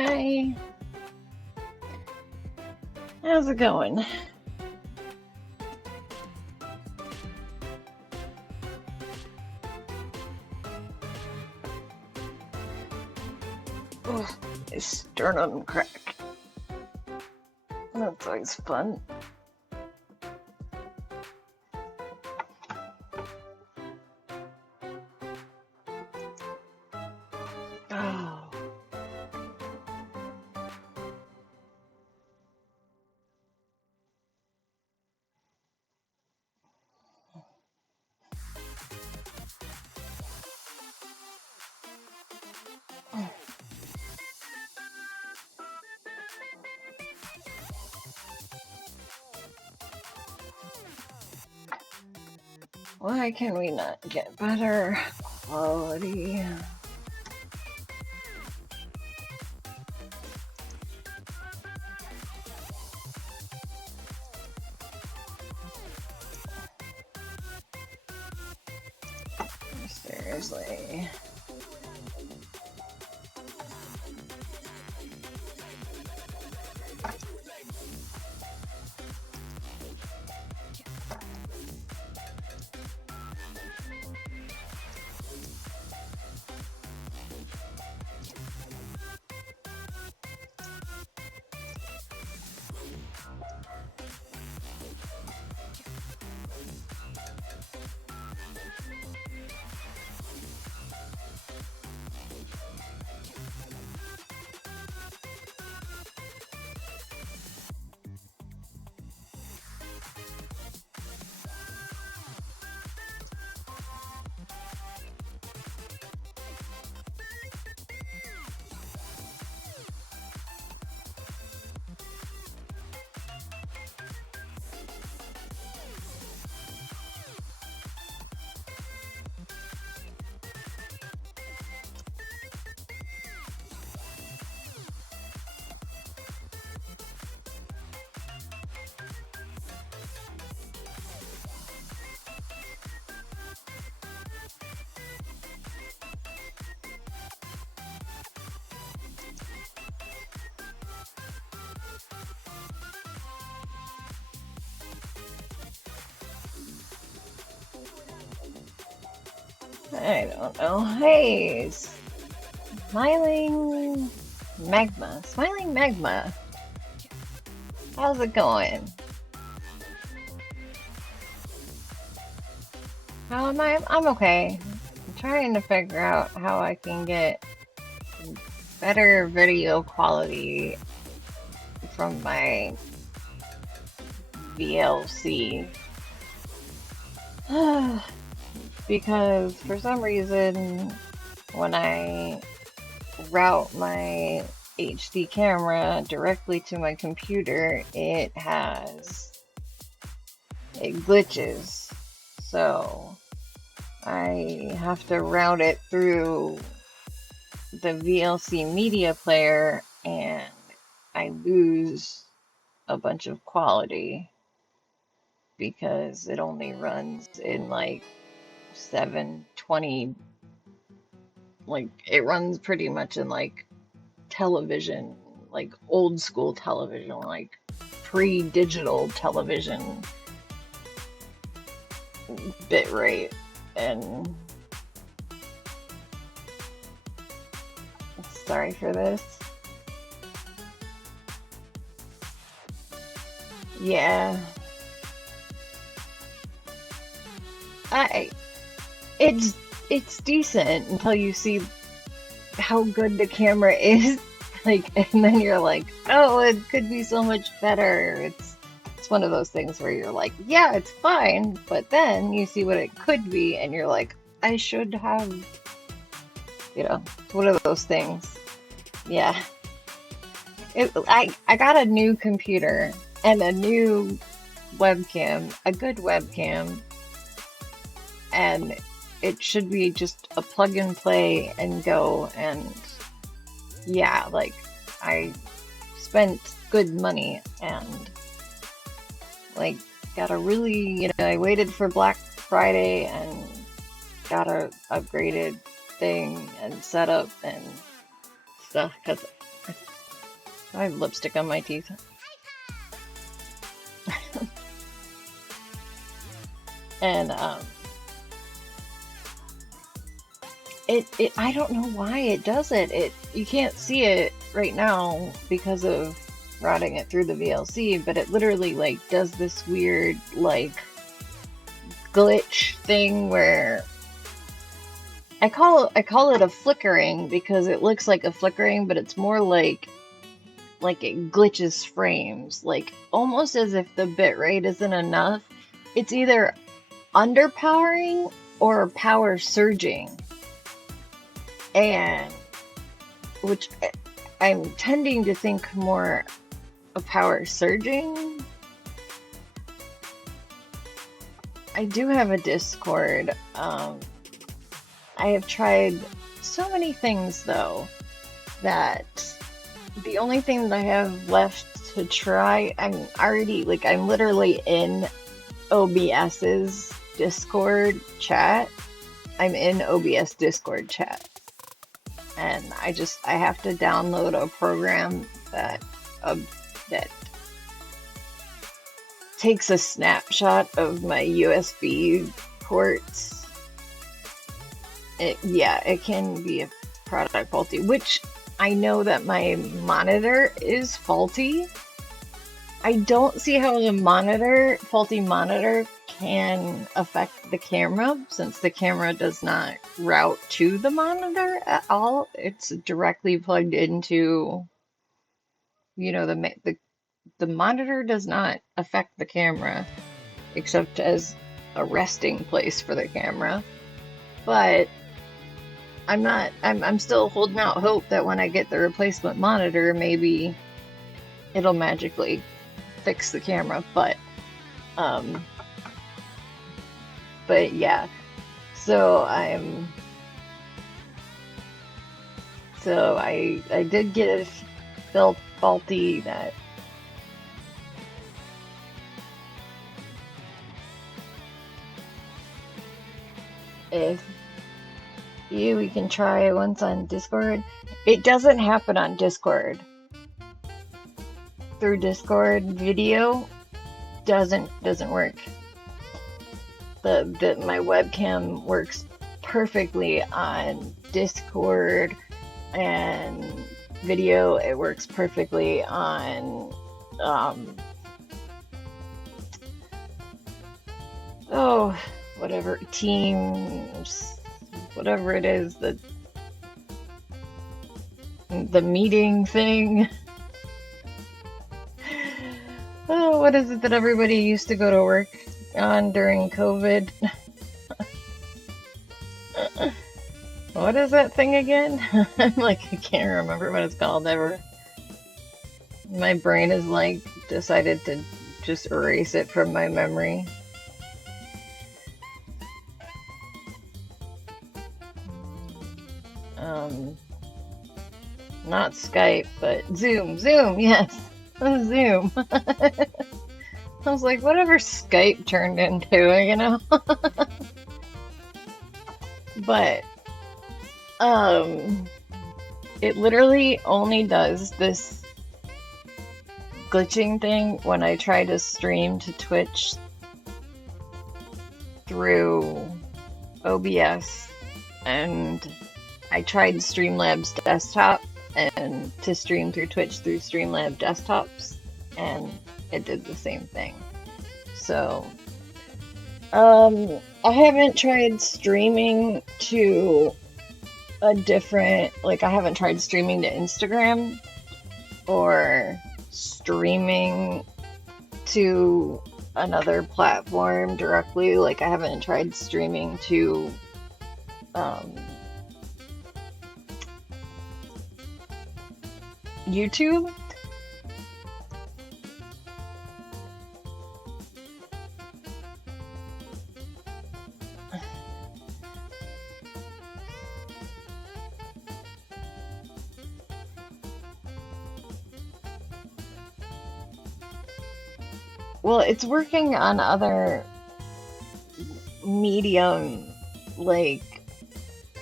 Hi, how's it going? Oh, my sternum crack. That's always fun. Oh, why can we not get better quality? Seriously. I don't know. Hey, smiling magma. Smiling magma. How's it going? How am I? I'm okay. I'm trying to figure out how I can get better video quality from my VLC. Because for some reason, when I route my HD camera directly to my computer, it glitches. So I have to route it through the VLC media player, and I lose a bunch of quality because it only runs in like 720, like it runs pretty much in like television, like old school television, like pre-digital television bit rate. And sorry for this. Yeah. I it's decent until you see how good the camera is. Like, and then you're like, oh, it could be so much better. It's one of those things where you're like, yeah, it's fine, but then you see what it could be, and you're like, I should have, it's one of those things. Yeah. I got a new computer and a new webcam, a good webcam, and it should be just a plug and play and go. And yeah, like I spent good money and like got a really, I waited for Black Friday and got a upgraded thing and set up and stuff because I have lipstick on my teeth. And it I don't know why it does it. You can't see it right now because of routing it through the VLC, but it literally like does this weird like glitch thing where I call it a flickering because it looks like a flickering, but it's more like it glitches frames, like almost as if the bit rate isn't enough. It's either underpowering or power surging, and which I'm tending to think more of power surging. I do have a Discord. I have tried so many things though that the only thing that I have left to try, I'm literally in OBS's Discord chat. I'm in OBS Discord chat. And I have to download a program that takes a snapshot of my USB ports. It can be a product faulty, which I know that my monitor is faulty. I don't see how the faulty monitor can affect the camera, since the camera does not route to the monitor at all. It's directly plugged into, the monitor does not affect the camera, except as a resting place for the camera. But I'm still holding out hope that when I get the replacement monitor, maybe it'll magically fix the camera. But yeah, so I did get it felt faulty that if we can try it once on Discord. It doesn't happen on Discord. Through Discord, video doesn't work. My webcam works perfectly on Discord, and video it works perfectly on whatever Teams, whatever it is, the meeting thing. Oh, what is it that everybody used to go to work on during COVID? What is that thing again? I can't remember what it's called ever. My brain is decided to just erase it from my memory. Not Skype, but Zoom, yes. Zoom. I was like, whatever Skype turned into, But, it literally only does this glitching thing when I try to stream to Twitch through OBS, and I tried Streamlabs desktop and to stream through Twitch through Streamlab desktops, and it did the same thing. So, I haven't tried streaming to I haven't tried streaming to Instagram or streaming to another platform directly. I haven't tried streaming to YouTube. Well, it's working on other medium,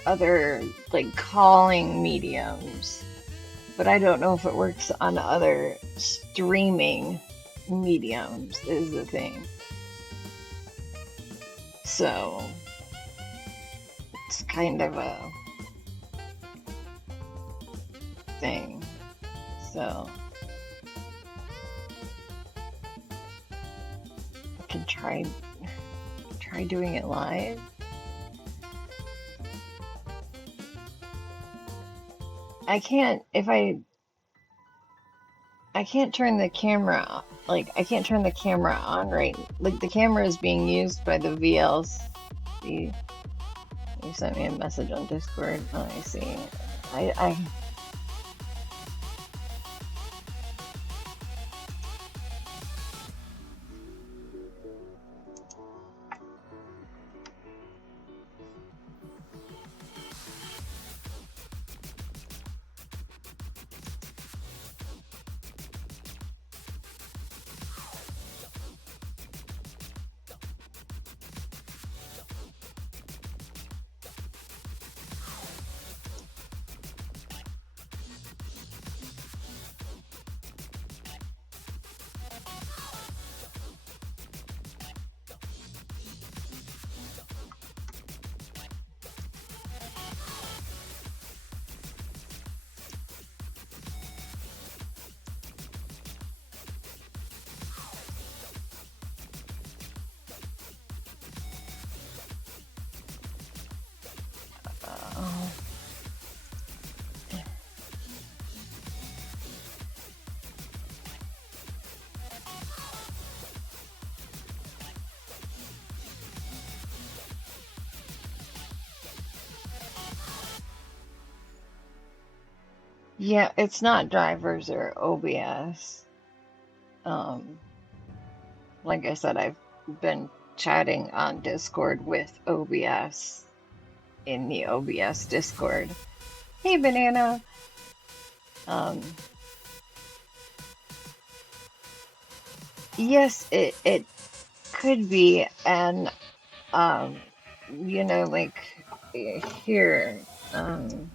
other calling mediums. but I don't know if it works on other streaming mediums, is the thing. So it's kind of a thing. So I can try doing it live. I can't I can't turn the camera, like, I can't turn the camera on, right? Like, the camera is being used by the VLC. You sent me a message on Discord. Oh, I see. I uh, yeah, it's not drivers or OBS. Um, like I said, I've been chatting on Discord with OBS in the OBS Discord. Hey, Banana. Um, yes, it could be, and um, like here, um,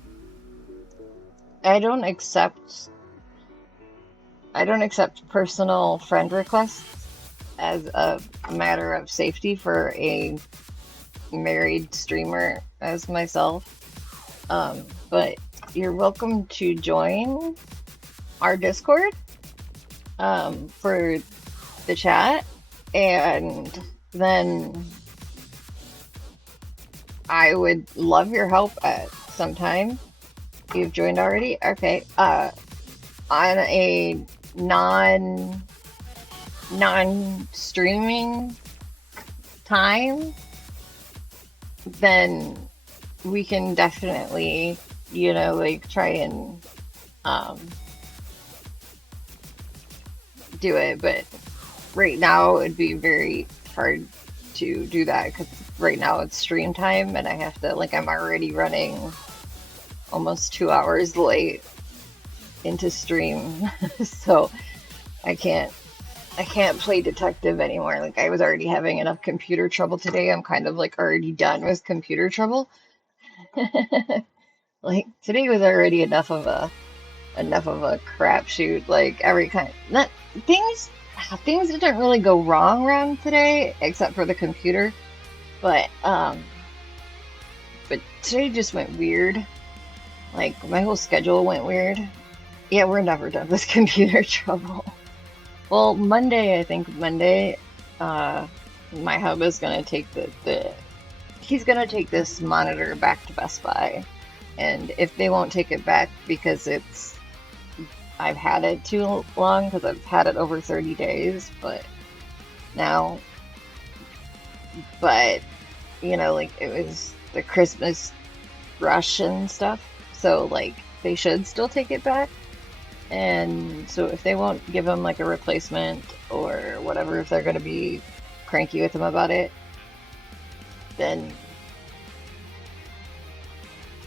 I don't accept personal friend requests as a matter of safety for a married streamer as myself. But you're welcome to join our Discord for the chat, and then I would love your help at some time. You've joined already? Okay. On a non-streaming time, then we can definitely, like, try and do it. But right now it would be very hard to do that because right now it's stream time and I have to, like, I'm already running almost 2 hours late into stream. So I can't play detective anymore. Like, I was already having enough computer trouble today. I'm kind of like already done with computer trouble. Like, today was already enough of a crapshoot. Like, every kind, not things didn't really go wrong around today except for the computer, but today just went weird. Like, my whole schedule went weird. Yeah, we're never done with computer trouble. Well, Monday, I think Monday, my hub is gonna take he's gonna take this monitor back to Best Buy, and if they won't take it back because I've had it too long, because I've had it over 30 days, but like, it was the Christmas rush and stuff, so, like, they should still take it back. And so if they won't give him, like, a replacement or whatever, if they're going to be cranky with him about it, then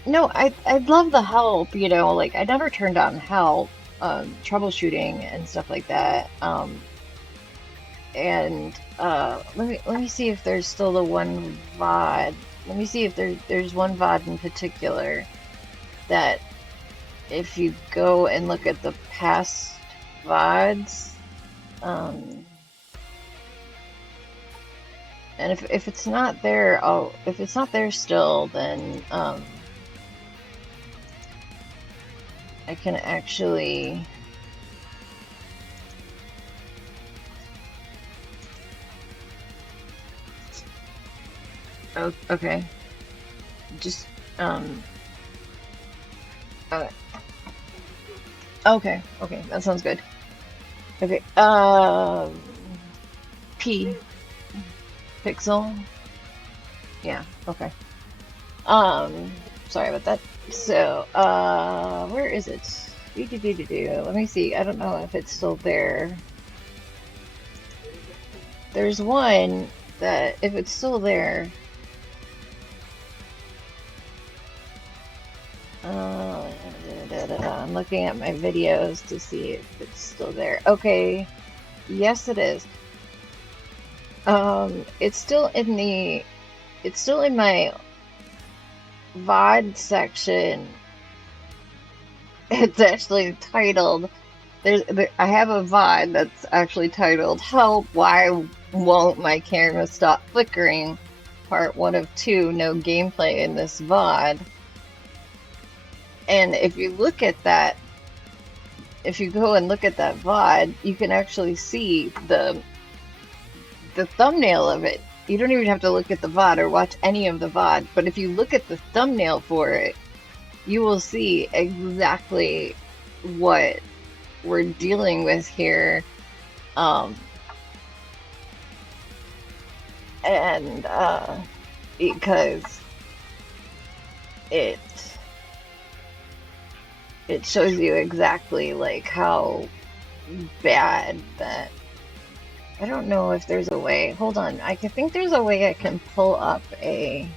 no, I'd love the help, like, I never turned down help, troubleshooting and stuff like that. And let me see if there's still the one VOD. Let me see if there's one VOD in particular that if you go and look at the past VODs, and if it's not there, if it's not there still, then I can actually. Oh, okay. Just uh, okay, that sounds good. Okay, P pixel. Yeah, okay. Um, Sorry about that. So, where is it? Let me see. I don't know if it's still there. There's one that, if it's still there, I'm looking at my videos to see if it's still there. Okay, yes, it is. It's still in my VOD section. It's actually titled. I have a VOD that's actually titled "Help! Why won't my camera stop flickering?" Part 1 of 2. No gameplay in this VOD. And if you look at that, if you go and look at that VOD, you can actually see the thumbnail of it. You don't even have to look at the VOD or watch any of the VOD, but if you look at the thumbnail for it, you will see exactly what we're dealing with here. And because it shows you exactly like how bad that. I don't know if there's a way. Hold on. I think there's a way I can pull up a.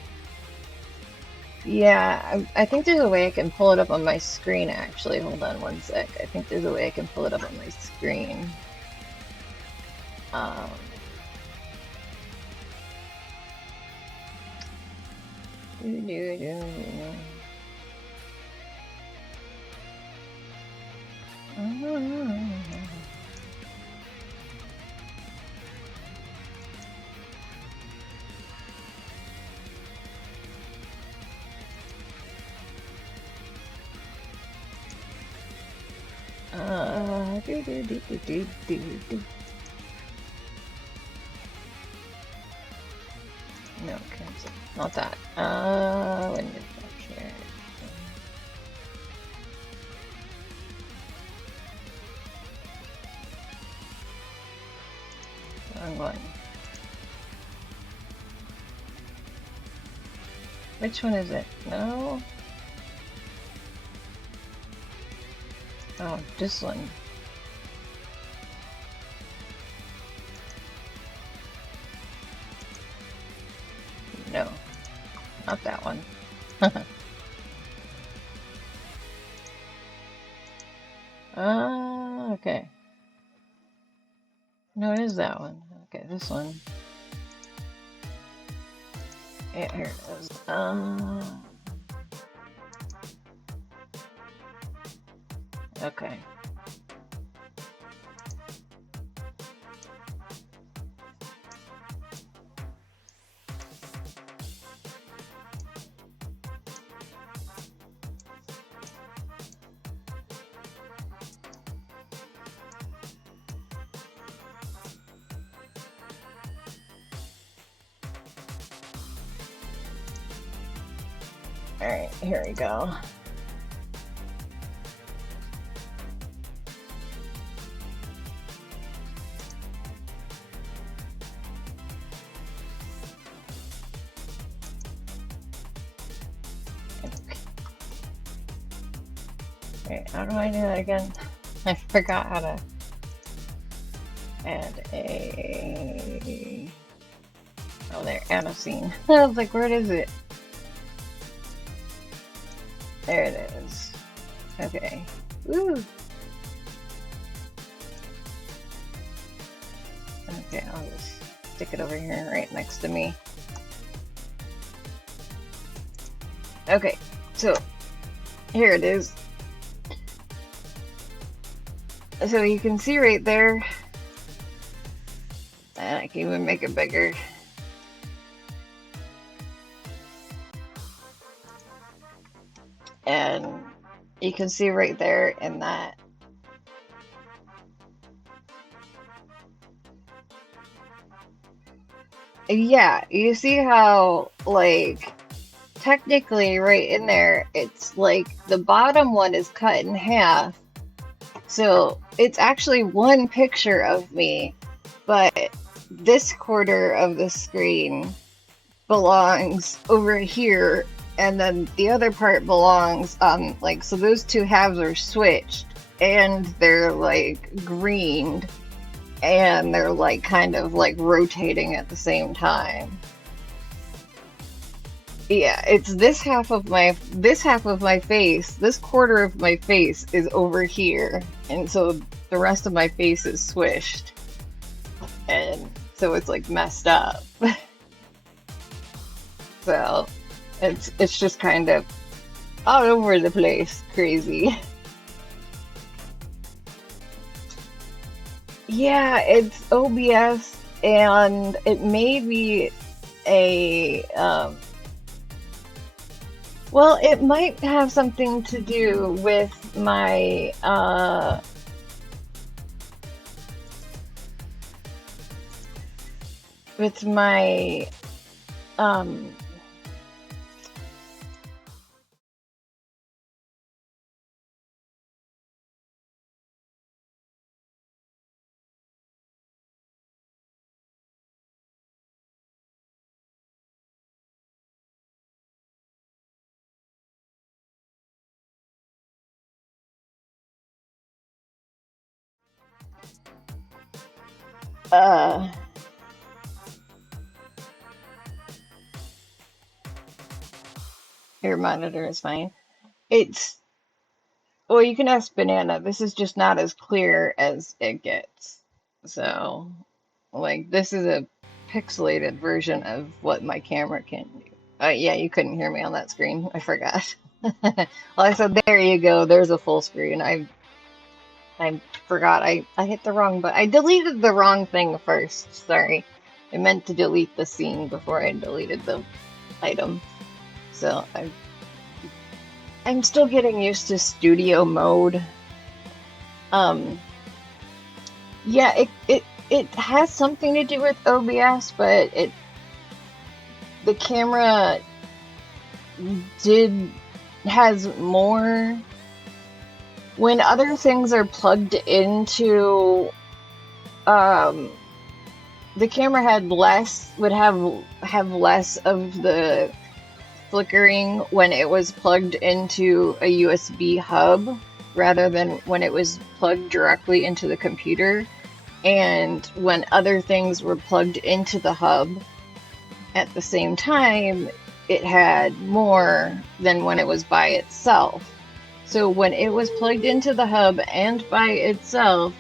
Yeah, I think there's a way I can pull it up on my screen, actually. Hold on one sec. I think there's a way I can pull it up on my screen. Um, No, cancel. Not that. When did that share? Wrong one. Which one is it? No. Oh, this one. No, not that one. Okay. No, it is that one. Okay, this one. Yeah, here it is. Okay. Alright, here we go. Wait, how do I do that again? I forgot how to add a. Oh, there, add a scene. I was like, where is it? There it is. Okay. Woo! Okay, I'll just stick it over here right next to me. Okay, so here it is. So you can see right there, and I can even make it bigger. And you can see right there in that. Yeah, you see how, like, technically right in there, it's like the bottom one is cut in half. So it's actually one picture of me, but this quarter of the screen belongs over here, and then the other part belongs like, so those two halves are switched, and they're like greened, and they're like kind of like rotating at the same time. Yeah, it's this half of my face, this quarter of my face is over here, and so the rest of my face is swished, and so it's like messed up. So it's just kind of all over the place, crazy. Yeah, it's OBS, and it may be a well, it might have something to do with my um uh your monitor is fine. It's Well, you can ask Banana. This is just not as clear as it gets. So, like, this is a pixelated version of what my camera can do. Yeah, you couldn't hear me on that screen. I forgot. Well, I said, there you go. There's a full screen. I forgot. I hit the wrong button. I deleted the wrong thing first. Sorry. I meant to delete the scene before I deleted the item. So I'm still getting used to studio mode. Um, yeah, it has something to do with OBS, but the camera did has more when other things are plugged into um the camera had less would have less of the flickering when it was plugged into a USB hub rather than when it was plugged directly into the computer. And when other things were plugged into the hub at the same time, it had more than when it was by itself. So when it was plugged into the hub and by itself,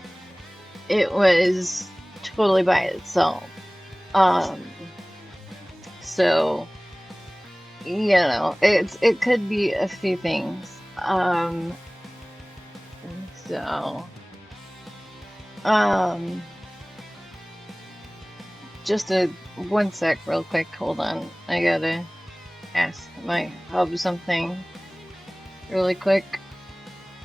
it was totally by itself. Um, so it could be a few things. So um, just a one sec, real quick. Hold on. I gotta ask my hub something really quick.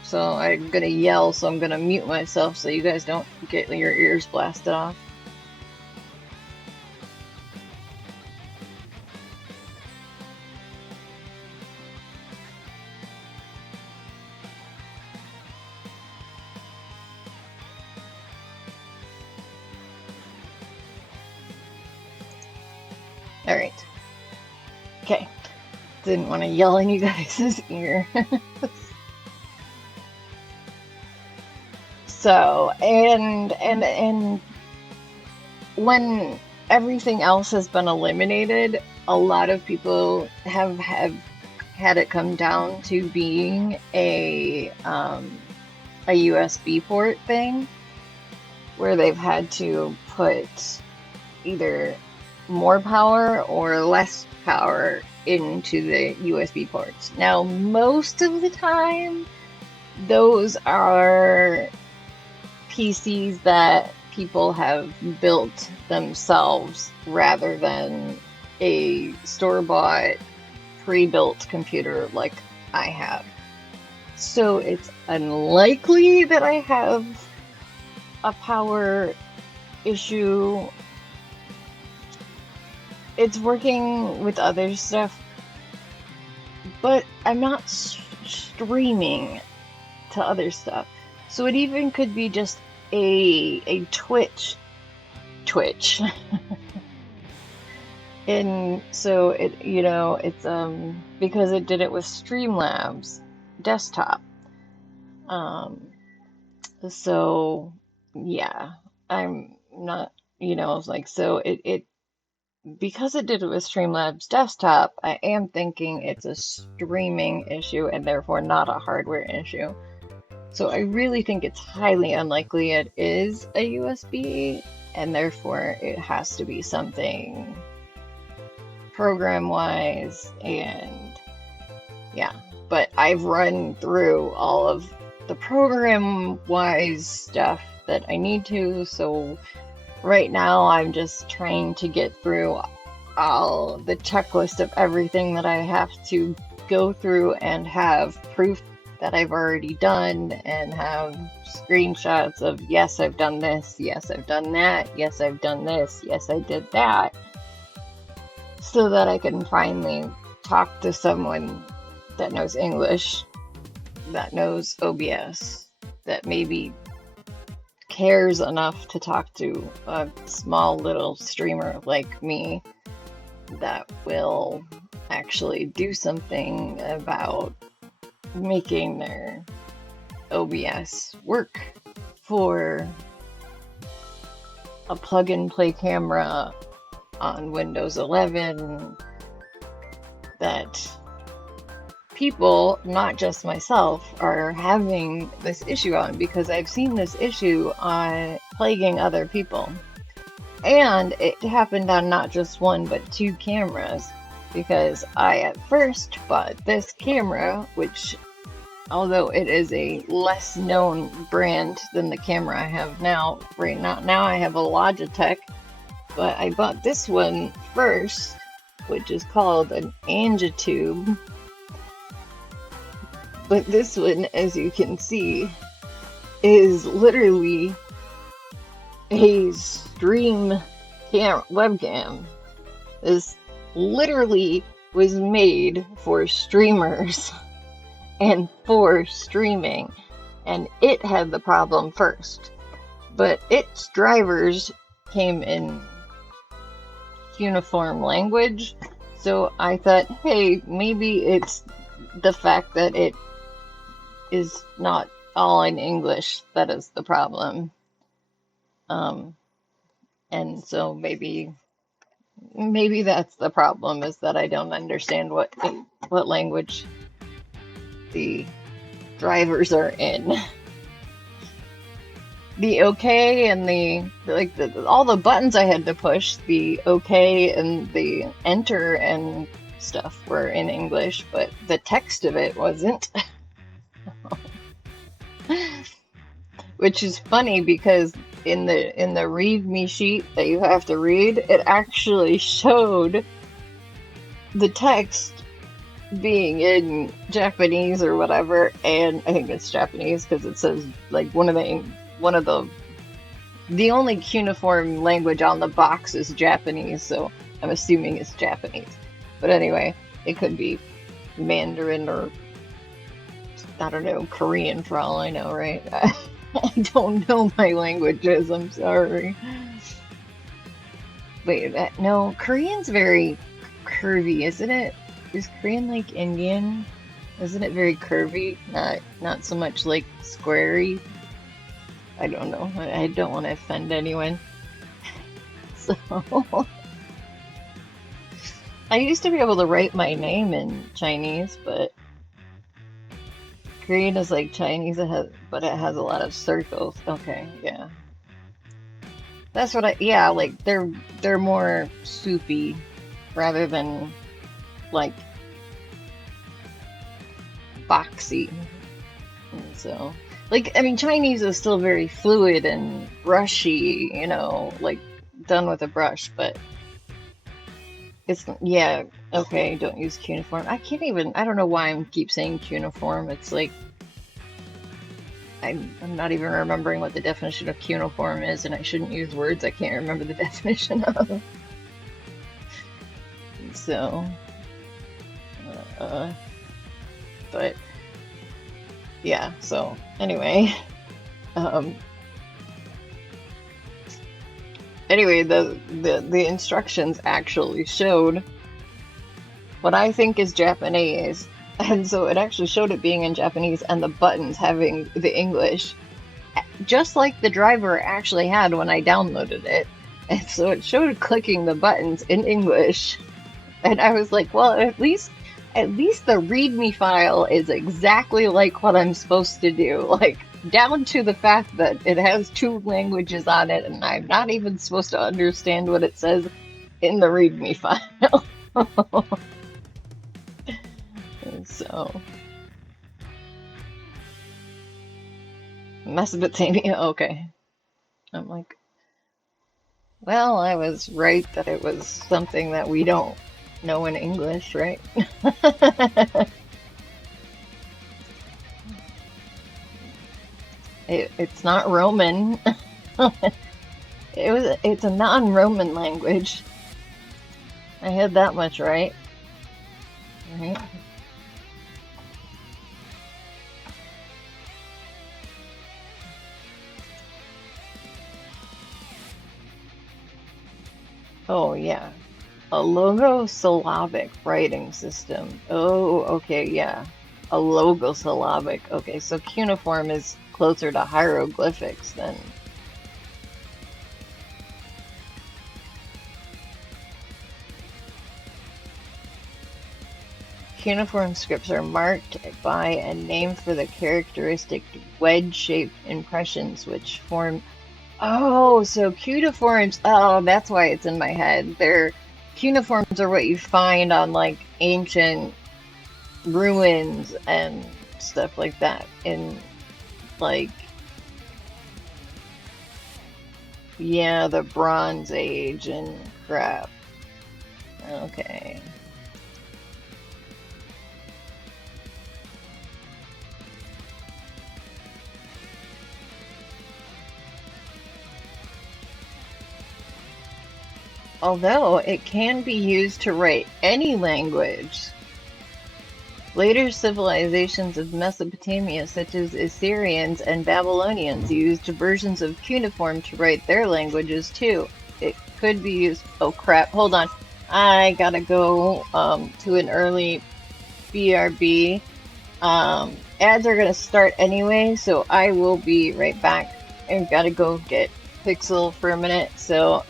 So I'm gonna yell, so I'm gonna mute myself so you guys don't get your ears blasted off. All right. Okay. Didn't want to yell in you guys' ear. So, and when everything else has been eliminated, a lot of people have had it come down to being a USB port thing where they've had to put either more power or less power into the USB ports. Now, most of the time, those are PCs that people have built themselves rather than a store-bought, pre-built computer like I have. So it's unlikely that I have a power issue. It's working with other stuff, but I'm not streaming to other stuff. So it even could be just a Twitch. And so it, it's because it did it with Streamlabs desktop. So yeah, I'm not, it's like, so it because it did it with Streamlabs desktop, I am thinking it's a streaming issue and therefore not a hardware issue. So I really think it's highly unlikely it is a USB, and therefore it has to be something program-wise, and yeah. But I've run through all of the program-wise stuff that I need to, so right now I'm just trying to get through all the checklist of everything that I have to go through and have proof that I've already done, and have screenshots of, yes, I've done this, yes, I've done that, yes, I've done this, yes, I did that, so that I can finally talk to someone that knows English, that knows OBS, that maybe cares enough to talk to a small little streamer like me that will actually do something about making their OBS work for a plug-and-play camera on Windows 11 that people, not just myself, are having this issue on, because I've seen this issue on plaguing other people. And it happened on not just one, but two cameras, because I at first bought this camera, which, although it is a less known brand than the camera I have now, right now I have a Logitech, but I bought this one first, which is called an Angitube. But this one, as you can see, is literally a stream webcam. This literally was made for streamers and for streaming, and it had the problem first. But its drivers came in uniform language, so I thought, hey, maybe it's the fact that it is not all in English that is the problem. And so maybe that's the problem, is that I don't understand what language the drivers are in. The OK and all the buttons I had to push, the OK and the enter and stuff were in English, but the text of it wasn't. Which is funny, because in the README sheet that you have to read, it actually showed the text being in Japanese or whatever, and I think it's Japanese because it says like the only cuneiform language on the box is Japanese, so I'm assuming it's Japanese. But anyway, it could be Mandarin or, I don't know, Korean for all I know, right? I don't know my languages, I'm sorry. Wait, no, Korean's very curvy, isn't it? Is Korean like Indian? Isn't it very curvy? Not so much like squarey? I don't know. I don't want to offend anyone. So I used to be able to write my name in Chinese, but Korean is like Chinese, but it has a lot of circles. Okay, yeah. That's what yeah, like they're more soupy rather than like boxy. And so, Like, I mean, Chinese is still very fluid and brushy, you know, like done with a brush, but it's, yeah, okay, don't use cuneiform. I can't even, I don't know why I keep saying cuneiform. It's like, I'm not even remembering what the definition of cuneiform is, and I shouldn't use words I can't remember the definition of. So, uh, but yeah, so anyway, um, anyway, the instructions actually showed what I think is Japanese. And so it actually showed it being in Japanese and the buttons having the English, just like the driver actually had when I downloaded it. And so it showed clicking the buttons in English. And I was like, well, at least the README file is exactly like what I'm supposed to do. Like down to the fact that it has two languages on it and I'm not even supposed to understand what it says in the README file. So, Mesopotamia, okay. I'm like, well, I was right that it was something that we don't know in English, right? It's not Roman. It's a non-Roman language. I had that much right. Right? Oh yeah. A logosyllabic writing system. Oh, okay, yeah. A logosyllabic. Okay, so cuneiform is closer to hieroglyphics than cuneiform scripts are marked by and named for the characteristic wedge-shaped impressions which form. Oh, so cuneiforms. Oh, that's why it's in my head. They're cuneiforms are what you find on like ancient ruins and stuff like that in like, yeah, the Bronze Age and crap. Okay. Although it can be used to write any language, later civilizations of Mesopotamia, such as Assyrians and Babylonians, used versions of cuneiform to write their languages too. It could be used. Oh crap! Hold on, I gotta go to an early BRB. Ads are gonna start anyway, so I will be right back. I've gotta go get Pixel for a minute. So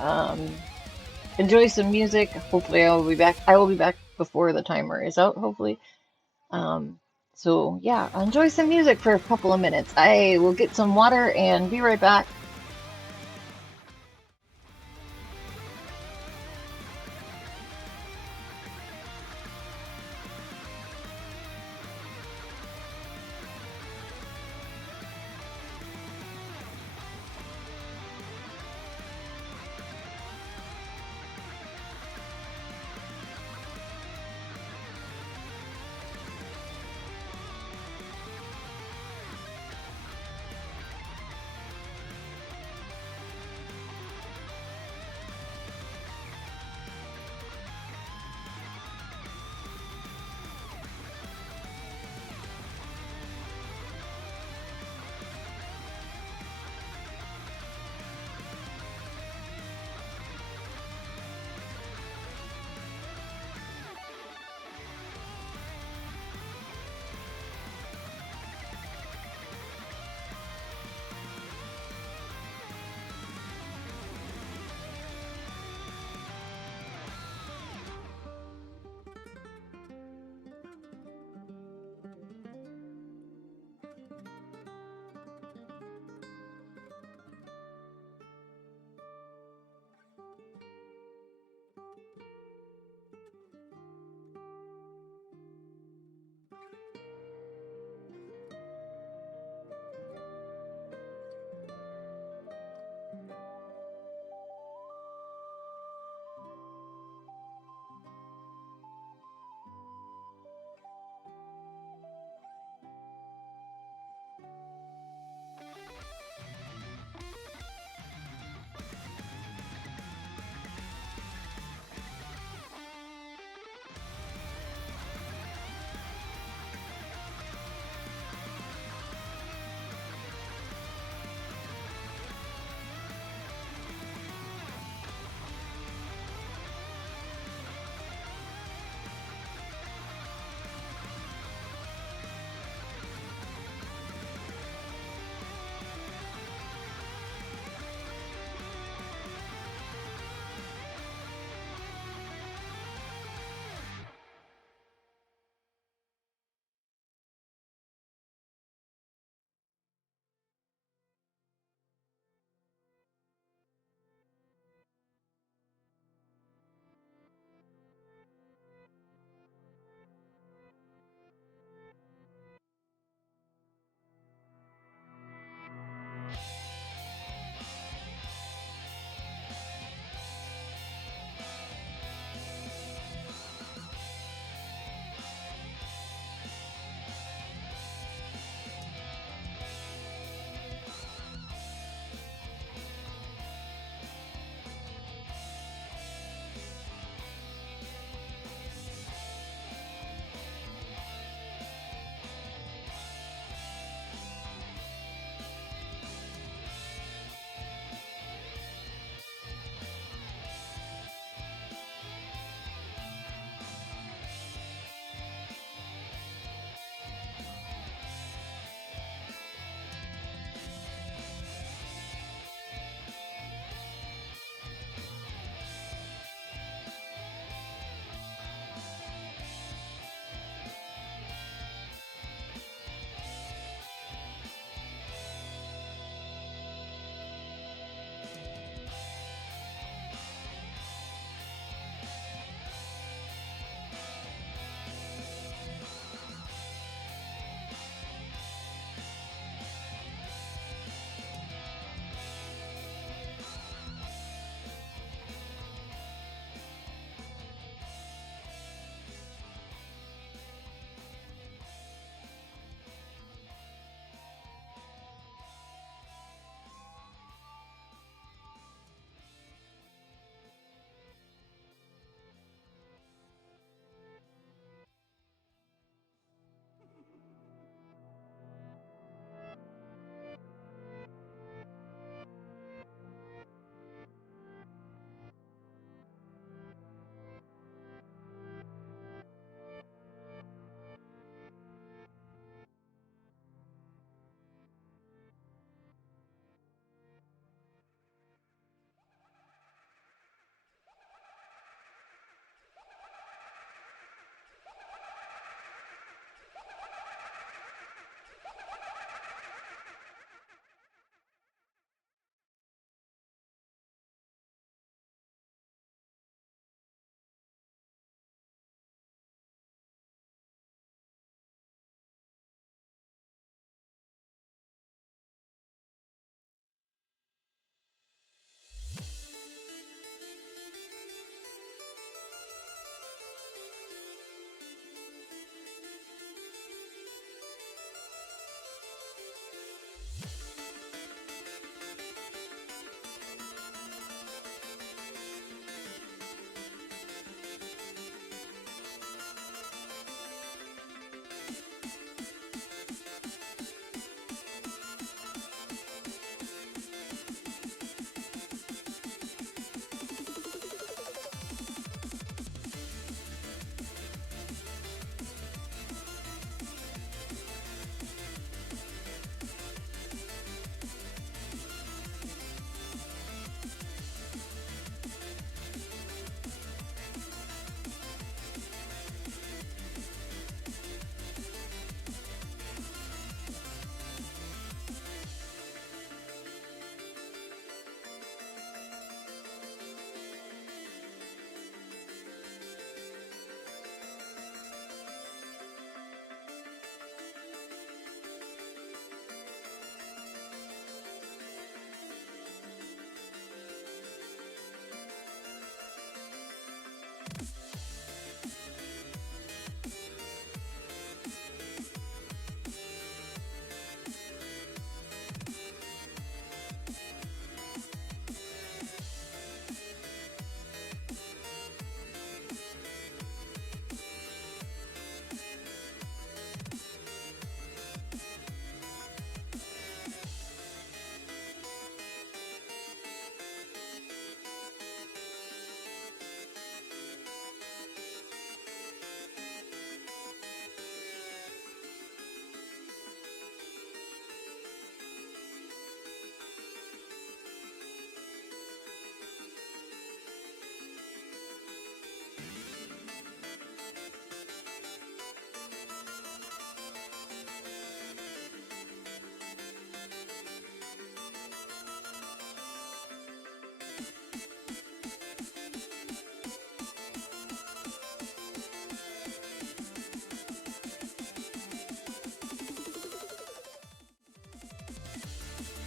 enjoy some music. Hopefully, I will be back. I will be back before the timer is out. Hopefully. Um, so yeah, enjoy some music for a couple of minutes. I will get some water and be right back.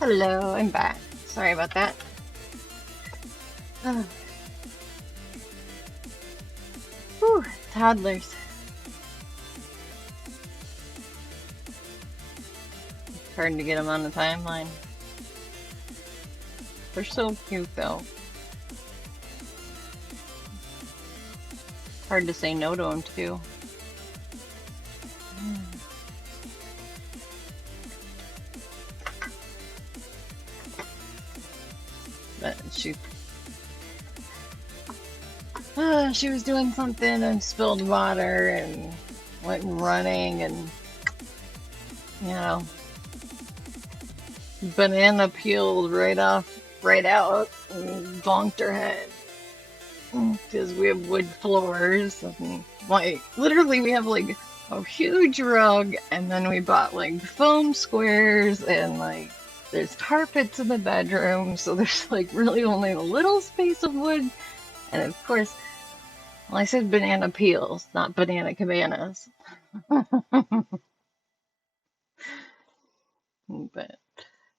Hello, I'm back. Sorry about that. Oh, whew, toddlers. Hard to get them on the timeline. They're so cute though. Hard to say no to them too. But she was doing something and spilled water and went running and, you know, banana peeled right out and bonked her head. Because we have wood floors and like literally we have like a huge rug and then we bought like foam squares and like there's carpets in the bedroom, so there's like really only a little space of wood. And of course, well, I said banana peels, not banana cabanas. But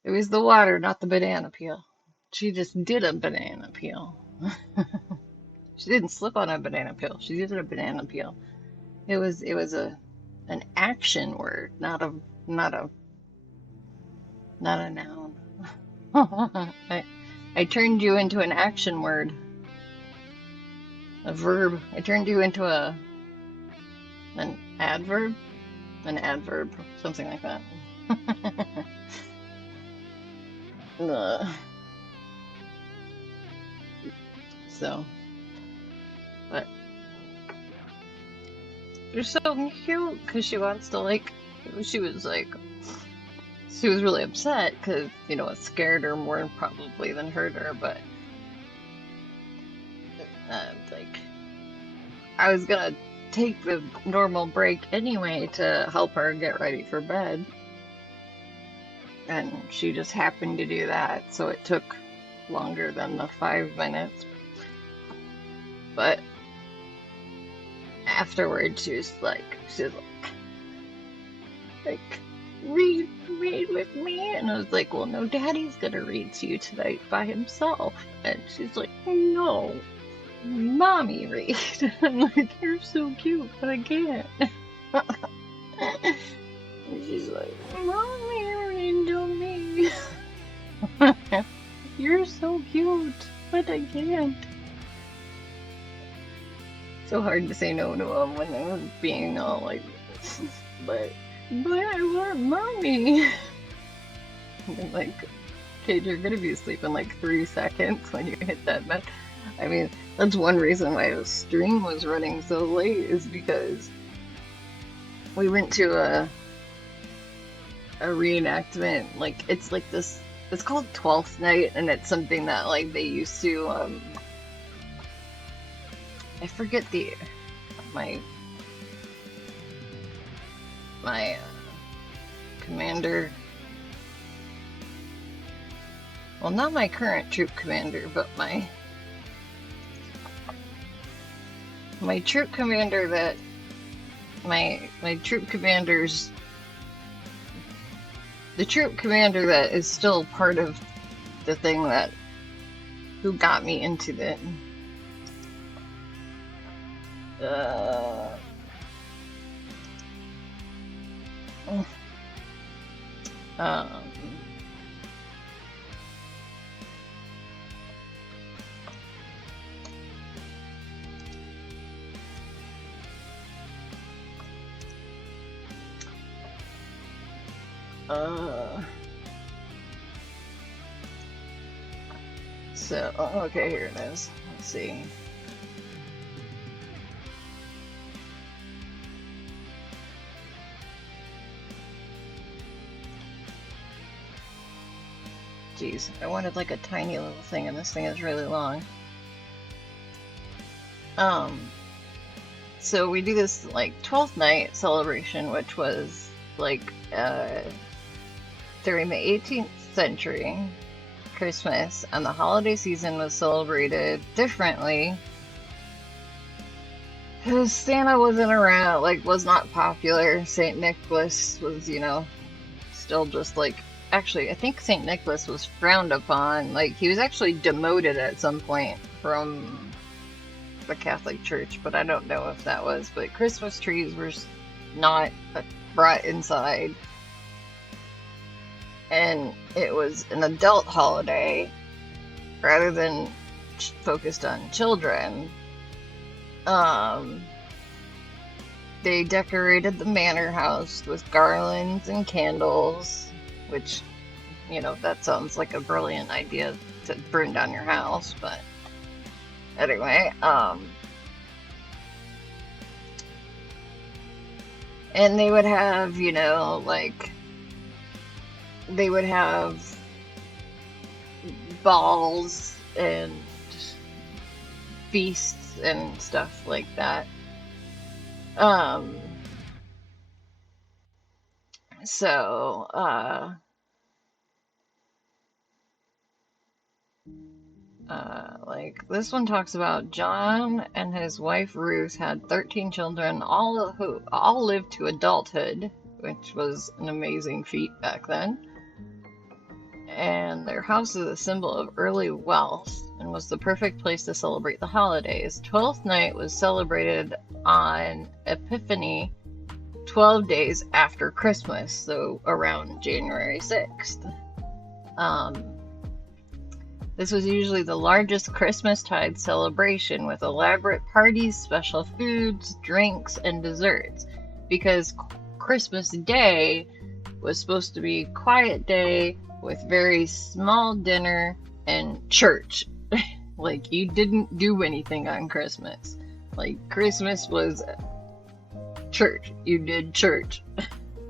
it was the water, not the banana peel. She just did a banana peel. She didn't slip on a banana peel. She did a banana peel. It was an action word, not a noun. I turned you into an action word, a verb. I turned you into an adverb, something like that. So, but you're so cute because she wants to like. She was really upset because it scared her more probably than hurt her, but like I was gonna take the normal break anyway to help her get ready for bed, and she just happened to do that, so it took longer than the 5 minutes. But afterwards, she was like, read with me, and I was like, well, no, Daddy's gonna read to you tonight by himself, and she's like, no, Mommy read. I'm like, you're so cute, but I can't. And she's like, Mommy read to me. You're so cute, but I can't. So hard to say no to them when they're being all like, but I want Mommy. And I'm like, kid, you're gonna be asleep in like 3 seconds when you hit that bed. I mean, that's one reason why the stream was running so late, is because we went to a reenactment. Like, it's like this, it's called 12th Night, and it's something that like they used to I forget my commander, well, not my current troop commander, but my troop commander that my troop commanders, the troop commander that is still part of the thing that who got me into it. Um, so, okay, here it is. Let's see. Jeez, I wanted like a tiny little thing, and this thing is really long. So we do this like 12th night celebration, which was like during the 18th century, Christmas, and the holiday season was celebrated differently because Santa wasn't around, like was not popular. St. Nicholas was, still just like actually, I think St. Nicholas was frowned upon. Like, he was actually demoted at some point from the Catholic Church, but I don't know if that was. But Christmas trees were not brought inside. And it was an adult holiday rather than focused on children. They decorated the manor house with garlands and candles, which, you know, that sounds like a brilliant idea to burn down your house, but anyway, and they would have, you know, like, they would have balls and feasts and stuff like that. So, like, this one talks about John and his wife Ruth had 13 children, all who all lived to adulthood, which was an amazing feat back then. And their house is a symbol of early wealth and was the perfect place to celebrate the holidays. 12th night was celebrated on Epiphany, 12 days after Christmas, so around January 6th. This was usually the largest Christmastide celebration with elaborate parties, special foods, drinks, and desserts, because Christmas Day was supposed to be a quiet day with very small dinner and church. Like, you didn't do anything on Christmas. Like, Christmas was church. You did church.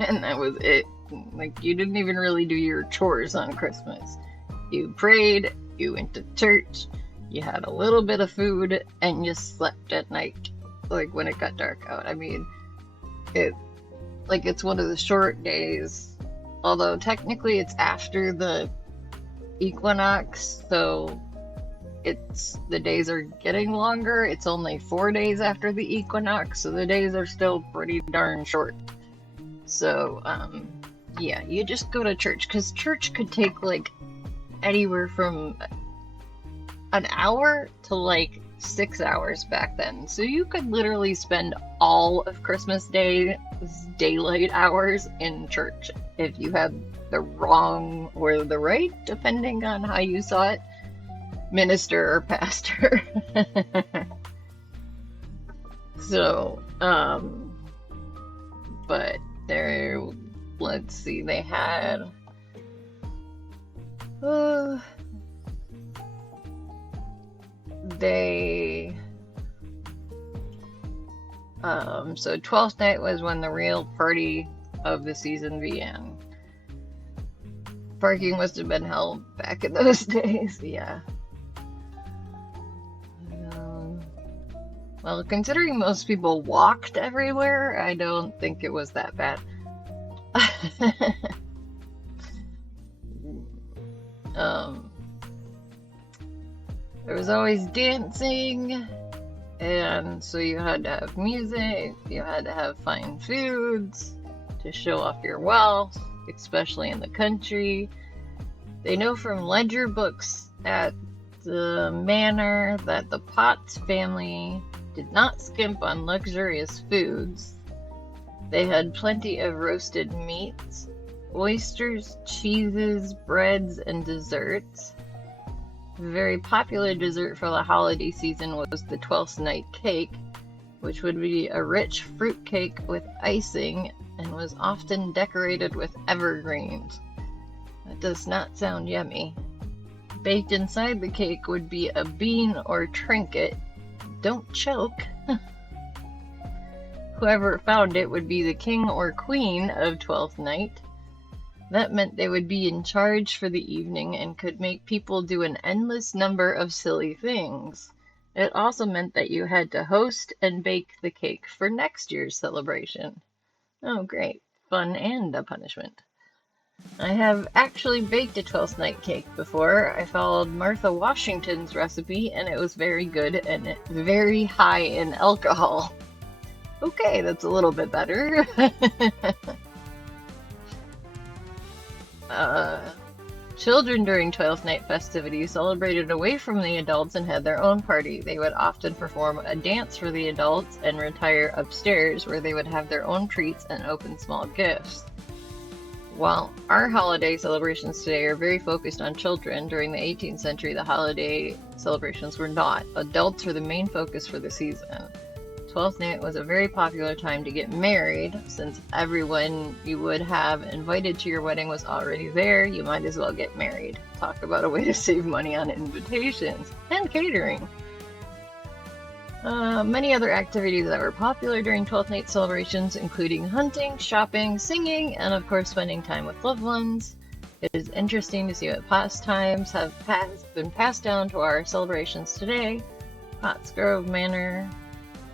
And that was it. Like, you didn't even really do your chores on Christmas. You prayed, you went to church, you had a little bit of food, and you slept at night, like, when it got dark out. I mean, it's one of the short days, although technically it's after the equinox, so the days are getting longer. It's only 4 days after the equinox, so the days are still pretty darn short. So, yeah, you just go to church, because church could take, like, anywhere from an hour to, like, 6 hours back then. So you could literally spend all of Christmas Day daylight hours in church if you had the wrong or the right, depending on how you saw it, minister or pastor. So, but there, let's see, they had so 12th night was when the real party of the season began. Parking must have been hell back in those days, yeah. Well, considering most people walked everywhere, I don't think it was that bad. There was always dancing, and so you had to have music, you had to have fine foods to show off your wealth, especially in the country. They know from ledger books at the manor that the Potts family did not skimp on luxurious foods. They had plenty of roasted meats, oysters, cheeses, breads, and desserts. A very popular dessert for the holiday season was the 12th night cake, which would be a rich fruit cake with icing and was often decorated with evergreens. That does not sound yummy. Baked inside the cake would be a bean or trinket. Don't choke. Whoever found it would be the king or queen of 12th night. That meant they would be in charge for the evening and could make people do an endless number of silly things. It also meant that you had to host and bake the cake for next year's celebration. Oh, great. Fun and a punishment. I have actually baked a 12th night cake before. I followed Martha Washington's recipe, and it was very good and very high in alcohol. Okay, that's a little bit better. Uh, Children during 12th night festivities celebrated away from the adults and had their own party. They would often perform a dance for the adults and retire upstairs where they would have their own treats and open small gifts. While our holiday celebrations today are very focused on children, during the 18th century the holiday celebrations were not. Adults were the main focus for the season. 12th night was a very popular time to get married. Since everyone you would have invited to your wedding was already there, you might as well get married. Talk about a way to save money on invitations and catering. Many other activities that were popular during 12th night celebrations, including hunting, shopping, singing, and of course spending time with loved ones. It is interesting to see what pastimes have been passed down to our celebrations today. Pottsgrove Manor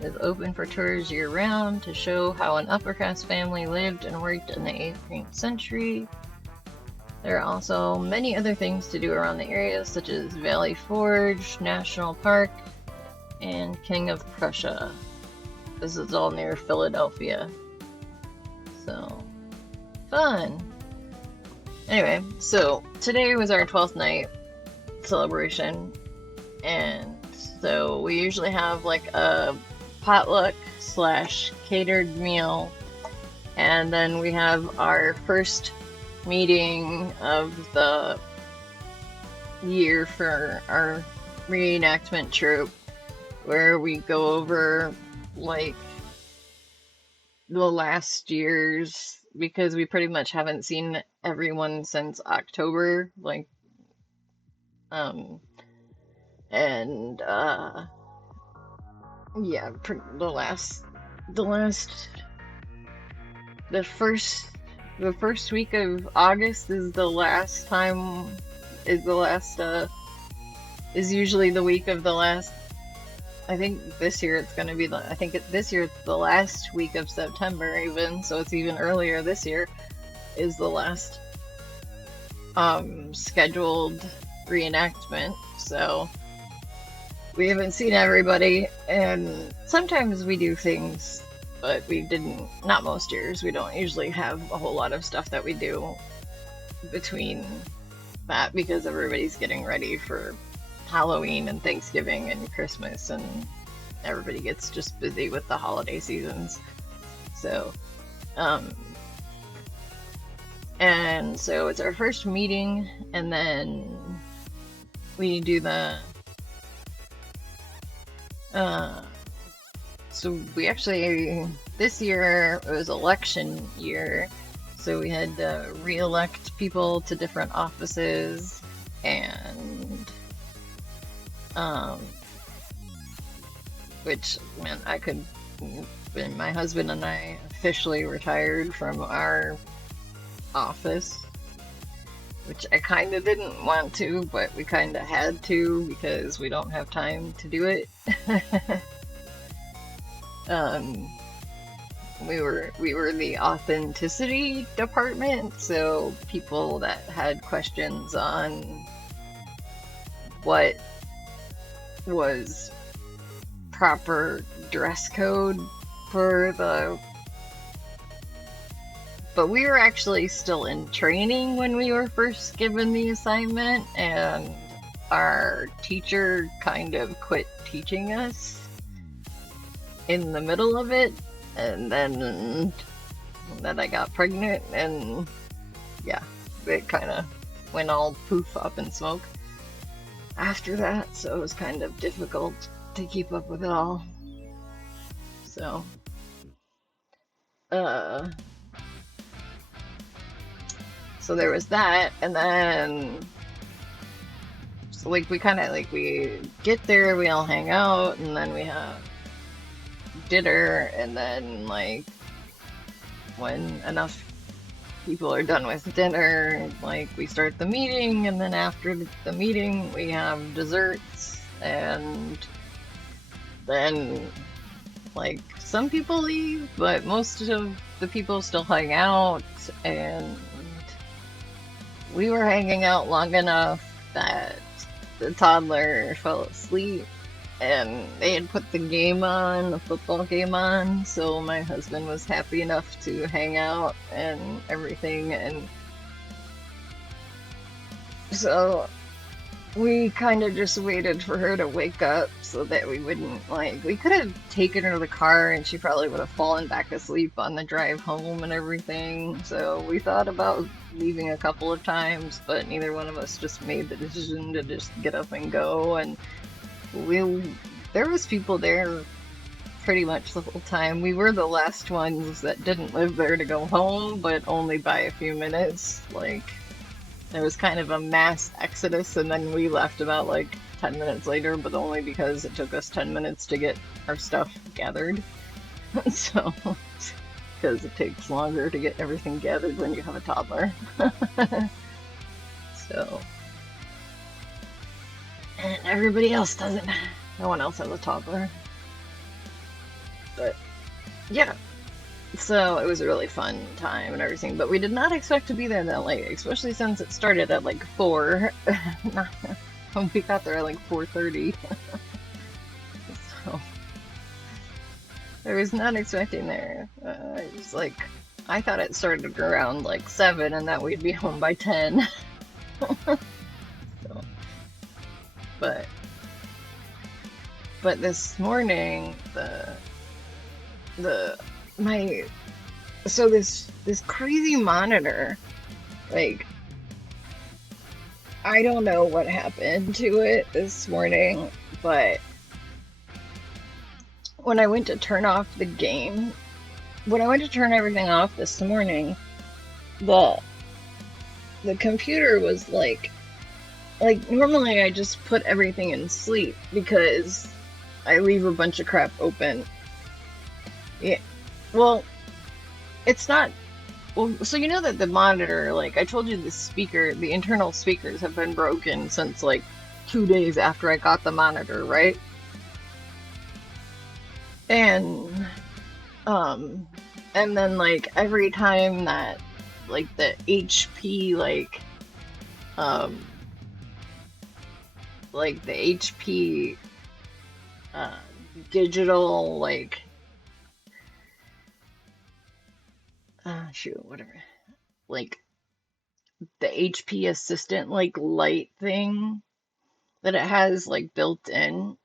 is open for tours year-round to show how an upper-class family lived and worked in the 18th century. There are also many other things to do around the area, such as Valley Forge National Park and King of Prussia. This is all near Philadelphia. So, fun! Anyway, so today was our 12th night celebration, and so we usually have like a potluck / catered meal, and then we have our first meeting of the year for our reenactment troupe, where we go over like the last year's, because we pretty much haven't seen everyone since October, like and yeah, the first week of August is the last time, is usually the week of the last. I think this year it's gonna be this year it's the last week of September even, so it's even earlier this year, is the last scheduled reenactment. So we haven't seen everybody, and sometimes we do things, but not most years. We don't usually have a whole lot of stuff that we do between that, because everybody's getting ready for Halloween and Thanksgiving and Christmas, and everybody gets just busy with the holiday seasons. So, and so it's our first meeting, and then we do the so we actually, this year it was election year, so we had to re-elect people to different offices, and which meant when my husband and I officially retired from our office, which I kind of didn't want to, but we kind of had to because we don't have time to do it. We were the authenticity department, so people that had questions on what was proper dress code for but we were actually still in training when we were first given the assignment, and our teacher kind of quit teaching us in the middle of it, and then I got pregnant, and yeah, it kind of went all poof up in smoke after that, so it was kind of difficult to keep up with it all. So, so there was that, and then, so like we kind of we get there, we all hang out, and then we have dinner, and then like when enough people are done with dinner, like we start the meeting, and then after the meeting we have desserts, and then like some people leave, but most of the people still hang out, and we were hanging out long enough that the toddler fell asleep, and they had put the football game on, so my husband was happy enough to hang out and everything, and So we kind of just waited for her to wake up so that we wouldn't, like, we could have taken her to the car and she probably would have fallen back asleep on the drive home and everything. So we thought about leaving a couple of times, but neither one of us just made the decision to just get up and go. And we, there was people there pretty much the whole time. We were the last ones that didn't live there to go home, but only by a few minutes. Like, there was kind of a mass exodus, and then we left about like 10 minutes later, but only because it took us 10 minutes to get our stuff gathered. So, because it takes longer to get everything gathered when you have a toddler. So, and everybody else doesn't. No one else has a toddler. But yeah, so it was a really fun time and everything, but we did not expect to be there that late, especially since it started at like 4. We got there at like 4:30. So I was not expecting there. It was like, I thought it started around like 7 and that we'd be home by 10. So, but this morning, so this crazy monitor, like, I don't know what happened to it this morning, but when I went to turn off the game, when I went to turn everything off this morning, the computer was like normally I just put everything in sleep because I leave a bunch of crap open. Yeah. Well, it's not. Well, so you know that the monitor, like I told you, the internal speakers have been broken since like 2 days after I got the monitor, right? And and then like every time that like the HP um the HP uh digital shoot, whatever, like the HP assistant like light thing that it has like built in.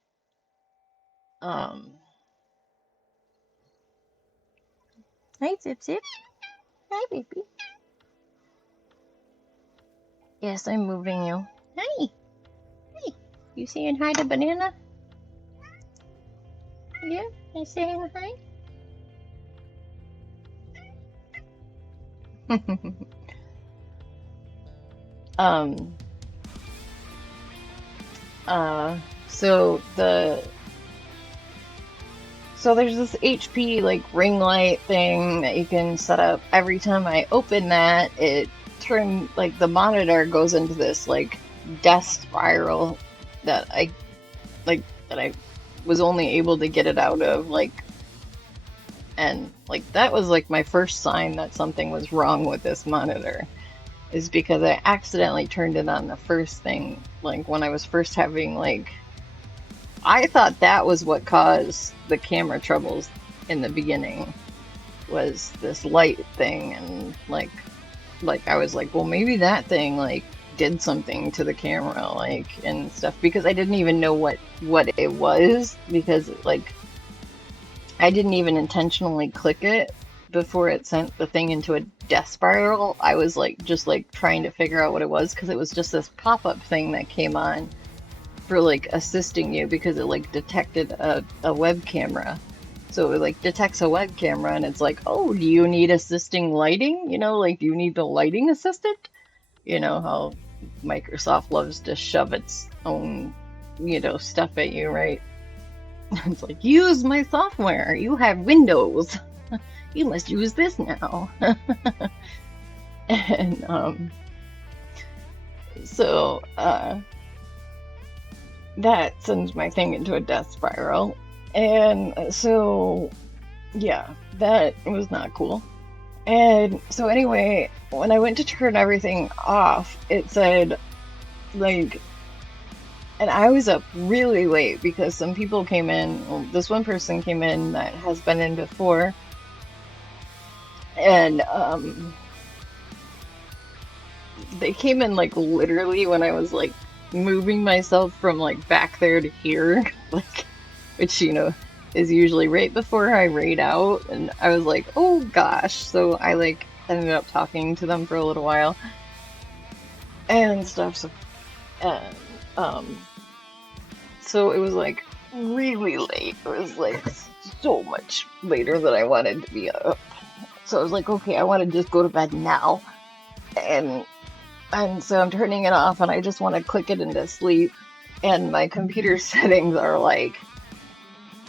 Um, Hi, Zip Zip. Hi, baby. Yes, I'm moving you. Hi. Hi. You saying hi to Banana? Yeah, I saying hi. um. So there's this HP like ring light thing that you can set up. Every time I open that, it like the monitor goes into this like death spiral that I was only able to get it out of, like, and like that was like my first sign that something was wrong with this monitor, is because I accidentally turned it on the first thing, like when I was first having like, I thought that was what caused the camera troubles in the beginning, was this light thing, and like I was like, well, maybe that thing like did something to the camera, like, and stuff, because I didn't even know what it was, because like I didn't even intentionally click it before it sent the thing into a death spiral. I was like just like trying to figure out what it was, because it was just this pop-up thing that came on for like assisting you, because it like detected a web camera. So it like detects a web camera and it's like, oh, do you need assisting lighting? You know, like, do you need the lighting assistant? You know how Microsoft loves to shove its own, stuff at you, right? It's like, use my software. You have Windows. You must use this now. And so that sends my thing into a death spiral. And so, yeah, that was not cool. And so anyway, when I went to turn everything off, it said, like, and I was up really late because some people came in. Well, this one person came in that has been in before. And they came in like literally when I was like moving myself from like back there to here, like, which, is usually right before I raid out. And I was like, oh gosh. So I like ended up talking to them for a little while and stuff. And, um, so it was like really late. It was like so much later than I wanted to be up. So I was like, okay, I want to just go to bed now. And so I'm turning it off and I just want to click it into sleep. And my computer settings are like,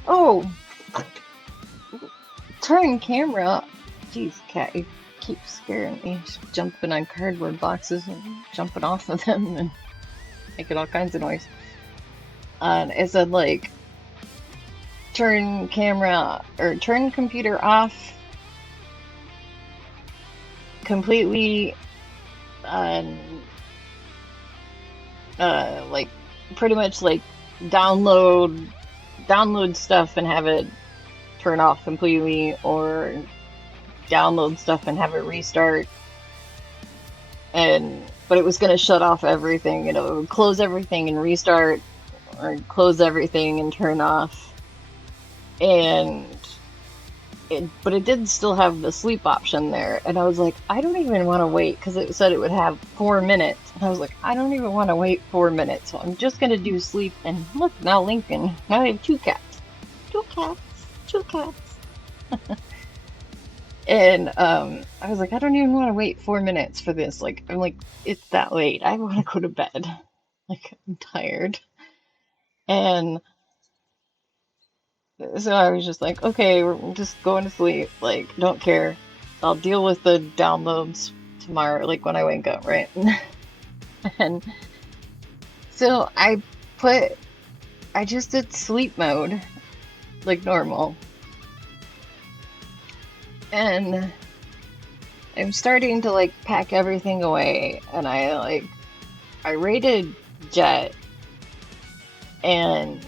oh, turn camera. Jeez, cat, you keep scaring me. She's jumping on cardboard boxes and jumping off of them and making all kinds of noise. And it said like, turn camera or turn computer off completely. Like pretty much like download stuff and have it turn off completely, or download stuff and have it restart. But it was going to shut off everything, it would close everything and restart, or close everything and turn off. But it did still have the sleep option there, and I was like, I don't even want to wait, because it said it would have 4 minutes, and I was like, I don't even want to wait 4 minutes, so I'm just gonna do sleep. And look, now Lincoln, now I have two cats. And I was like, I don't even want to wait 4 minutes for this. Like, I'm like, it's that late, I want to go to bed. Like, I'm tired. And so I was just like, okay, we're just going to sleep. Like, don't care. I'll deal with the downloads tomorrow, like when I wake up, right? And so I just did sleep mode, like normal. And I'm starting to like pack everything away. And I raided Jet, and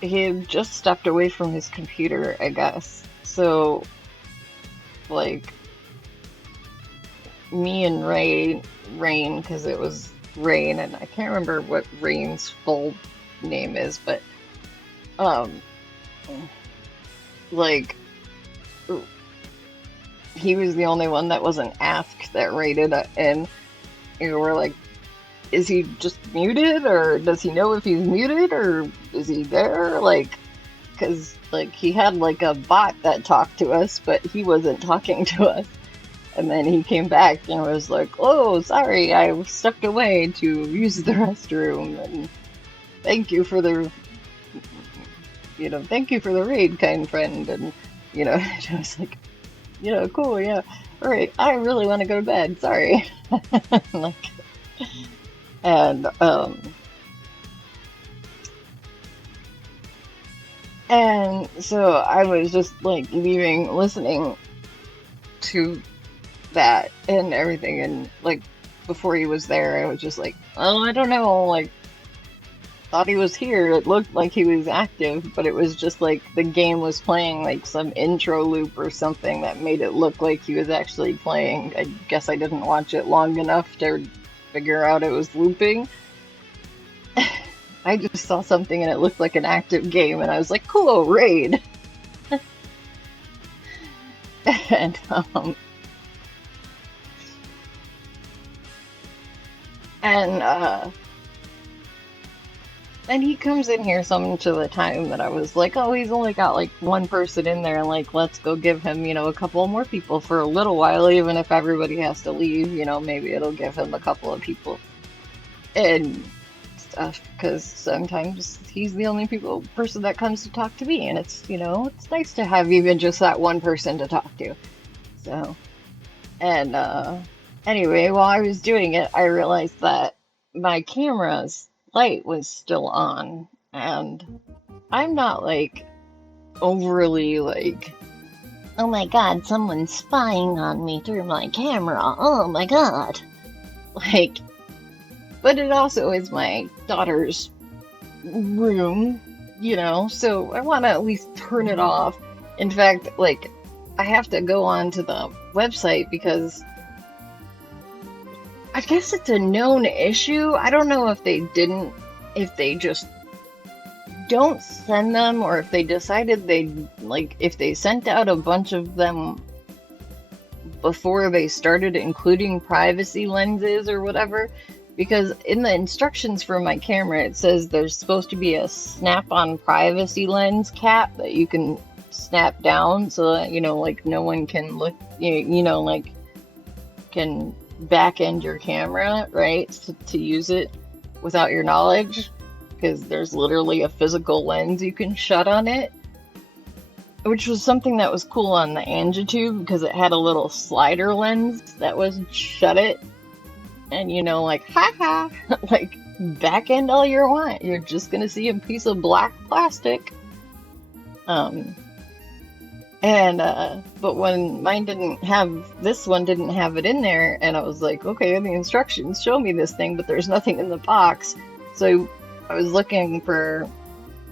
he had just stepped away from his computer, I guess. So, like, me and Rain, because it was Rain, and I can't remember what Rain's full name is, but, like, he was the only one that wasn't asked that raided, and we're like, is he just muted, or does he know if he's muted, or is he there? Like, because like he had like a bot that talked to us, but he wasn't talking to us. And then he came back and was like, "Oh, sorry, I stepped away to use the restroom, and thank you for the, thank you for the raid, kind friend." And I was like, cool, yeah, all right. I really want to go to bed. Sorry, like. And so I was just like listening to that and everything, and like before he was there, I was just like, oh, I don't know, like thought he was here. It looked like he was active, but it was just like the game was playing like some intro loop or something that made it look like he was actually playing. I guess I didn't watch it long enough to figure out it was looping. I just saw something and it looked like an active game, and I was like, cool, raid. And then he comes in here some to the time that I was like, oh, he's only got like one person in there, and like, let's go give him, a couple more people for a little while, even if everybody has to leave, maybe it'll give him a couple of people and stuff, because sometimes he's the only person that comes to talk to me, and it's, it's nice to have even just that one person to talk to. So, and anyway, while I was doing it, I realized that my camera's light was still on, and I'm not like overly like, oh my god, someone's spying on me through my camera, oh my god, like, but it also is my daughter's room, so I want to at least turn it off. In fact, like, I have to go on to the website because I guess it's a known issue. I don't know if if they just don't send them, or if they decided if they sent out a bunch of them before they started including privacy lenses or whatever. Because in the instructions for my camera, it says there's supposed to be a snap-on privacy lens cap that you can snap down so that, like no one can look, can back end your camera, right? To use it without your knowledge, because there's literally a physical lens you can shut on it, which was something that was cool on the Angitube because it had a little slider lens that was shut it, and haha, like back end all you want. You're just gonna see a piece of black plastic. But when mine this one didn't have it in there, and I was like, okay, the instructions show me this thing, but there's nothing in the box. So I was looking for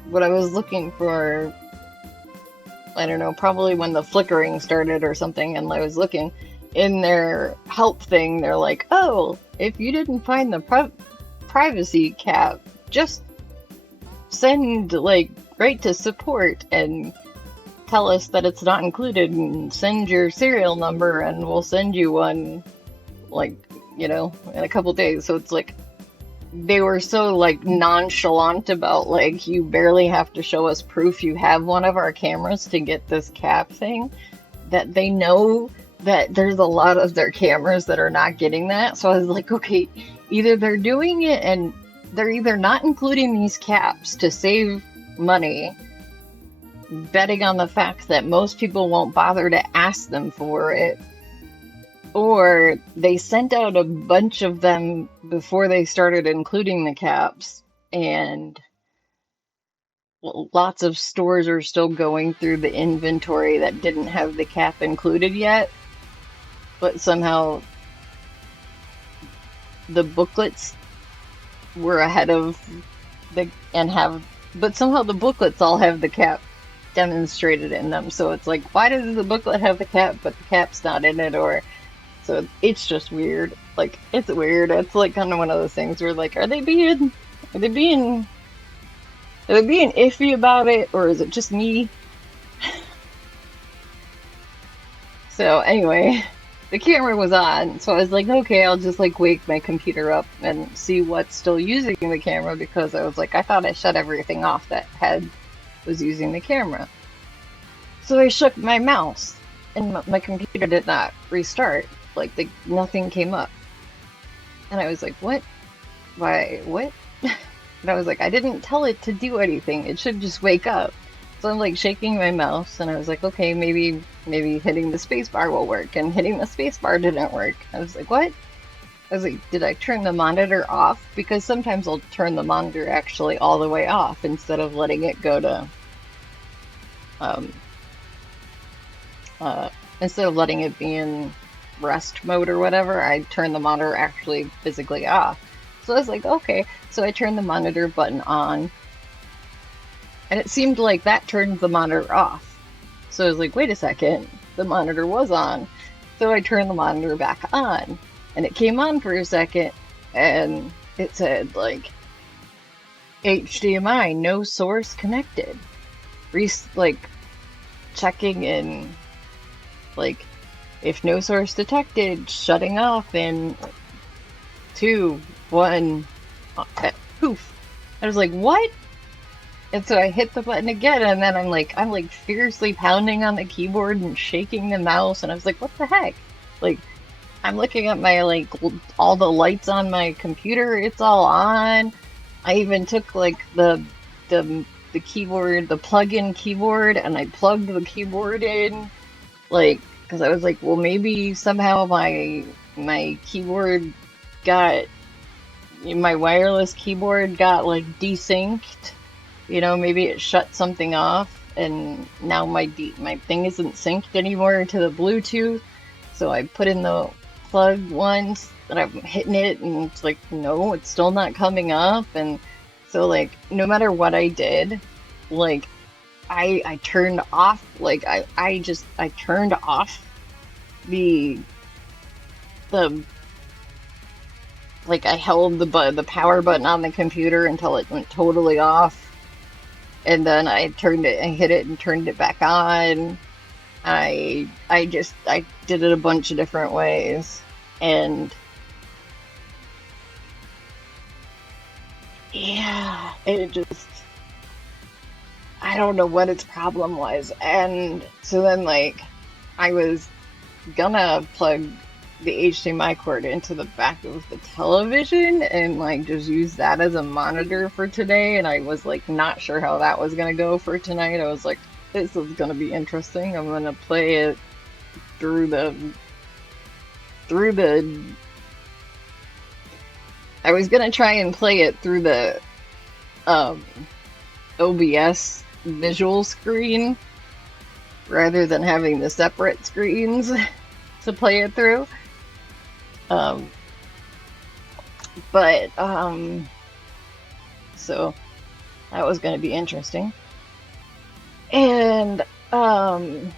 what I was looking for. I don't know, probably when the flickering started or something, and I was looking in their help thing. They're like, oh, if you didn't find the privacy cap, just send right to support and tell us that it's not included, and send your serial number and we'll send you one in a couple days. So it's like they were so nonchalant about you barely have to show us proof you have one of our cameras to get this cap thing, that they know that there's a lot of their cameras that are not getting that. So I was like, okay, either they're doing it and they're either not including these caps to save money, betting on the fact that most people won't bother to ask them for it, or they sent out a bunch of them before they started including the caps, and lots of stores are still going through the inventory that didn't have the cap included yet, but somehow the booklets were ahead of but somehow the booklets all have the cap demonstrated in them. So it's like, why does the booklet have the cap but the cap's not in it? Or so it's just weird. It's weird. It's kind of one of those things where are they being iffy about it, or is it just me? So anyway, the camera was on, so I was like, okay, I'll just wake my computer up and see what's still using the camera, because I was like, I thought I shut everything off that was using the camera. So I shook my mouse, and my computer did not restart. Nothing came up. And I was like, what? Why, what? And I was like, I didn't tell it to do anything. It should just wake up. So I'm shaking my mouse, and I was like, okay, maybe hitting the space bar will work. And hitting the space bar didn't work. I was like, what? I was like, did I turn the monitor off? Because sometimes I'll turn the monitor actually all the way off instead of letting it go to, instead of letting it be in rest mode or whatever, I turn the monitor actually physically off. So I was like, okay. So I turned the monitor button on, and it seemed like that turned the monitor off. So I was like, wait a second, the monitor was on. So I turned the monitor back on, and it came on for a second, and it said HDMI, no source connected. Checking in, if no source detected, shutting off in 2, 1, poof. I was like, what? And so I hit the button again, and then I'm fiercely pounding on the keyboard and shaking the mouse, and I was like, what the heck? I'm looking at my all the lights on my computer, it's all on. I even took the keyboard, the plug-in keyboard, and I plugged the keyboard in, because I was like, well, maybe somehow my keyboard got, my wireless keyboard got desynced. Maybe it shut something off, and now my thing isn't synced anymore to the Bluetooth. So I put in the plug once, and I'm hitting it, and it's like, no, it's still not coming up. And so no matter what I did, I turned off, I turned off the like I held the power button on the computer until it went totally off, and then I turned it and hit it and turned it back on. I did it a bunch of different ways, and yeah, it just I don't know what its problem was. And so then like I was gonna plug the HDMI cord into the back of the television and like just use that as a monitor for today, and I was like not sure how that was gonna go for tonight. I was like, this is gonna be interesting. I'm gonna play it through the I was gonna try and play it through the um OBS visual screen rather than having the separate screens to play it through. Um, but so that was going to be interesting. And um,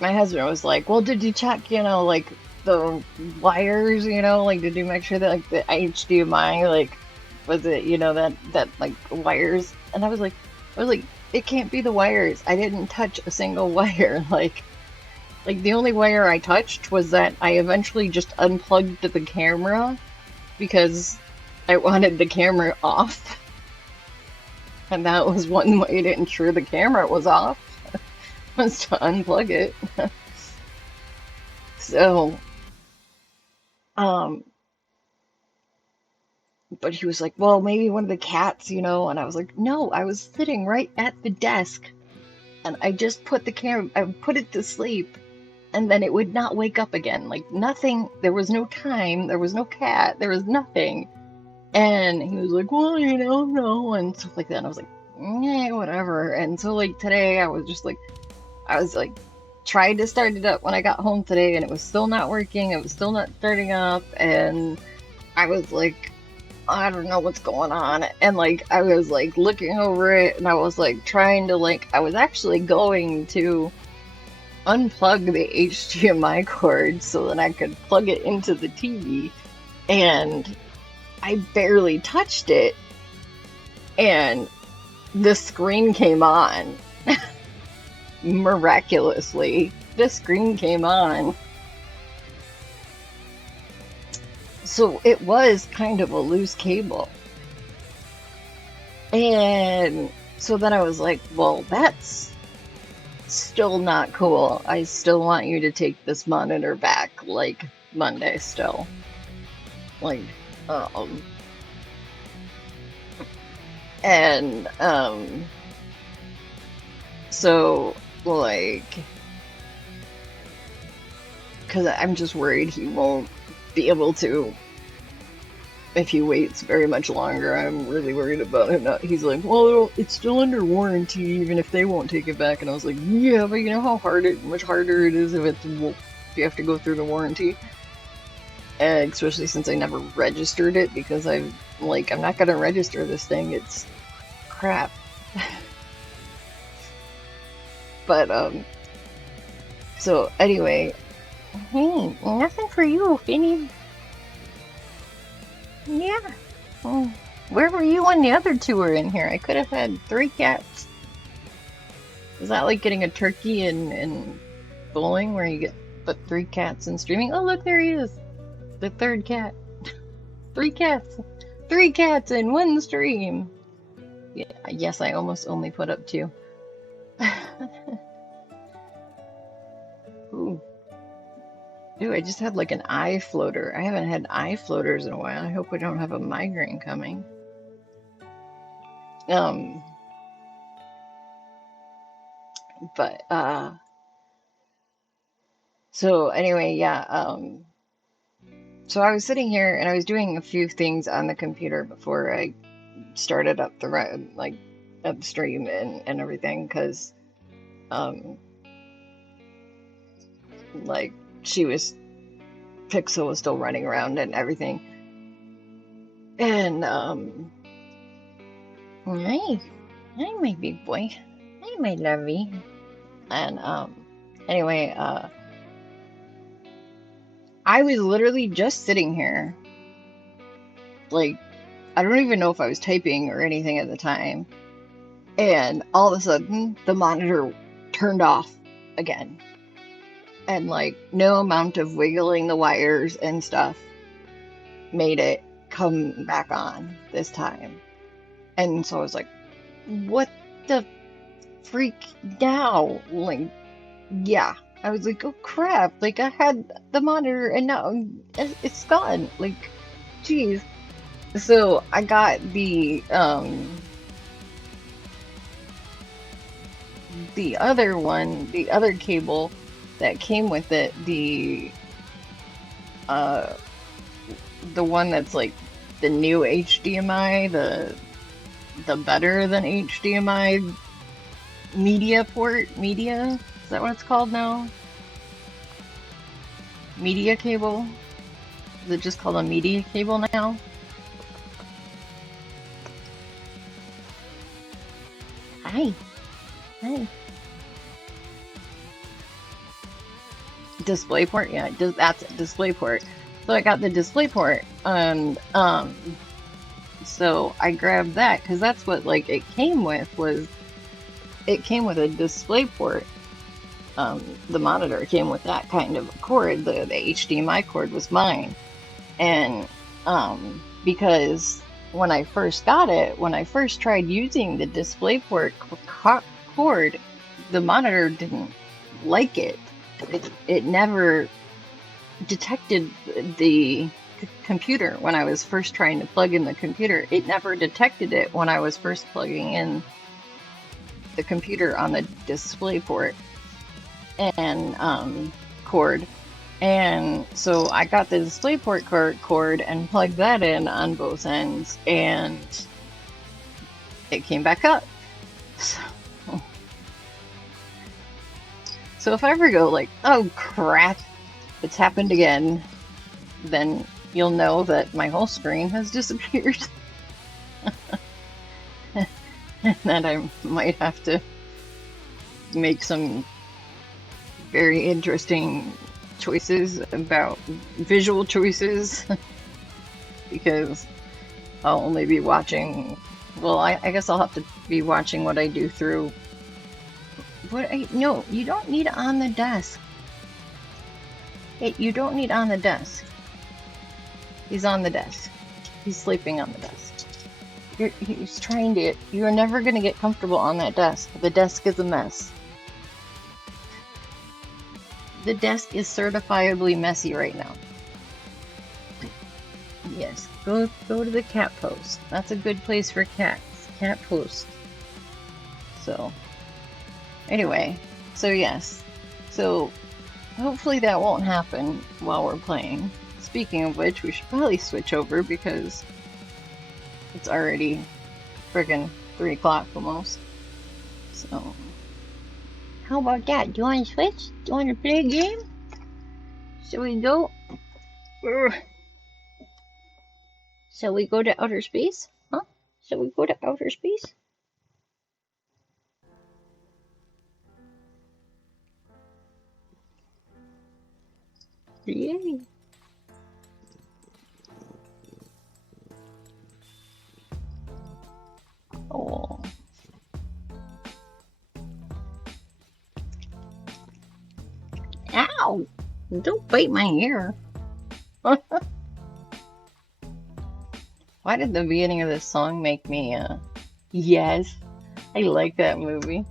my husband was like, "Well, did you check, like the wires, like did you make sure that like the HDMI, like was it, that like wires?" And I was like, it can't be the wires. I didn't touch a single wire. Like the only wire I touched was that I eventually just unplugged the camera because I wanted the camera off. And that was one way to ensure the camera was off, was to unplug it. So, um, but he was like, well, maybe one of the cats, and I was like, no, I was sitting right at the desk and I just put the camera, I put it to sleep, and then it would not wake up again. Like nothing, there was no time, there was no cat, there was nothing. And he was like, well, no, and stuff like that. And I was like, yeah, whatever. And so like today I was like tried to start it up when I got home today, and it was still not working. It was still not starting up, and I was like, I don't know what's going on. And like I was like looking over it, and I was like trying to like I was actually going to unplug the HDMI cord so that I could plug it into the TV, and I barely touched it, and the screen came on. Miraculously, the screen came on. So it was kind of a loose cable. And so then I was like, well, that's still not cool. I still want you to take this monitor back like Monday still. Like, um, and, so, like, because I'm just worried he won't be able to if he waits very much longer. I'm really worried about him not. He's like, well, it's still under warranty, even if they won't take it back. And I was like, yeah, but you know how much harder it is if you have to go through the warranty. And especially since I never registered it, because I'm not gonna register this thing. It's crap. But so anyway, hey, nothing for you, Finny. Yeah. Oh, where were you when the other two were in here? I could have had 3 cats. Is that like getting a turkey in bowling where you get but 3 cats in streaming? Oh, look, there he is. The 3rd cat. 3 cats. 3 cats in 1 stream. Yeah, yes, I almost only put up 2. Ooh. Ooh, I just had like an eye floater. I haven't had eye floaters in a while. I hope I don't have a migraine coming. Um, but so anyway, yeah, so I was sitting here and I was doing a few things on the computer before I started up the upstream and everything, because um like Pixel was still running around and everything. And hi, my big boy. Hi, my lovey. And anyway, I was literally just sitting here like, I don't even know if I was typing or anything at the time. And all of a sudden, the monitor turned off again. And like, no amount of wiggling the wires and stuff made it come back on this time. And so I was like, what the freak now? Like, yeah. I was like, oh crap. Like, I had the monitor and now it's gone. Like, geez. So I got the other one, the other cable that came with it, uh the one that's like the new HDMI, the better than HDMI media. Is that what it's called now? Media cable? Is it just called a media cable now? Hi. Hi. DisplayPort, yeah, that's it, DisplayPort. So I got the DisplayPort, and so I grabbed that because that's what like it came with was it came with a DisplayPort. The monitor came with that kind of cord. The HDMI cord was mine, and because when I first got it, when I first tried using the DisplayPort cord, the monitor didn't like it. It never detected the computer when I was first trying to plug in the computer. It never detected it when I was first plugging in the computer on the DisplayPort and cord. And so I got the DisplayPort cord and plugged that in on both ends, and it came back up. So if I ever go like, oh crap, it's happened again, then you'll know that my whole screen has disappeared. And that I might have to make some very interesting choices about visual choices because I'll only be watching, well, I guess I'll have to be watching what I do through. No, you don't need on the desk. Hey, you don't need on the desk. He's on the desk. He's sleeping on the desk. He's trying to you're never going to get comfortable on that desk. The desk is a mess. The desk is certifiably messy right now. Yes, go to the cat post. That's a good place for cats. Cat post. So, anyway, so yes. So, hopefully that won't happen while we're playing. Speaking of which, we should probably switch over because it's already friggin' 3 o'clock almost. So, how about that? Do you want to switch? Do you want to play a game? Shall we go? Shall we go to outer space? Huh? Shall we go to outer space? Yay! Oh. Ow! Don't bite my ear. Why did the beginning of this song make me, yes, I like that movie.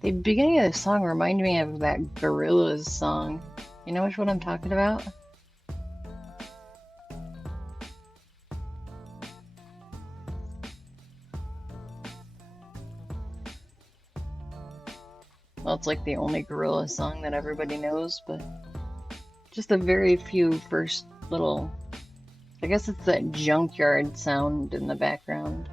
The beginning of the song reminded me of that Gorillaz song. You know which one I'm talking about? Well, it's like the only Gorillaz song that everybody knows, but just a very few first little, I guess it's that junkyard sound in the background.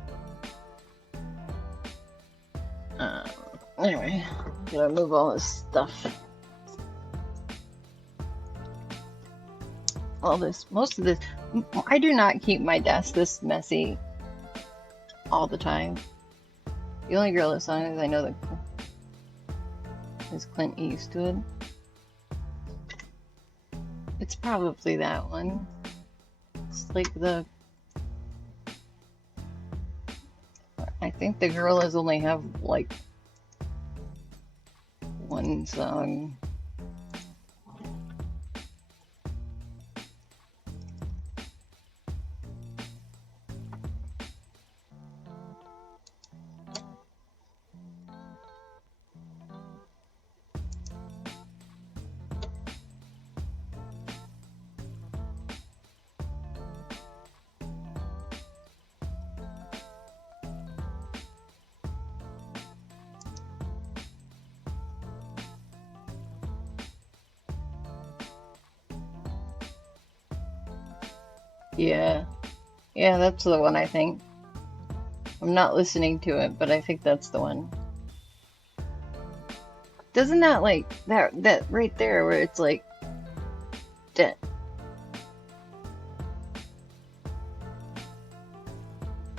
Anyway, gotta move all this stuff. Most of this, I do not keep my desk this messy all the time. The only Gorillaz song is I know that is Clint Eastwood. It's probably that one. It's like the I think the gorillas only have like one song. Yeah. Yeah, that's the one I think. I'm not listening to it, but I think that's the one. Doesn't that like that right there where it's like that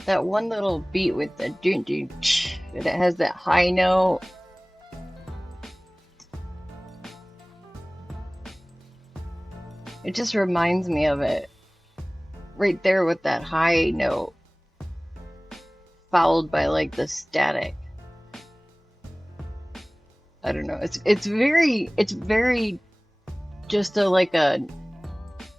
that one little beat with the doo doo that it has that high note. It just reminds me of it right there with that high note followed by like the static. I don't know. It's very just a like a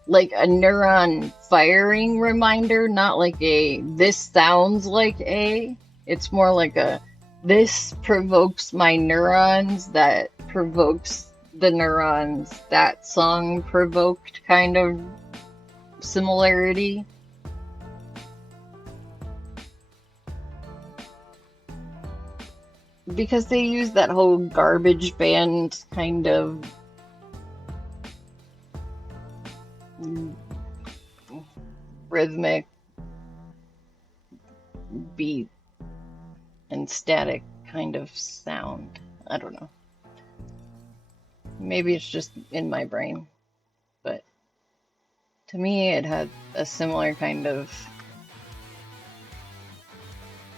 neuron firing reminder, not like a this sounds like a. It's more like a this provokes my neurons that provokes the neurons that song provoked kind of similarity. Because they use that whole garbage band kind of rhythmic beat and static kind of sound. I don't know. Maybe it's just in my brain, but to me it had a similar kind of,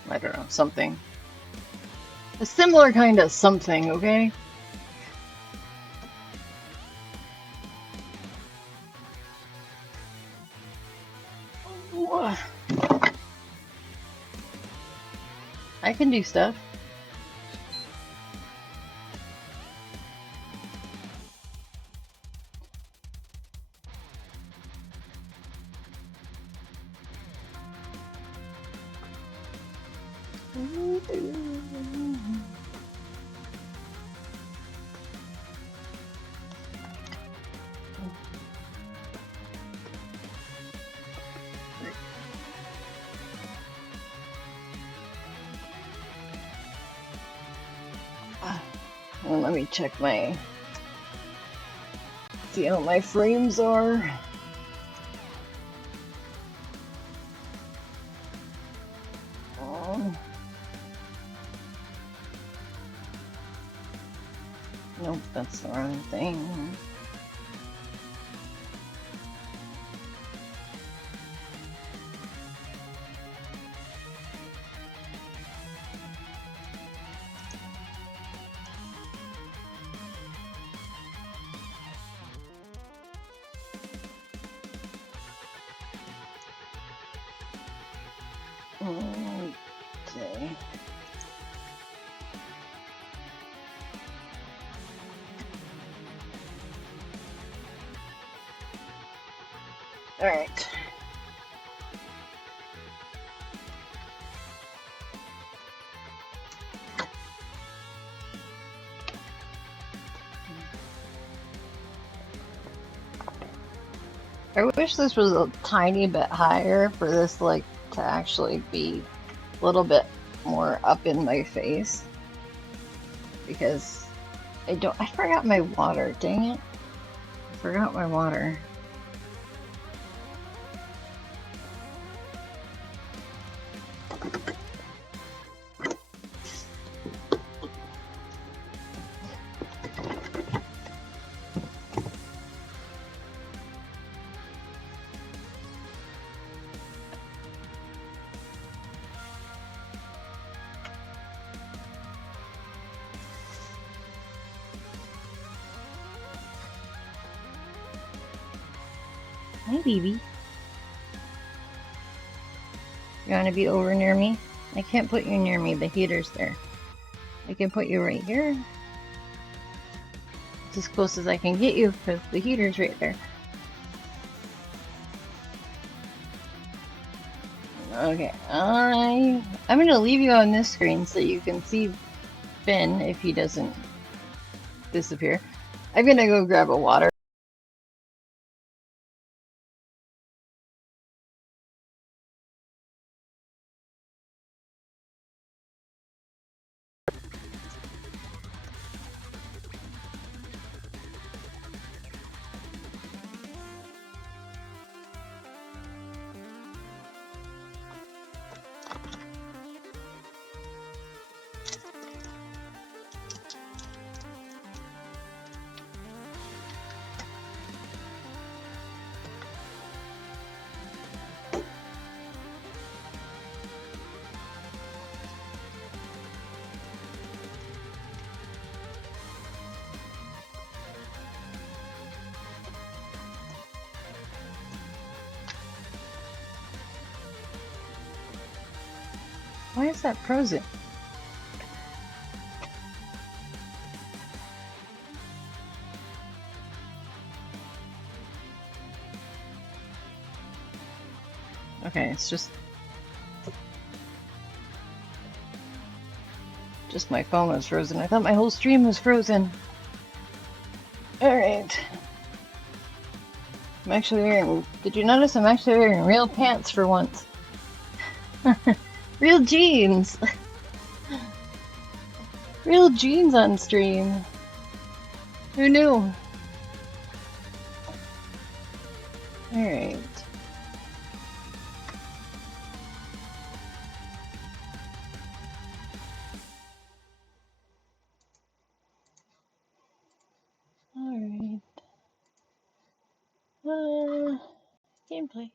I don't know, something. A similar kind of something, okay? I can do stuff. Well, let me check see how my frames are. Nope, that's the wrong thing. Okay. All right. I wish this was a tiny bit higher for this like to actually be a little bit more up in my face because I forgot my water, dang it. I forgot my water. Hi, baby. You want to be over near me? I can't put you near me, the heater's there. I can put you right here. It's as close as I can get you because the heater's right there. Okay, I'm gonna leave you on this screen so you can see Finn if he doesn't disappear. I'm gonna go grab a water. Why is that frozen? Okay, it's just my phone was frozen. I thought my whole stream was frozen. Alright. I'm actually wearing, did you notice I'm actually wearing real pants for once? Real jeans! Real jeans on stream. Who knew? Alright. Alright. Gameplay.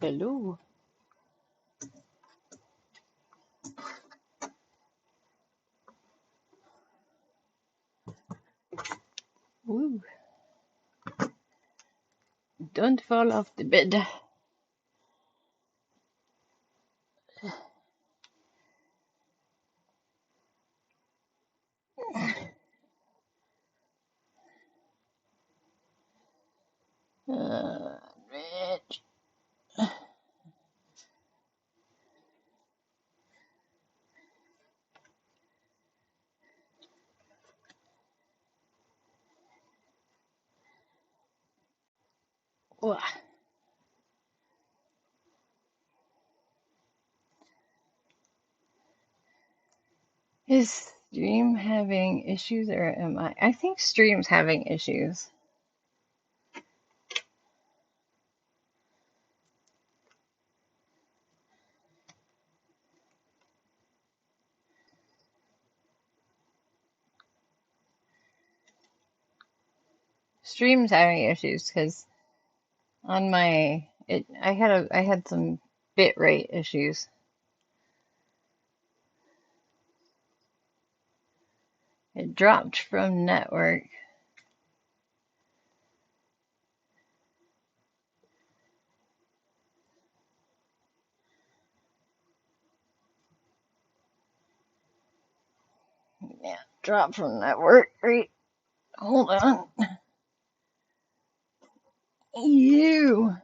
Hello. Woo. Don't fall off the bed. Rich. Wah. Is stream having issues or am I? I think stream's having issues. Stream's having issues because on my I had some bit rate issues. It dropped from network. Yeah, dropped from network rate. Hold on. You.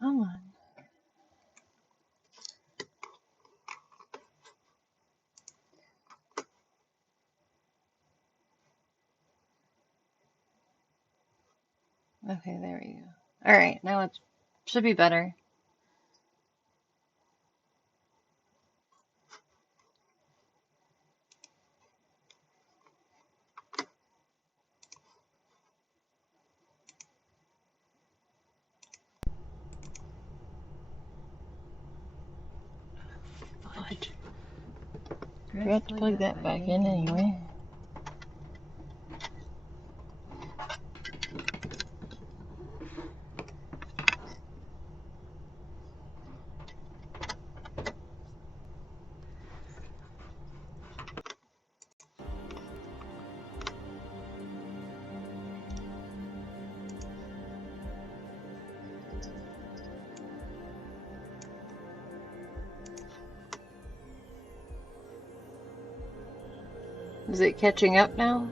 Come on. Okay, there we go. All right, now it should be better. Fudge. Forgot to plug that back in anyway. Is it catching up now?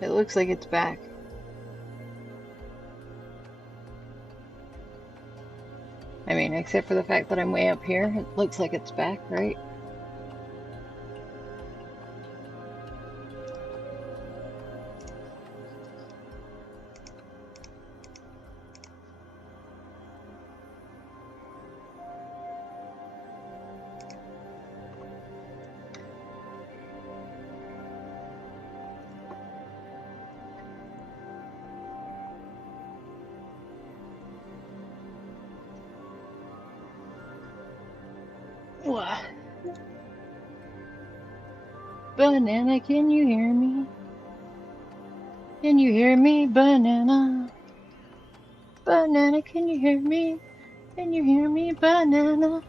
It looks like it's back. I mean, except for the fact that I'm way up here, it looks like it's back, right? What? Banana, can you hear me? Can you hear me, banana? Banana, can you hear me? Can you hear me, banana?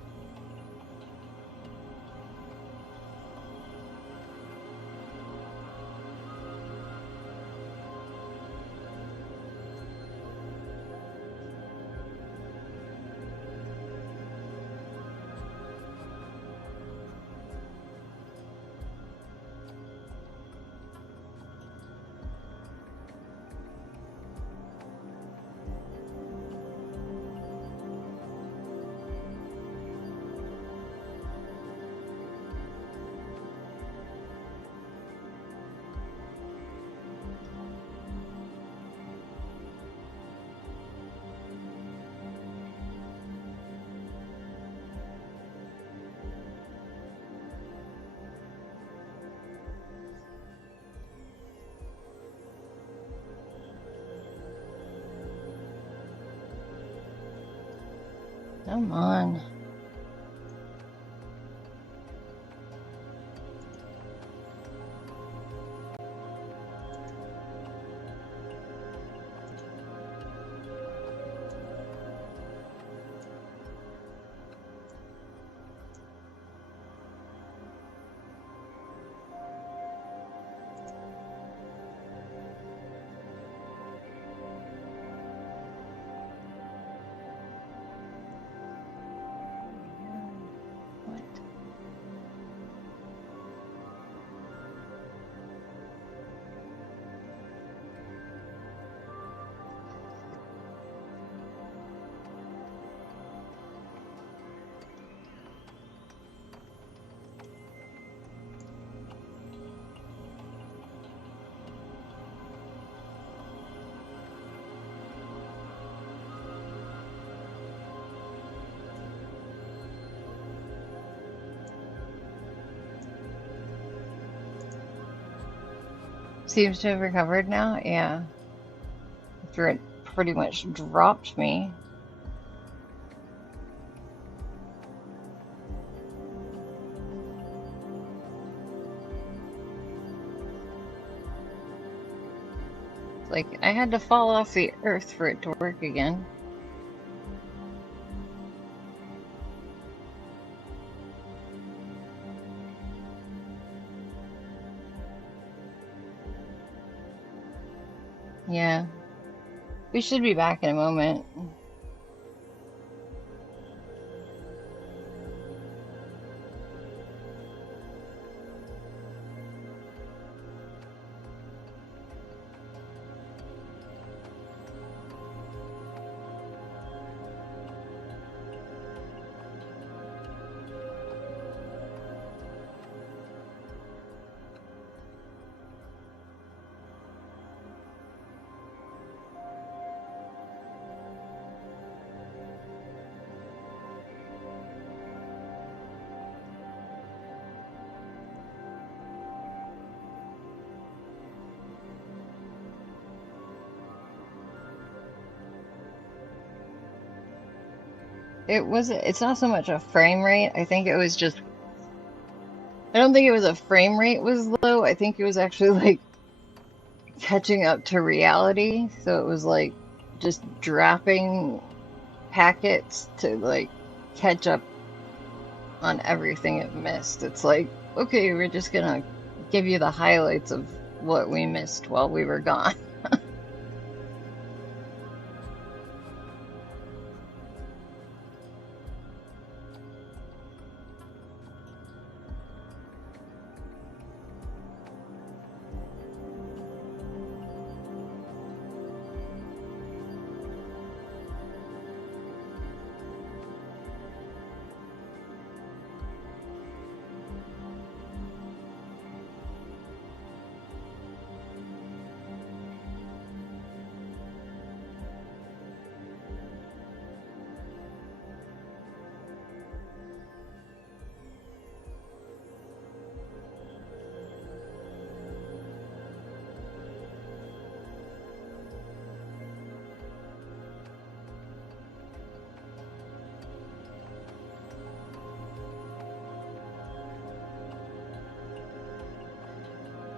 Come on. What? Seems to have recovered now? Yeah. After it pretty much dropped me. Like, I had to fall off the earth for it to work again. Yeah. We should be back in a moment. It's not so much a frame rate. I think it was just, I don't think it was a frame rate was low. I think it was actually like catching up to reality. So it was like just dropping packets to like catch up on everything it missed. It's like, okay, we're just gonna give you the highlights of what we missed while we were gone.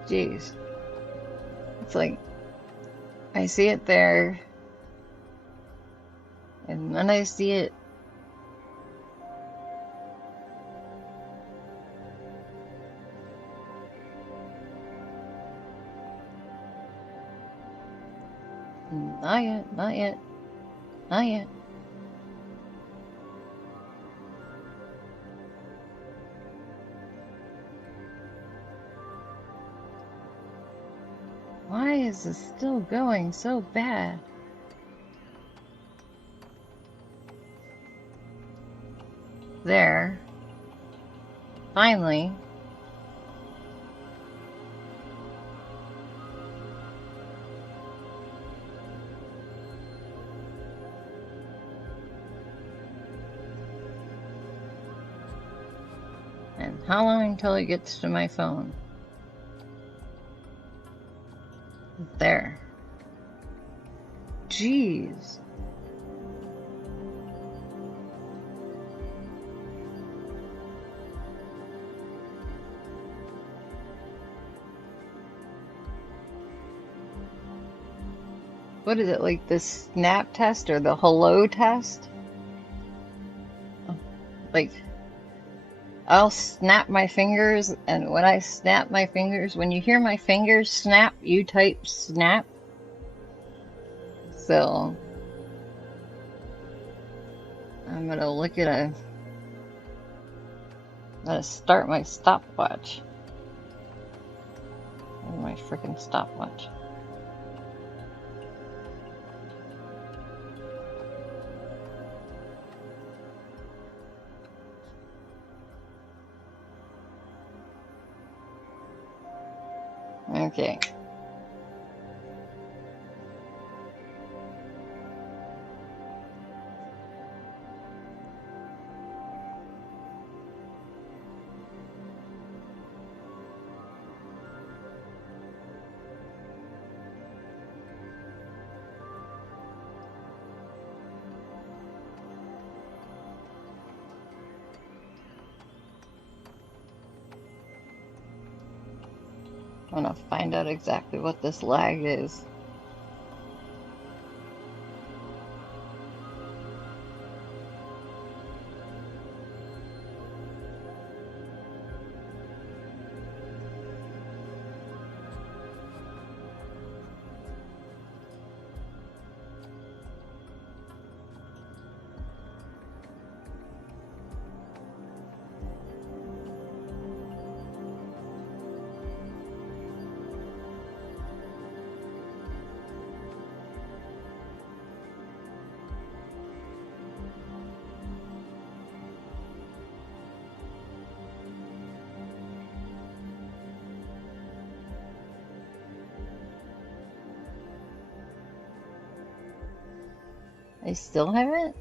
Jeez. It's like I see it there, and then I see it. Not yet, not yet, not yet. Why is this still going so bad? There. Finally. And how long until it gets to my phone? There. Jeez. What is it, like the snap test or the hello test? Like, I'll snap my fingers, and when I snap my fingers, when you hear my fingers snap, you type snap. So, I'm gonna look at I'm gonna start my stopwatch. Where's my freaking stopwatch? Okay. I'm gonna find out exactly what this lag is. I still haven't?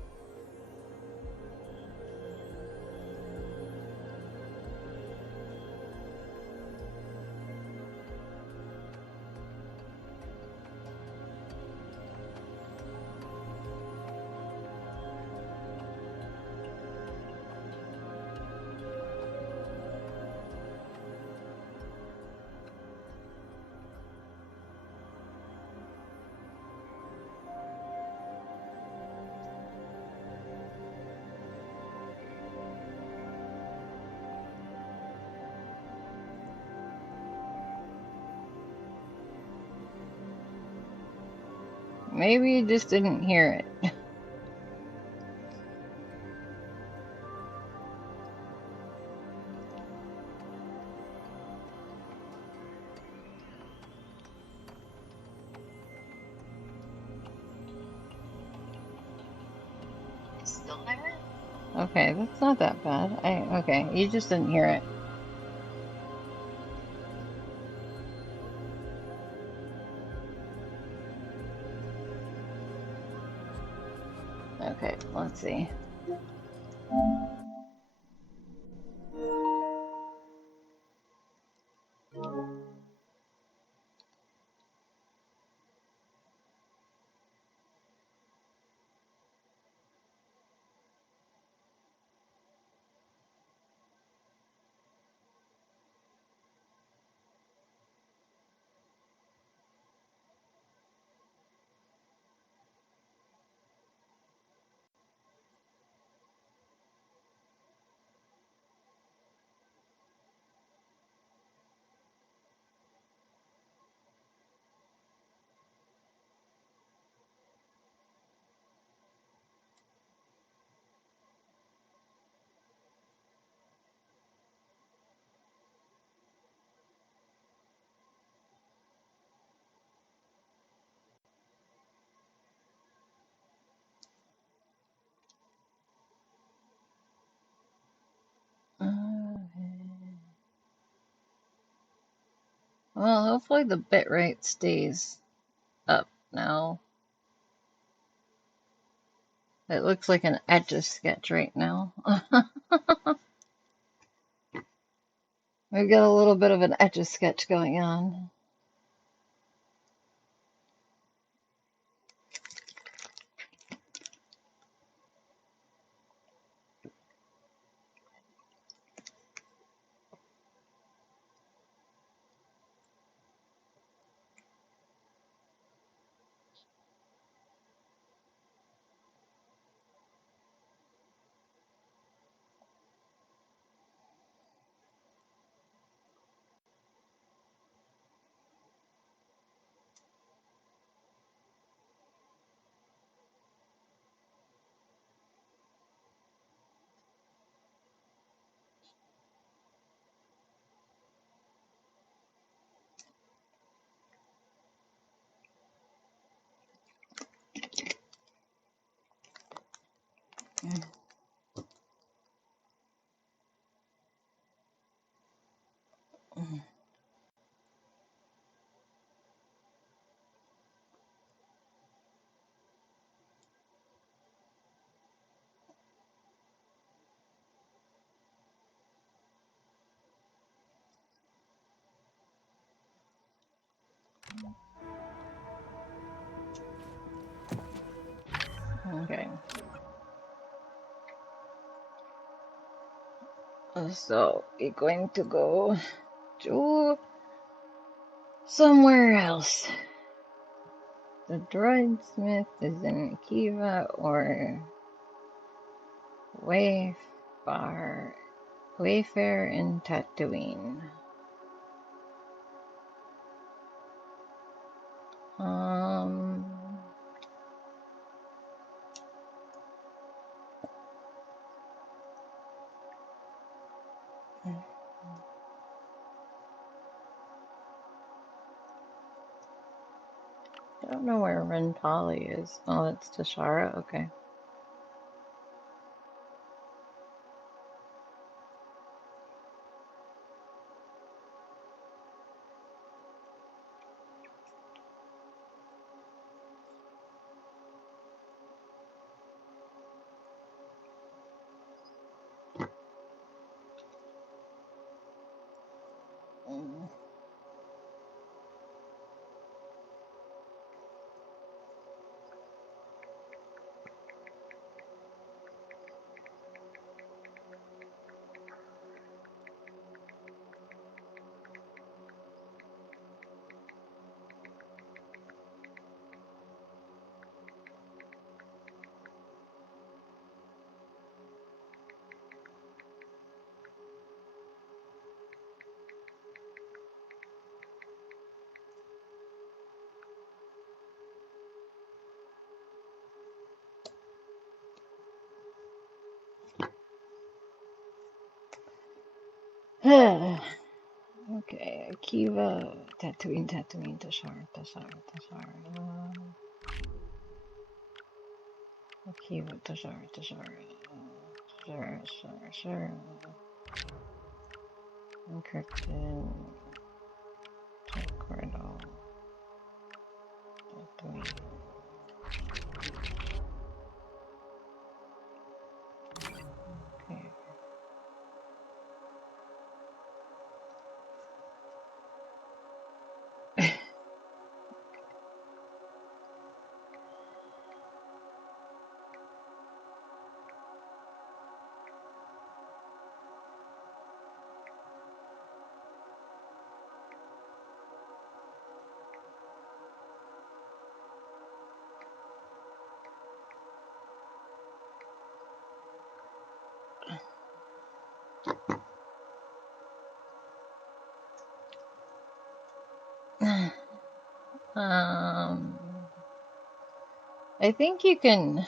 Maybe you just didn't hear it. I still haven't? Okay, that's not that bad. Okay, you just didn't hear it. Okay, let's see. Well, hopefully the bitrate stays up now. It looks like an Etch-a-Sketch right now. We've got a little bit of an Etch-a-Sketch going on. Okay. So we're going to go to somewhere else. The Droidsmith is in Kiva or Wayfar, Wayfair in Tatooine. Um, I don't know where Rentali is. Oh, it's Tashara. Okay. Okay, Akiva, Tatooine, Tatooine, Tashara. Akiva, Tashara. Encrypted, Corridor, Tatooine. Okay. Um, I think you can.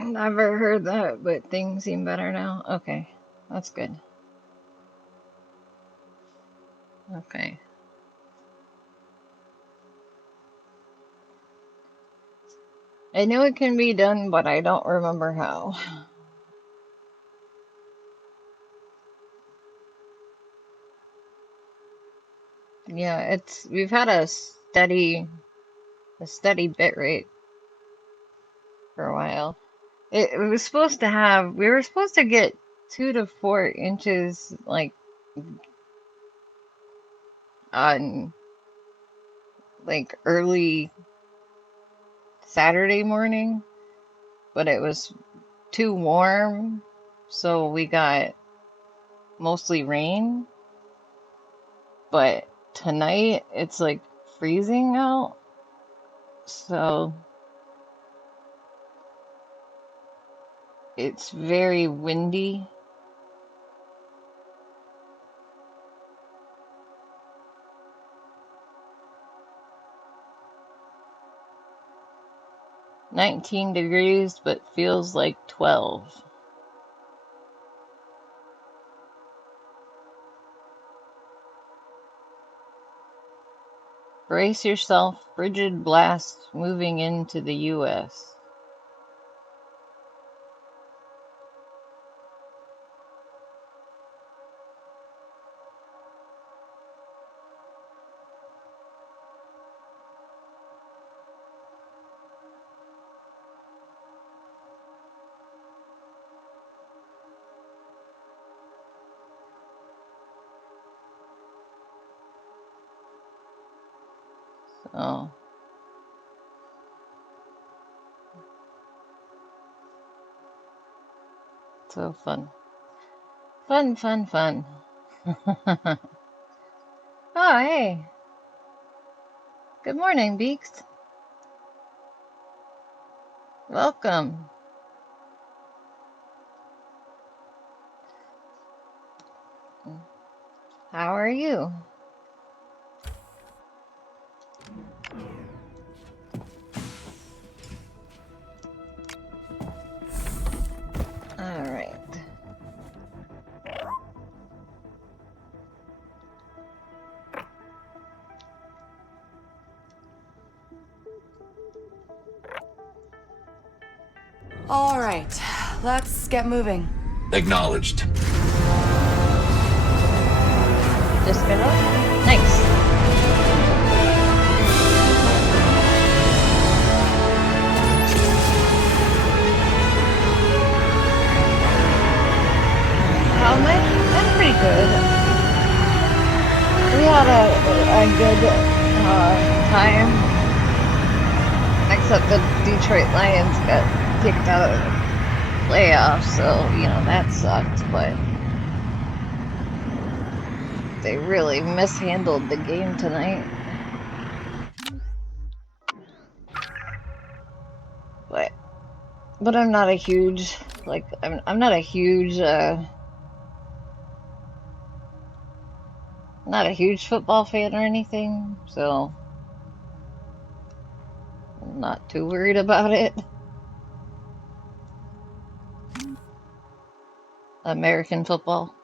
Never heard that, but things seem better now. Okay, that's good. Okay. I know it can be done, but I don't remember how. Yeah, we've had a steady bit rate for a while. It was supposed to have we were supposed to get 2 to 4 inches like on like early Saturday morning, but it was too warm, so we got mostly rain. But tonight it's like freezing out, so it's very windy. 19 degrees, but feels like 12. Brace yourself, frigid blast moving into the U.S. Oh, so fun. Fun, fun, fun. Oh, hey. Good morning, Beaks. Welcome. How are you? All right. All right, let's get moving. Acknowledged. Just got up. Nice. How much? That's pretty good. We had a good time, except the Detroit Lions got kicked out of the playoffs, so, that sucked, but they really mishandled the game tonight. But I'm not a huge, I'm not a huge, not a huge football fan or anything, so I'm not too worried about it. American football.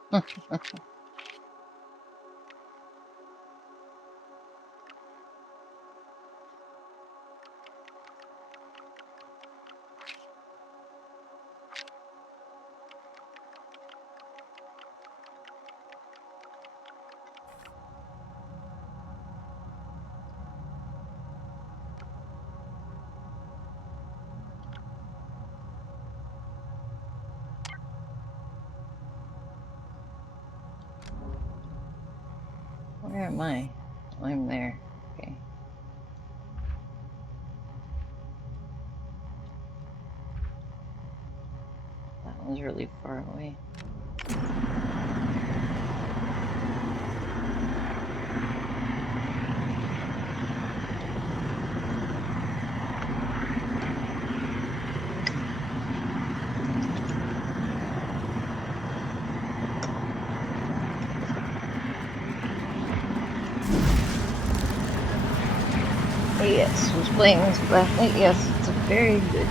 Where am I? I'm there. Okay. That one's really far away. Yes, was playing this last night. Yes, it's a very good.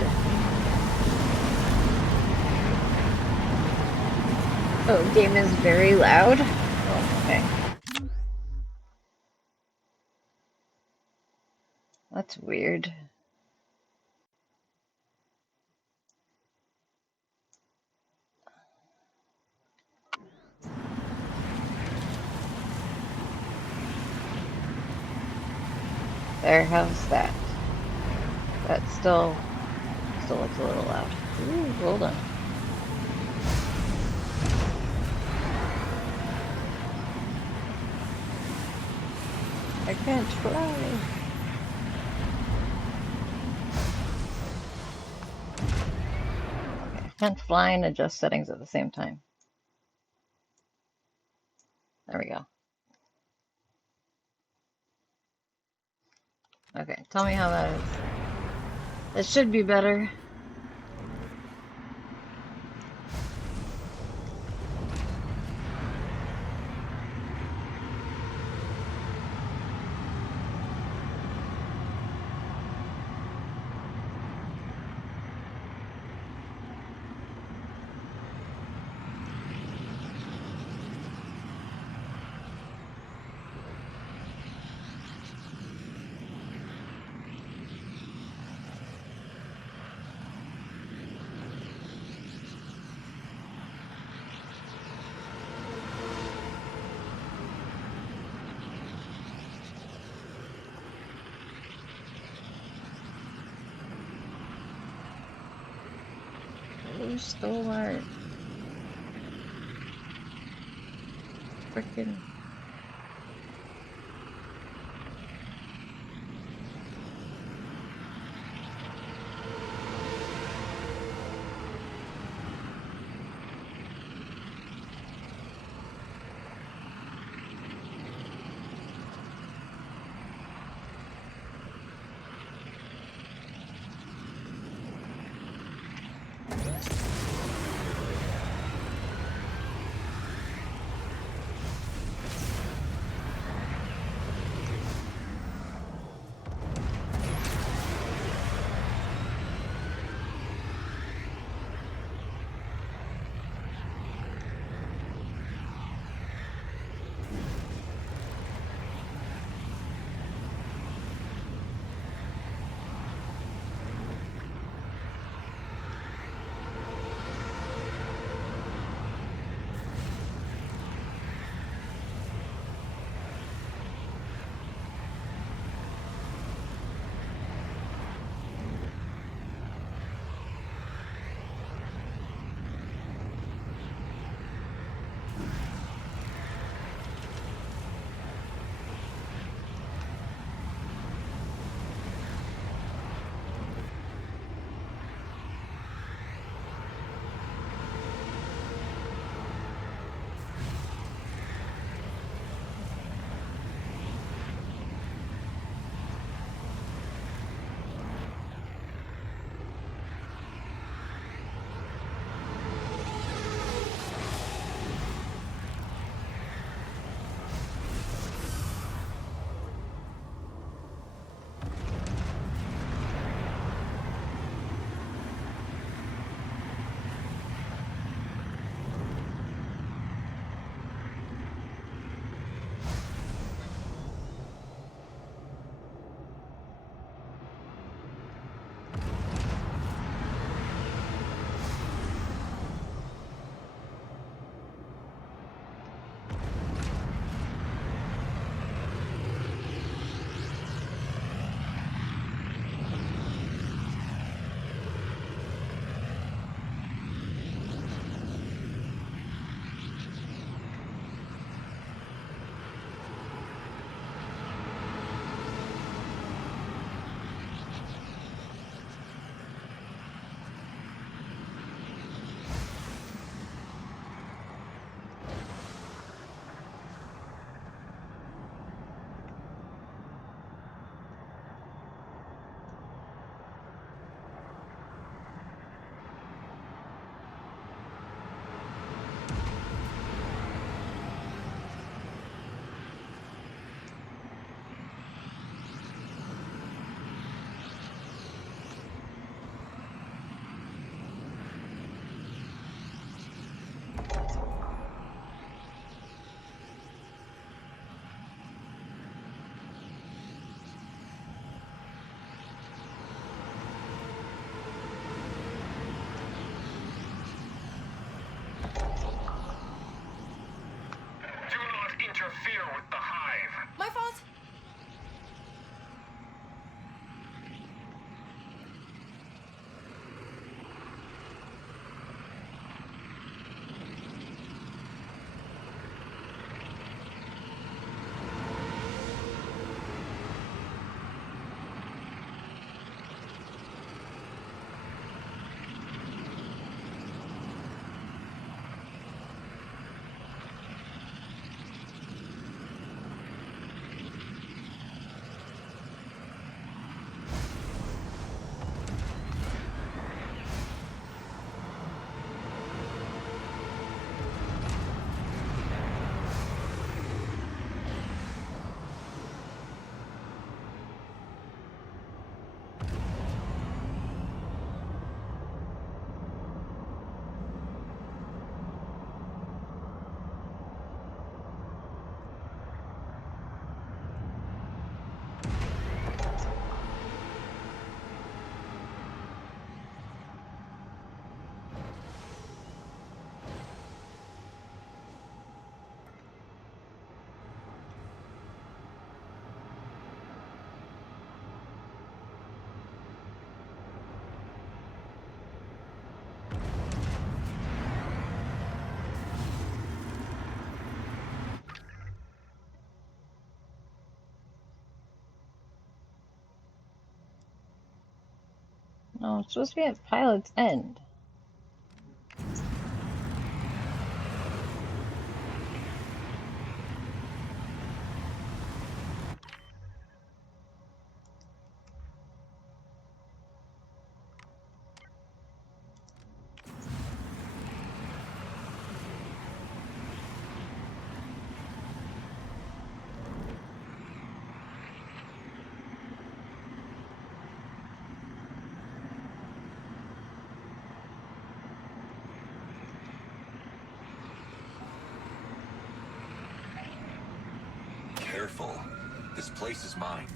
Oh, game is very loud. Oh, okay. That's weird. There, how's that? That still looks a little loud. Ooh, hold on. I can't fly. Okay, I can't fly and adjust settings at the same time. There we go. Okay, tell me how that is. It should be better. Who stole our frickin'... Oh, it's supposed to be at Pilot's End. Careful. This place is mine.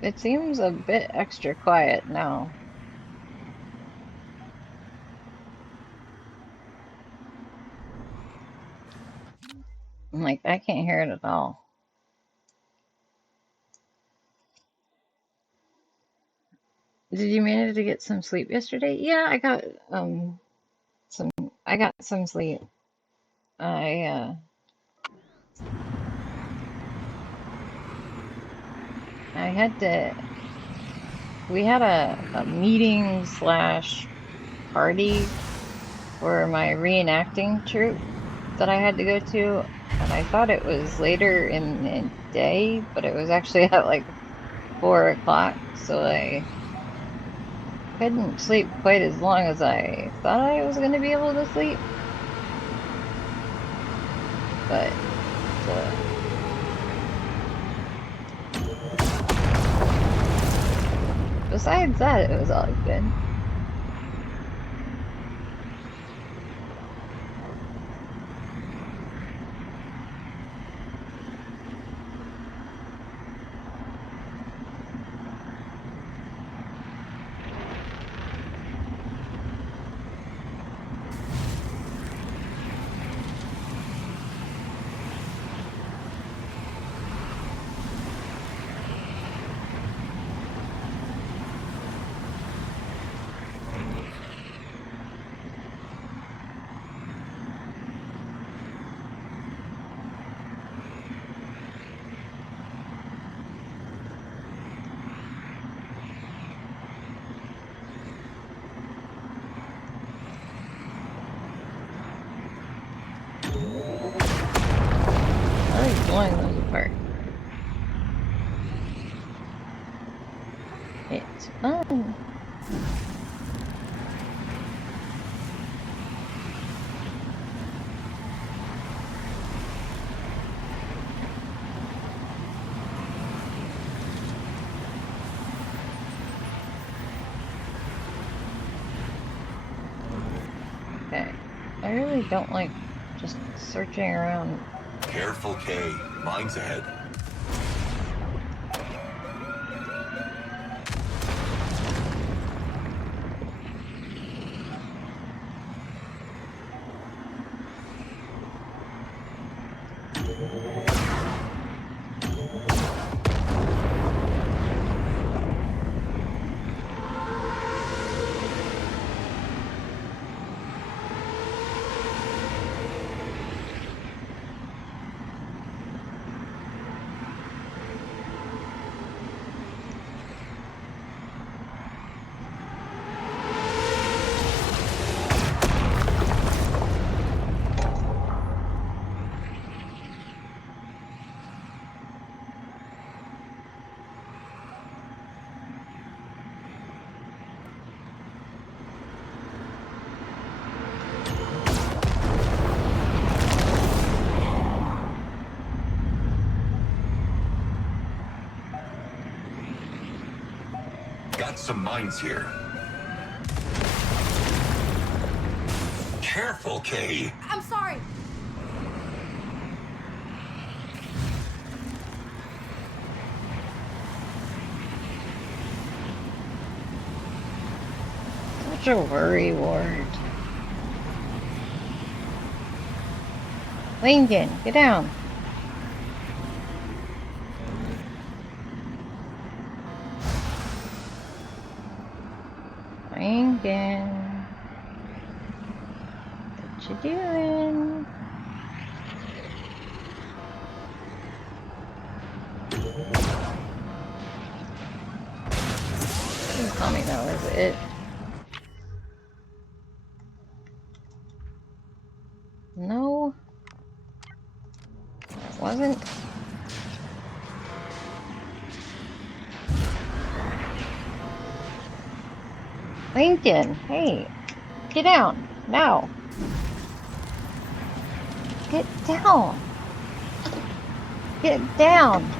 It seems a bit extra quiet now. Like, I can't hear it at all. Did you manage to get some sleep yesterday? Yeah, some I got some sleep. I I had to we had a meeting slash party for my reenacting troupe that I had to go to, and I thought it was later in the day, but it was actually at like 4 o'clock, so I couldn't sleep quite as long as I thought I was going to be able to sleep. But uh, besides that, it was all good. I like blowing those apart. It's fun. Okay. I really don't like just searching around. Careful, Kay. Mine's ahead. some mines here. Careful, Kay. I'm sorry. Such a worry ward. Lincoln, get down. Lincoln. What you doing? Please tell me that was it. No. That wasn't. Lincoln, hey. Get down. Now. Get down. Get down.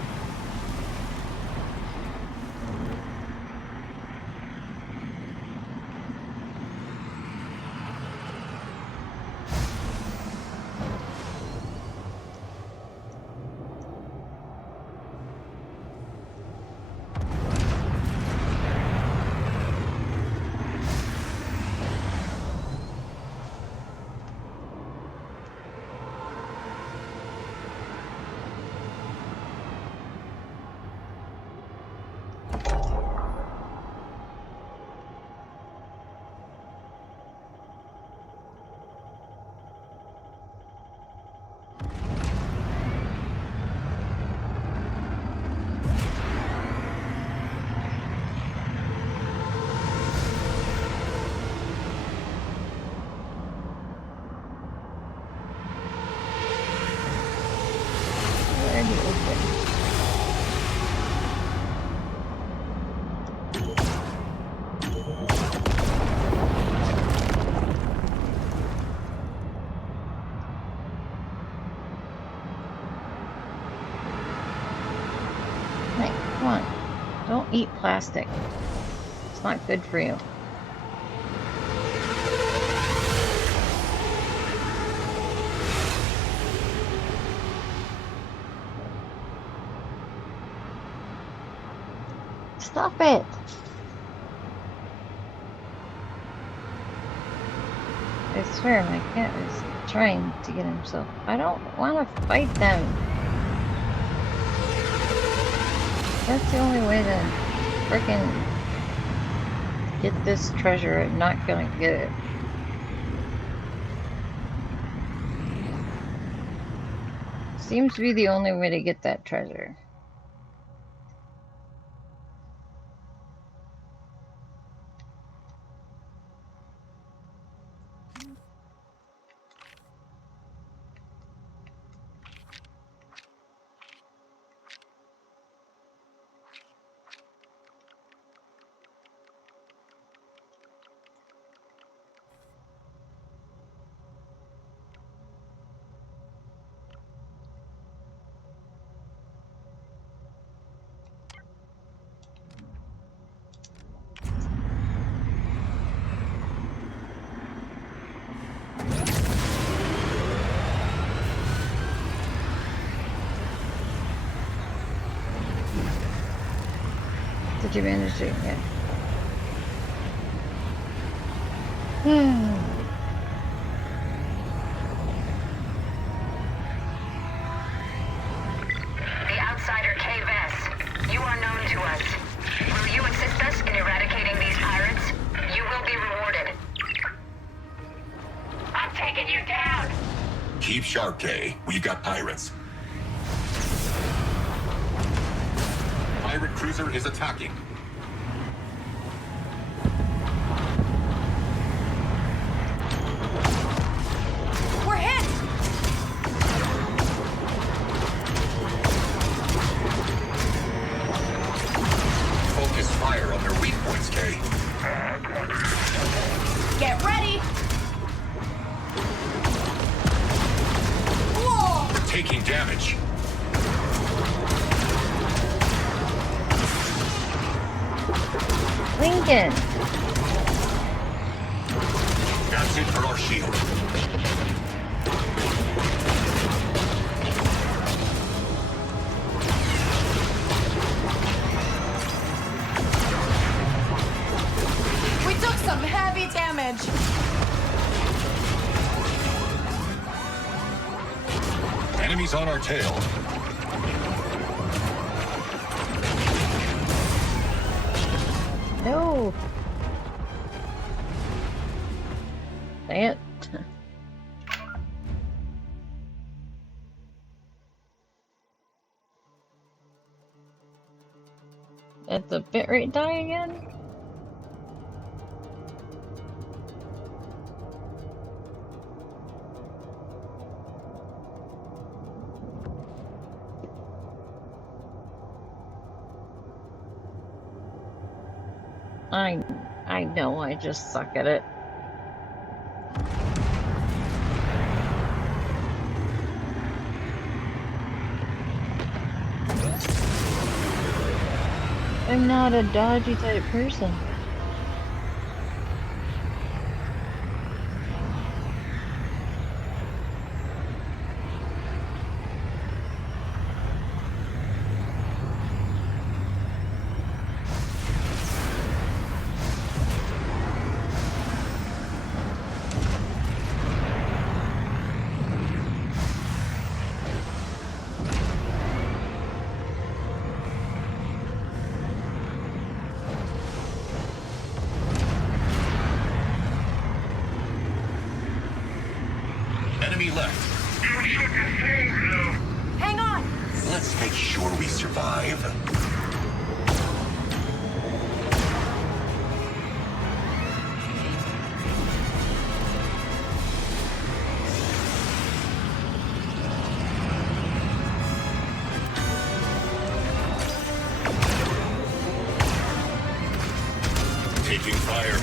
Already open. Hey, come on. Don't eat plastic. It's not good for you. Stop it! I swear my cat is trying to get himself. I don't want to fight them. That's the only way to frickin' get this treasure. I'm not gonna get it. Seems to be the only way to get that treasure. Did you manage to? Yeah. The outsider Kay Vess. You are known to us. Will you assist us in eradicating these pirates? You will be rewarded. I'm taking you down! Keep sharp, Kay. We've got pirates. Pirate cruiser is attacking. We're hit! Focus fire on their weak points, Kay. Get ready! Whoa! We're taking damage. thinking? That's it for our shield. We took some heavy damage. Enemies on our tail. No. Dang it. Did the bitrate die again? I know, I just suck at it. I'm not a dodgy type person. Enemy left. Hang on. Let's make sure we survive. Taking fire.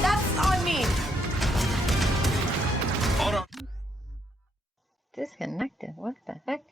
That's on me. On our... Disconnected? What the heck?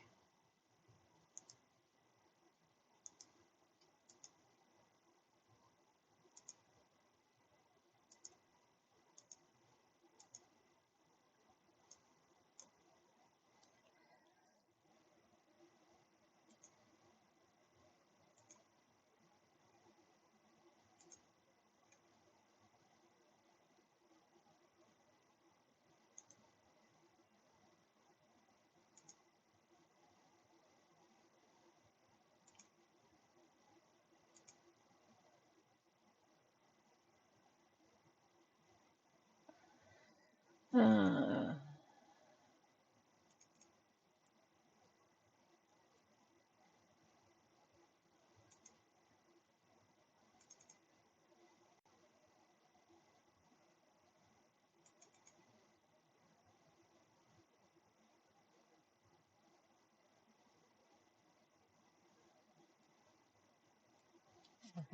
Uh,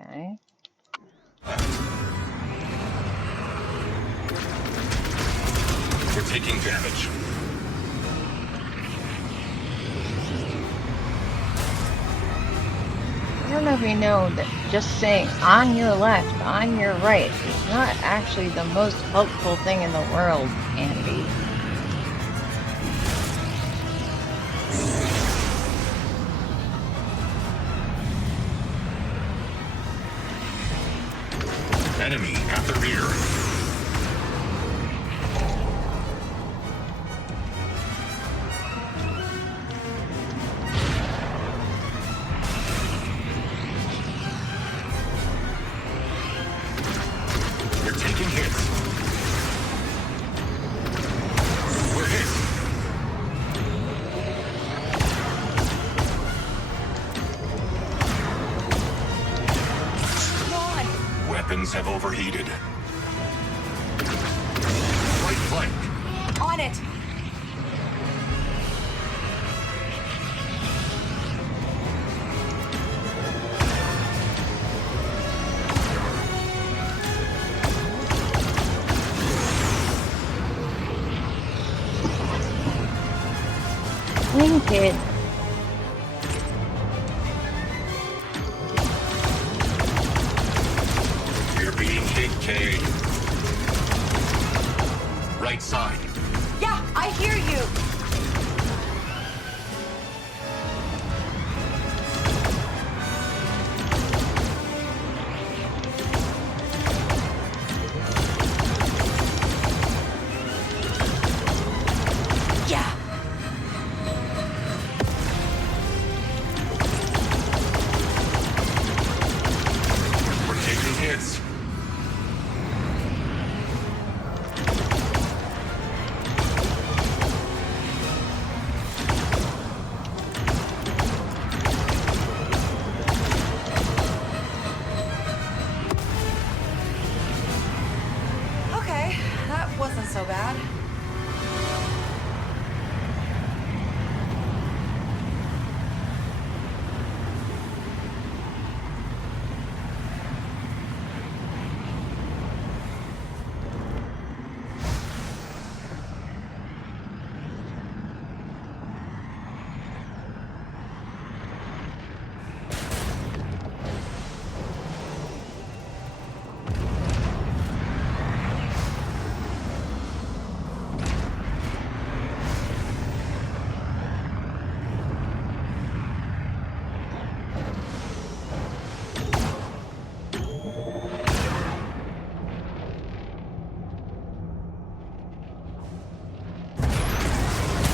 okay. We're taking damage. I don't know if you know that just saying on your left, on your right is not actually the most helpful thing in the world, Andy. Enemy at the rear. We're taking hits. We're hit. weapons have overheated. Right flank. On it! Link it. We're being hit, Kay. Right side. Yeah, I hear you! Yeah! We're taking hits. Okay, that wasn't so bad.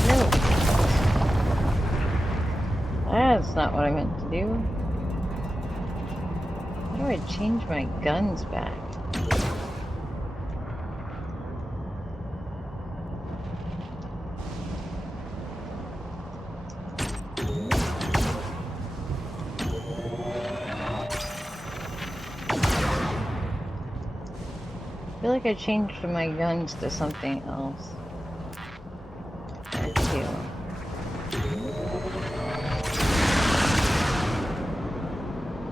No. That's not what I meant to do. How do I change my guns back? I feel like I changed my guns to something else. That's you.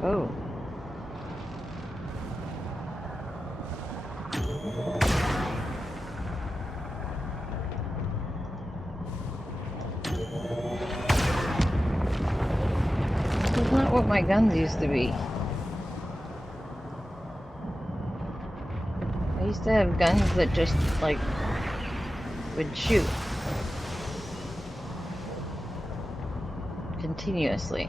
Oh. That's not what my guns used to be. I used to have guns that just, like, would shoot. Continuously.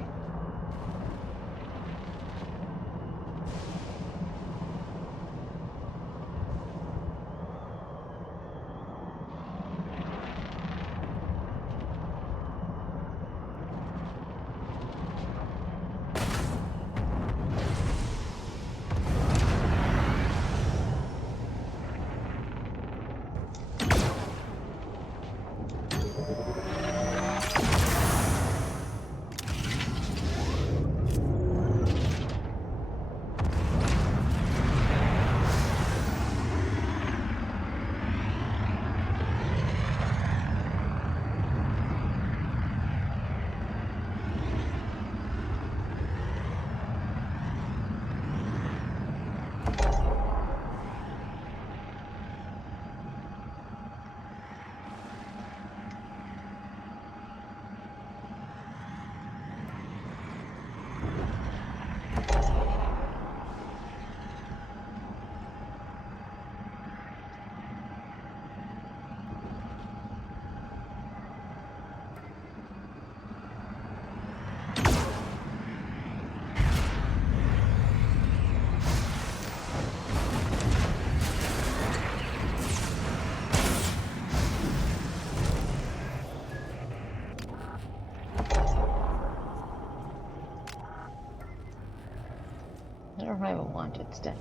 I don't have a wanted step.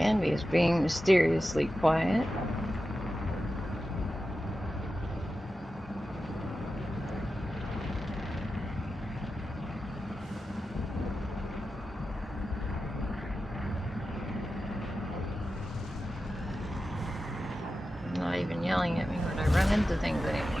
Andy is being mysteriously quiet. Not even yelling at me when I run into things anymore.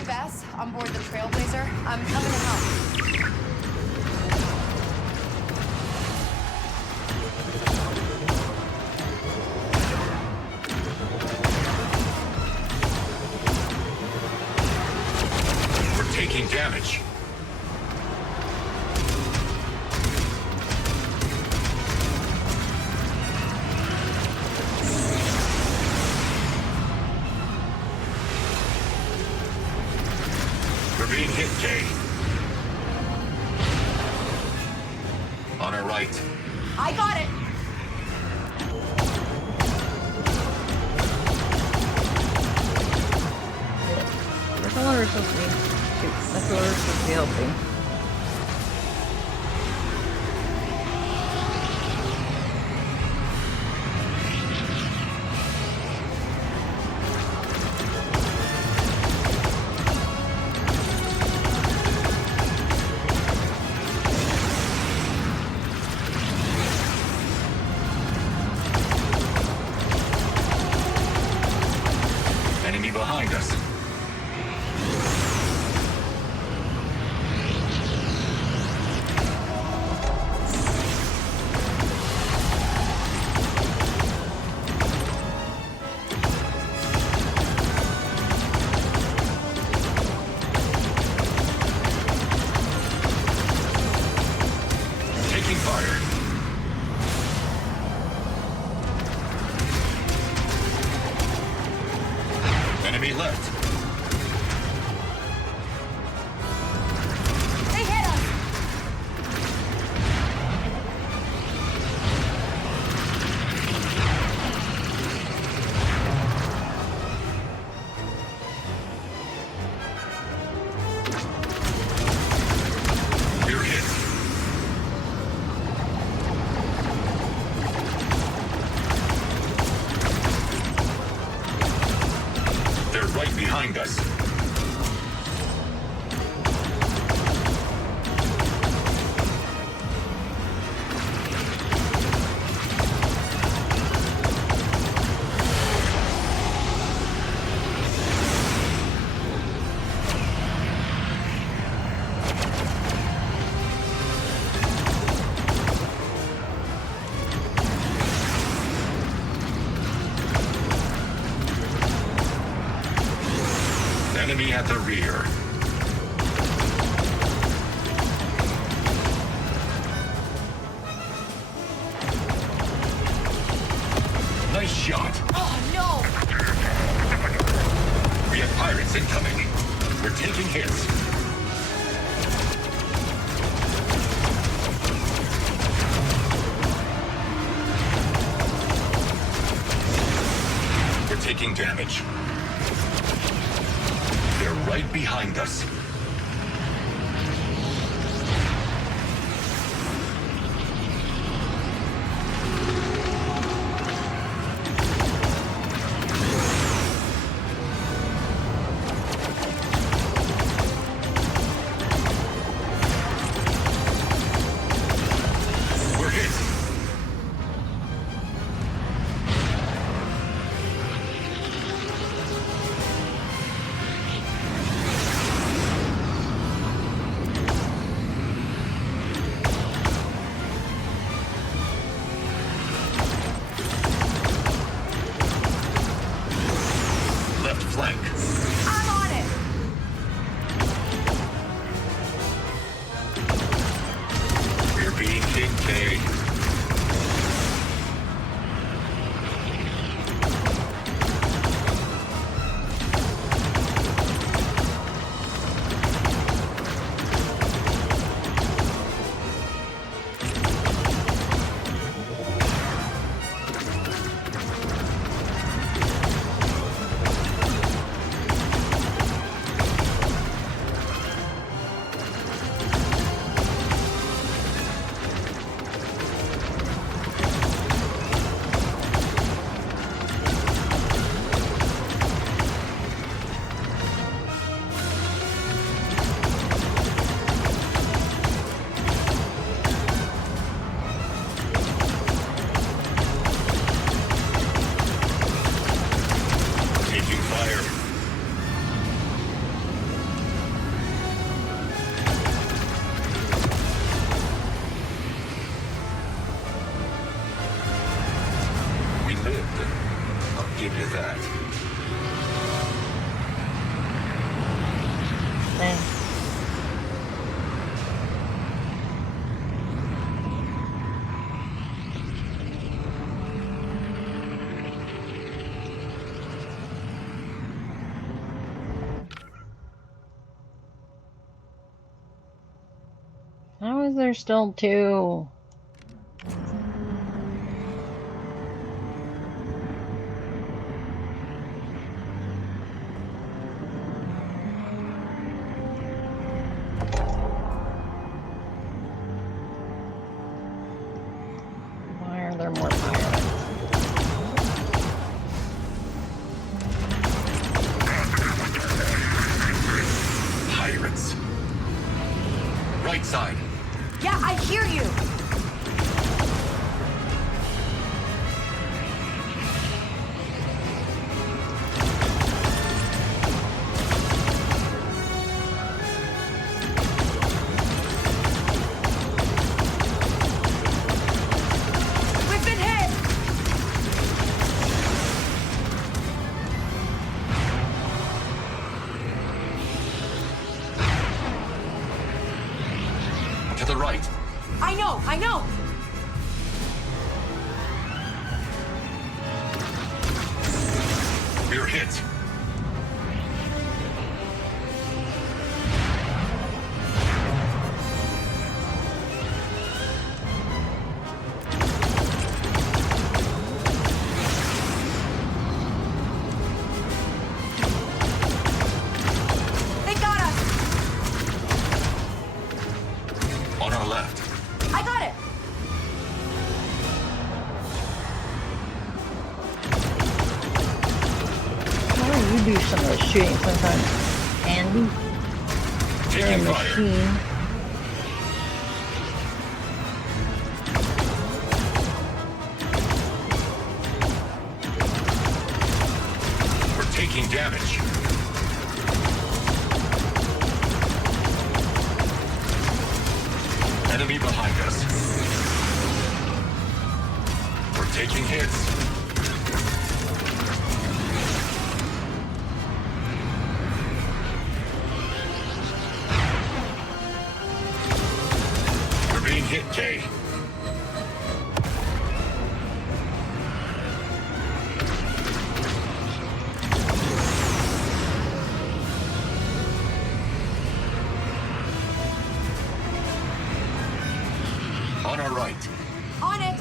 Vess, on board the Trailblazer. I'm coming to help. We're taking damage. We're being hit, Kay. On our right. I got it! That's all we're supposed to be. That's what we're supposed to be helping. Enemy behind us. Taking fire. Enemy left. They hit us! We're hit. They're right behind us. Enemy at the rear. Nice shot. Oh, no! We have pirates incoming. We're taking hits. We're taking damage. They're right behind us. We're hit. give you that. Thanks. How is there still two? Why are there more pirates? Pirates. Right side. Yeah, I hear you. We've been hit. To the right. I know. We're hit. They got us. On our left. I got it. Oh, you do some of the shooting sometimes, Andy. You're a Taking fire. machine. We're taking damage. Enemy behind us. We're taking hits. We're being hit, Kay. On our right. On it.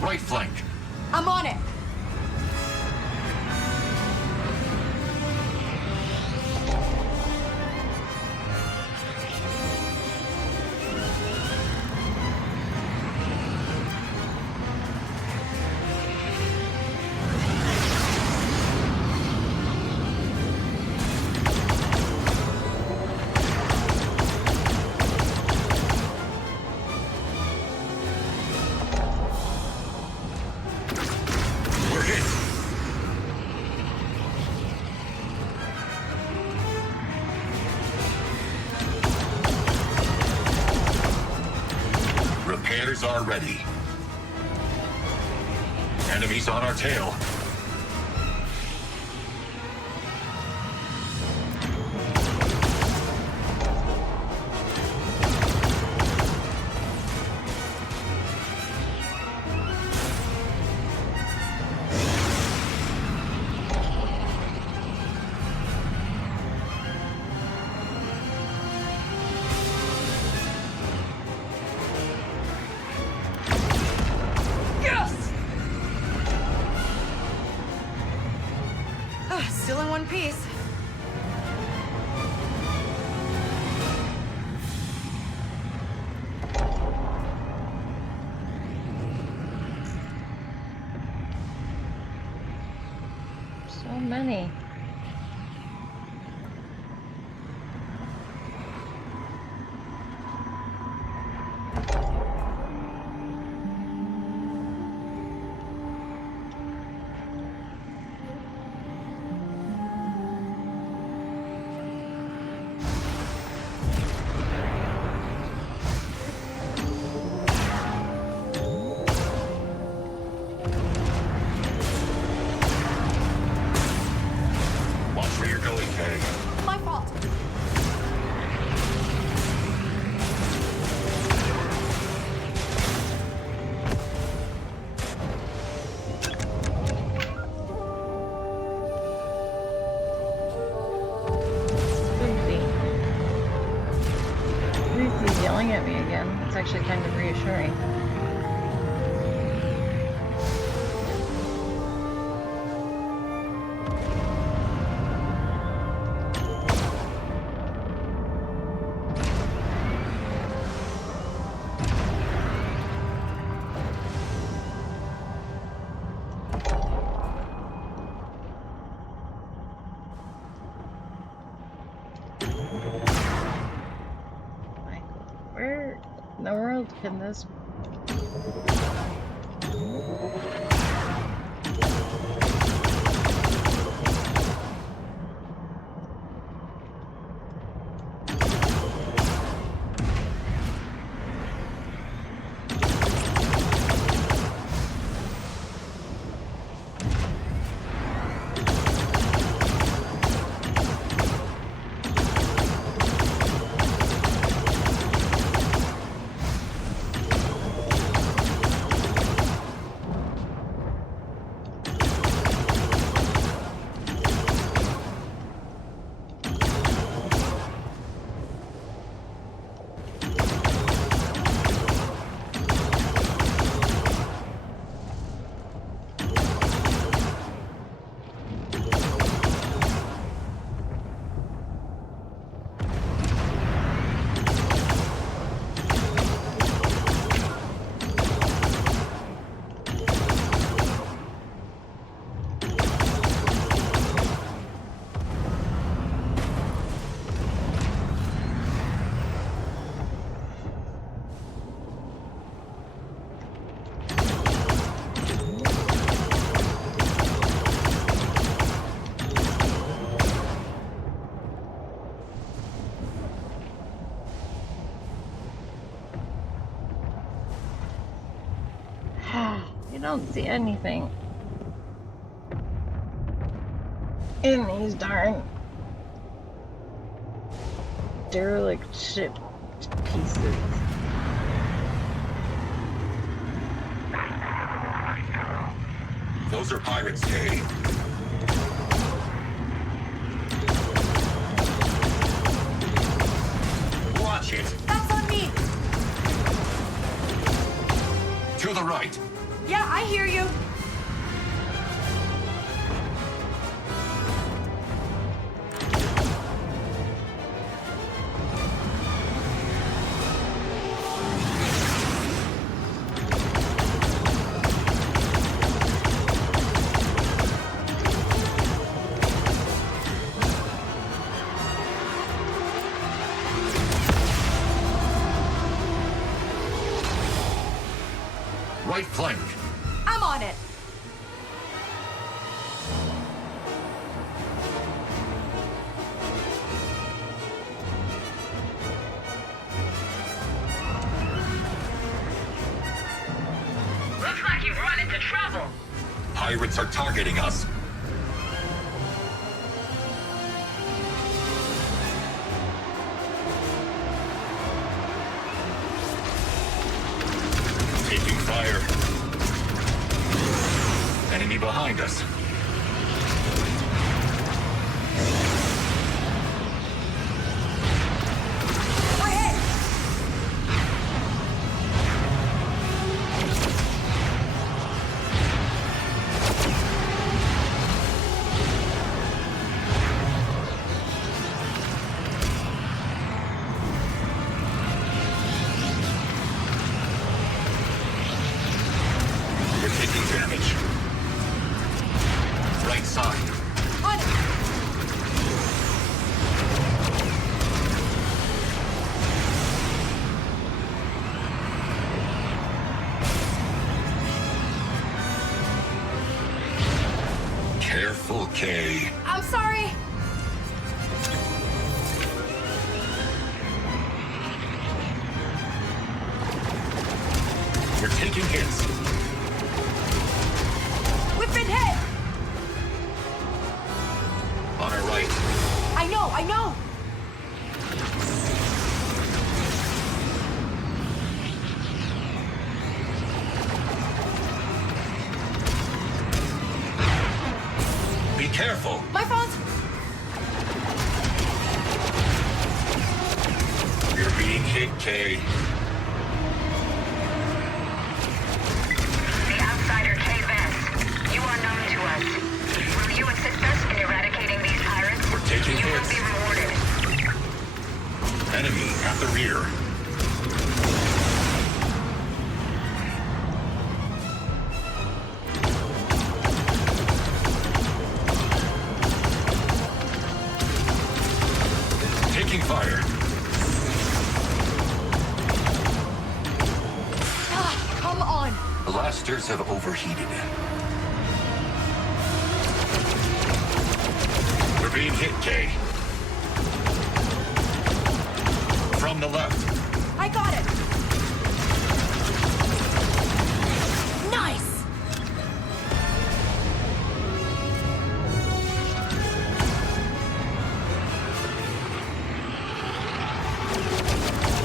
Right flank. I'm on it. We're hit. Repairs are ready. Enemies on our tail. Yes! Still in one piece. So many. Watch where you're going, Kay. My fault. Lucy. Lucy's yelling at me again. It's actually kind of reassuring. Like, where in the world can this... You don't see anything in these darn derelict ship pieces. Those are pirates, Kay. Watch it. That's on me. To the right. Yeah, I hear you. Right flank. I'm on it. Looks like you've run into trouble. Pirates are targeting us. Taking fire. Enemy behind us. We're hit. We're taking damage. Right side. careful, Kay. I'm sorry. We're taking hits. We've been hit. On our right. I know. Be careful. My fault. You're being hit, Kay. The outsider K-Vess. You are known to us. Will you assist us in eradicating these pirates? We're taking You will hits. be rewarded. Enemy at the rear. Taking fire. Come on. Blasters have overheated. We're being hit, Kay. From the left. I got it. Nice.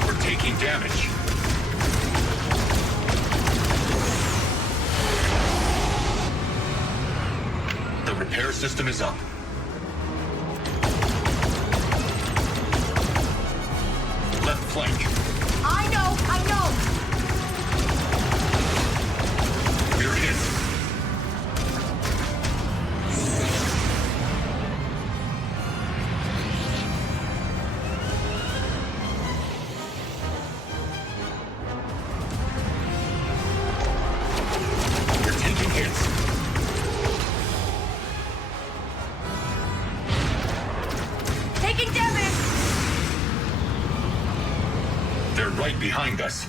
We're taking damage. The repair system is up. Left flank. I know. We're hit. We're taking hits. Taking damage. They're right behind us.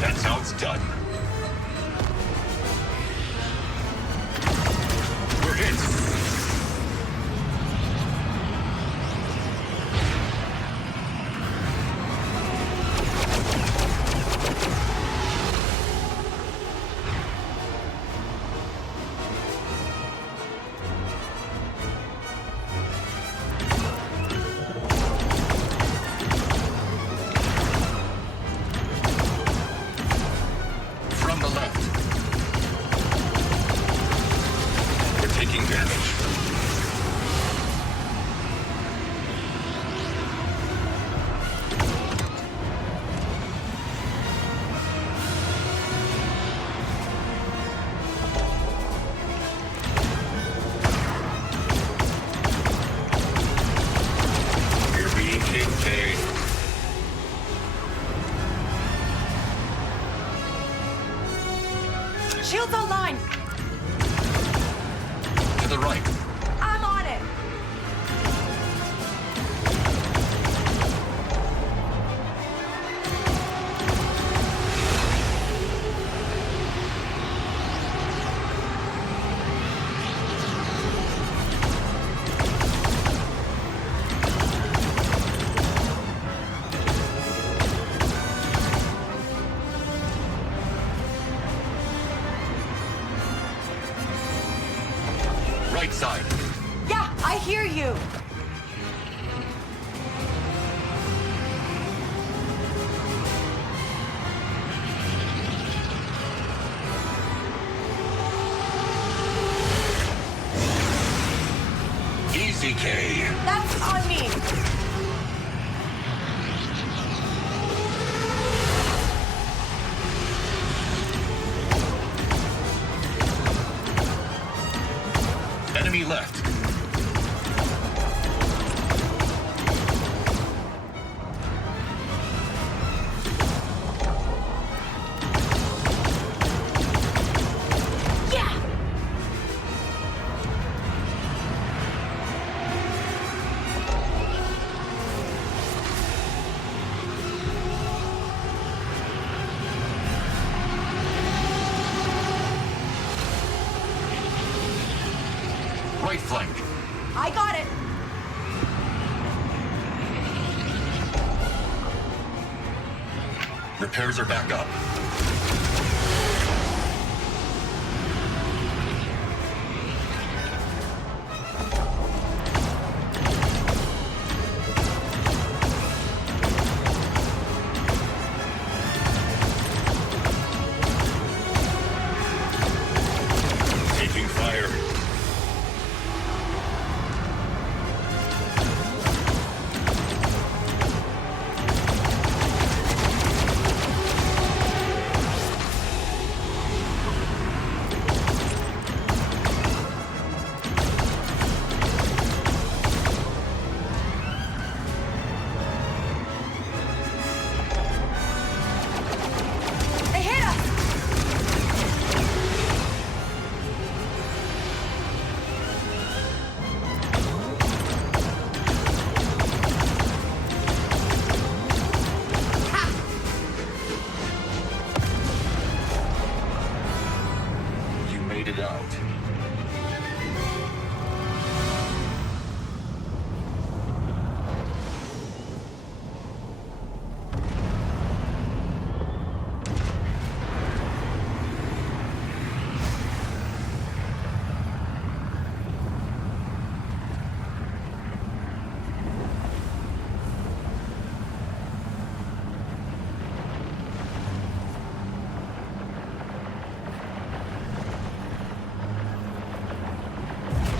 That's how it's done. We're hit. From the left. We're taking damage. We're being hit, Kay. Shields online. To the right. I'm on it. Right side. Repairs are back up. Taking fire. They hit us! You made it out.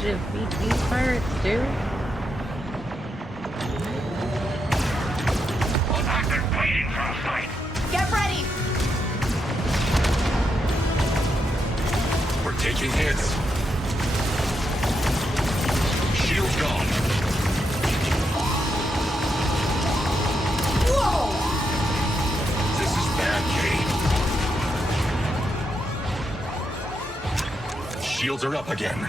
Just beat these pirates too? I've been waiting for a fight. Get ready! We're taking hits. Shield gone. Whoa! This is bad, Kate. Shields are up again.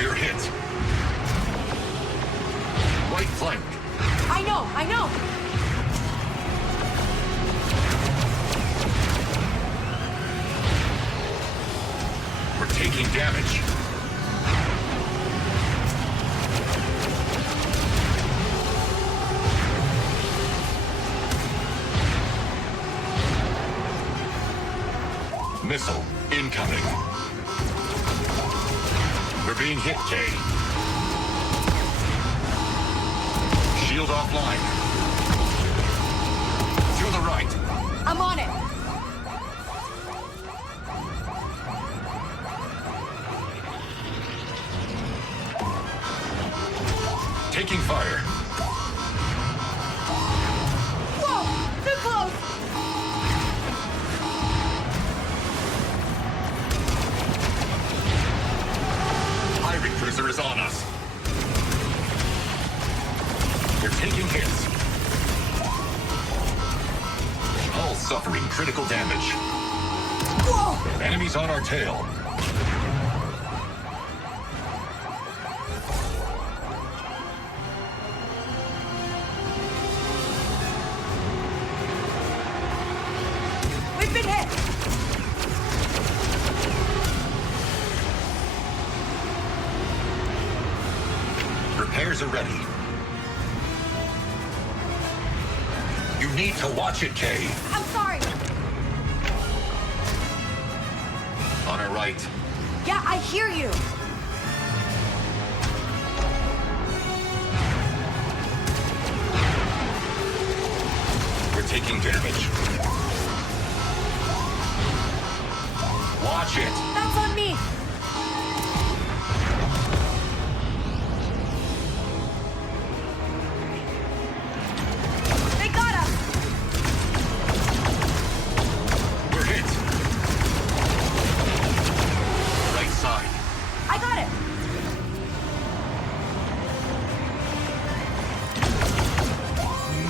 You're hit. Right flank. I know! We're taking damage. Missile incoming. We're being hit, Kay. Shield offline. To the right. I'm on it! Taking fire. Whoa! Too close! Pirate cruiser is on us. We're taking hits. Hull suffering critical damage. Whoa! Enemies on our tail. We've been hit! Repairs are ready. You need to watch it, Kay. I'm sorry! On our right. Yeah, I hear you! We're taking damage. Watch it. That's on me! They got us! We're hit. Right side. I got it!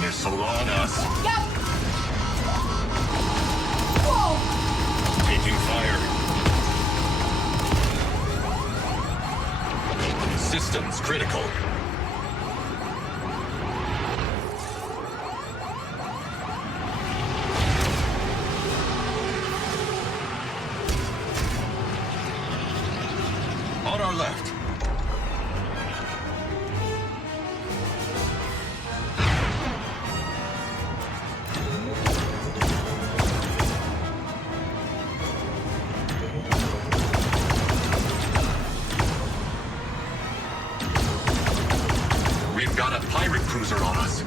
Missile on us. Yep! Whoa! Taking fire. Systems critical. On our left. pirate cruiser on us.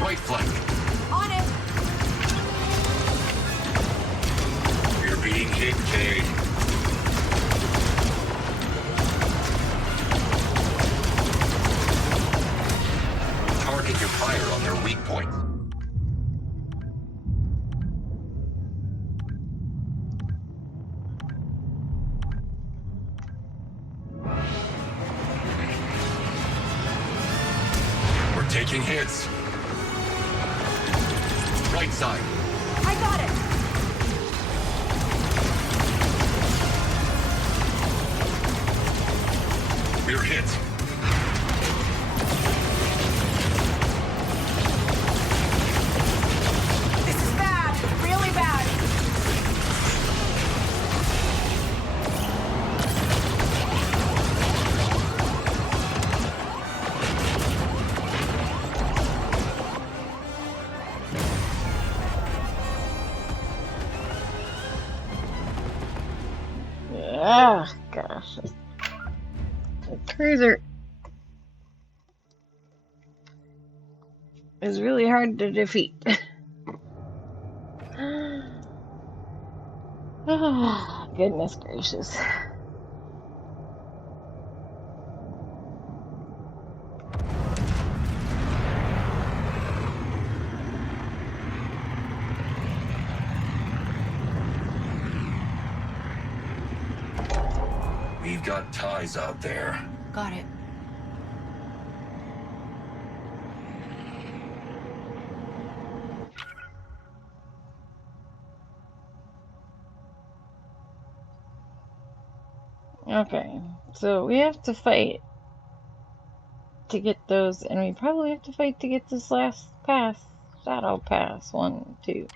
Right flank. On it! We're being hit, Kay. Target your fire on their weak point. We're taking hits. Right side. I got it! We're hit. This is bad! Really bad! Ah, gosh. The cruiser is really hard to defeat. Ah, goodness gracious. We've got ties out there. Got it. Okay, so we have to fight to get those, and we probably have to fight to get this last pass. Shadow pass. 1, 2.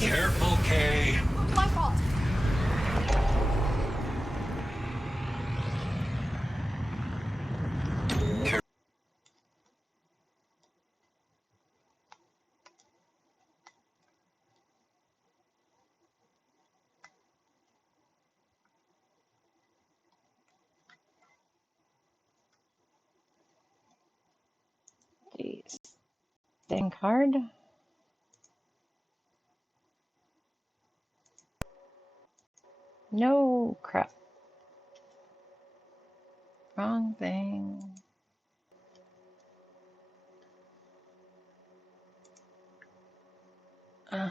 Careful, Kay. My fault! Jeez. Think hard. No, crap. Wrong thing. Uh,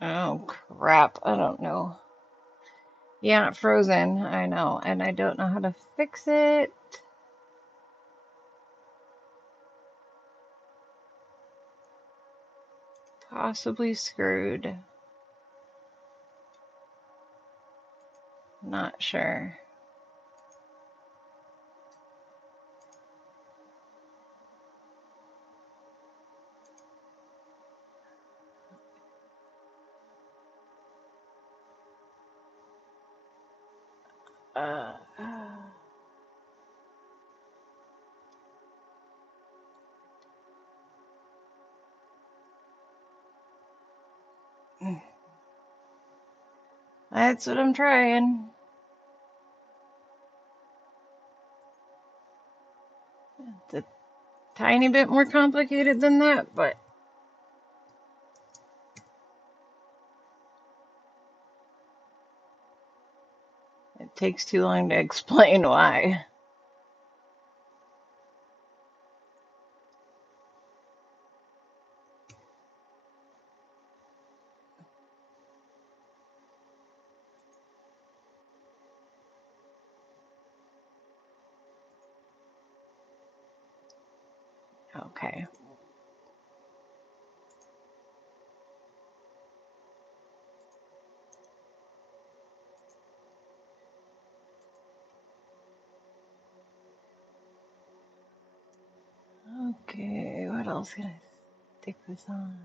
Oh, crap. I don't know. Yeah, frozen. I know. And I don't know how to fix it. Possibly screwed. Not sure. Uh, that's what I'm trying. It's a tiny bit more complicated than that, but it takes too long to explain why. Okay. Okay, what else can I stick this on?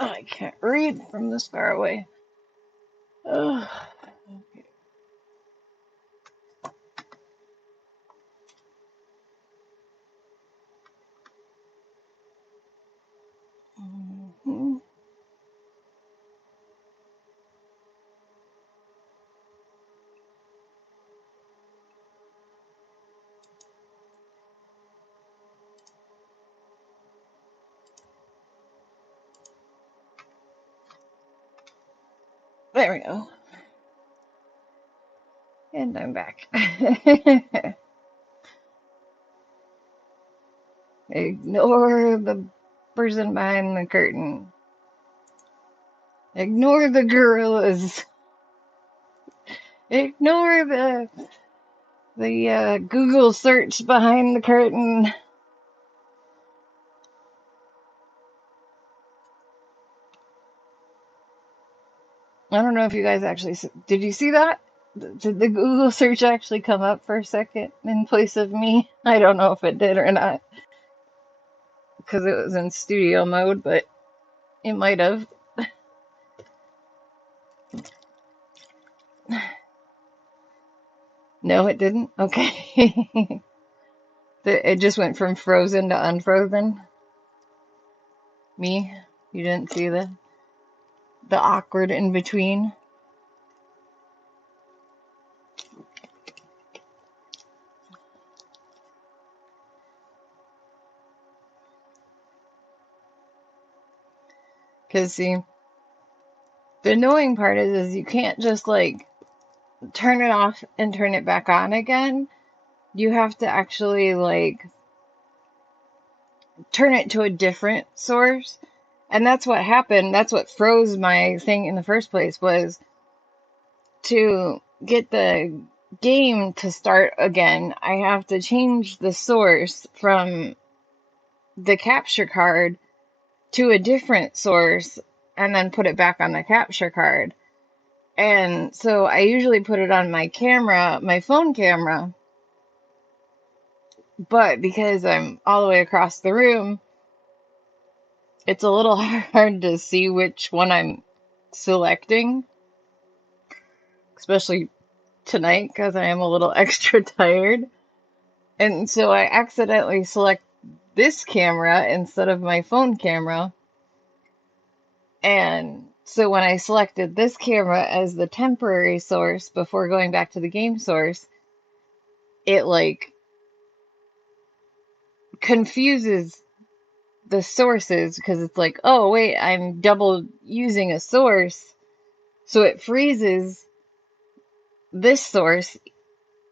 Oh, I can't read from this far away. Ugh. Okay. Mhm. There we go. And I'm back. Ignore the person behind the curtain. Ignore the gorillas. Ignore the Google search behind the curtain. I don't know if you guys actually did you see that? Did the Google search actually come up for a second in place of me? I don't know if it did or not because it was in studio mode, but it might have. No, it didn't. Okay. It just went from frozen to unfrozen. Me? You didn't see the awkward in between? Because see, the annoying part is you can't just like turn it off and turn it back on again. You have to actually like turn it to a different source. And that's what happened. That's what froze my thing in the first place was to get the game to start again. I have to change the source from the capture card to a different source and then put it back on the capture card. And so I usually put it on my camera, my phone camera, but because I'm all the way across the room, it's a little hard to see which one I'm selecting, especially tonight because I am a little extra tired. And so I accidentally select this camera instead of my phone camera. And so when I selected this camera as the temporary source before going back to the game source, it like confuses the sources because it's like, oh, wait, I'm double using a source. So it freezes this source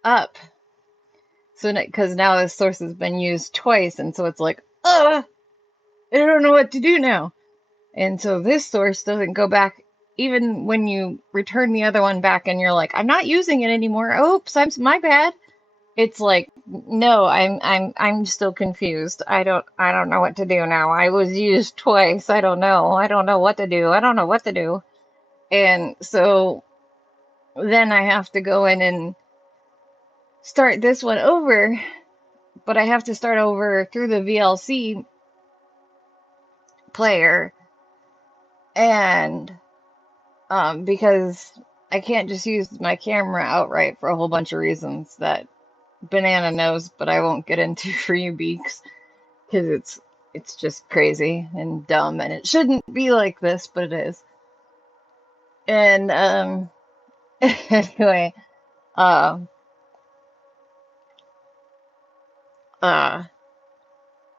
up. So, because now this source has been used twice, and so it's like, I don't know what to do now. And so this source doesn't go back even when you return the other one back and you're like, I'm not using it anymore. Oops, my bad. It's like, no, I'm still confused. I don't know what to do now. I was used twice. I don't know. I don't know what to do. I don't know what to do. And so then I have to go in and start this one over, but I have to start over through the VLC player, and because I can't just use my camera outright for a whole bunch of reasons that Banana knows, but I won't get into for you beaks because it's just crazy and dumb, and it shouldn't be like this, but it is. And anyway, uh, uh,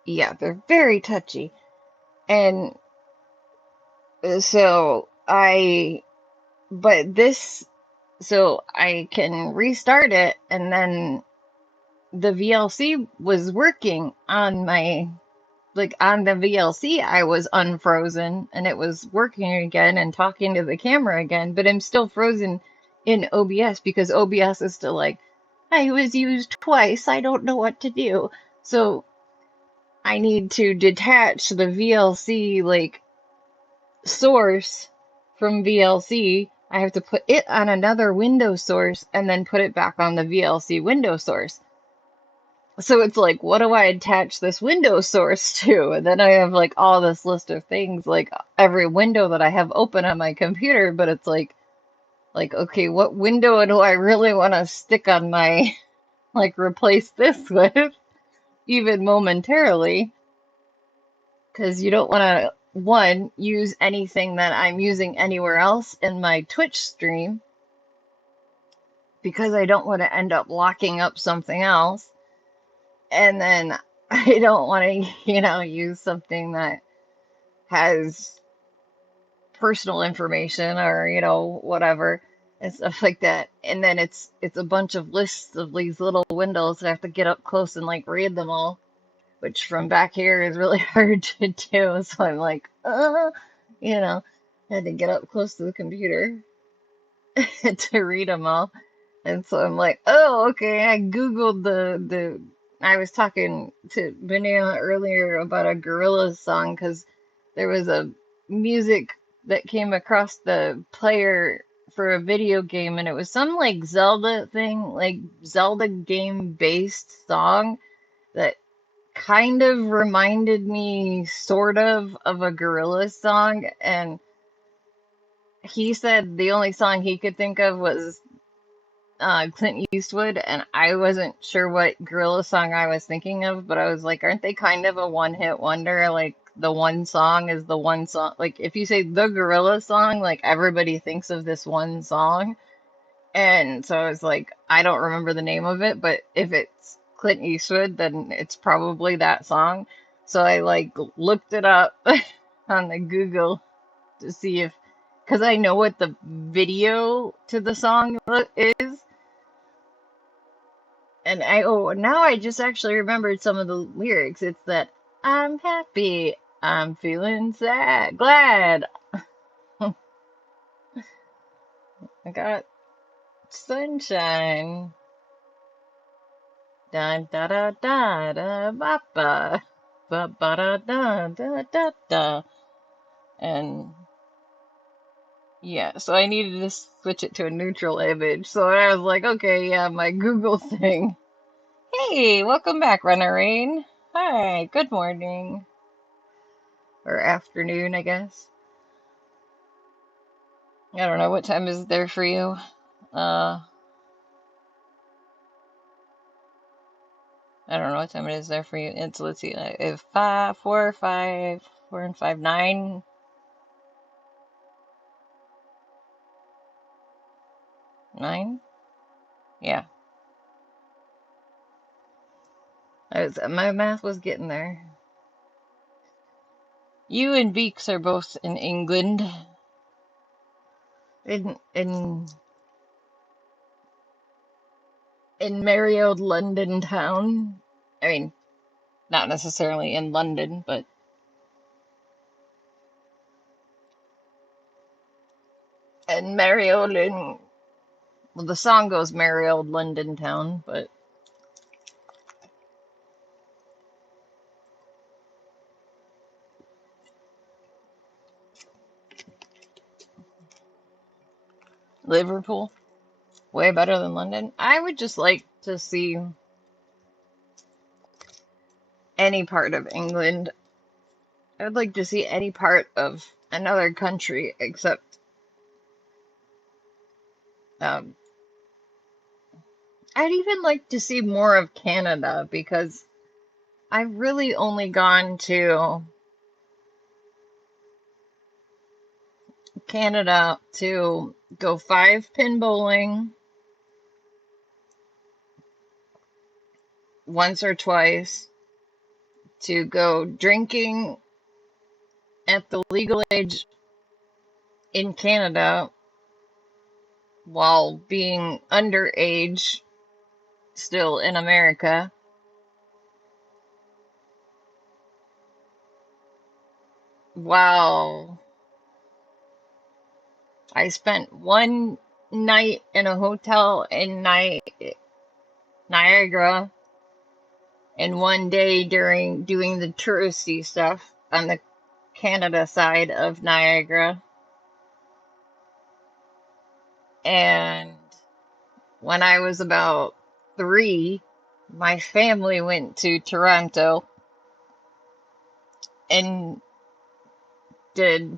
yeah, they're very touchy, and so but this, so I can restart it, and then the VLC was working on my, like on the VLC, I was unfrozen and it was working again and talking to the camera again, but I'm still frozen in OBS because OBS is still like, I was used twice, I don't know what to do. So I need to detach the VLC like source from VLC. I have to put it on another Windows source and then put it back on the VLC Windows source. So it's like, what do I attach this Windows source to? And then I have like all this list of things, like every window that I have open on my computer, but it's like, okay, what window do I really want to stick on my, like replace this with, even momentarily? Because you don't want to, one, use anything that I'm using anywhere else in my Twitch stream, because I don't want to end up locking up something else. And then I don't want to, use something that has personal information or, whatever and stuff like that. And then it's a bunch of lists of these little windows that I have to get up close and like read them all, which from back here is really hard to do. So I'm like, I had to get up close to the computer to read them all. And so I'm like, oh, okay. I Googled I was talking to Banana earlier about a Gorillaz song because there was a music that came across the player for a video game, and it was some like Zelda thing, like Zelda game based song that kind of reminded me sort of a Gorillaz song. And he said the only song he could think of was Clint Eastwood, and I wasn't sure what Gorilla song I was thinking of, but I was like, aren't they kind of a one-hit wonder? Like the one song is the one song. Like if you say the Gorilla song, like everybody thinks of this one song. And so I was like, I don't remember the name of it, but if it's Clint Eastwood, then it's probably that song. So I like looked it up on the Google to see if, because I know what the video to the song is. And now I just actually remembered some of the lyrics. It's that I'm happy, I'm feeling sad, glad. I got sunshine. Da da da da da ba ba ba ba da da da da da. And yeah, so I needed to switch it to a neutral image. So I was like, okay, yeah, my Google thing. Hey, welcome back, Runner Rain. Hi, good morning. Or afternoon, I guess. I don't know what time is there for you. Uh, I don't know what time it is there for you. It's, let's see, if 4 and 5, 9. 9? Yeah. My math was getting there. You and Beeks are both in England. In merry old London town. I mean, not necessarily in London, but in merry old well, the song goes merry old London town, but Liverpool, way better than London. I would just like to see any part of England. I would like to see any part of another country except um, I'd even like to see more of Canada because I've really only gone to Canada to go 5-pin bowling once or twice, to go drinking at the legal age in Canada while being underage still in America. Wow. I spent one night in a hotel in Niagara and one day during doing the touristy stuff on the Canada side of Niagara. And when I was about 3, my family went to Toronto and did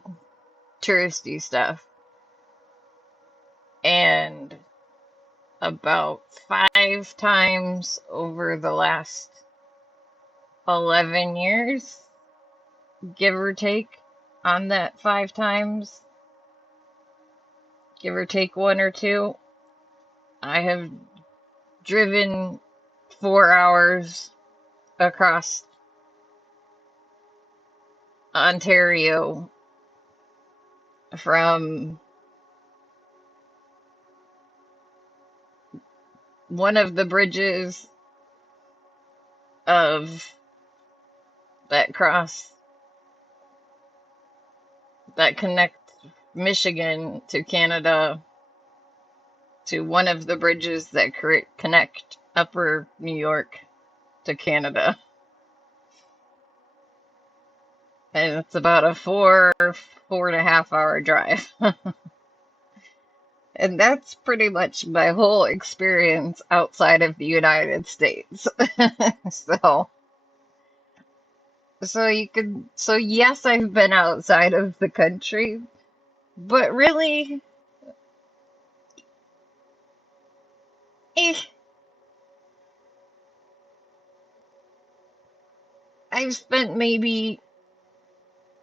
touristy stuff. And about 5 times over the last 11 years, give or take, on that 5 times, give or take 1 or 2, I have driven 4 hours across Ontario from one of the bridges of that connect Michigan to Canada to one of the bridges that connect Upper New York to Canada. And it's about a 4.5 hour drive. And that's pretty much my whole experience outside of the United States. So, so yes, I've been outside of the country, but really, eh, I've spent maybe,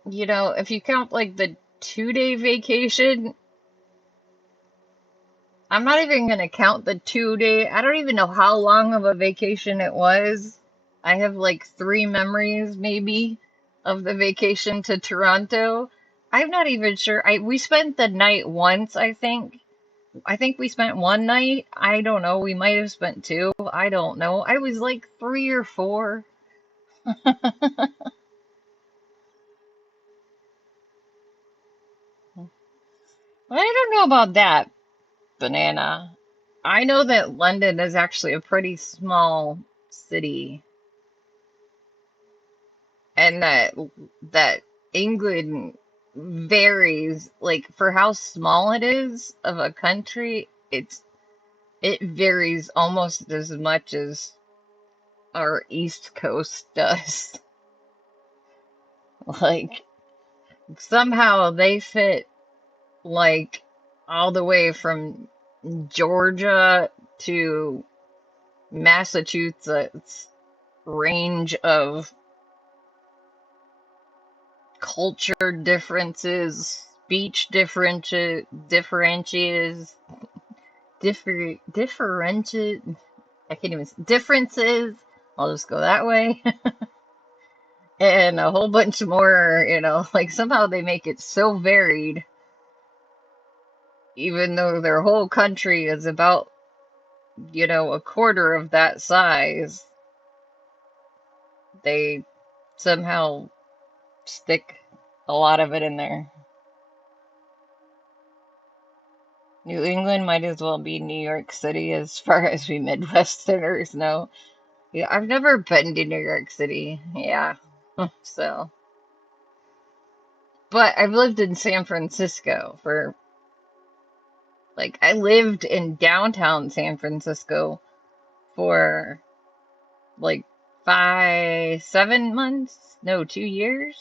if you count like the 2-day vacation, I'm not even going to count the 2-day. I don't even know how long of a vacation it was. I have like 3 memories maybe of the vacation to Toronto. I'm not even sure. We spent the night once, I think. I think we spent 1 night. I don't know. We might have spent 2. I don't know. I was like 3 or 4. Well, I don't know about that, Banana. I know that London is actually a pretty small city, and that England varies, like, for how small it is of a country, it varies almost as much as our East Coast does. Like, somehow they fit, like, all the way from Georgia to Massachusetts range of culture differences, speech differences, I can't even, differences, I'll just go that way. And a whole bunch more, like somehow they make it so varied, even though their whole country is about, a quarter of that size. They somehow stick a lot of it in there. New England might as well be New York City as far as we Midwesterners know. Yeah, I've never been to New York City. Yeah. So, but I've lived in San Francisco I lived in downtown San Francisco for like 7 months? No, 2 years?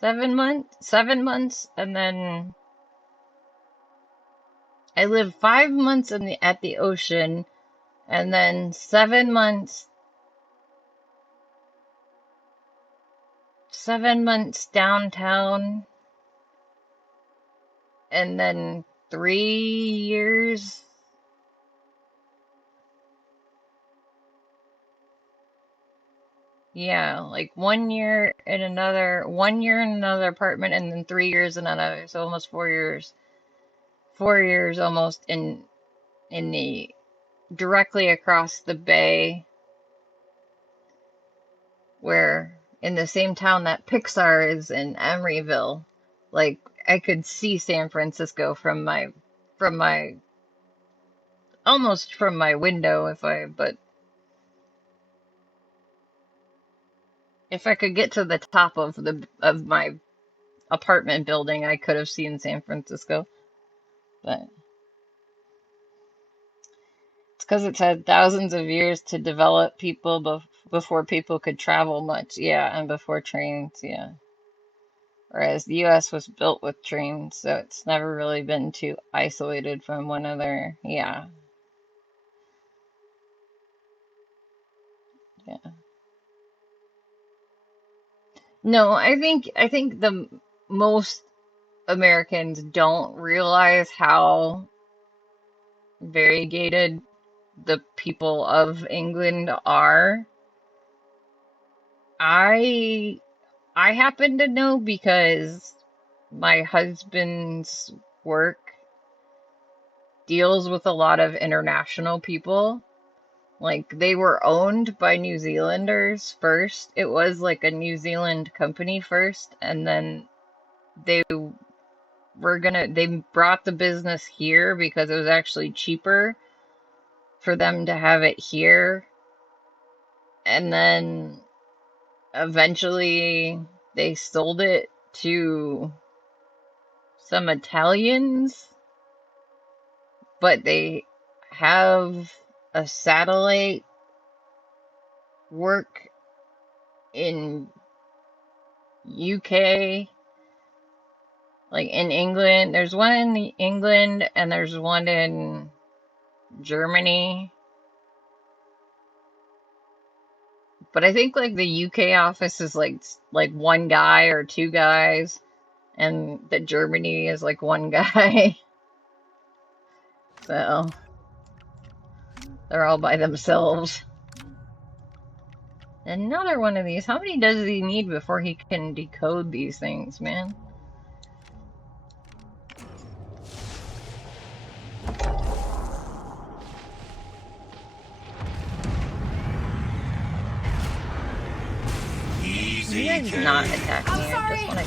7 months? 7 months, and then I lived 5 months at the ocean, and then 7 months downtown, and then 3 years. Yeah, like 1 year in another apartment, and then 3 years in another. So almost 4 years. 4 years almost in the directly across the bay, where in the same town that Pixar is in Emeryville. Like I could see San Francisco from my almost from my window but if I could get to the top of my apartment building, I could have seen San Francisco. But it's because it's had thousands of years to develop people before people could travel much. Yeah, and before trains, yeah. Whereas the US was built with trains, so it's never really been too isolated from one another. Yeah, yeah. No, I think the most Americans don't realize how variegated the people of England are. I I happen to know because my husband's work deals with a lot of international people. Like they were owned by New Zealanders first. It was like a New Zealand company first, and then they they brought the business here because it was actually cheaper for them to have it here. And then eventually they sold it to some Italians, but they have a satellite work in UK, like in England. There's one in England and there's one in Germany. But I think like the UK office is like one guy or two guys, and the Germany is like one guy. So they're all by themselves. Another one of these. How many does he need before he can decode these things, man? Easy, You guys kid. not attacking I'm me. I just sorry. want to.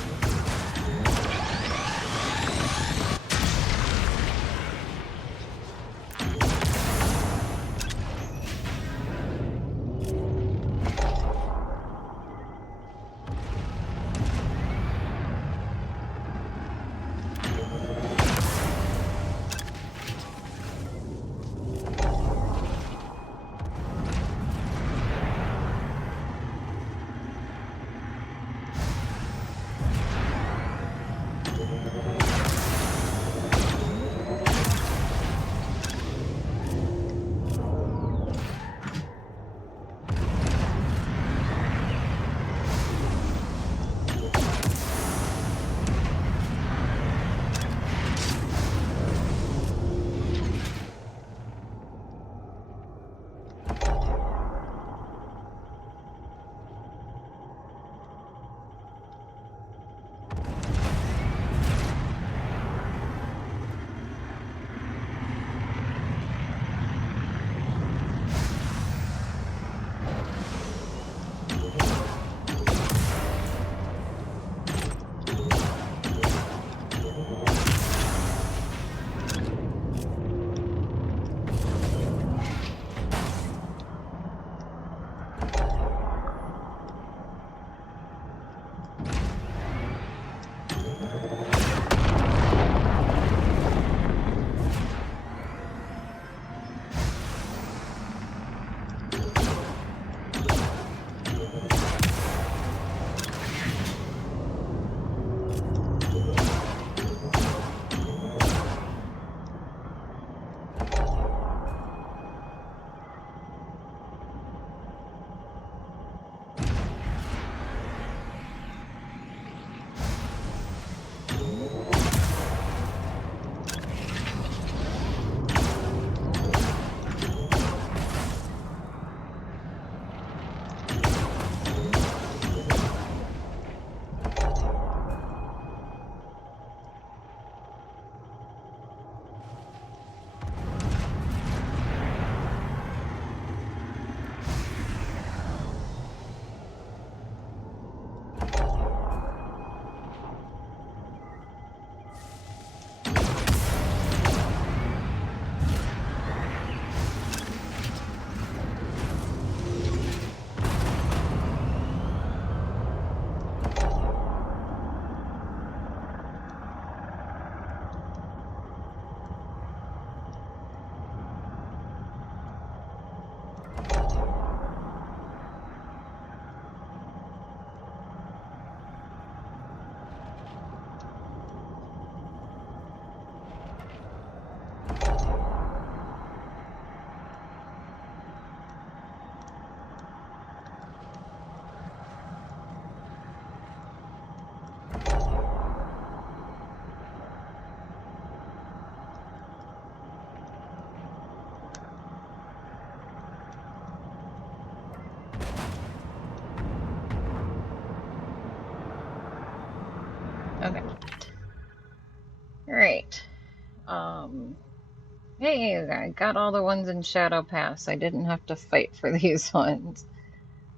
Hey, I got all the ones in Shadow Pass. I didn't have to fight for these ones.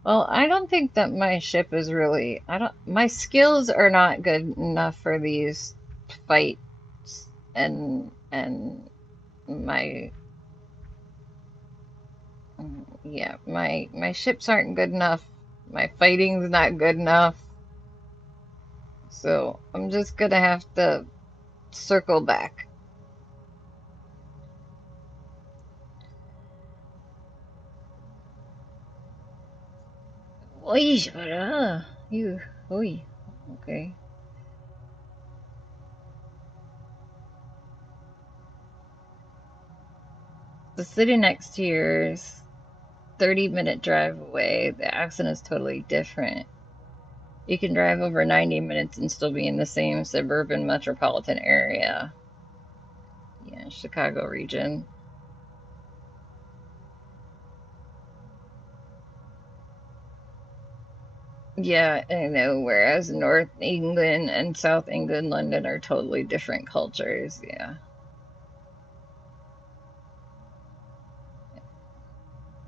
Well, I don't think that my ship is really. My skills are not good enough for these fights, and my yeah, my ships aren't good enough. My fighting's not good enough. So I'm just gonna have to circle back. Oi, you, oi, okay. The city next to yours, 30-minute drive away. The accent is totally different. You can drive over 90 minutes and still be in the same suburban metropolitan area. Yeah, Chicago region. Yeah, I know. Whereas North England and South England, London are totally different cultures. Yeah.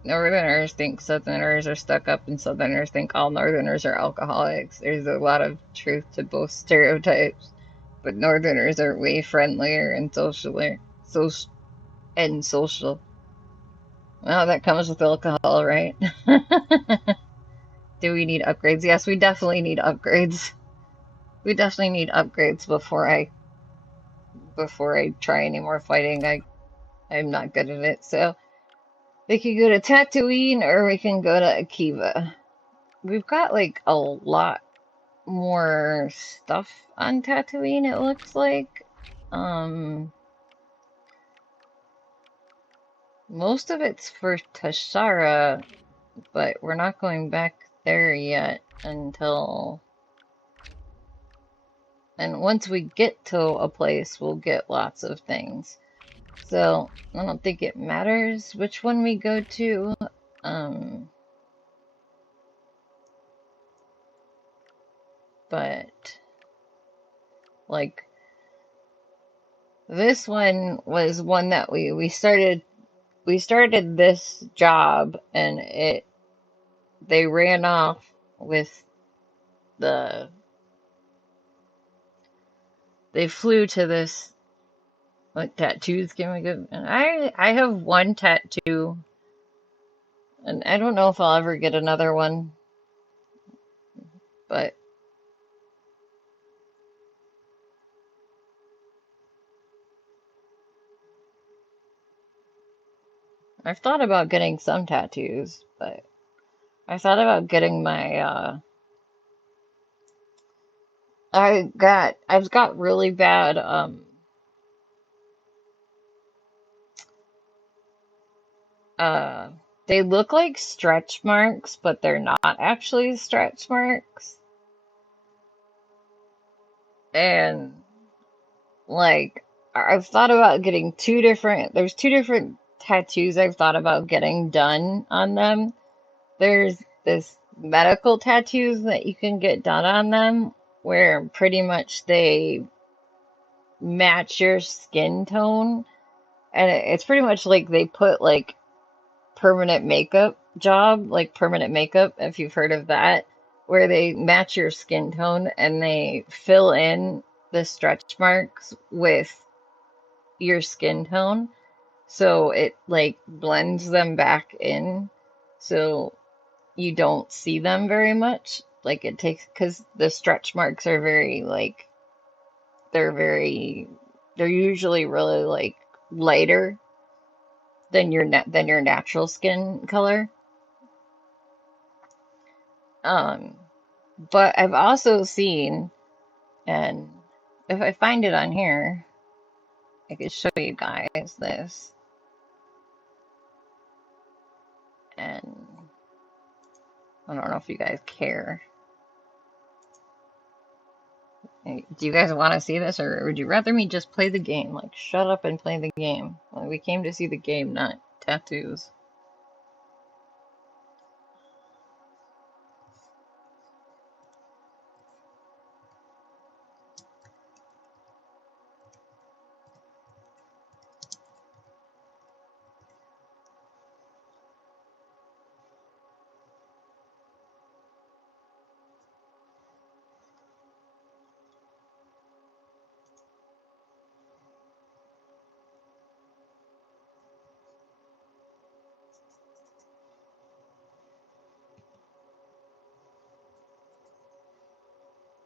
Northerners think Southerners are stuck up, and Southerners think all Northerners are alcoholics. There's a lot of truth to both stereotypes, but Northerners are way friendlier and social. Well, that comes with alcohol, right? Do we need upgrades? Yes, we definitely need upgrades. We definitely need upgrades before I try any more fighting. I'm not good at it. So we could go to Tatooine or we can go to Akiva. We've got like a lot more stuff on Tatooine, it looks like. Um, Most of it's for Tashara, but we're not going back there yet until. And once we get to a place, we'll get lots of things. So I don't think it matters which one we go to. Um, but like this one was one that we started this job and it they ran off with the they flew to this. What tattoos can we get? And I have one tattoo and I don't know if I'll ever get another one, but I've thought about getting some tattoos, but I thought about getting my I've got really bad uh they look like stretch marks, but they're not actually stretch marks. And like I've thought about getting there's two different tattoos I've thought about getting done on them. There's this medical tattoos that you can get done on them where pretty much they match your skin tone and it's pretty much like they put like permanent makeup job, like permanent makeup, if you've heard of that, where they match your skin tone and they fill in the stretch marks with your skin tone. So it like blends them back in so you don't see them very much. Like it takes, because the stretch marks are very like, they're very, they're usually really like lighter than your natural skin color. Um, but I've also seen, and if I find it on here, I could show you guys this. And I don't know if you guys care. Hey, do you guys want to see this, or would you rather me just play the game? Like, shut up and play the game. Well, we came to see the game, not tattoos.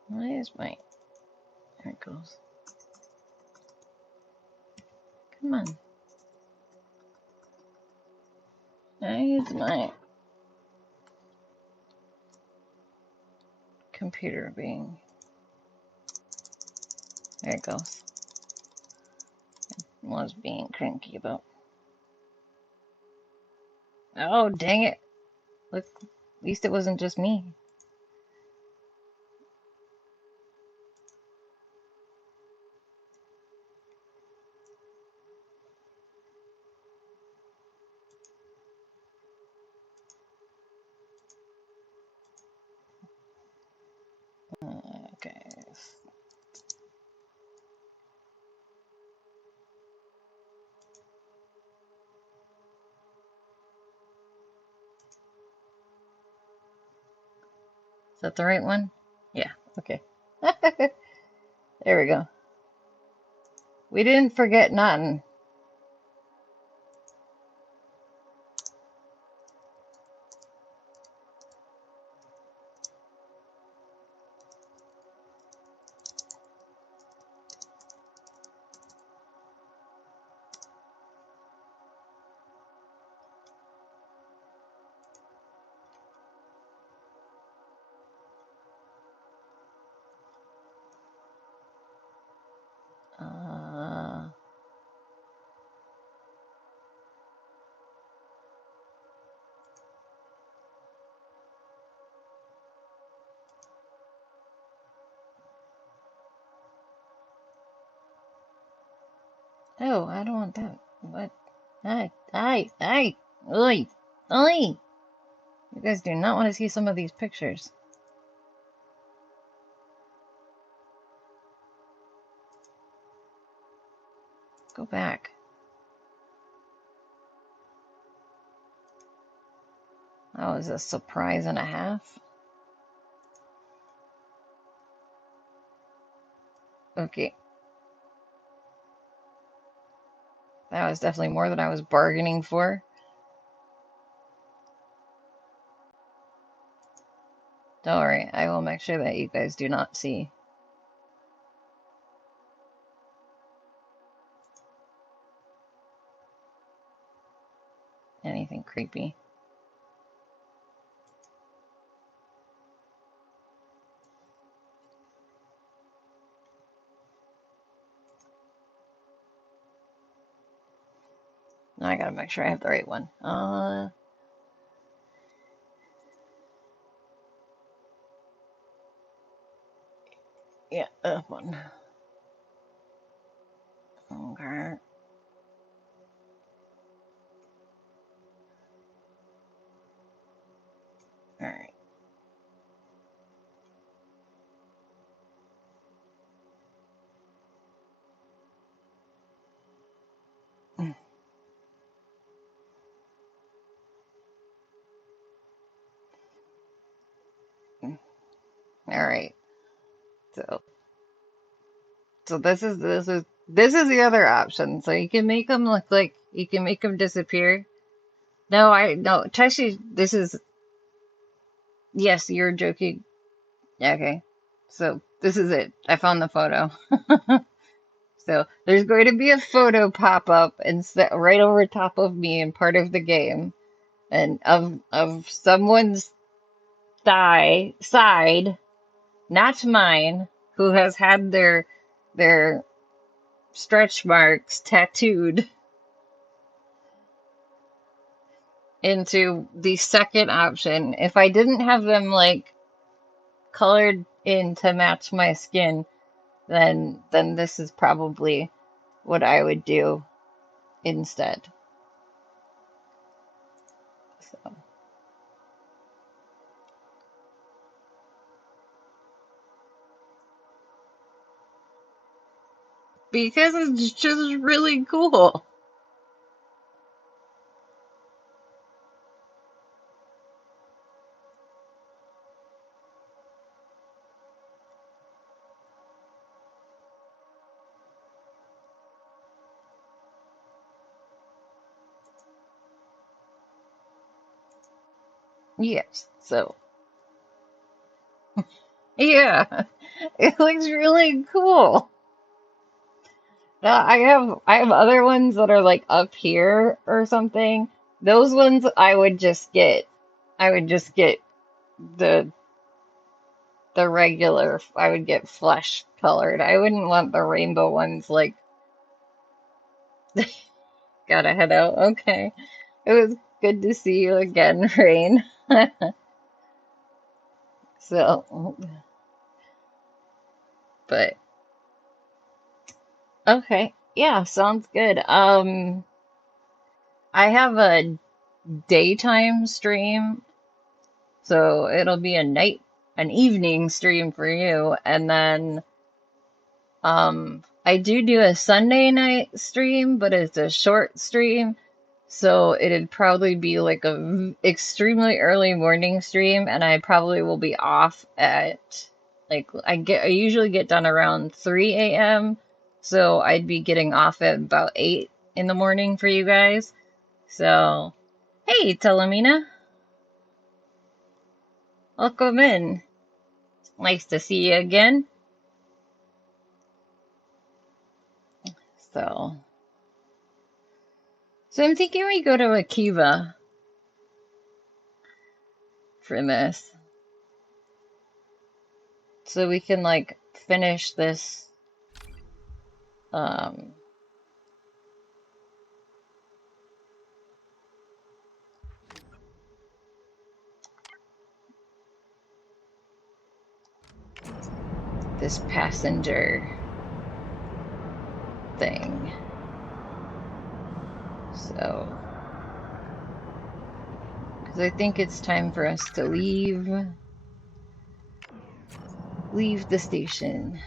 Why is my... There it goes. Come on. Why is my computer being... There it goes. Was being cranky about... Oh, dang it. Look, at least it wasn't just me. Okay. Is that the right one? Yeah, okay. There we go. We didn't forget nothing. Uh, oh, I don't want that. What? Oi, oi. You guys do not want to see some of these pictures. Go back. That was a surprise and a half. Okay. That was definitely more than I was bargaining for. Don't worry, I will make sure that you guys do not see anything creepy. Now I gotta make sure I have the right one. Yeah, that one. Okay. All right. All right. So, this is the other option. So you can make them look like you can make them disappear. No, Tashi, this is yes, you're joking. Yeah, okay. So this is it. I found the photo. So there's going to be a photo pop up and set right over top of me in part of the game, and of someone's side, not mine, who has had their stretch marks tattooed into the second option. If I didn't have them like colored in to match my skin, then this is probably what I would do instead. So, because it's just really cool. Yes. So, yeah. It looks really cool. Now, I have other ones that are like up here or something. Those ones I would just get the regular, I would get flesh colored. I wouldn't want the rainbow ones like gotta head out. Okay. It was good to see you again, Rain. So, but okay. Yeah, sounds good. I have a daytime stream, so it'll be an evening stream for you, and then I do a Sunday night stream, but it's a short stream, so it'd probably be like a extremely early morning stream, and I probably will be off at like I usually get done around 3 a.m., so I'd be getting off at about 8 in the morning for you guys. So, hey, Telemina, welcome in. Nice to see you again. So, so I'm thinking we go to Akiva for this, so we can like finish this um this passenger thing. So, because I think it's time for us to leave the station.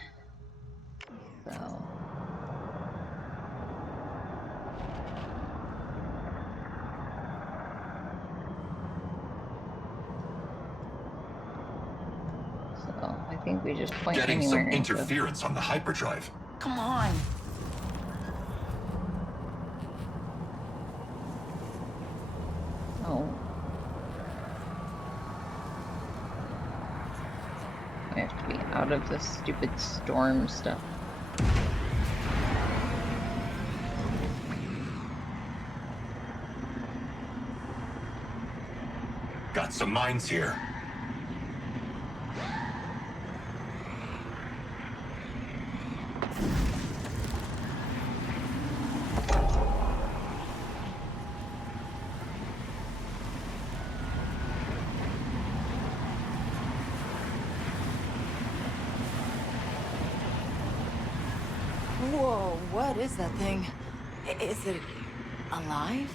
So, I think we just point Getting some anywhere into. interference on the hyperdrive. Come on. Oh. I have to be out of this stupid storm stuff. Got some mines here. Whoa, what is that thing? Is it alive?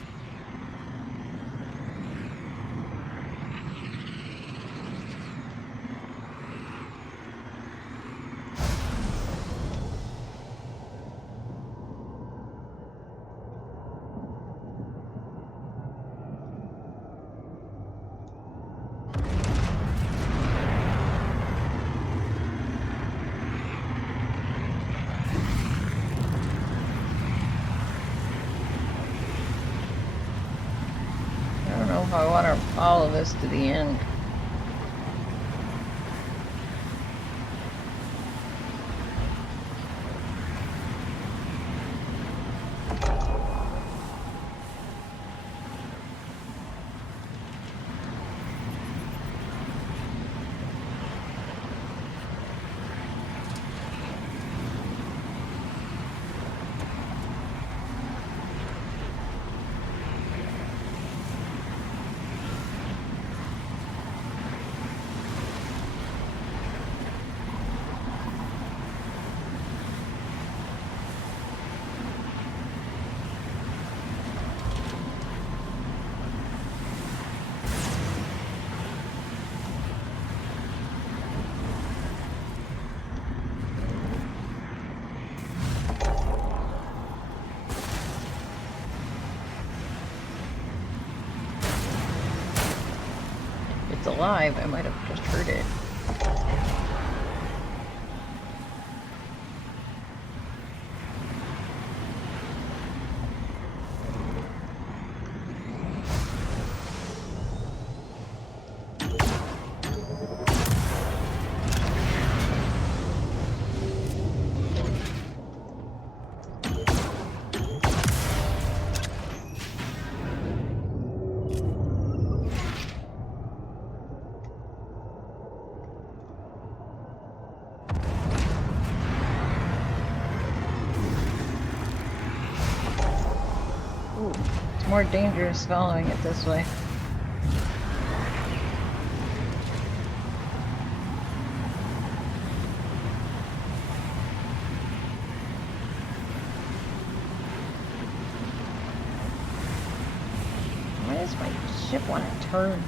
I don't know if I want to follow this to the end. If it's alive, I might have just heard it. more dangerous following it this way. Why does my ship want to turn?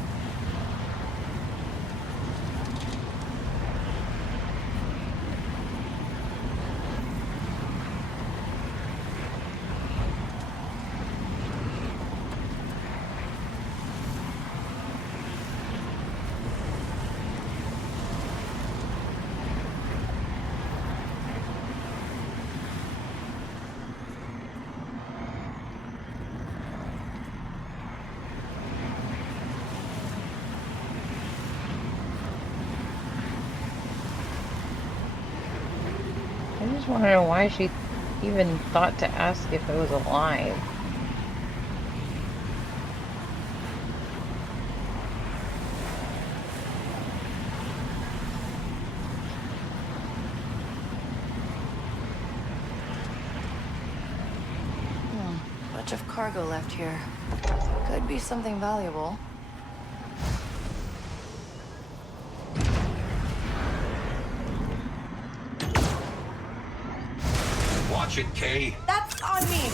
I just want to know why she even thought to ask if it was alive. Bunch of cargo left here. Could be something valuable. Watch it, Kay. That's on me!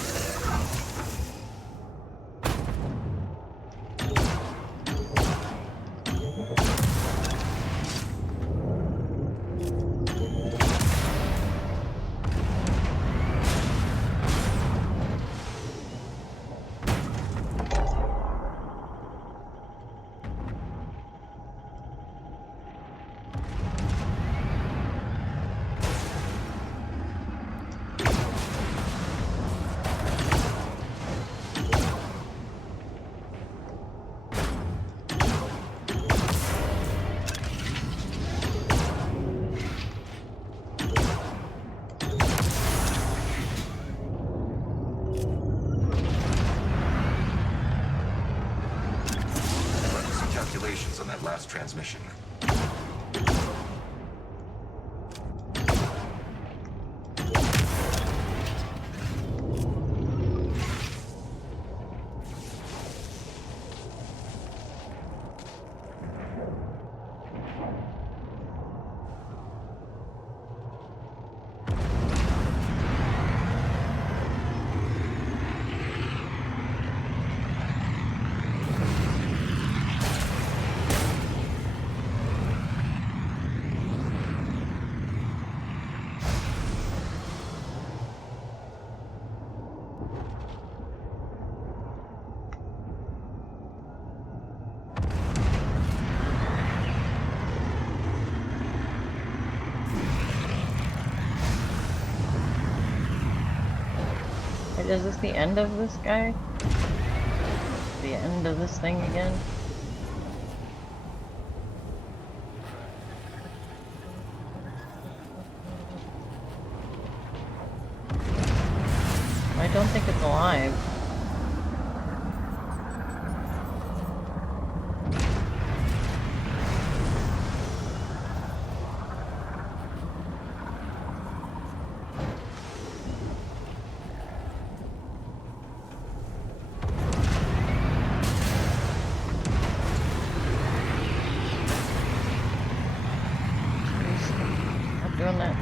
Calculations on that last transmission. Is this the end of this guy? The end of this thing again? I don't think it's alive. Doing that.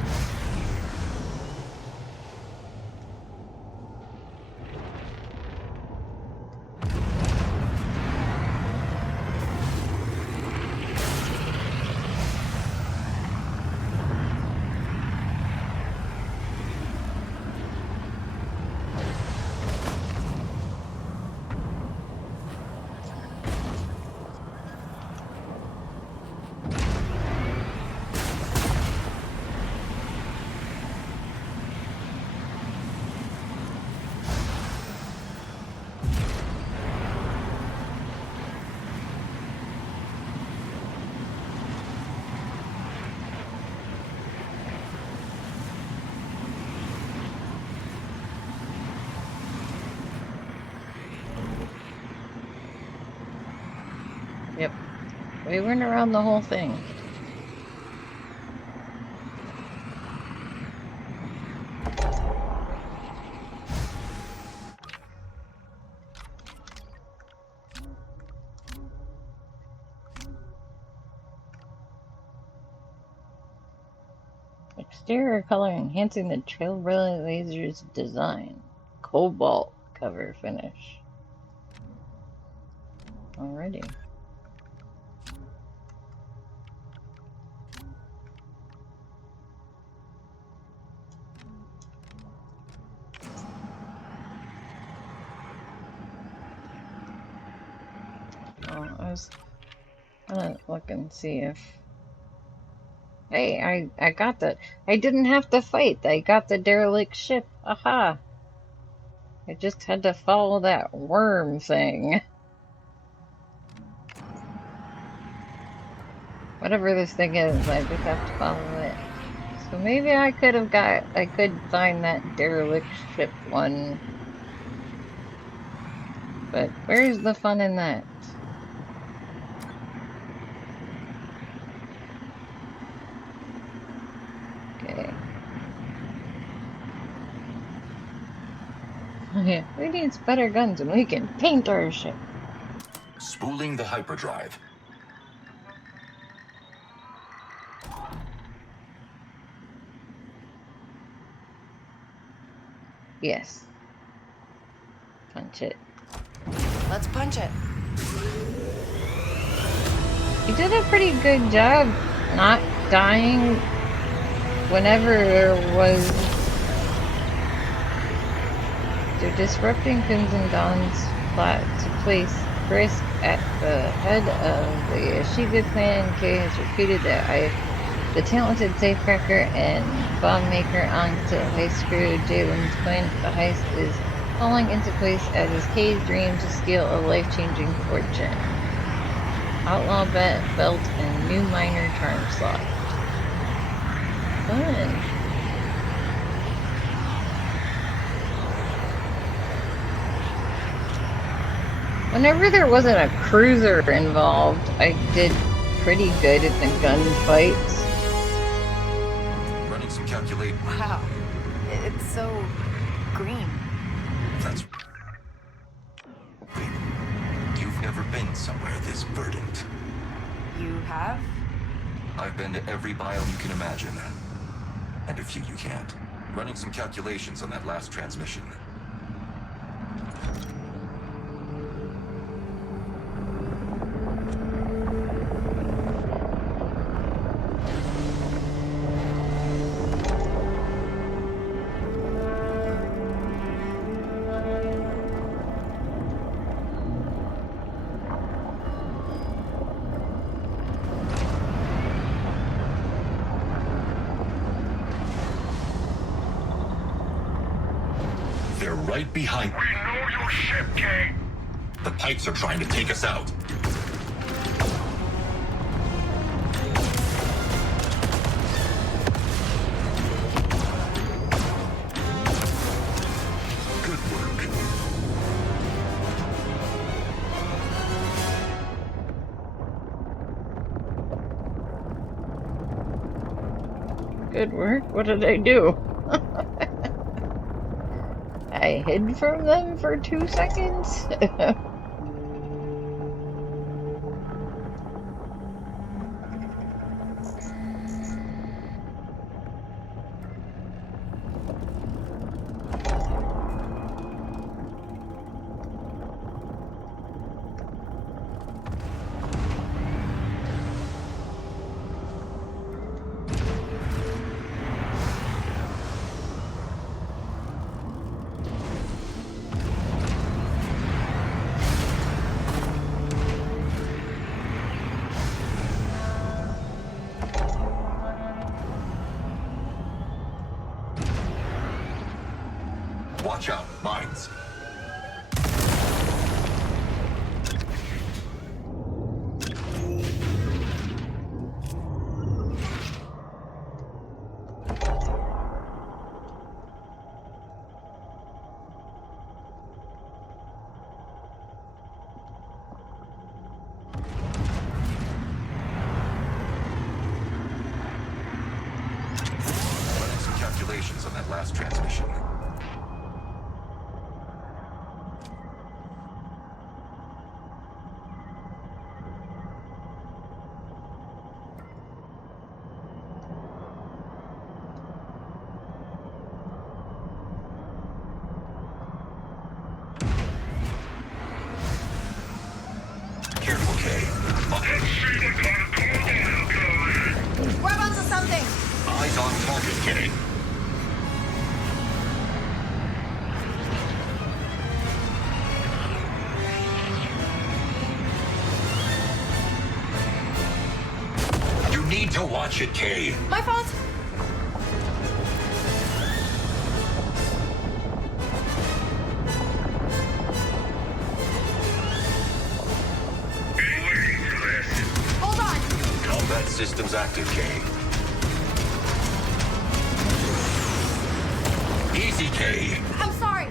Yep. We went around the whole thing. Exterior color enhancing the Trailblazer's design. Cobalt cover finish. Alrighty. Oh, I was gonna look and see if... Hey, I got that. I didn't have to fight. I got the derelict ship. Aha! I just had to follow that worm thing. Whatever this thing is, I just have to follow it. So maybe I could find that derelict ship one. But where's the fun in that? Okay. Yeah, we need better guns and we can paint our ship. Spooling the hyperdrive. Yes. Punch it. Let's punch it. You did a pretty good job not dying whenever there was... They're disrupting Crimson Dawn's plot to place Brisk at the head of the Shiva clan. Kay has repeated that the talented safecracker and bomb maker onto heist crew. Jalen's plan for the heist is falling into place as Kay's dream to steal a life-changing fortune. Outlaw belt and new minor charm slot. Fun. Whenever there wasn't a cruiser involved, I did pretty good at the gunfights. Running some calculate. Wow. It's so green. That's... Wait. You've never been somewhere this verdant. You have? I've been to every biome you can imagine. And a few you can't. Running some calculations on that last transmission. They're right behind. We know your ship, Kay. The pipes are trying to take us out. Good work. Good work. What did I do? I hid from them for 2 seconds? Watch out, mines. Running some calculations on that last transmission. okay. Let's see what kind of cargo you're carrying. Grab onto something. Eyes on target, Kay. You need to watch it, Kay. My fault. Be waiting for this. Hold on. Combat systems active, Kay. Easy, Kay. I'm sorry.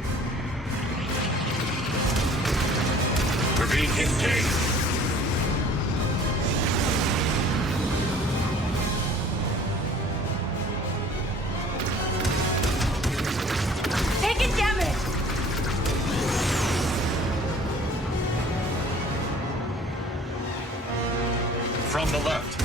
We're being hit, Kay. Taking damage. From the left.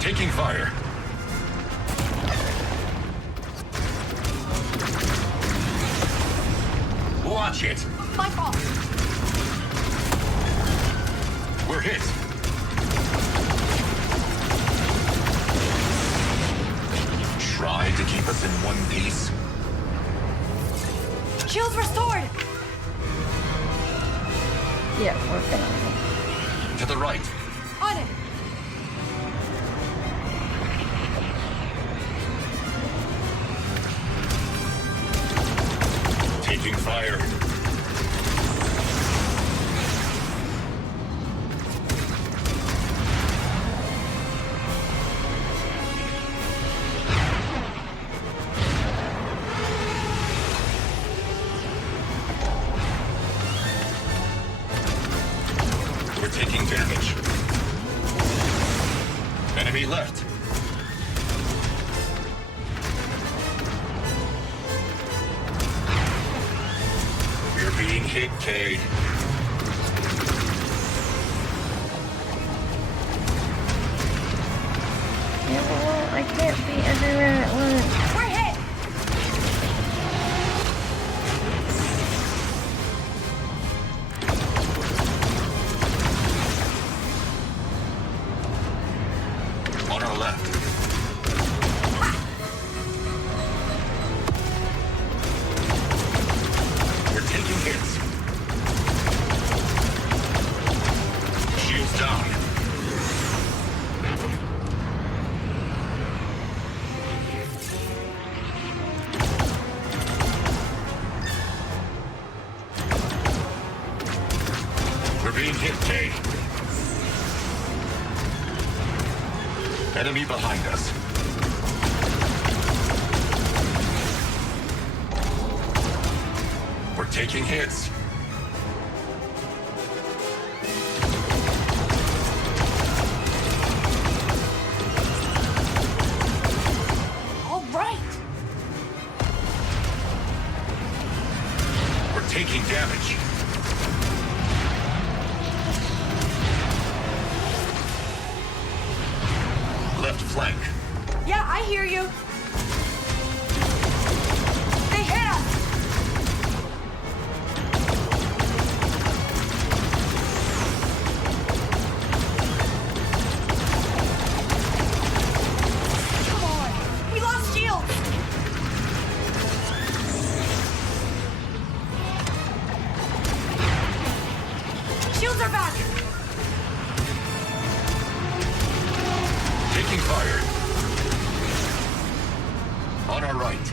Taking fire. Watch it. My fault. We're hit. Try to keep us in one piece. Shields restored. Yeah, working on it. To the right. On it. Taking fire. We're taking damage. Enemy left. We're being hit, Cade. Yeah, well, I can't be everywhere at once. We're hit. On our left. We're taking hits. Shields down. We're being hit, Kay. Enemy behind us. We're taking hits. All right. We're taking damage. Left flank. Yeah, I hear you. They hit us. Come on. We lost shields. Shields are back. Taking fire. On our right.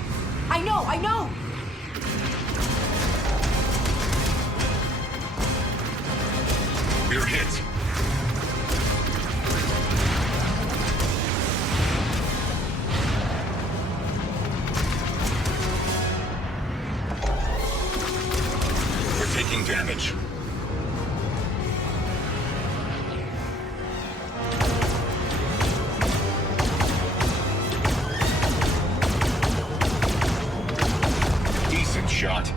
I know. We're hit. We're taking damage. Decent shot.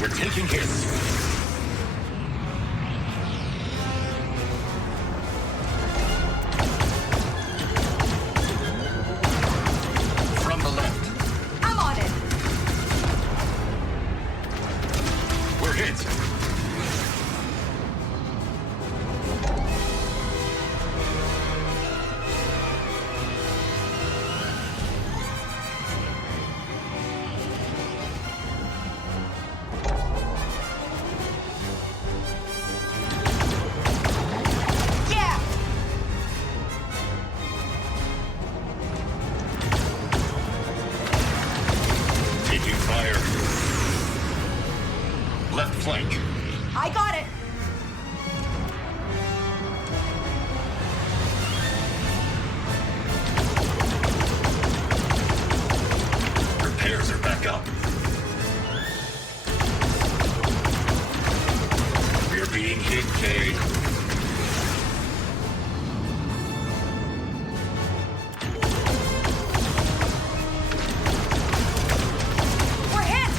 We're taking hits. flank. I got it. Repairs are back up. We're being hit, Kay. We're hit.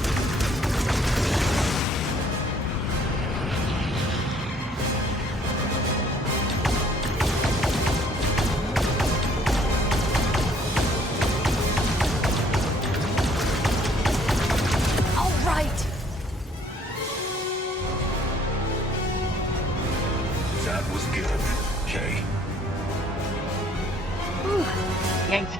All right. That was good, Kay. Whew. Yikes.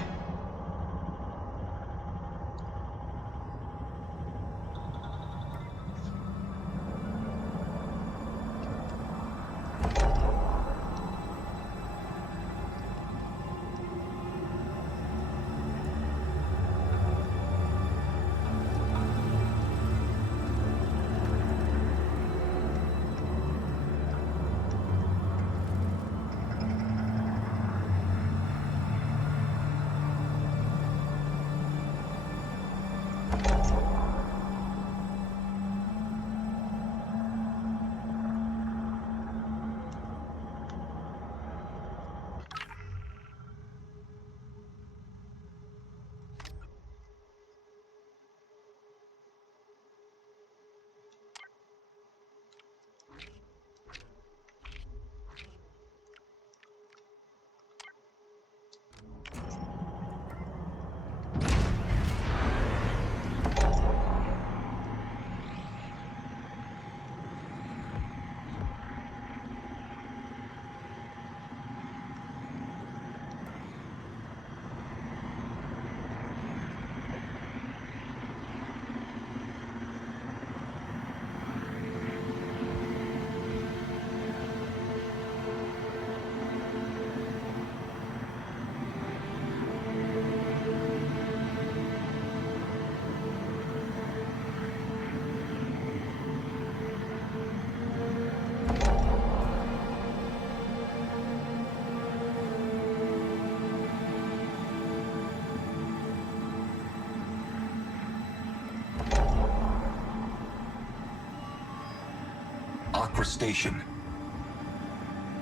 Aqua Station.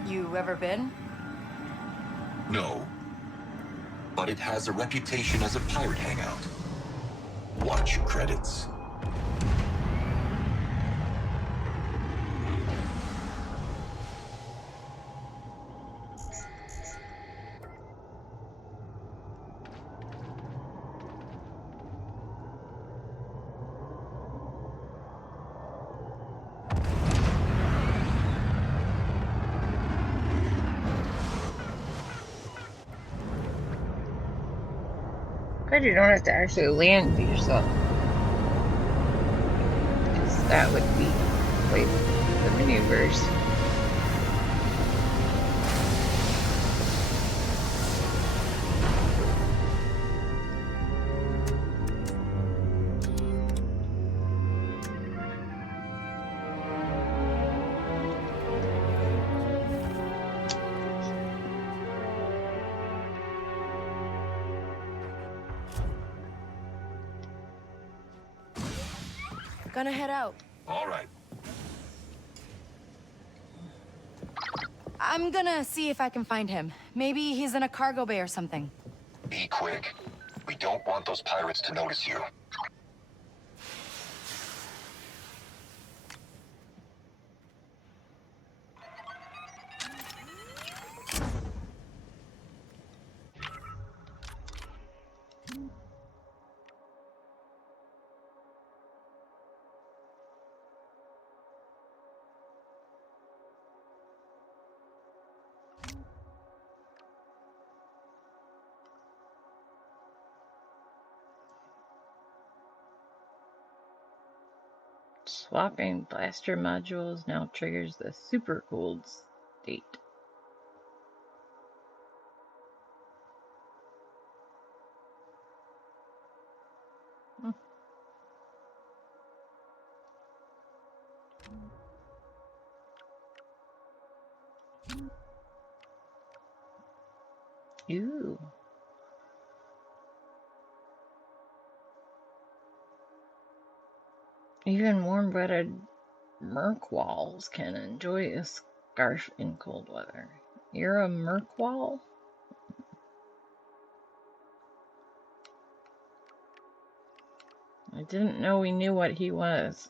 You ever been? No. But it has a reputation as a pirate hangout. Watch your credits. Good, you don't have to actually land yourself. 'Cause that would be quite the maneuvers. Gonna head out. All right. I'm gonna see if I can find him. Maybe he's in a cargo bay or something. Be quick. We don't want those pirates to notice you. Swapping blaster modules now triggers the super cooled state. Ooh. Even warm-blooded merkwals can enjoy a scarf in cold weather. You're a merkwal? I didn't know we knew what he was.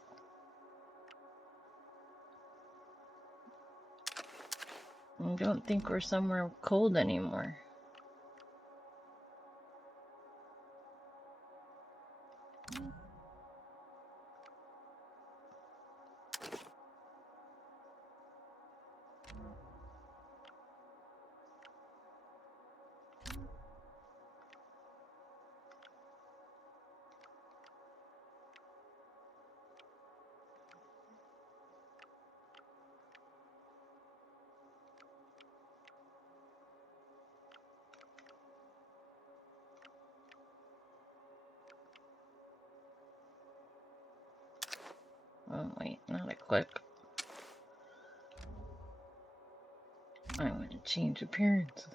I don't think we're somewhere cold anymore. Oh, wait, not a click. I want to change appearance.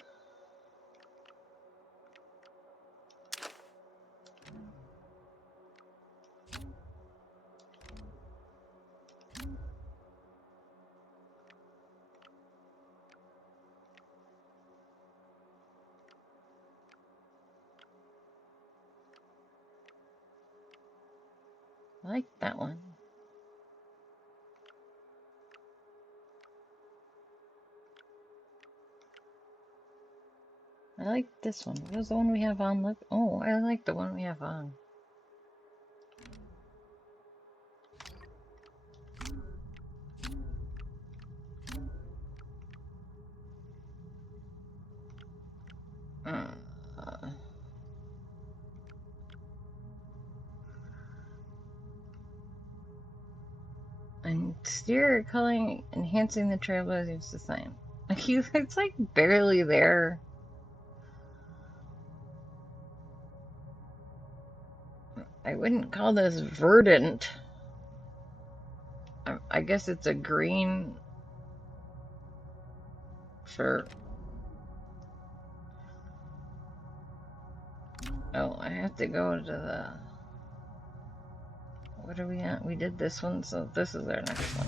I like that one. I like this one. What was the one we have on? Look. Oh, I like the one we have on. And exterior coloring, enhancing the trailblazer's design. It's like barely there. I wouldn't call this verdant. I guess it's a green for... Oh, I have to go to the... What are we at? We did this one, so this is our next one.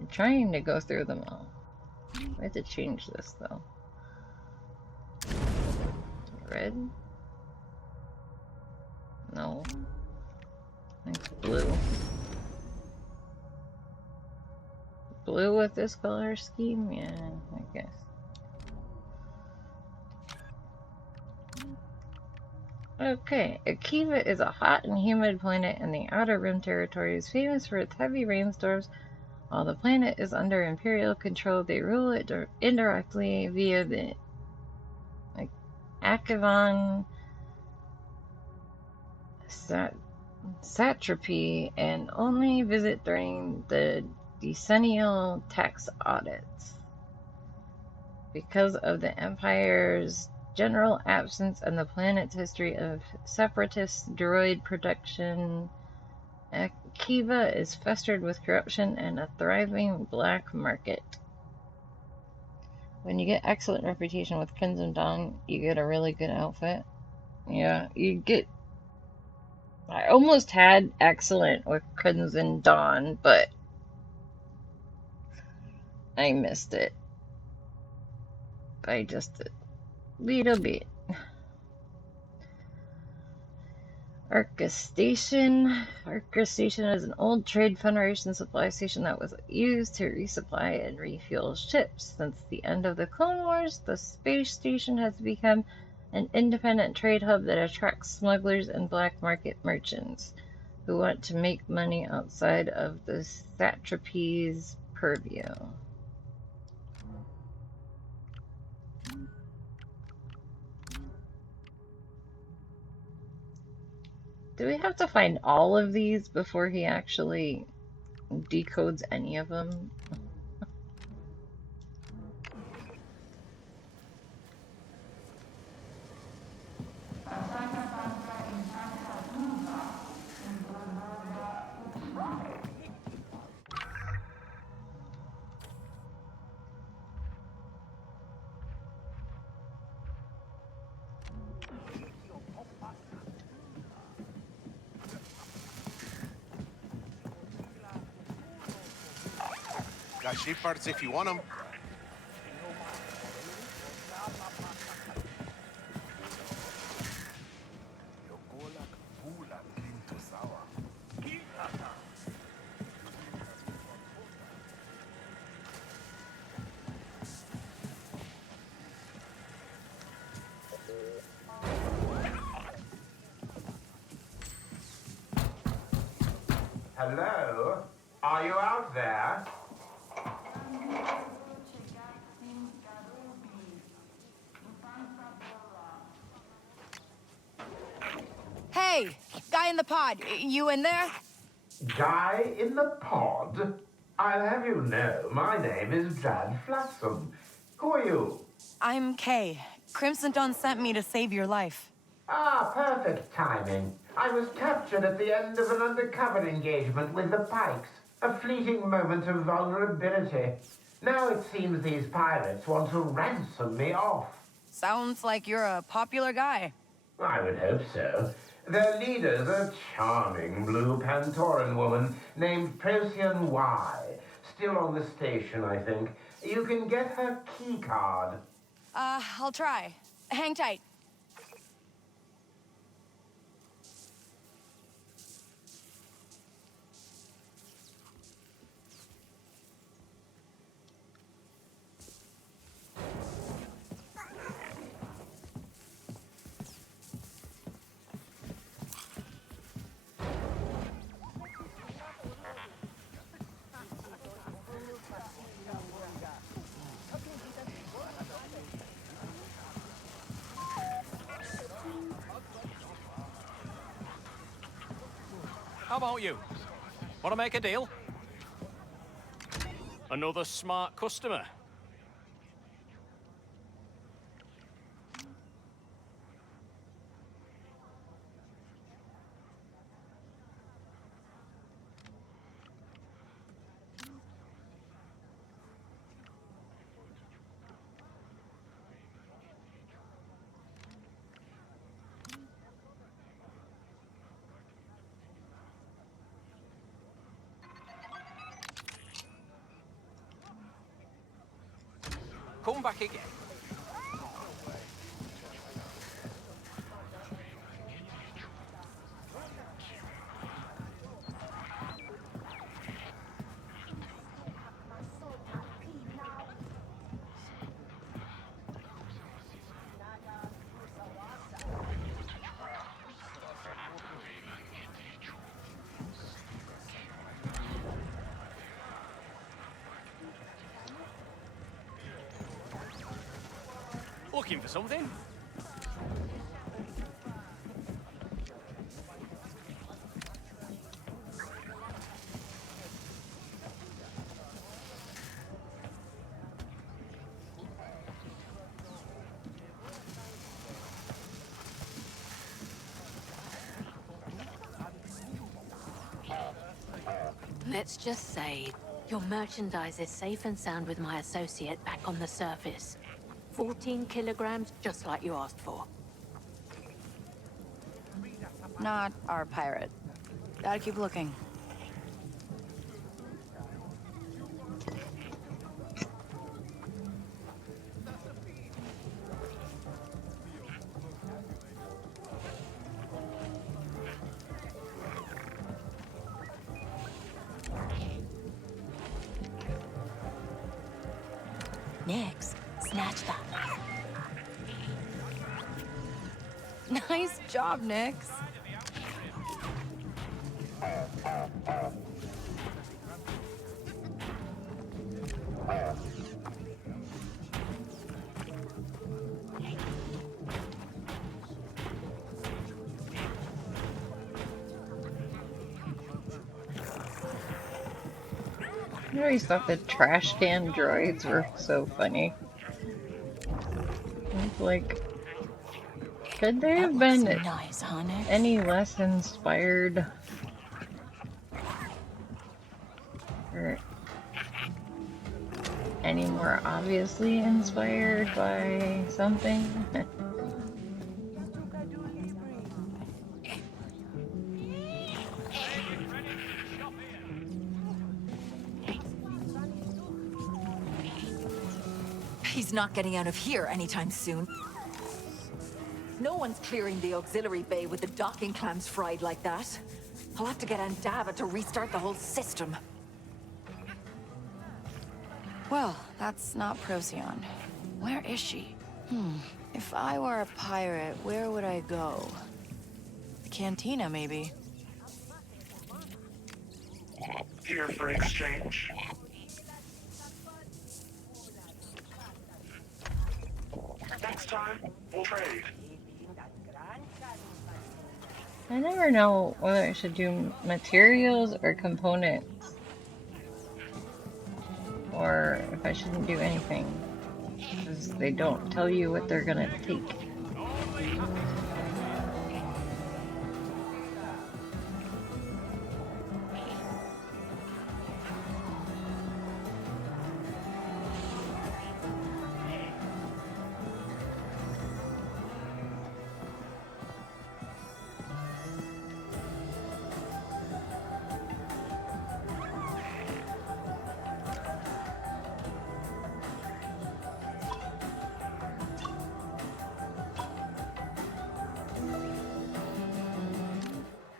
I'm trying to go through them all. I have to change this, though. Red? No. It's blue. Blue with this color scheme? Yeah, I guess. Okay, Akiva is a hot and humid planet in the Outer Rim territories, famous for its heavy rainstorms. While the planet is under Imperial control, they rule it indirectly via the Akivan satrapy and only visit during the decennial tax audits. Because of the Empire's general absence and the planet's history of separatist droid production, Akiva is festered with corruption and a thriving black market. When you get excellent reputation with Crimson Dawn, you get a really good outfit. Yeah, you get... I almost had excellent with Crimson Dawn, but I missed it by just a little bit. Arcus Station. Arcus Station is an old Trade Federation supply station that was used to resupply and refuel ships. Since the end of the Clone Wars, the space station has become an independent trade hub that attracts smugglers and black market merchants who want to make money outside of the satrapy's purview. Do we have to find all of these before he actually decodes any of them? got sheep parts if you want them. Hello? Are you out there? Hey, guy in the pod, you in there? Guy in the pod? I'll have you know, my name is Brad Flatsum. Who are you? I'm Kay. Crimson Dawn sent me to save your life. Ah, perfect timing. I was captured at the end of an undercover engagement with the Pikes. A fleeting moment of vulnerability. Now it seems these pirates want to ransom me off. Sounds like you're a popular guy. I would hope so. Their leader's a charming blue Pantoran woman named Procyon Y. Still on the station, I think. You can get her key card. I'll try. Hang tight. How about you? Want to make a deal? Another smart customer. Come back again. Looking for something? Let's just say, your merchandise is safe and sound with my associate back on the surface. 14 kilograms, just like you asked for. Not our pirate. Gotta keep looking. Nix, snatch that. Nice job, Nix. I always thought the trash can droids were so funny. It's like, could they have been Nice, huh, Nix? any less inspired or any more obviously inspired by something? He's not getting out of here anytime soon. No one's clearing the auxiliary bay with the docking clams fried like that. I'll have to get Andava to restart the whole system. Well, that's not Procyon. Where is she? If I were a pirate, where would I go? The cantina, maybe. Here for exchange. Next time, we'll trade. I never know whether I should do materials or components, or if I shouldn't do anything, because they don't tell you what they're gonna take.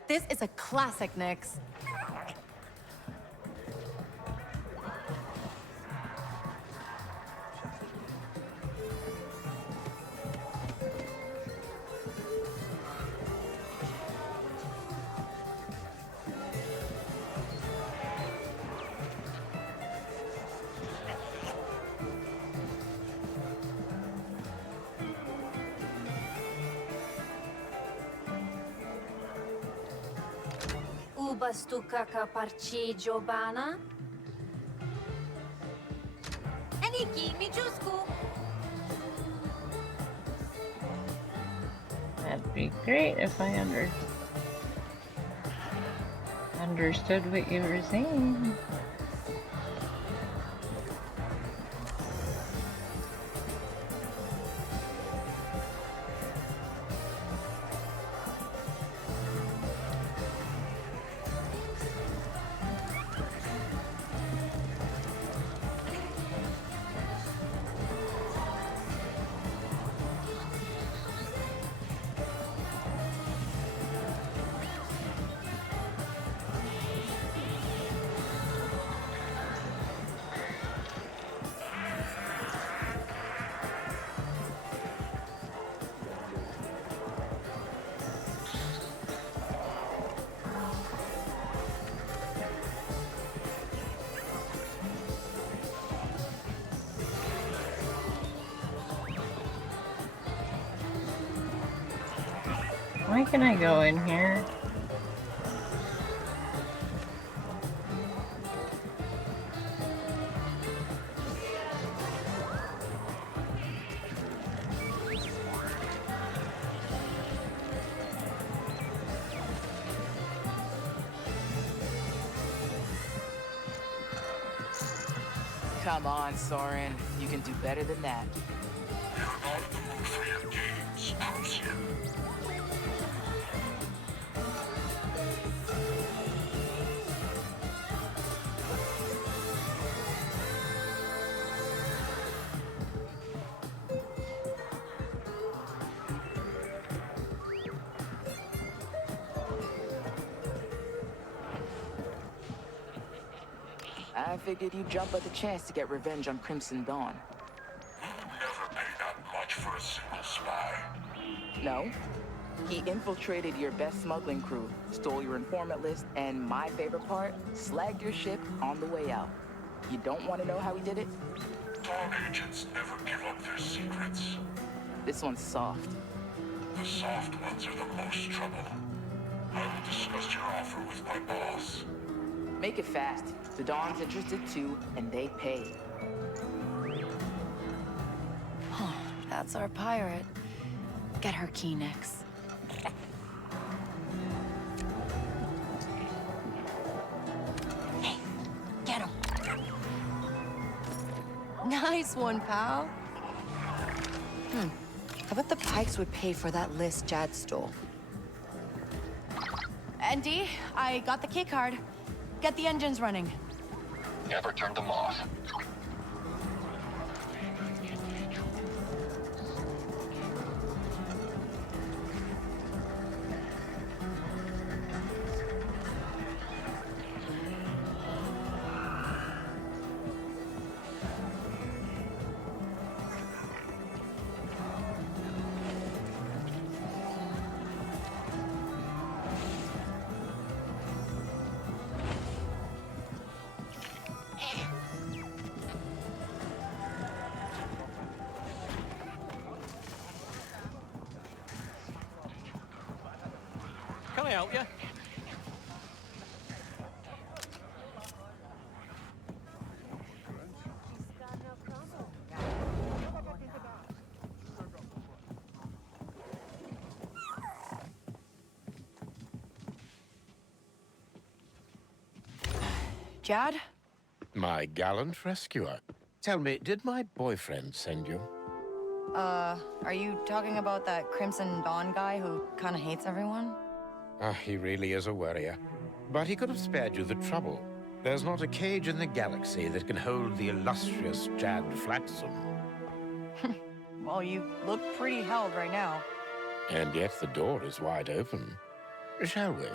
This is a classic, Nyx. Ubastukaka parchi jobana? Eniki mijusku. That'd be great if I understood what you were saying. Why can I go in here? Come on, Soren. You can do better than that. You're not in the mood for your games, Procyon. I figured you'd jump at the chance to get revenge on Crimson Dawn. Never pay that much for a single spy. No? He infiltrated your best smuggling crew, stole your informant list, and my favorite part, slagged your ship on the way out. You don't want to know how he did it? Dog agents never give up their secrets. This one's soft. The soft ones are the most trouble. I will discuss your offer with my boss. Make it fast. The Dawn's interested too, and they pay. That's our pirate. Get her key, Nyx. Hey, get him. Nice one, pal. I bet the Pikes would pay for that list Jad stole. Andy, I got the key card. Get the engines running. Never turned them off. Can I help you? Jad? My gallant rescuer. Tell me, did my boyfriend send you? Are you talking about that Crimson Dawn guy who kinda hates everyone? He really is a worrier. But he could have spared you the trouble. There's not a cage in the galaxy that can hold the illustrious Jad Flaxum. Well, you look pretty held right now. And yet the door is wide open. Shall we?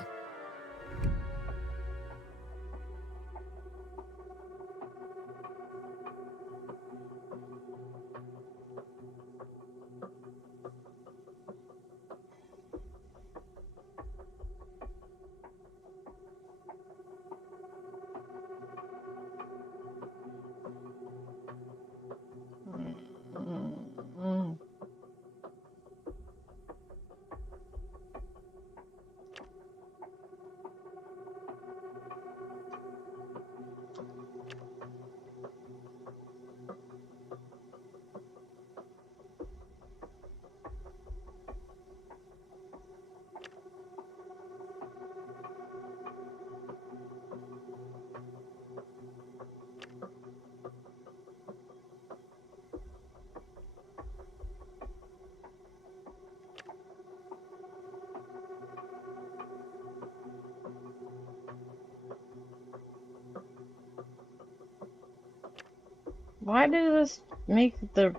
Why did this make the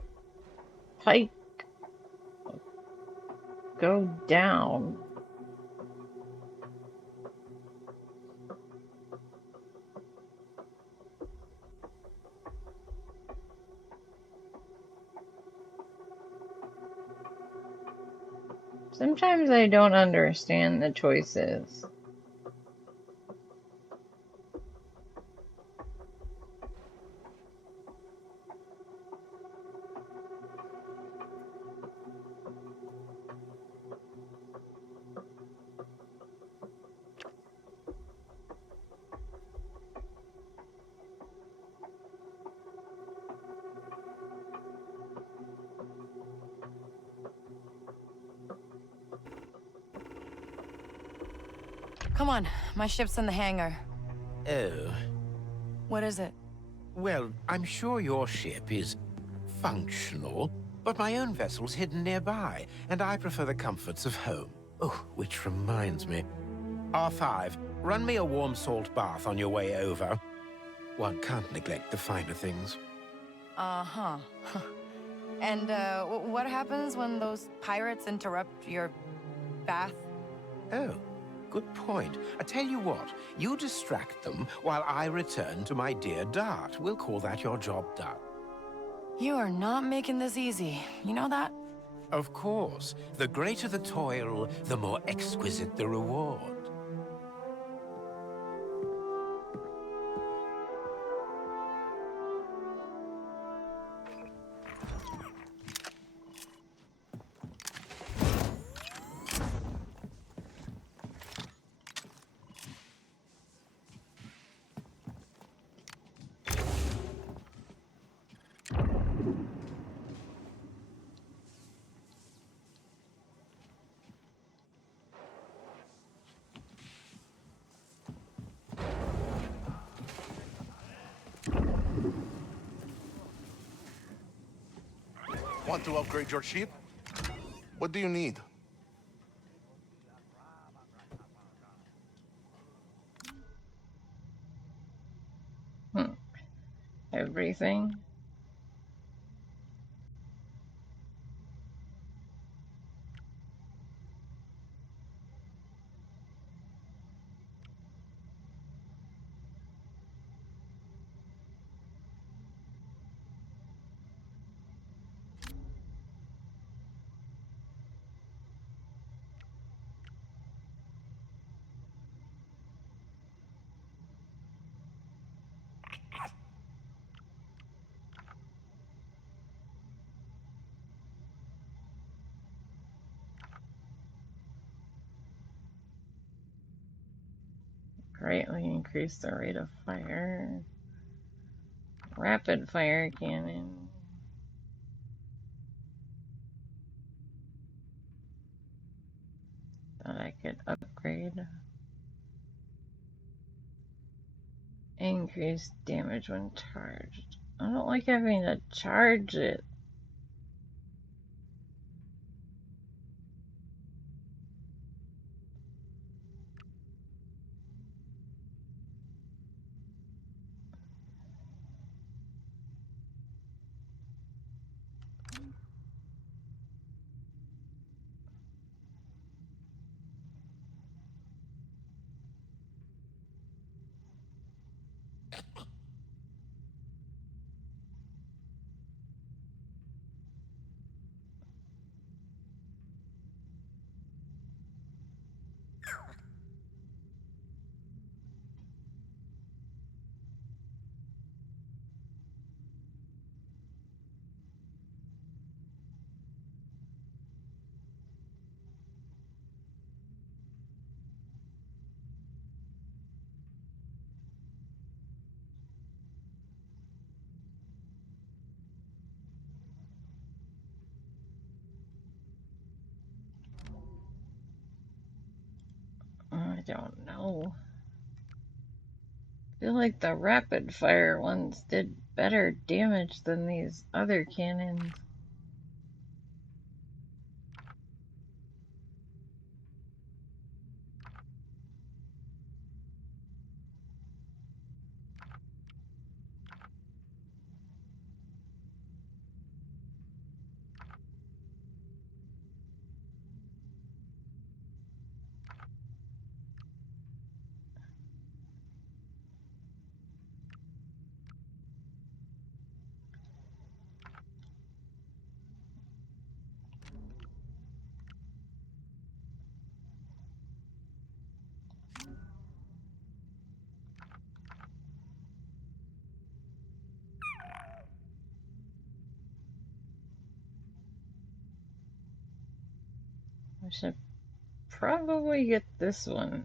pike go down? Sometimes I don't understand the choices. Come on, my ship's in the hangar. Oh. What is it? Well, I'm sure your ship is functional, but my own vessel's hidden nearby, and I prefer the comforts of home. Oh, which reminds me. R5, run me a warm salt bath on your way over. One can't neglect the finer things. Uh-huh. And, what happens when those pirates interrupt your bath? Oh, good point. I tell you what, you distract them while I return to my dear Dart. We'll call that your job done. You are not making this easy. You know that? Of course. The greater the toil, the more exquisite the reward. Want to upgrade your ship? What do you need? Everything. Greatly increase the rate of fire. Rapid fire cannon. That I could upgrade. Increase damage when charged. I don't like having to charge it. I don't know. I feel like the rapid fire ones did better damage than these other cannons. I should probably get this one.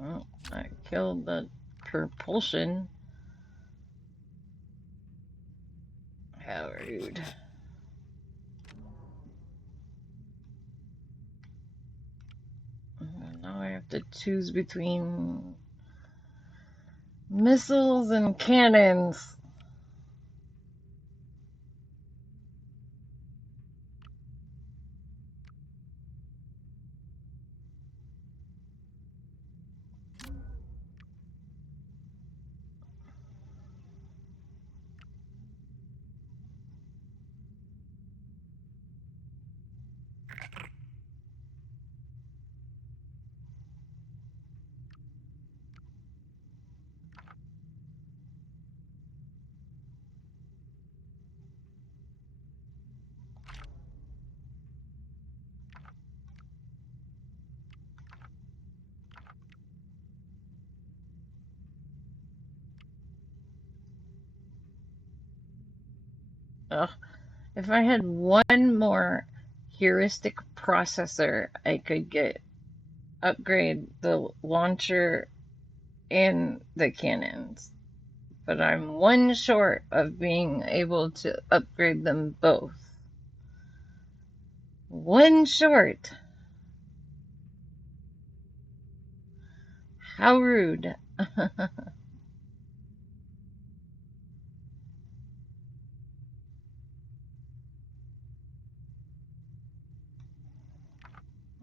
Oh, I killed the propulsion. How rude. Now I have to choose between missiles and cannons. Ugh. If I had one more heuristic processor, I could upgrade the launcher and the cannons. But I'm one short of being able to upgrade them both. One short. How rude.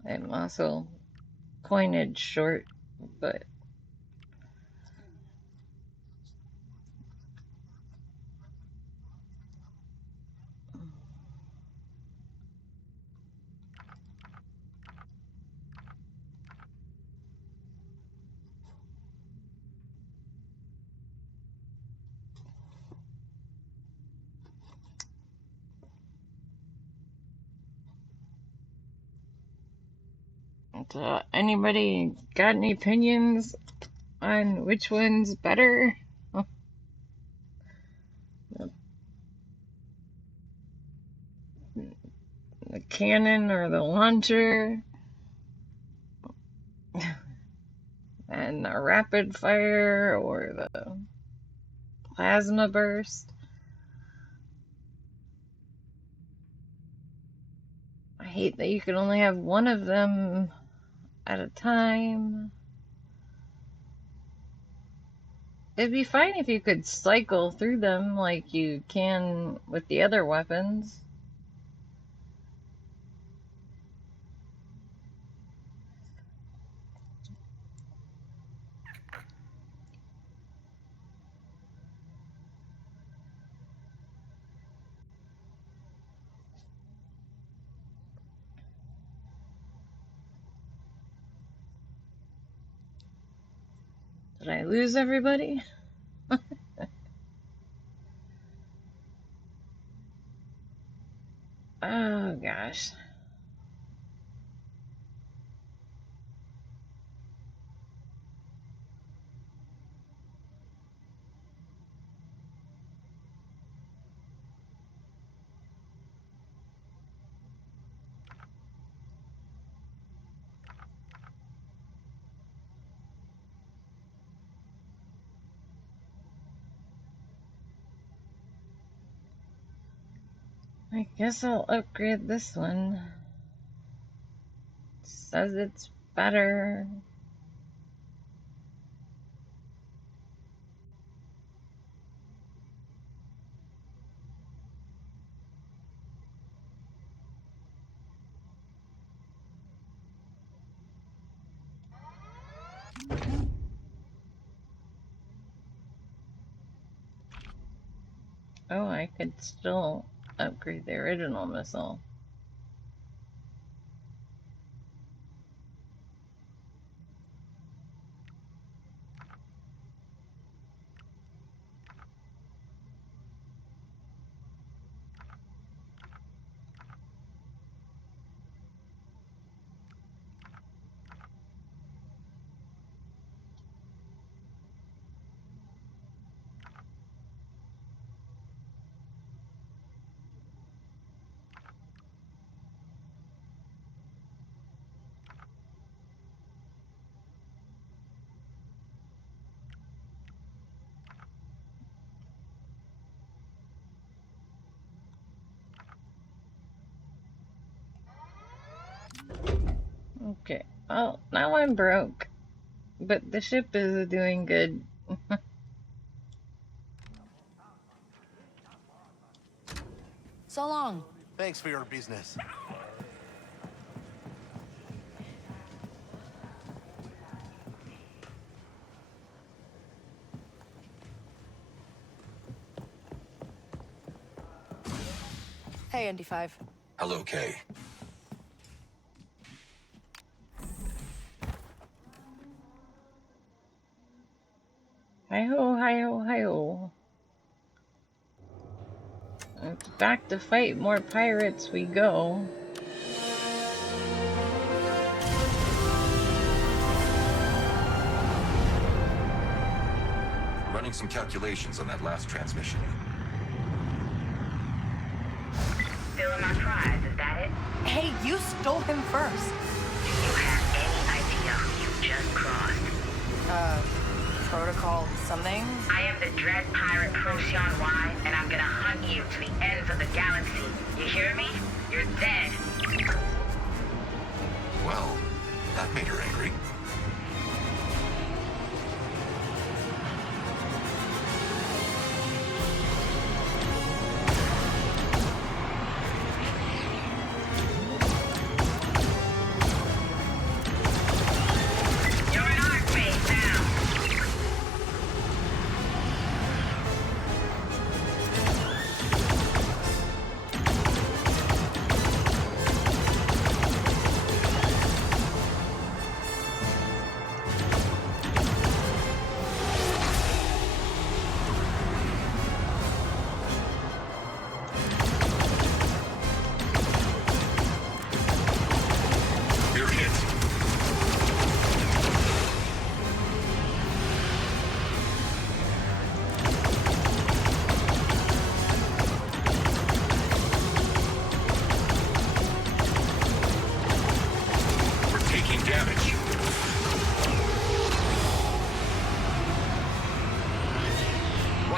I'm also coinage short, but anybody got any opinions on which one's better? The cannon or the launcher, and the rapid fire or the plasma burst. I hate that you can only have one of them at a time. It'd be fine if you could cycle through them like you can with the other weapons. Did I lose everybody? Oh gosh. I guess I'll upgrade this one. It says it's better. Oh, I could still upgrade the original missile. Okay, well, now I'm broke, but the ship is doing good. So long. Thanks for your business. Hey, ND5. Hello, Kay. Hi-ho, hi-ho, hi-ho. It's back to fight more pirates we go. Running some calculations on that last transmission. Stealing my prize, is that it? Hey, you stole him first. Do you have any idea who you just crossed? Protocol something? I am the dread pirate Procyon Y, and I'm gonna hunt you to the ends of the galaxy. You hear me? You're dead. Well, that made her angry.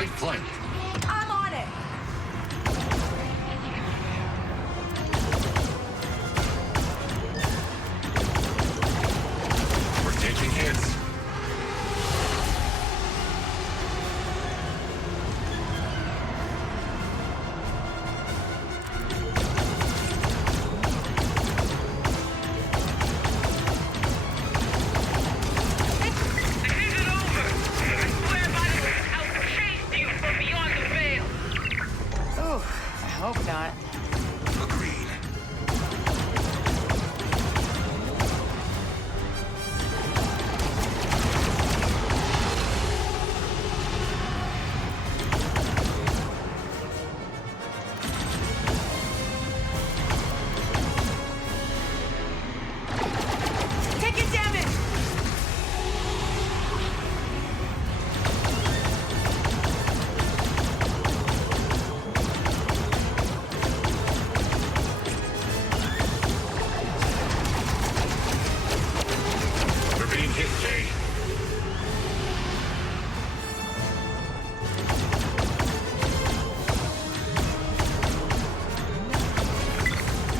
right flank. I'm on it! We're taking hits. Ooh, I hope not. Agreed. Taking damage! We're being hit, Jay.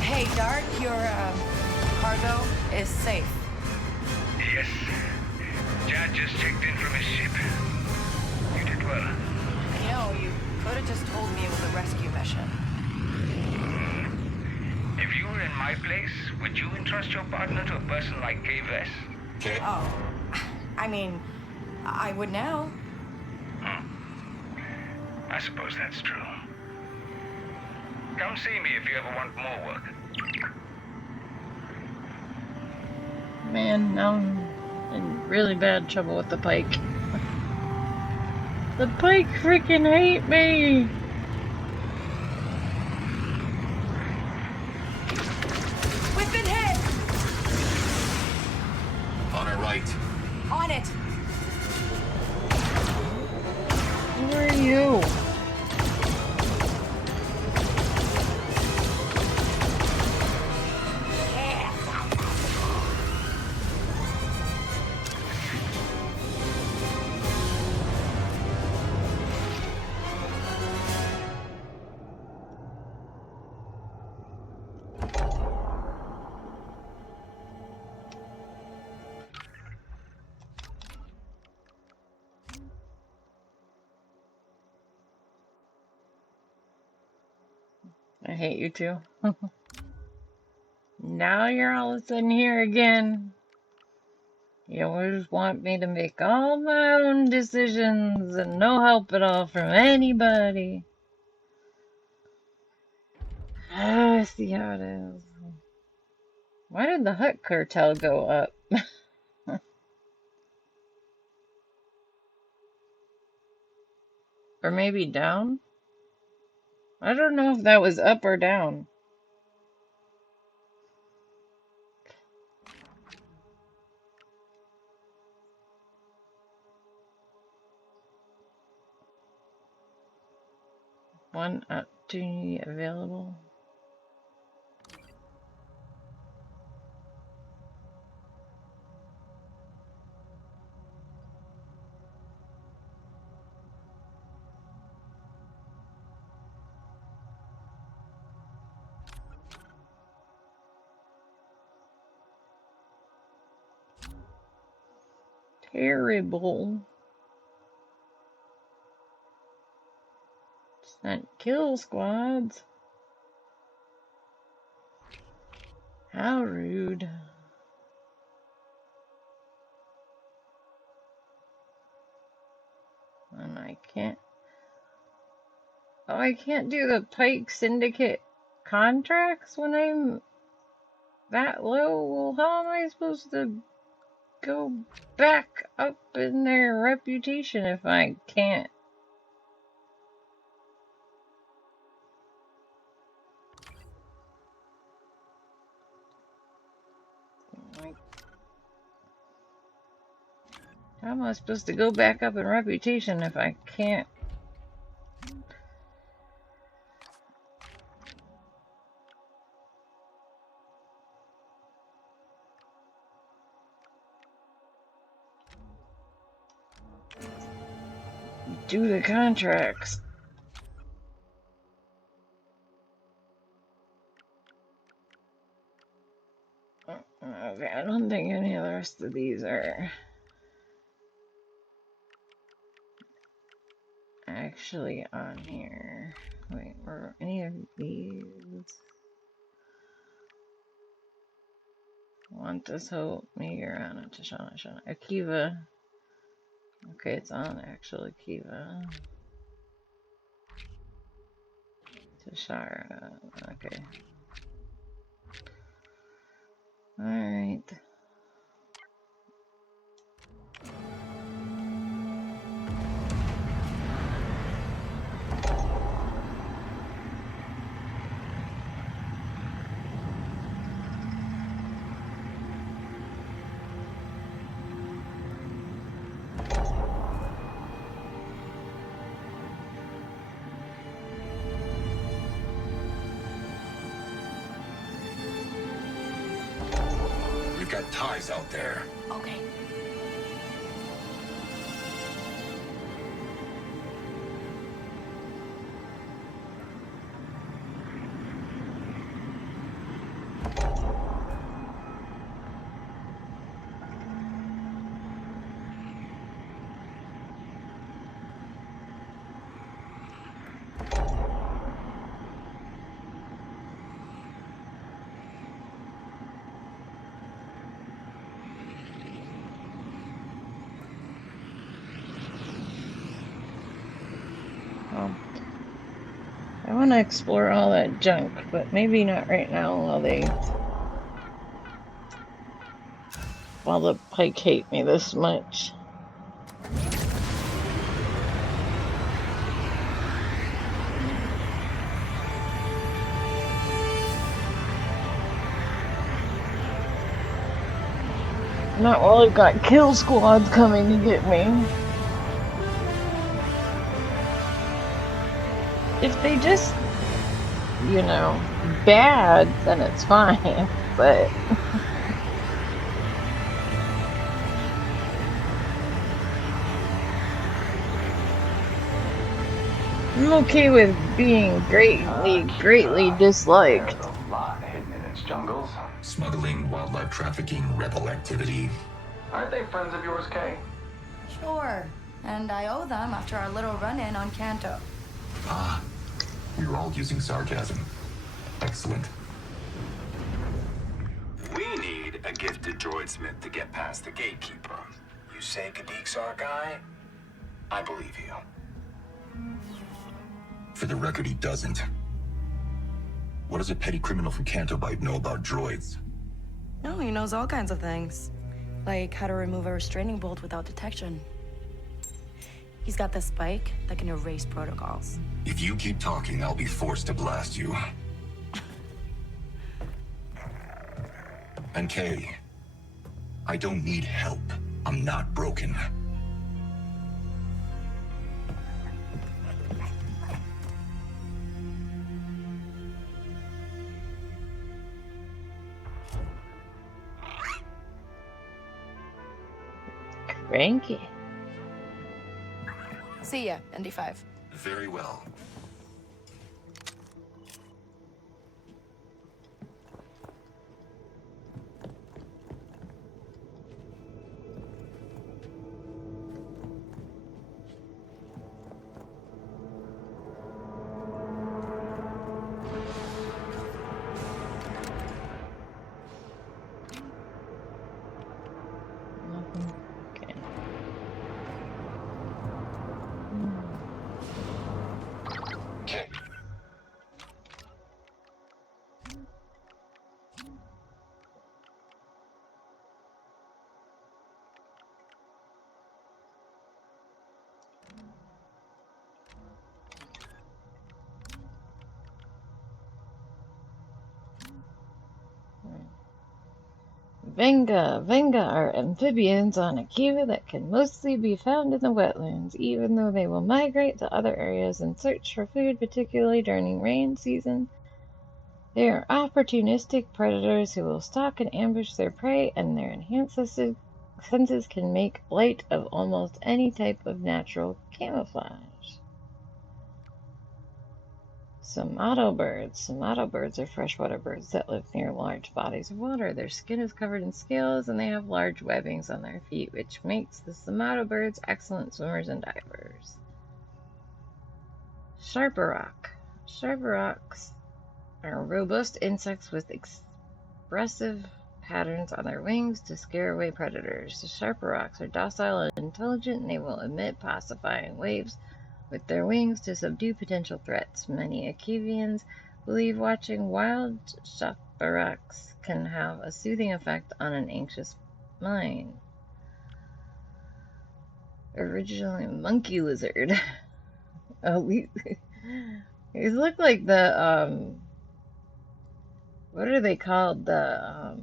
Hey, Dart, your, cargo is safe. Yes. Jad just checked in from his ship. You did well. You know, you could have just told me it was a rescue mission. If you were in my place, would you entrust your partner to a person like K-Vess? Oh, I mean, I would now. I suppose that's true. Come see me if you ever want more work. Man, now I'm in really bad trouble with the Pike. The Pike freaking hate me! We've been hit! On our right. On it! Who are you? I hate you too. Now you're all of a sudden here again. You always want me to make all my own decisions and no help at all from anybody. I see how it is. Why did the Hut Cartel go up? Or maybe down? I don't know if that was up or down. One opportunity available. Terrible. Sent kill squads. How rude. And I can't. Oh, I can't do the Pike Syndicate contracts when I'm that low? Well, how am I supposed to go back up in their reputation if I can't? Like, how am I supposed to go back up in reputation if I can't? do the contracts. Okay, I don't think any of the rest of these are actually on here. Wait, were any of these? Want this hope, Megarana, Tashana, Shana, Akiva. Okay, it's on actual Akiva. Tashara. Okay. Alright. We've got ties out there. Okay. Well, I want to explore all that junk, but maybe not right now while the pike hate me this much. Not while I've got kill squads coming to get me. If they just, you know, bad, then it's fine, but... I'm okay with being greatly disliked. There's a lot hidden in its jungles. Smuggling, wildlife trafficking, rebel activity. Aren't they friends of yours, Kay? Sure. And I owe them after our little run-in on Kanto. Ah, we were all using sarcasm. Excellent. We need a gifted droidsmith to get past the gatekeeper. You say Gadik's our guy? I believe you. For the record, he doesn't. What does a petty criminal from Canto Bight know about droids? No, he knows all kinds of things. Like how to remove a restraining bolt without detection. He's got this spike that can erase protocols. If you keep talking, I'll be forced to blast you. And Kay, I don't need help. I'm not broken. Cranky. See ya, ND5. Very well. Okay. Okay. Venga are amphibians on Akiva that can mostly be found in the wetlands, even though they will migrate to other areas and search for food, particularly during rain season. They are opportunistic predators who will stalk and ambush their prey, and their enhanced senses can make light of almost any type of natural camouflage. Somato birds. Somato birds are freshwater birds that live near large bodies of water. Their skin is covered in scales and they have large webbings on their feet, which makes the Somato birds excellent swimmers and divers. Sharperock. Sharperocks are robust insects with expressive patterns on their wings to scare away predators. The Sharperocks are docile and intelligent, and they will emit pacifying waves with their wings to subdue potential threats. Many Acavians believe watching wild Sharperocks can have a soothing effect on an anxious mind. Originally monkey lizard. Oh, these look like the what are they called? The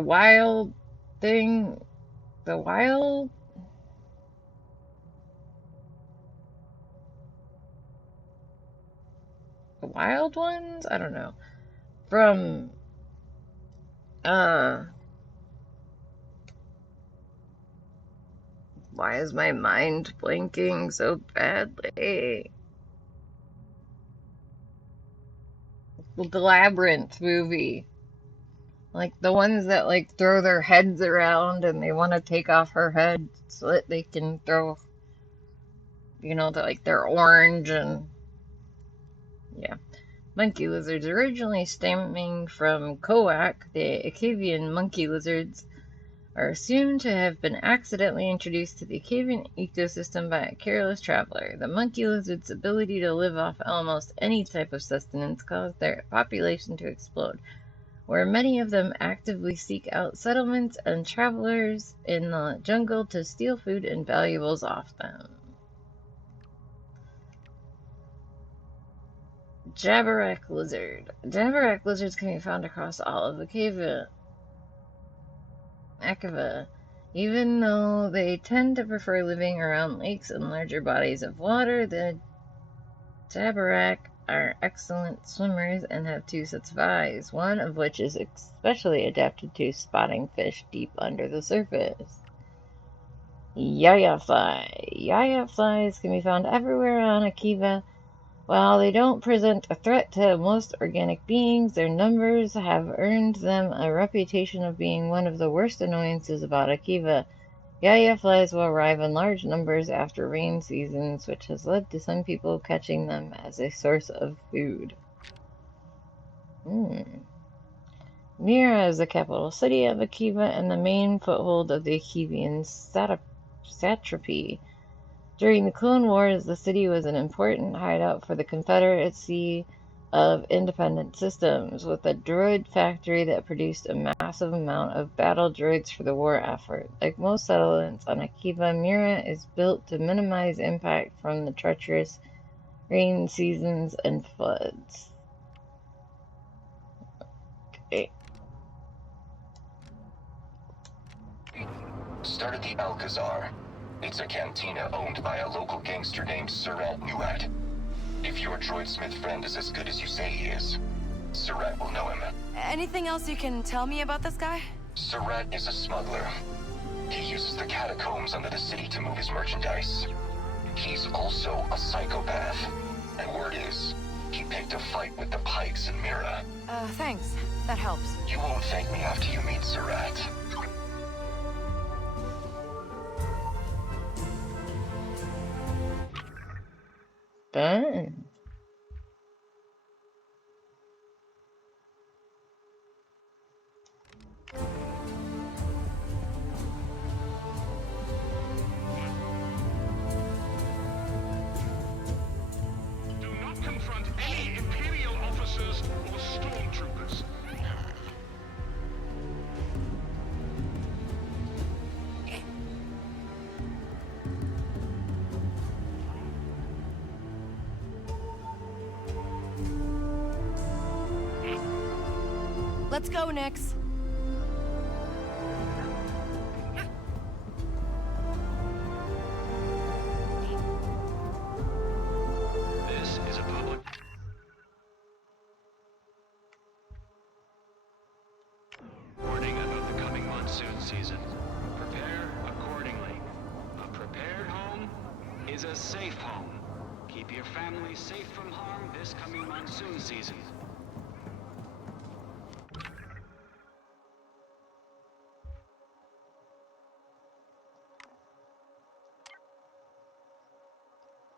wild thing, the wild ones? I don't know. From why is my mind blinking so badly? The Labyrinth movie. Like the ones that like throw their heads around and they want to take off her head so that they can throw, they're orange and yeah. Monkey lizards, originally stemming from Coac, the Acavian monkey lizards are assumed to have been accidentally introduced to the Acavian ecosystem by a careless traveler. The monkey lizard's ability to live off almost any type of sustenance caused their population to explode, where many of them actively seek out settlements and travelers in the jungle to steal food and valuables off them. Jabberwock lizard. Jabberwock lizards can be found across all of Akava. Even though they tend to prefer living around lakes and larger bodies of water, the Jabberwock are excellent swimmers and have two sets of eyes, one of which is especially adapted to spotting fish deep under the surface. Yaya fly. Yaya flies can be found everywhere on Akiva. While they don't present a threat to most organic beings, their numbers have earned them a reputation of being one of the worst annoyances about Akiva. Yaya flies will arrive in large numbers after rain seasons, which has led to some people catching them as a source of food. Mira is the capital city of Akiva and the main foothold of the Akivian satrapy. During the Clone Wars, the city was an important hideout for the Confederacy of Independent Systems, with a droid factory that produced a massive amount of battle droids for the war effort. Like most settlements on Akiva, Mira is built to minimize impact from the treacherous rain seasons and floods. Okay. Start at the Alcazar. It's a cantina owned by a local gangster named Surat Nuat. If your droidsmith friend is as good as you say he is, Surat will know him. Anything else you can tell me about this guy? Surat is a smuggler. He uses the catacombs under the city to move his merchandise. He's also a psychopath. And word is, he picked a fight with the Pikes in Mira. Thanks. That helps. You won't thank me after you meet Surat. Done. Do not confront any Imperial officers or stormtroopers. Let's go, Nix. This is a public... monsoon season. Prepare accordingly. A prepared home is a safe home. Keep your family safe from harm this coming monsoon season.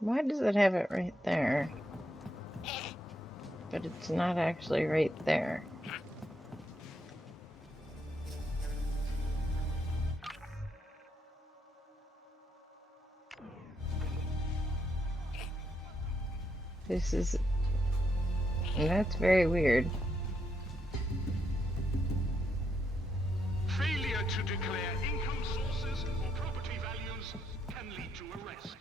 Why does it have it right there? But it's not actually right there. That's very weird. Failure to declare income sources or property values can lead to arrest.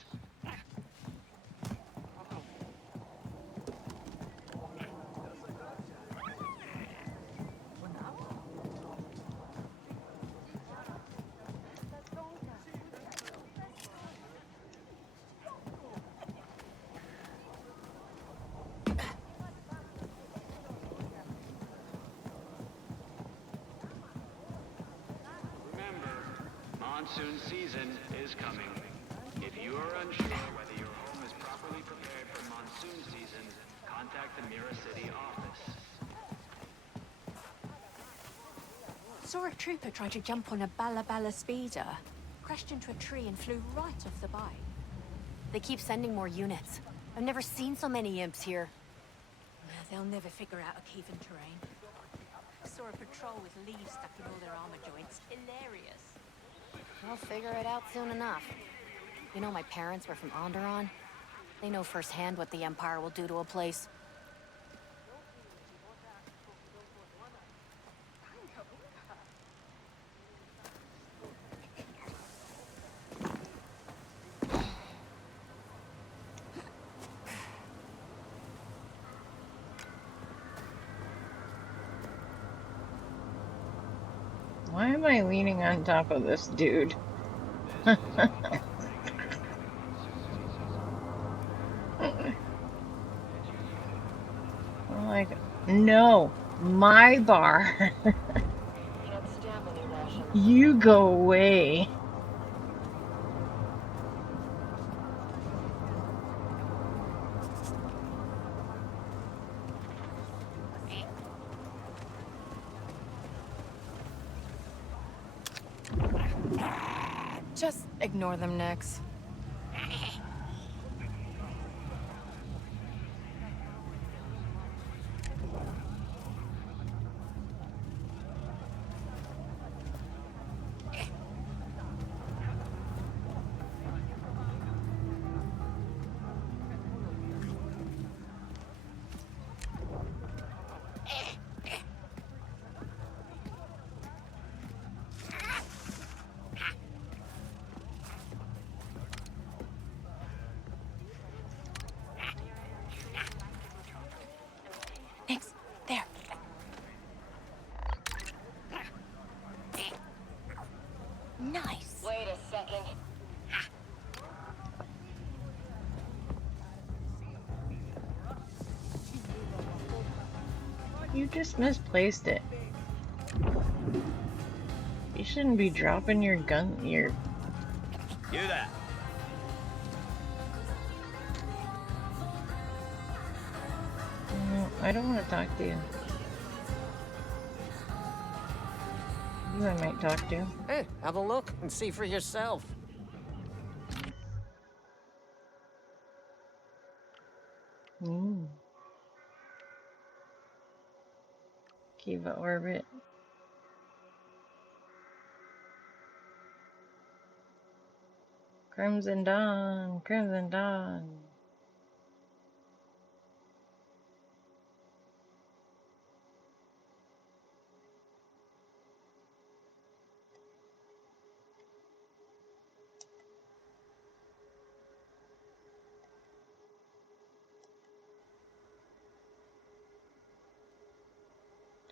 Monsoon season is coming. If you are unsure whether your home is properly prepared for monsoon season, contact the Mira City office. Saw a trooper try to jump on a Bala speeder. Crashed into a tree and flew right off the bike. They keep sending more units. I've never seen so many imps here. They'll never figure out Akivan terrain. Saw a patrol with leaves stuck in all their armor joints. Hilarious. I'll figure it out soon enough. You know, my parents were from Onderon. They know firsthand what the Empire will do to a place. Why am I leaning on top of this dude? Like, no, my bar. You go away. Just ignore them, Nix. Nix, there. Nice. Wait a second. You just misplaced it. You shouldn't be dropping your gun. You there. No, I don't want to talk to you. You I might talk to. Hey, have a look and see for yourself. Kiva orbit. Crimson Dawn, Crimson Dawn.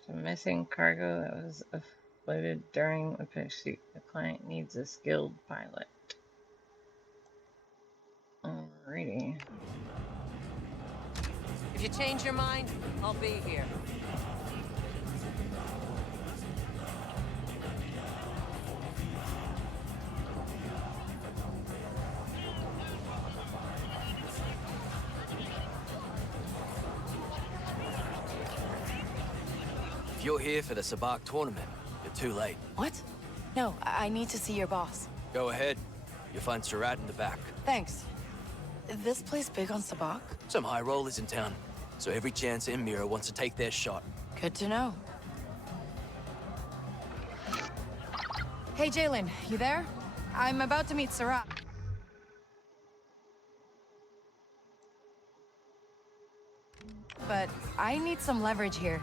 A missing cargo that was floated during the pursuit. The client needs a skilled pilot. Alrighty. If you change your mind, I'll be here. you're here for the Sabak tournament, you're too late. What? No, I need to see your boss. Go ahead. You'll find Surat in the back. Thanks. This place big on Sabak? Some high rollers in town, so every chance Emira wants to take their shot. Good to know. Hey, Jalen, you there? I'm about to meet Surat. But I need some leverage here.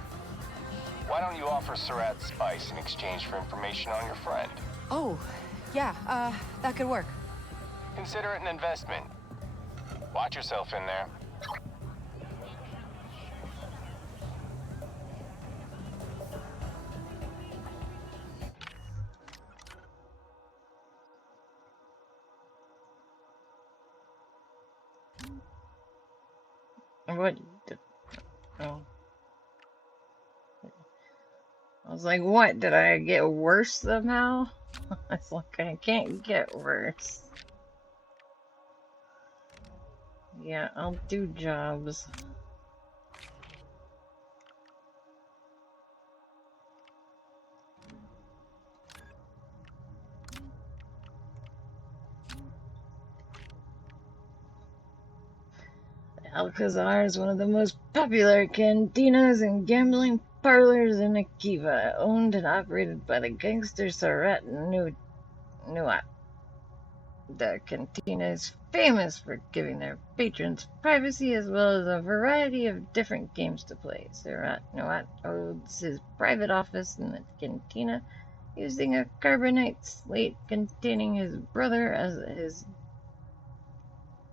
Why don't you offer Surat spice in exchange for information on your friend? Oh, yeah, that could work. Consider it an investment. Watch yourself in there. What? Oh. I was like, what? Did I get worse somehow? It's like I can't get worse. Yeah, I'll do jobs. Alcazar is one of the most popular cantinas and gambling parlors in Akiva, owned and operated by the gangster Sarat Nuat. The cantina is famous for giving their patrons privacy as well as a variety of different games to play. Sarat Nuat holds his private office in the cantina using a carbonite slate containing his brother as his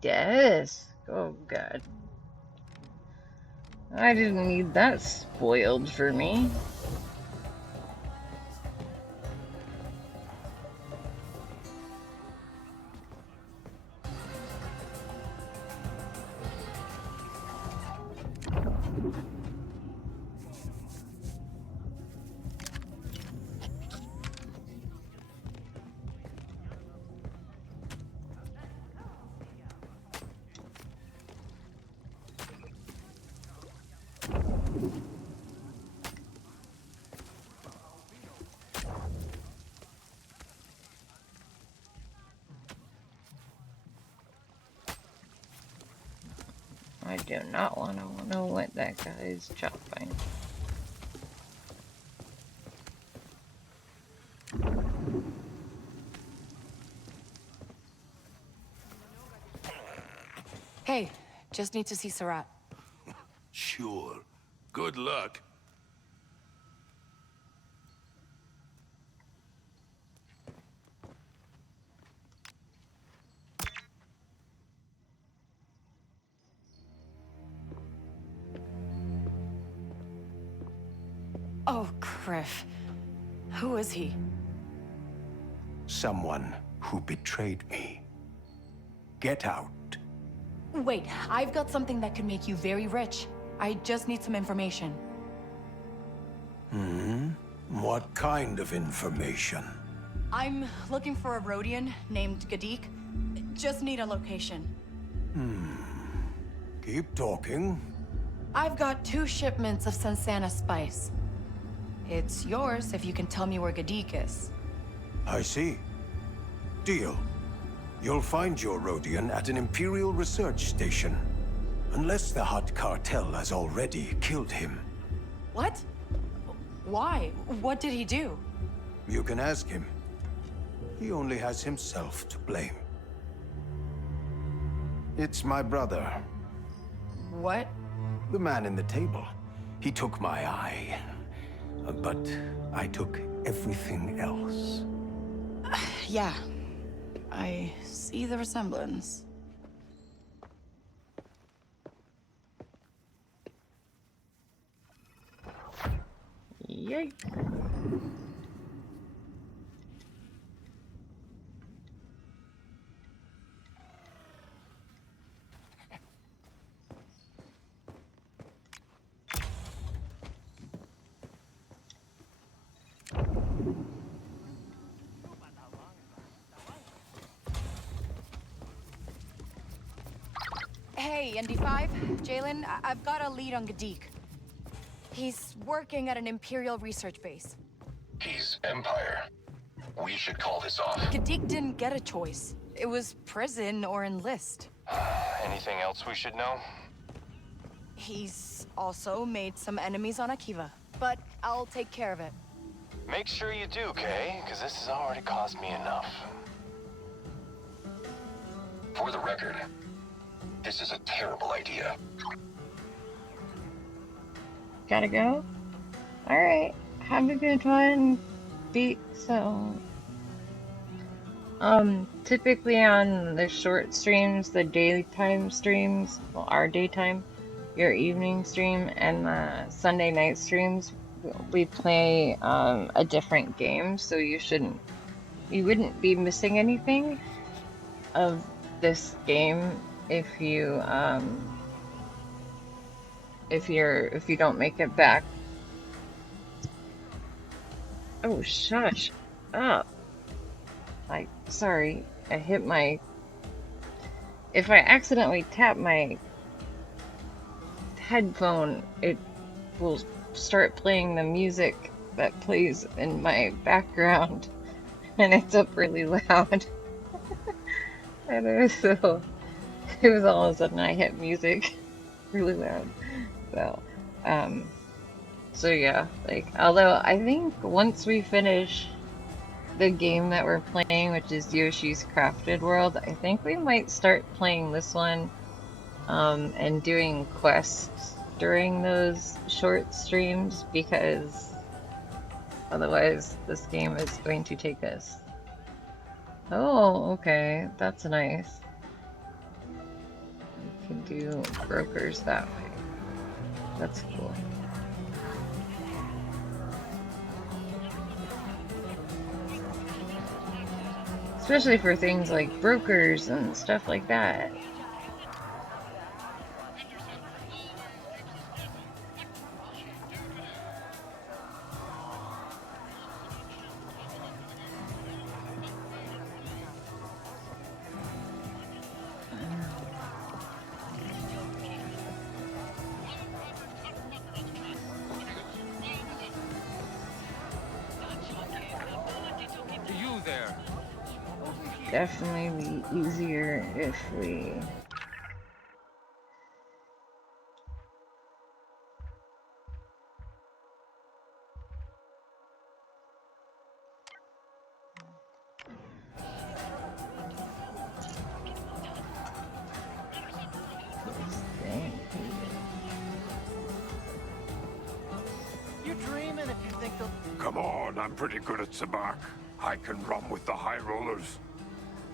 desk. Oh god. I didn't need that spoiled for me. I do not want to know what that guy is chopping. Hey, just need to see Surat. Sure. Good luck. Oh, Griff. Who is he? Someone who betrayed me. Get out. Wait, I've got something that could make you very rich. I just need some information. What kind of information? I'm looking for a Rhodian named Gadik. Just need a location. Keep talking. I've got 2 shipments of Sansana spice. It's yours if you can tell me where Gadik is. I see. Deal. You'll find your Rhodian at an Imperial research station. Unless the Hutt cartel has already killed him. What? Why? What did he do? You can ask him. He only has himself to blame. It's my brother. What? The man in the table. He took my eye. But I took everything else. Yeah. I see the resemblance. Yikes. Hey, ND5, Jalen, I've got a lead on Gadik. He's working at an Imperial research base. He's Empire. We should call this off. Kadik didn't get a choice. It was prison or enlist. Anything else we should know? He's also made some enemies on Akiva, but I'll take care of it. Make sure you do, Kay, because this has already cost me enough. For the record, this is a terrible idea. Gotta go? Alright. Have a good one. Typically on the short streams, the daytime streams, well, our daytime, your evening stream, and the Sunday night streams, we play a different game, so you wouldn't be missing anything of this game if you don't make it back. Oh, shush up. Sorry, I hit my... If I accidentally tap my headphone, it will start playing the music that plays in my background, and it's up really loud. And it was all of a sudden I hit music really loud. So yeah, although I think once we finish the game that we're playing, which is Yoshi's Crafted World, I think we might start playing this one, and doing quests during those short streams, because otherwise this game is going to take us. Oh, okay, that's nice. We can do brokers that way. That's cool. Especially for things like brokers and stuff like that. You there. Definitely be easier if we... You dreaming if you think they'll... Come on, I'm pretty good at sabacc. I can run with the high rollers.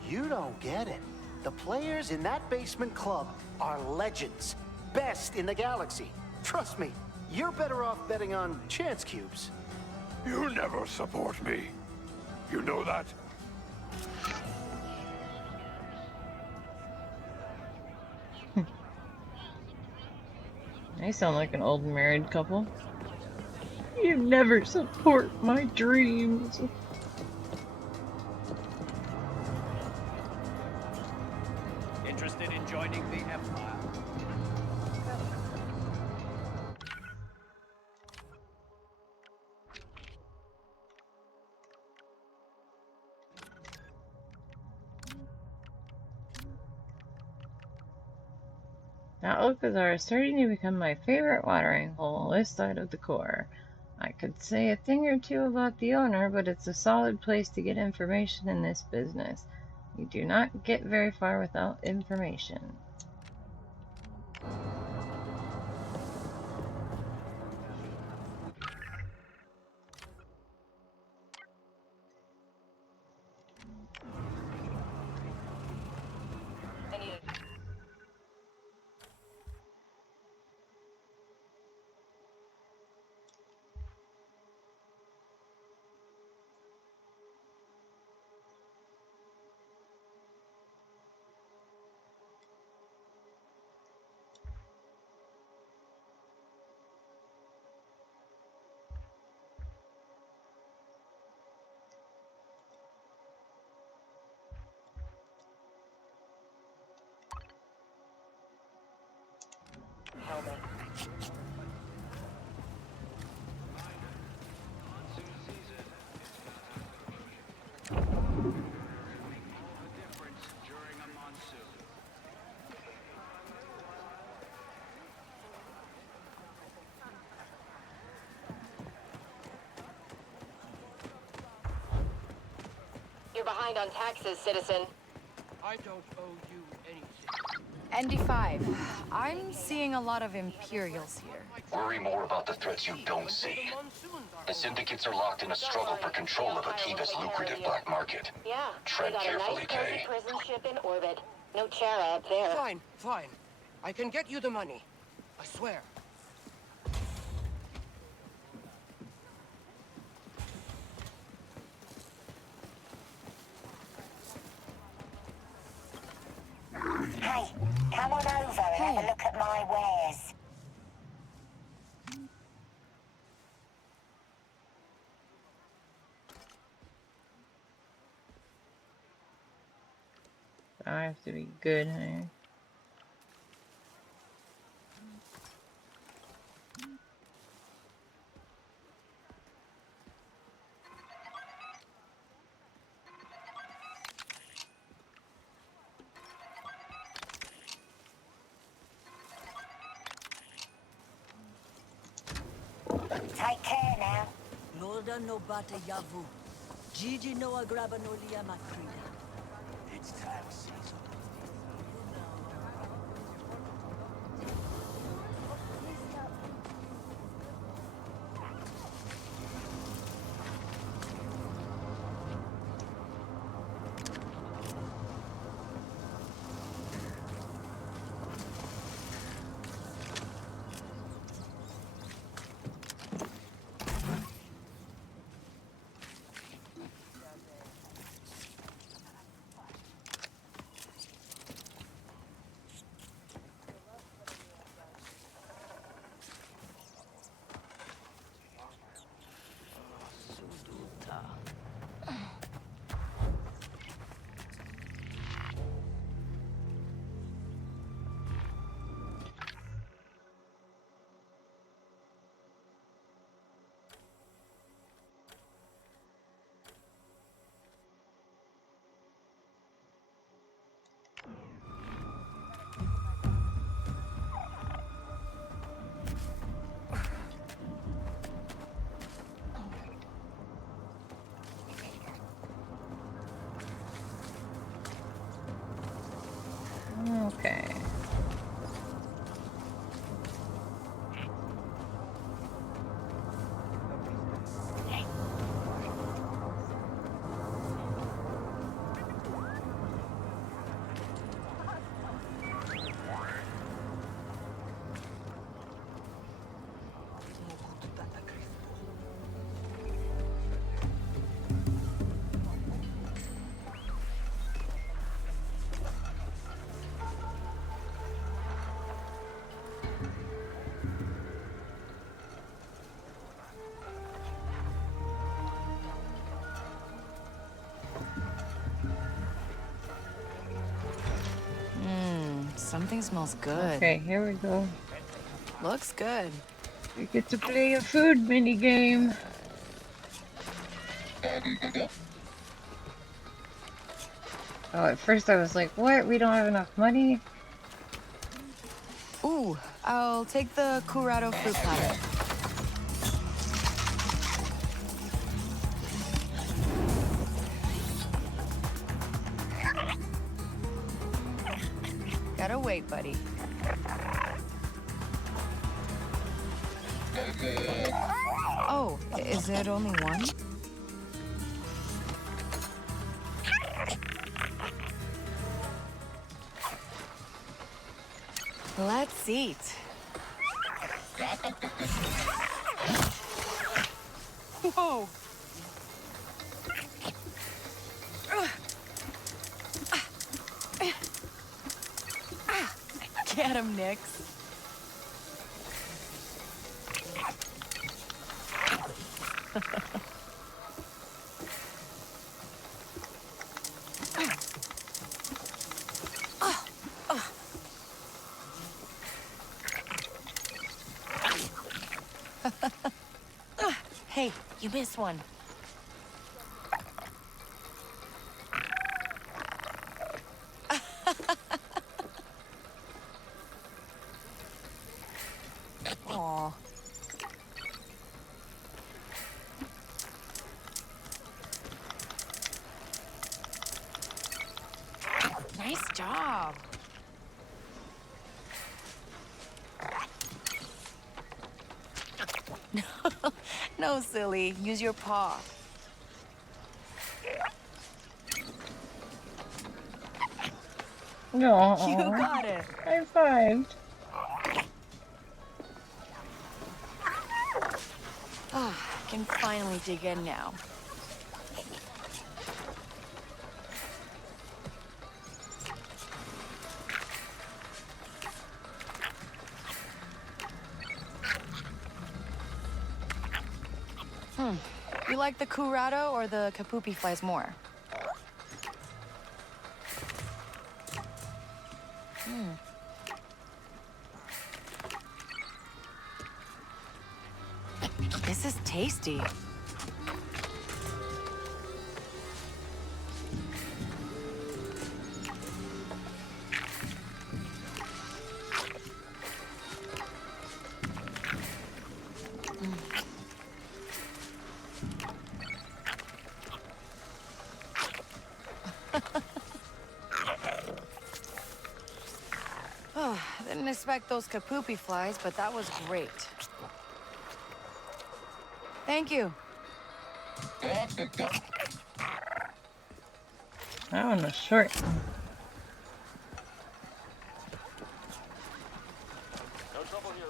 You don't get it. The players in that basement club are legends. Best in the galaxy. Trust me, you're better off betting on chance cubes. You never support me. You know that? I sound like an old married couple. You never support my dreams. Interested in joining the Empire? That Okazar is starting to become my favorite watering hole this side of the core. I could say a thing or two about the owner, but it's a solid place to get information in this business. You do not get very far without information. behind on taxes, citizen. I don't owe you anything. ND5. I'm seeing a lot of Imperials here. Worry more about the threats you don't see. The syndicates are locked in a struggle for control of Akiva's lucrative black market. Yeah, Tread they got carefully, a nice cozy Kay. prison ship in orbit. No Chara up there. Fine, fine. I can get you the money. I swear. Hey, come on over and have a look at my wares. I have to be good, huh? Take care now. Lorda no bata yavu. Gigi no agraba no lia makrida. It's tax season. Okay. Something smells good. Okay, here we go. Looks good. We get to play a food mini game. Oh, at first I was like, what? We don't have enough money? Ooh, I'll take the curado fruit platter. Gotta wait, buddy. Oh, is it only one? Let's eat. Whoa! Get him, Nix. Hey, you missed one. Aw. Nice job. No, silly. Use your paw. No, You got it. high fived. Ah, I can finally dig in now. You like the curado or the kapupi flies more? This is tasty. Didn't expect those kapupi flies, but that was great. Thank you. That one was short. No trouble here.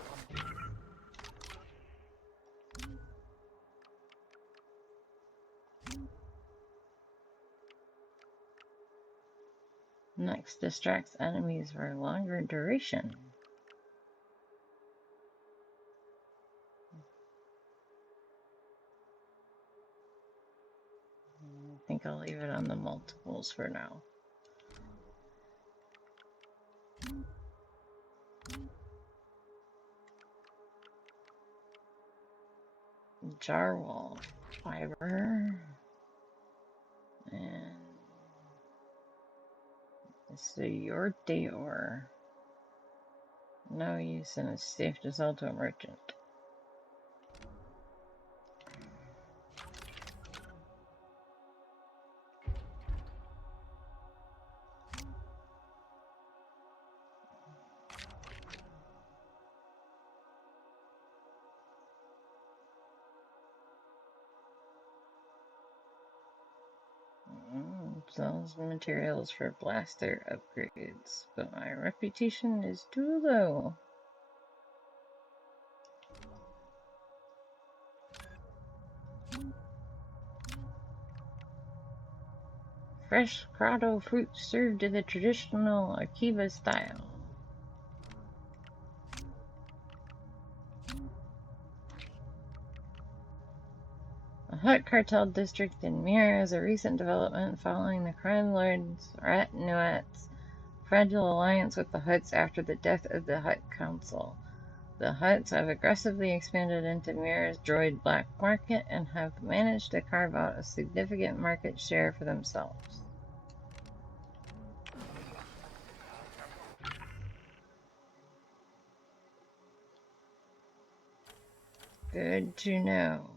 Next distracts enemies for longer duration. I think I'll leave it on the multiples for now. Jarwall fiber and it's the Yorte ore. No use and it's safe to sell to a merchant. Sells materials for blaster upgrades, but my reputation is too low. Fresh grotto fruit served in the traditional Akiva style. The Hut Cartel district in Mir is a recent development following the crime lords Rat Nuat's fragile alliance with the Huts after the death of the Hut Council. The Huts have aggressively expanded into Mir's droid black market and have managed to carve out a significant market share for themselves. Good to know.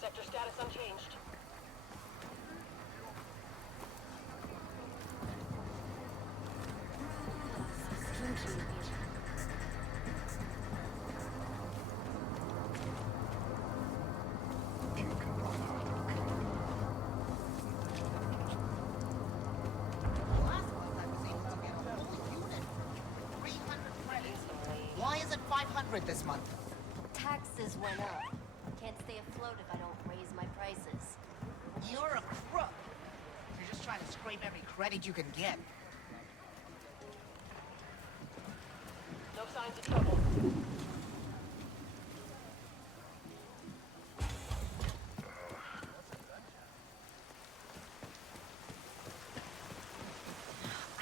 Sector status unchanged. Why is it 500 this month? Taxes went up. Can't stay afloat if I don't raise my prices. You're a crook. You're just trying to scrape every credit you can get. No signs of trouble.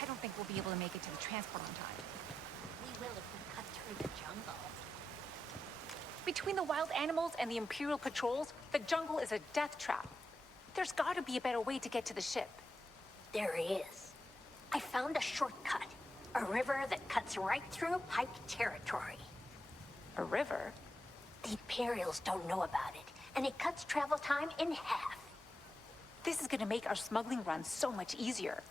I don't think we'll be able to make it to the transport on time. We will if we cut through the jungle. Between the wild animals and the Imperial patrols, the jungle is a death trap. There's gotta be a better way to get to the ship. There is. I found a shortcut. A river that cuts right through Pike territory. A river? The Imperials don't know about it, and it cuts travel time in half. This is gonna make our smuggling run so much easier.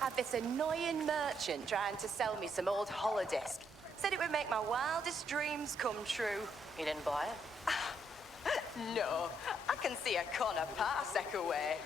Had this annoying merchant trying to sell me some old holodisc. Said it would make my wildest dreams come true. You didn't buy it? No, I can see a corner parsec away.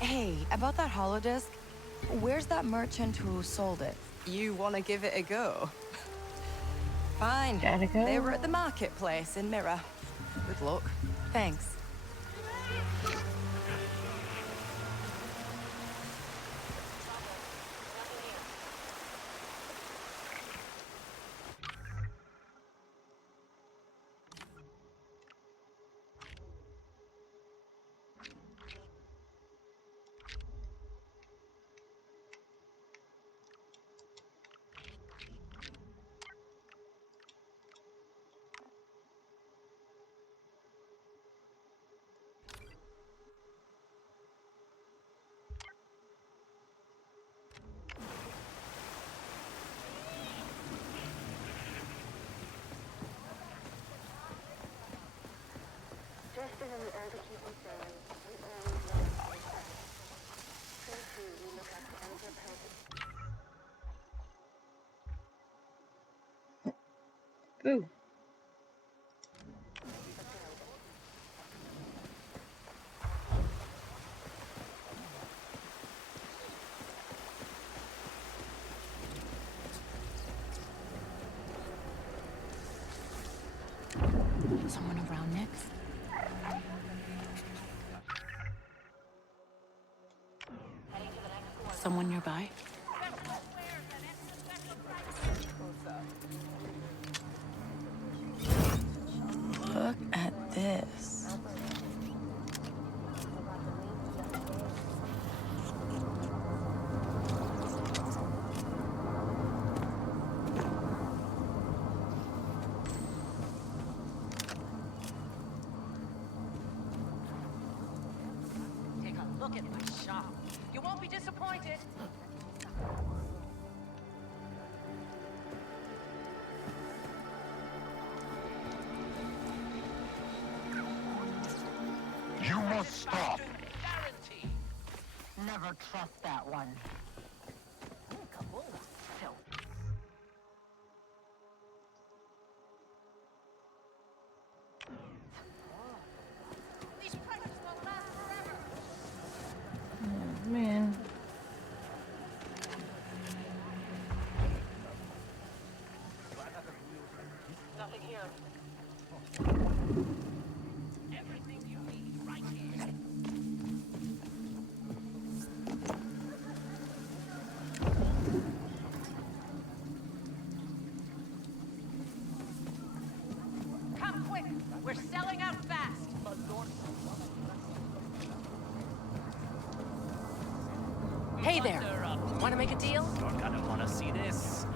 Hey, about that holodisc, where's that merchant who sold it? You want to give it a go? Fine. Gotta go. They were at the marketplace in Mirror. Good luck. Thanks. Ooh. Someone around next? Someone nearby? Look at this. Take a look at my shop. You won't be disappointed. You must stop. Guarantee. Never trust that one. These prices won't last forever. Oh, man. Nothing here. Everything you need right here. Come quick. We're selling out fast. Hey there. Want to make a deal? You're gonna wanna see this.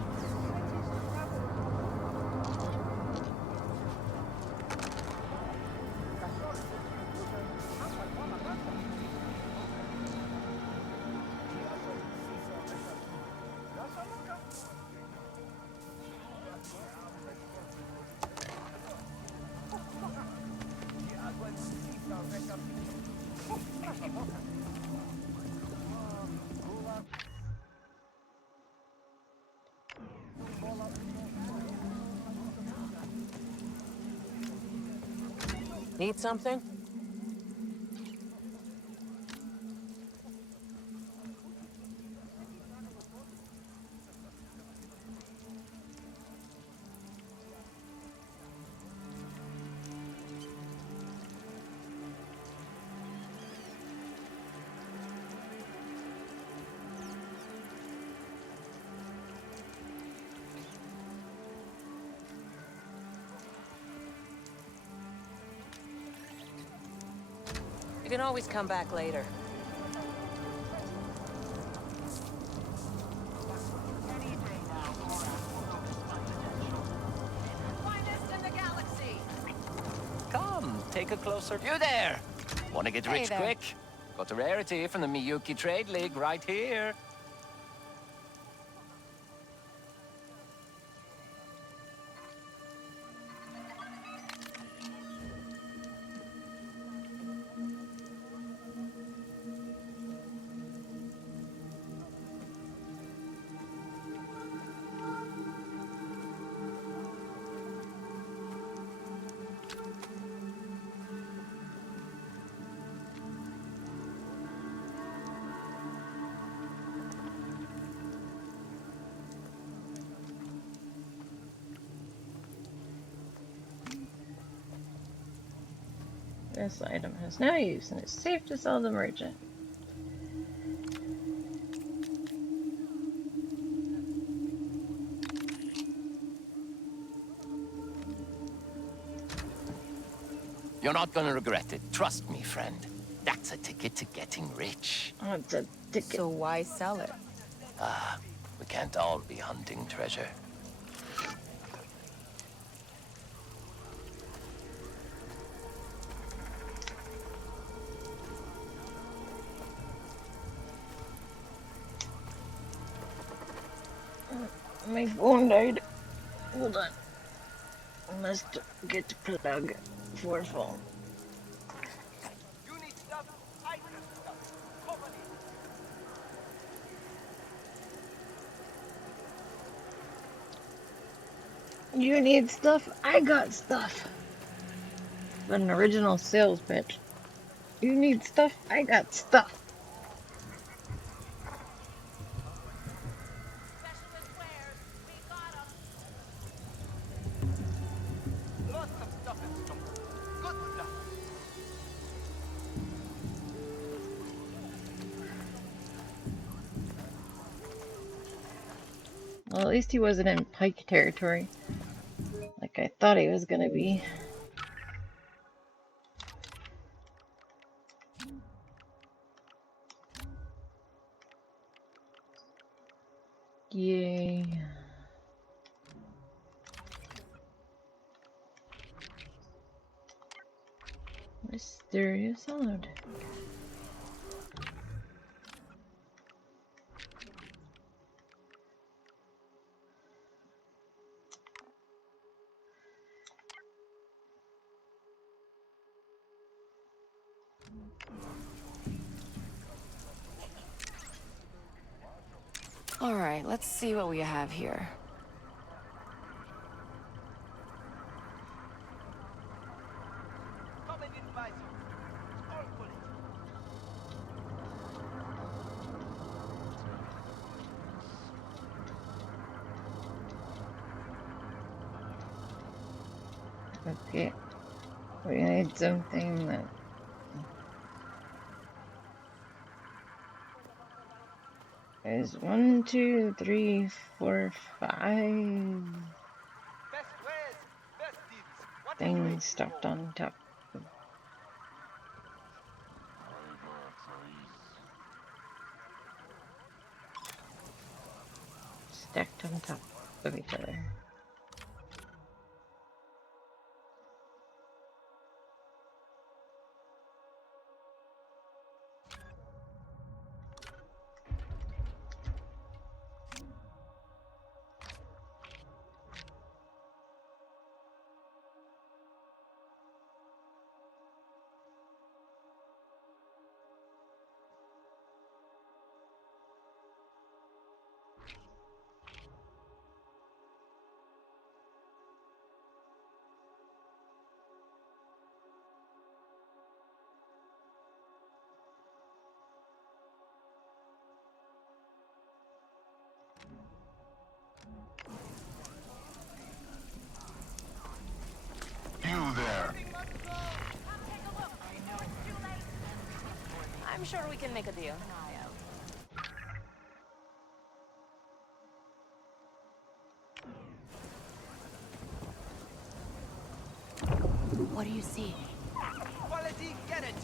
Need something? can always come back later. Finest in the galaxy! Come, take a closer. You there! Want to get Hey rich there. quick? Got a rarity from the Miyuki Trade League right here. This item has no use and is safe to sell to the merchant. You're not gonna regret it. Trust me, friend. That's a ticket to getting rich. Oh, it's a ticket. So why sell it? Ah, we can't all be hunting treasure. My phone died. Hold on. I must get the plug for phone. You need stuff, I need stuff. Company. You need stuff, I got stuff. But an original sales pitch. You need stuff, I got stuff. Specialist wares, we got 'em. Lots of stuff in stock. Good stuff. Well, at least he wasn't in Pike territory, like I thought he was gonna be. Yay. Mysterious sound. All right, let's see what we have here. Come and advise you. All quality. Okay. We need something that... There's 1, 2, 3, 4, 5 Best wares, best deals. What things stuffed on top. Stacked on top of each other. You there. I'm sure we can make a deal. What do you see? Quality, get it.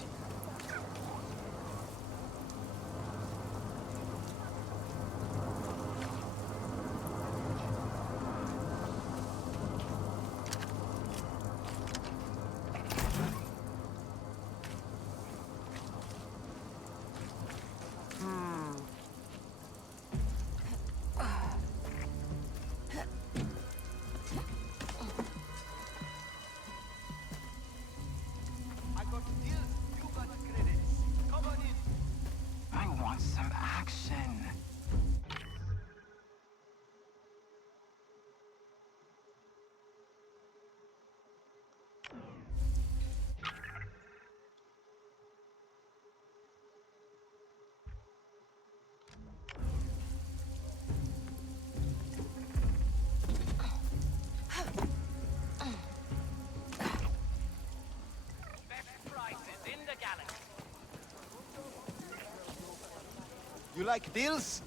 You like deals?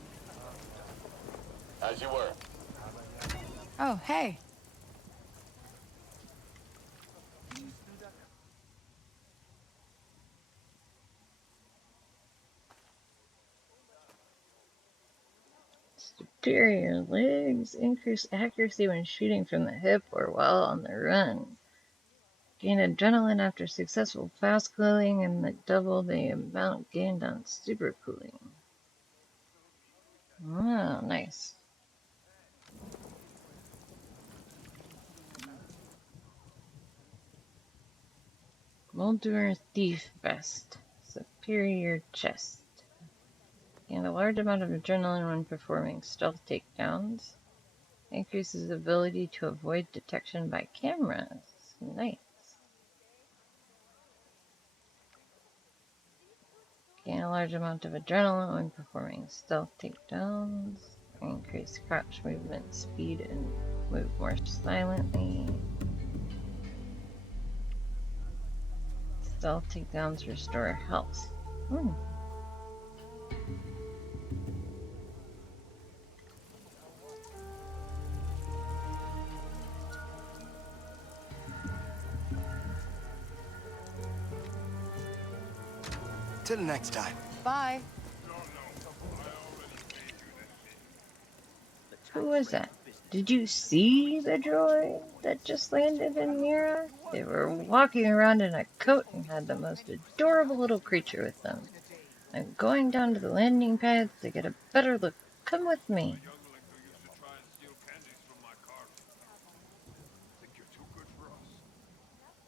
As you were. Oh, hey. Superior legs increase accuracy when shooting from the hip or while on the run. Gain adrenaline after successful fast cooling and double the amount gained on super cooling. Oh, nice. Moldur Thief Vest. Superior chest. Gain a large amount of adrenaline when performing stealth takedowns. Increases ability to avoid detection by cameras. Nice. Gain a large amount of adrenaline when performing stealth takedowns. Increase crouch movement speed and move more silently. Stealth takedowns restore health. Till next time. Bye. Who was that? Did you see the droid that just landed in Mira? They were walking around in a coat and had the most adorable little creature with them. I'm going down to the landing pads to get a better look. Come with me.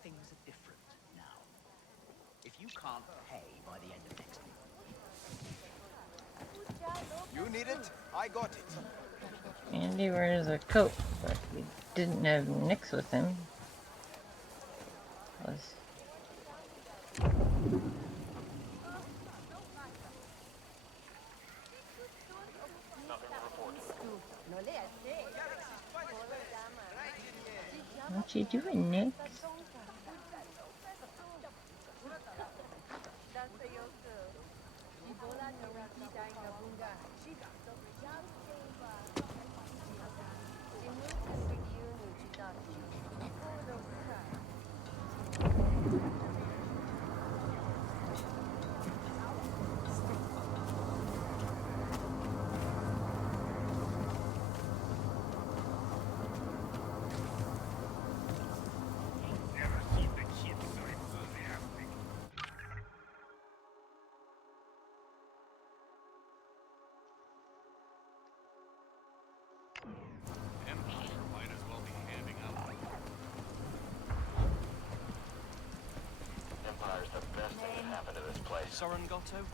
Things are different now. If you can't pay by the end of next week. You need it, I got it. Andy wears a coat, but he didn't have Nix with him. What you doing, Nix? Empire's the best thing that happened to this place. Soren Goto?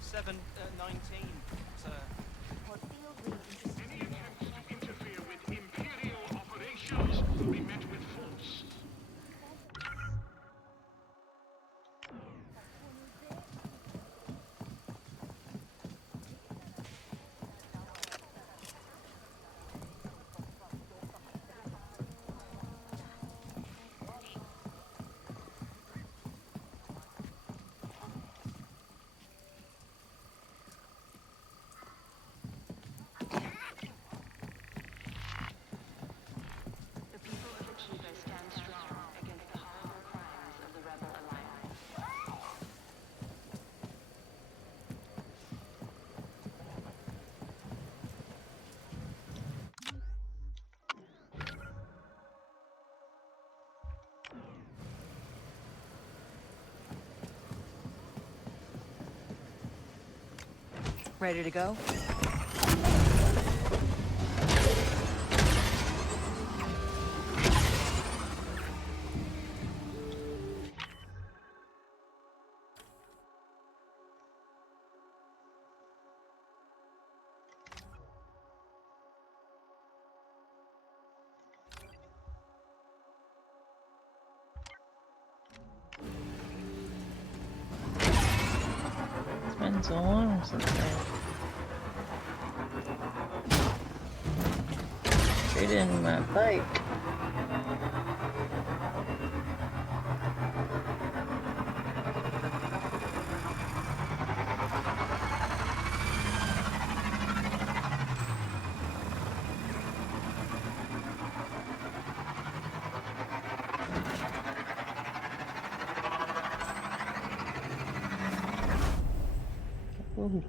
Seven, 19, sir. Any attempts to interfere with Imperial operations will be met with force. The people of Akiva stand strong against the horrible crimes of the Rebel Alliance. Ready to go? so long since I traded in my bike. Ooh.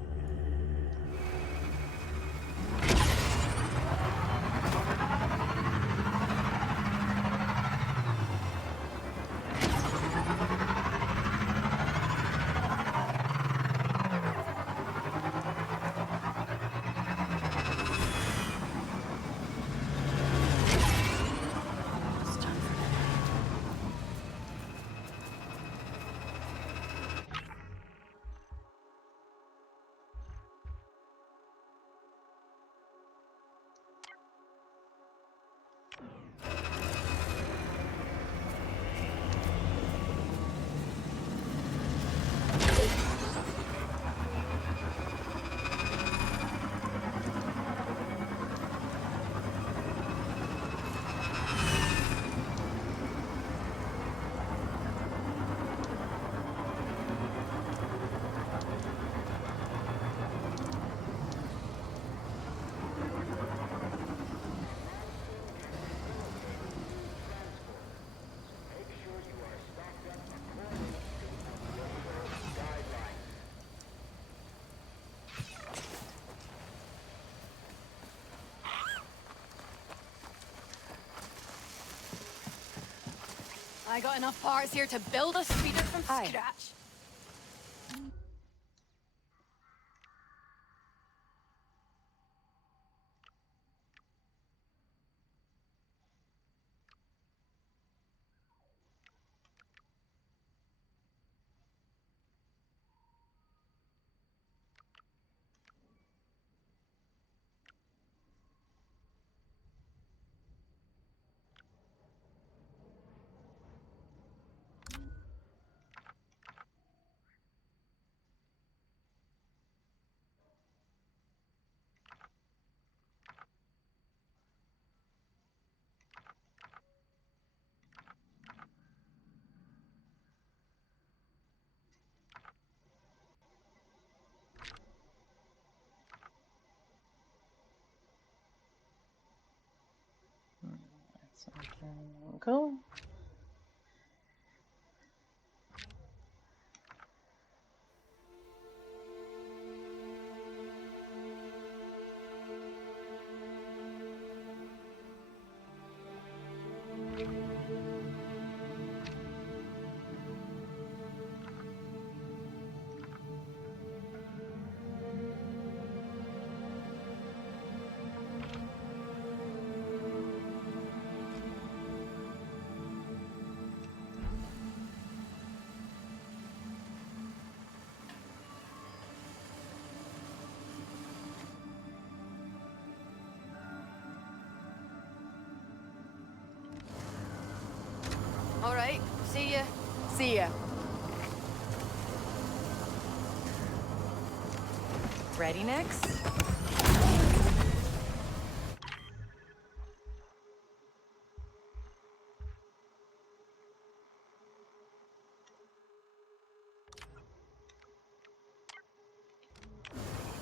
I got enough parts here to build a speeder from scratch. Go. All right, see ya. See ya. Ready next?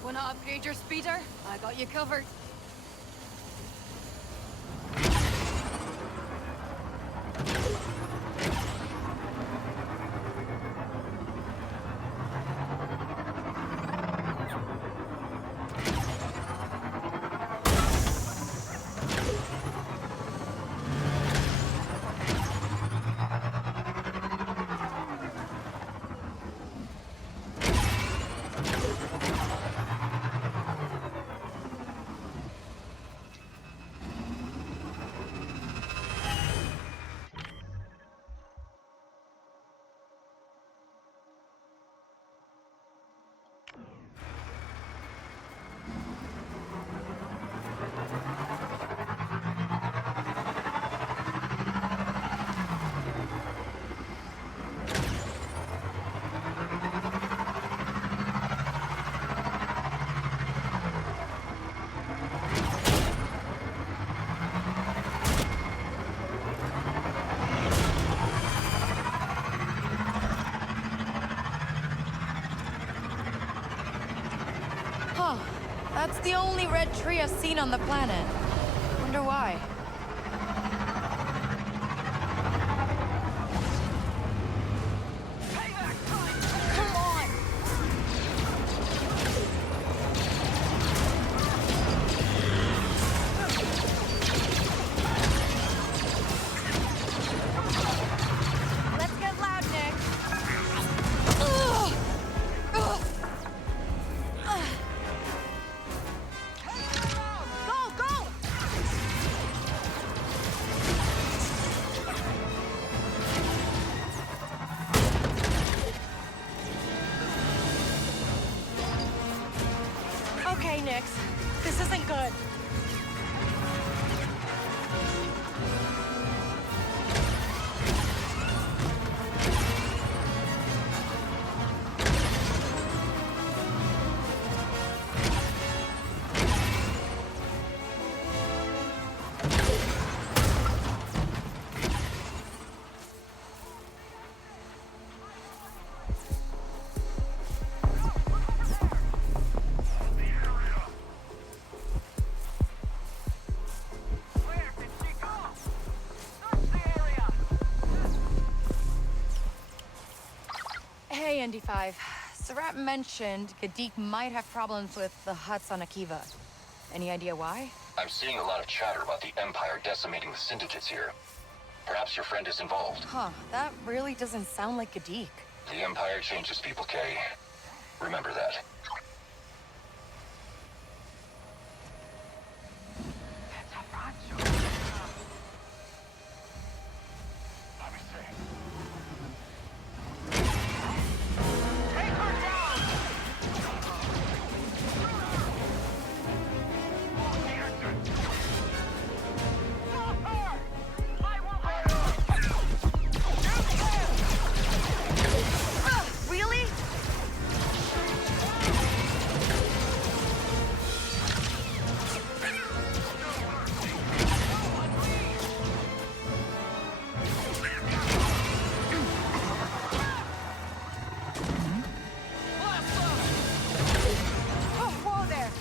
Wanna upgrade your speeder? I got you covered. Huh. That's the only red tree I've seen on the planet. Wonder why. Come on! Let's get loud, Nick. Ugh. Ugh. Go, go! Okay, Nix. This isn't good. Hey, ND5. Sarat mentioned Gadik might have problems with the huts on Akiva. Any idea why? I'm seeing a lot of chatter about the Empire decimating the syndicates here. Perhaps your friend is involved. Huh, that really doesn't sound like Gadik. The Empire changes people, Kay. Remember that. Really? Oh, whoa there!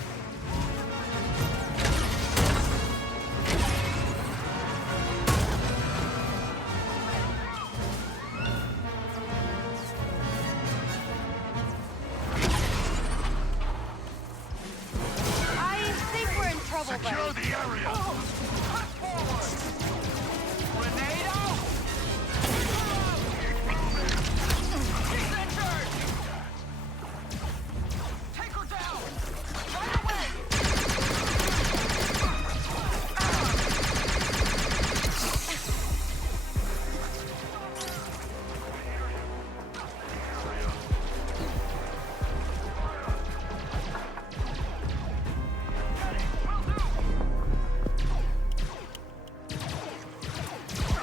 I think we're in trouble, buddy. Secure the area! Push forward! Grenado! She's injured! Take her down! Right away!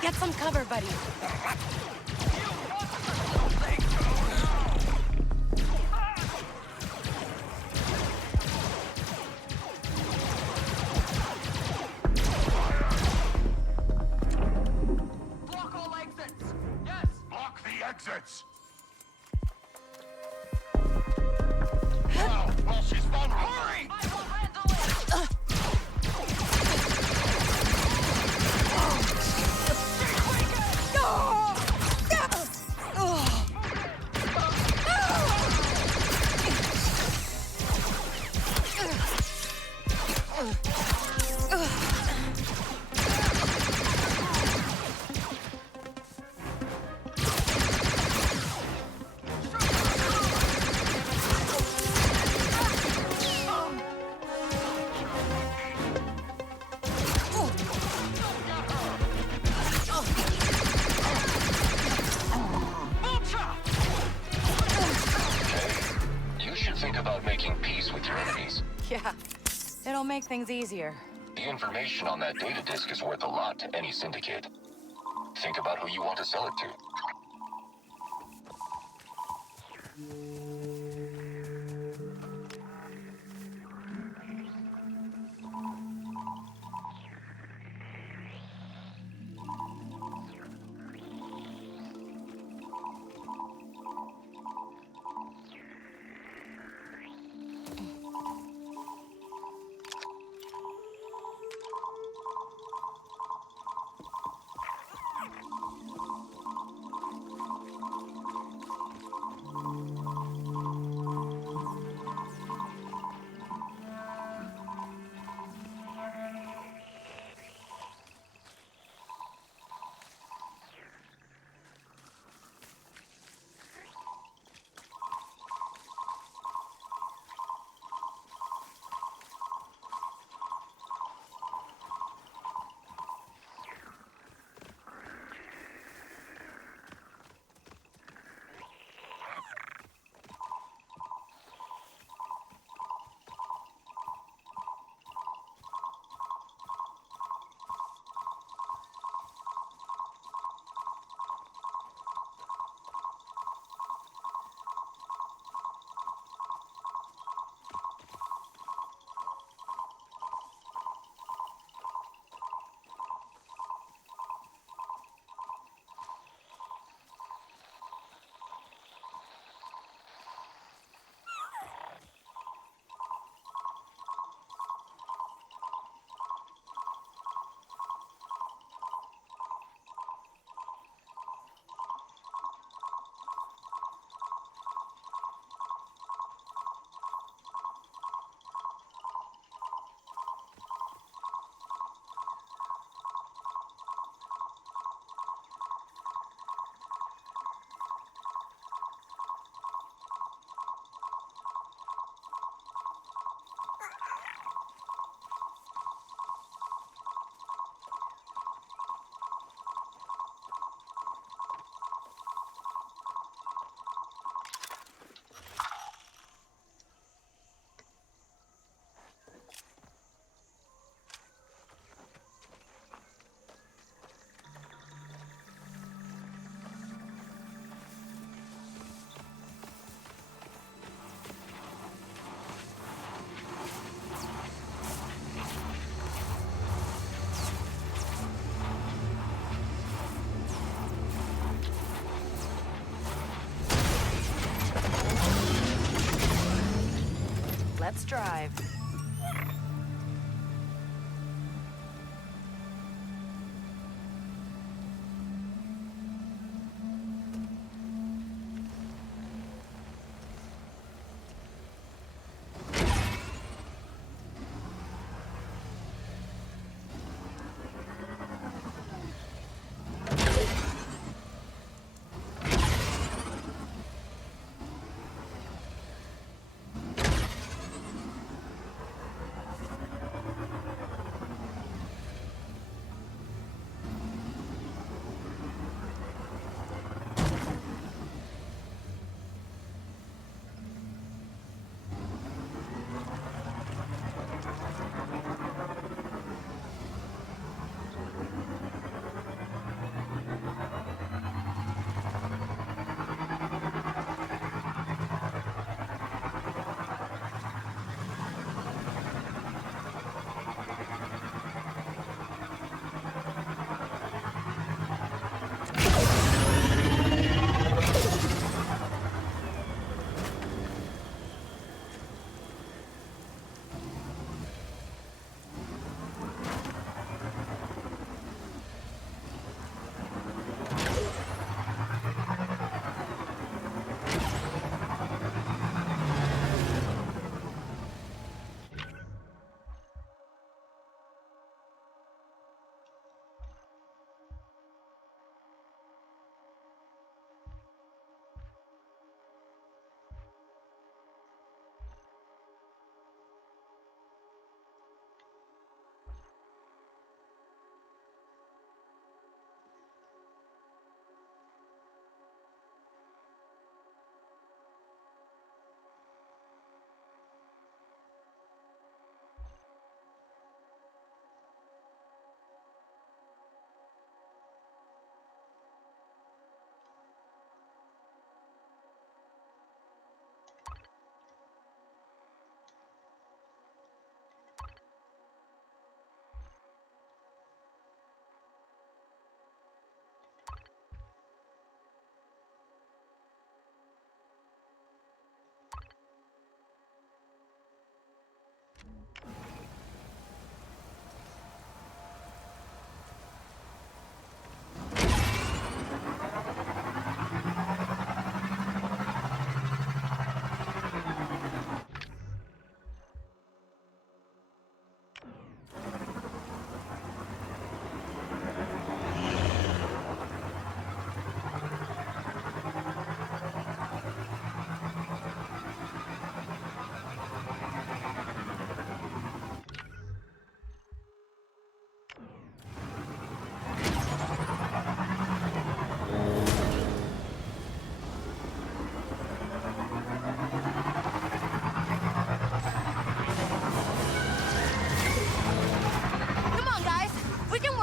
Get some cover, buddy. Block all exits! Yes! Block the exits! Now, while she's vulnerable! Hurry! I will handle it! You should think about making peace with your enemies. Yeah, it'll make things easier. The information on that data disk is worth a lot to any syndicate. Think about who you want to sell it to. Let's drive.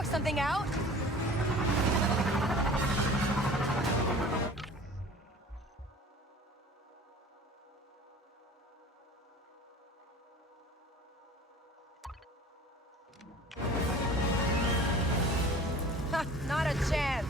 Something out? Not a chance.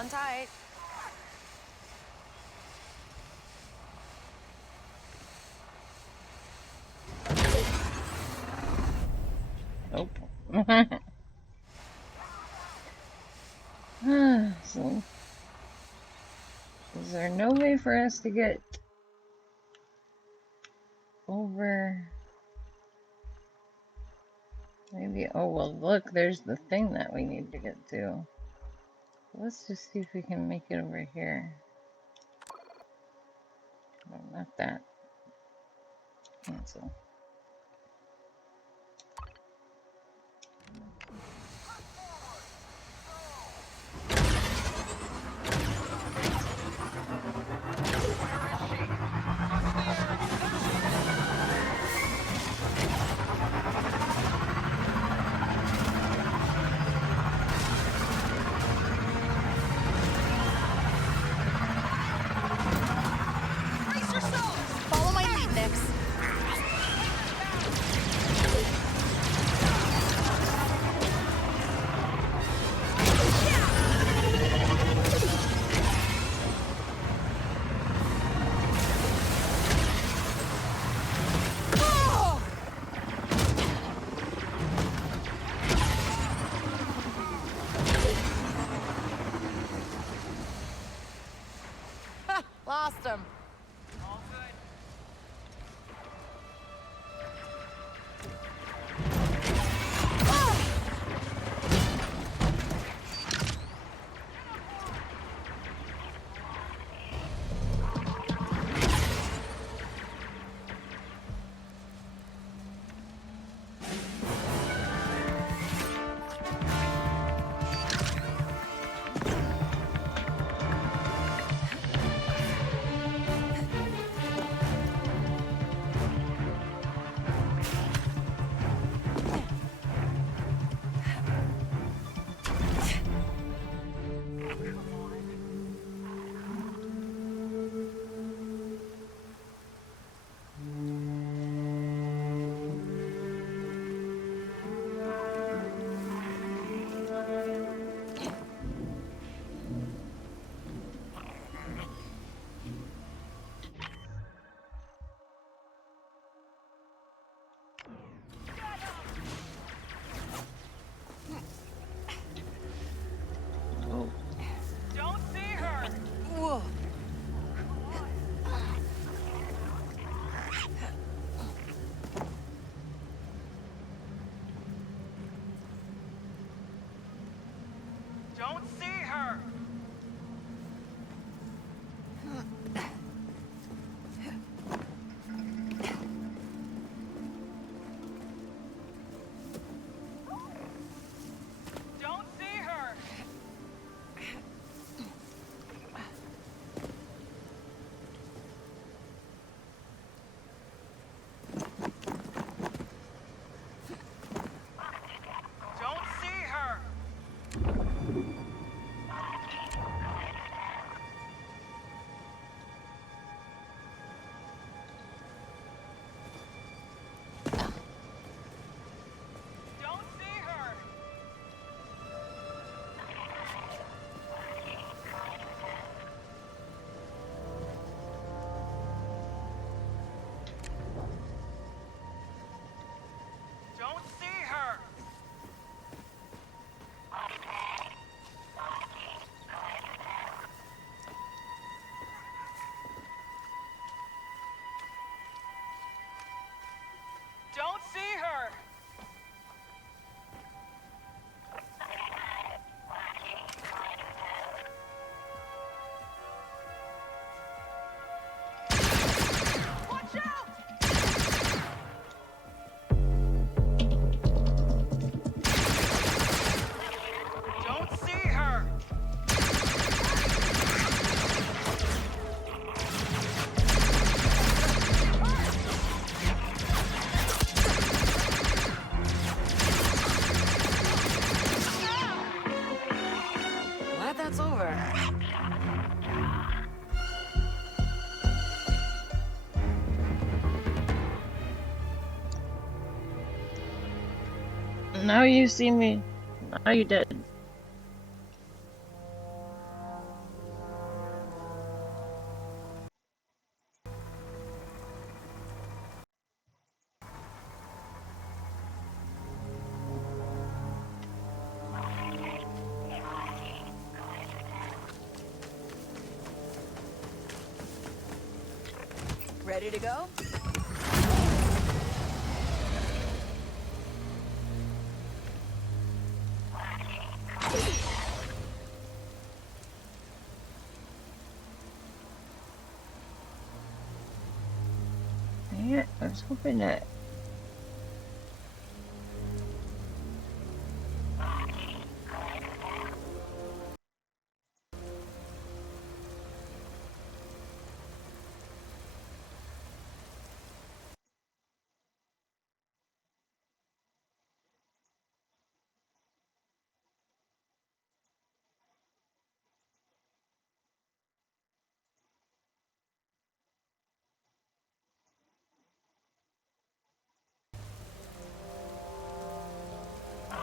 on tight. Nope. So, is there no way for us to get over? Maybe, oh well, look, there's the thing that we need to get to. Let's just see if we can make it over here. No, not that. Cancel. Follow my lead, Nix. Lost him. Don't see her! Whoa. Don't see her! Don't see her! Don't see her! Don't see her! Don't see her! Don't see her! Watch out! Don't see her! Glad that's over. Now you see me. Now you did. Ready to go? Yeah, I was hoping that.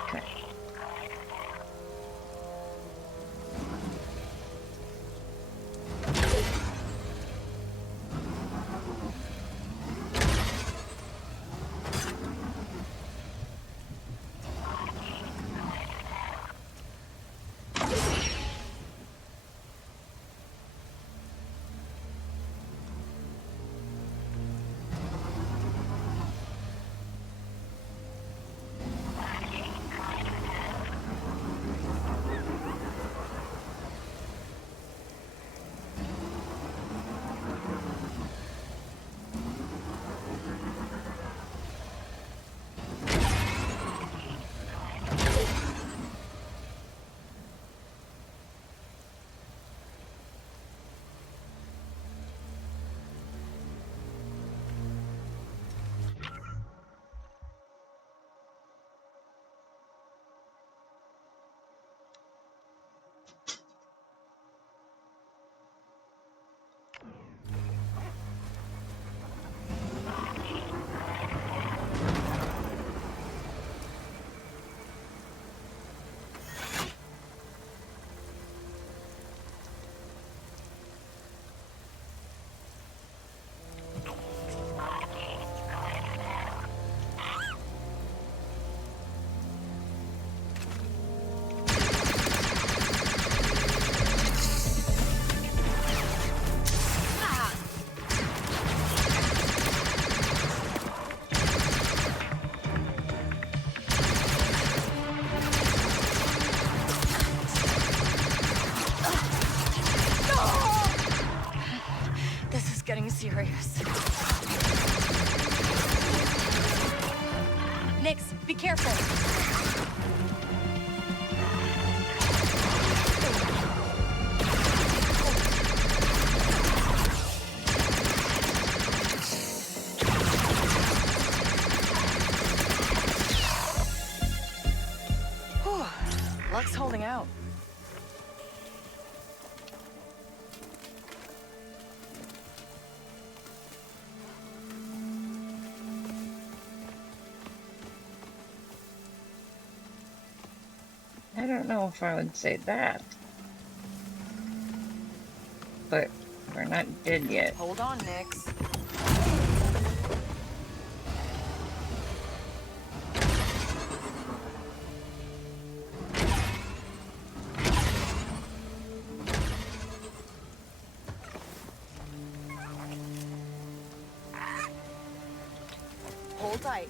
Okay. This is getting serious. Nix, be careful. Whew. Luck's holding out. I don't know if I would say that. But we're not dead yet. Hold on, Nix. Hold tight.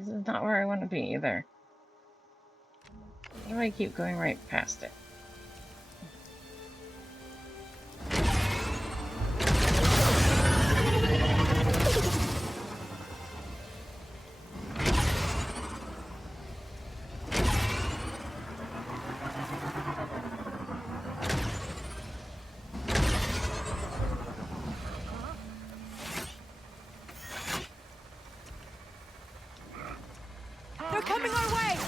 This is not where I want to be either. Why do I keep going right past it? They're coming our way!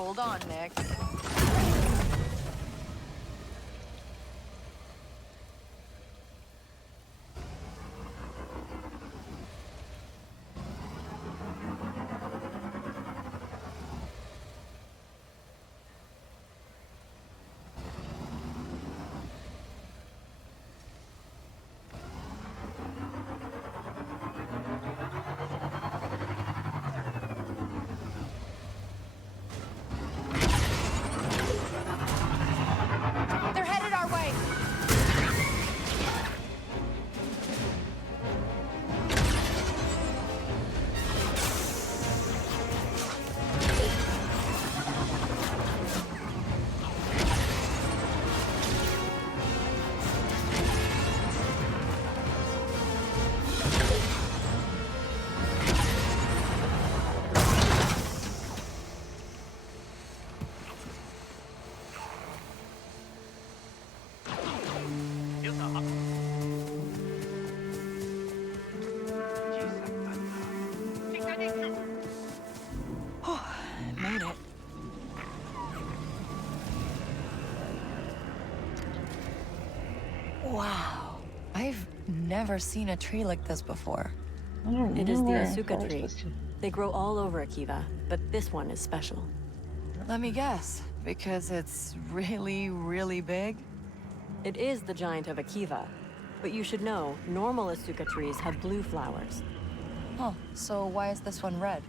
Hold on, Nick. They're headed our way. Made it. Wow. I've never seen a tree like this before. It is the Asuka tree. They grow all over Akiva, but this one is special. Let me guess, because it's really, really big? It is the giant of Akiva, but you should know, normal Asuka trees have blue flowers. Huh, so why is this one red?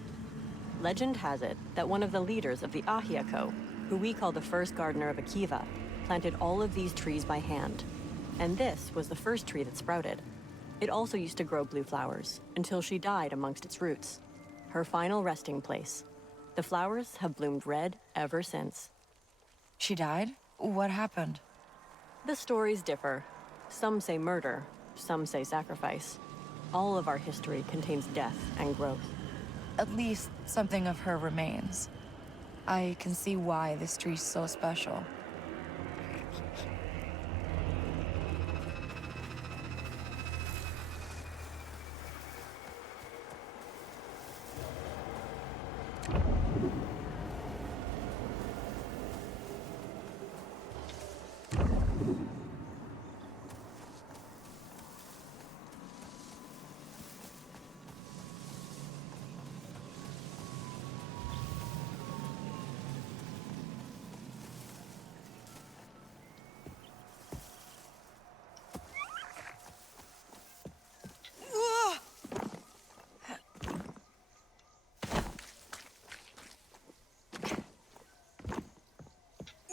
Legend has it that one of the leaders of the Ahiako, who we call the first gardener of Akiva, planted all of these trees by hand. And this was the first tree that sprouted. It also used to grow blue flowers, until she died amongst its roots. Her final resting place. The flowers have bloomed red ever since. She died? What happened? The stories differ. Some say murder, some say sacrifice. All of our history contains death and growth. At least something of her remains. I can see why this tree's so special.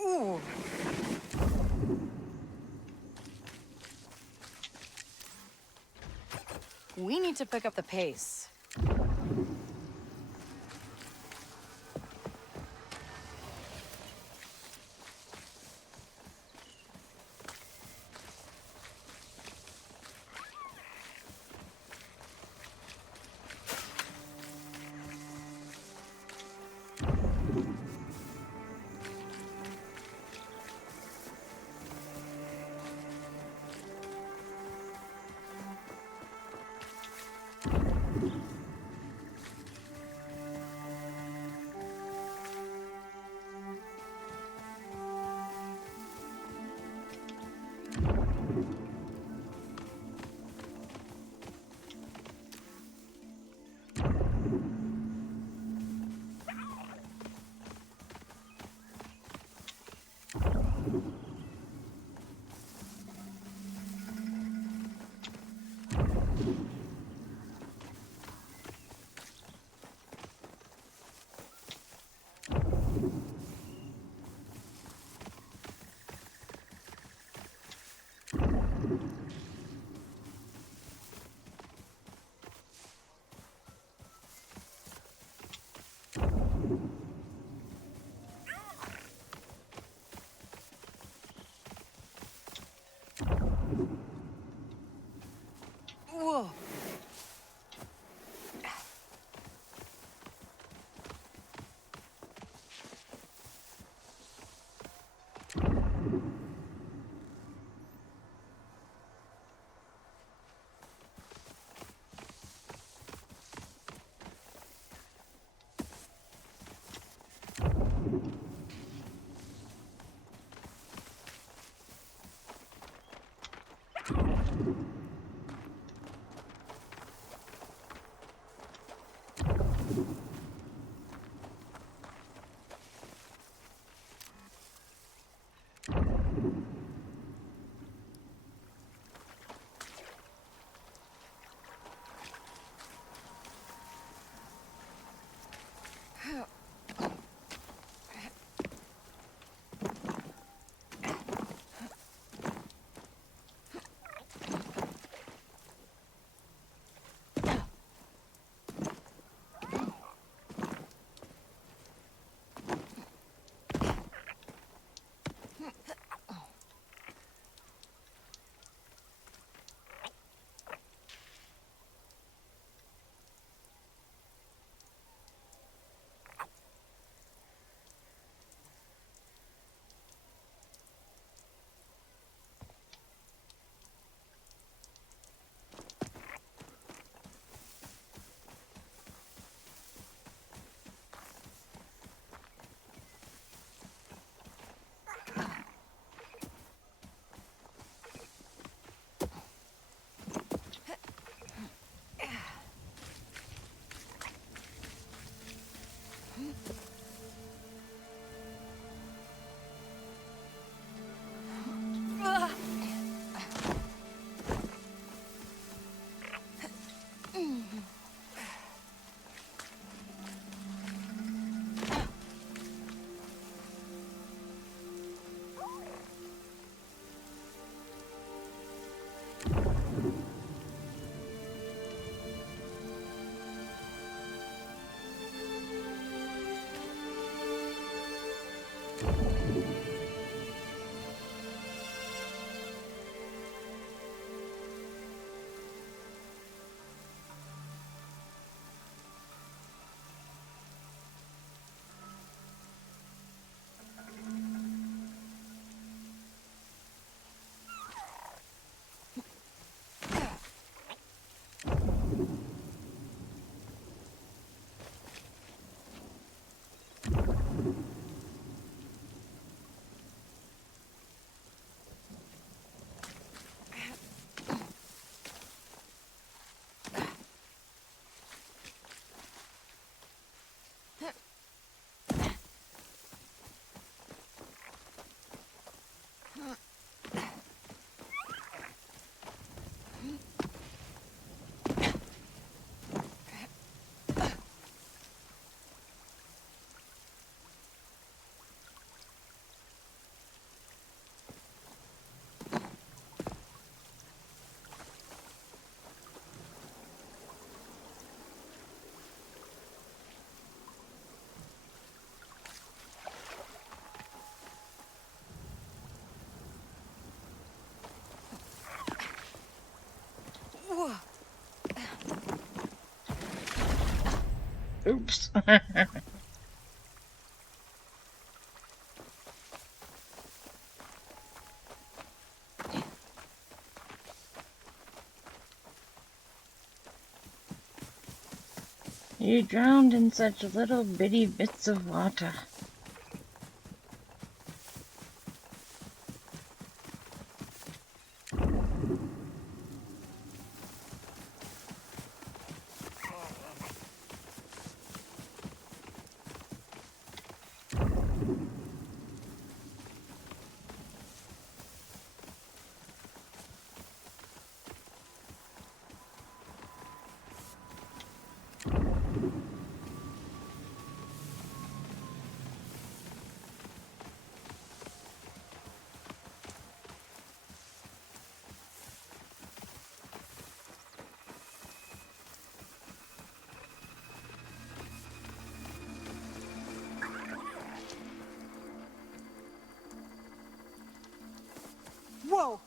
Ooh. We need to pick up the pace. Oops. You drowned in such little bitty bits of water. Whoa!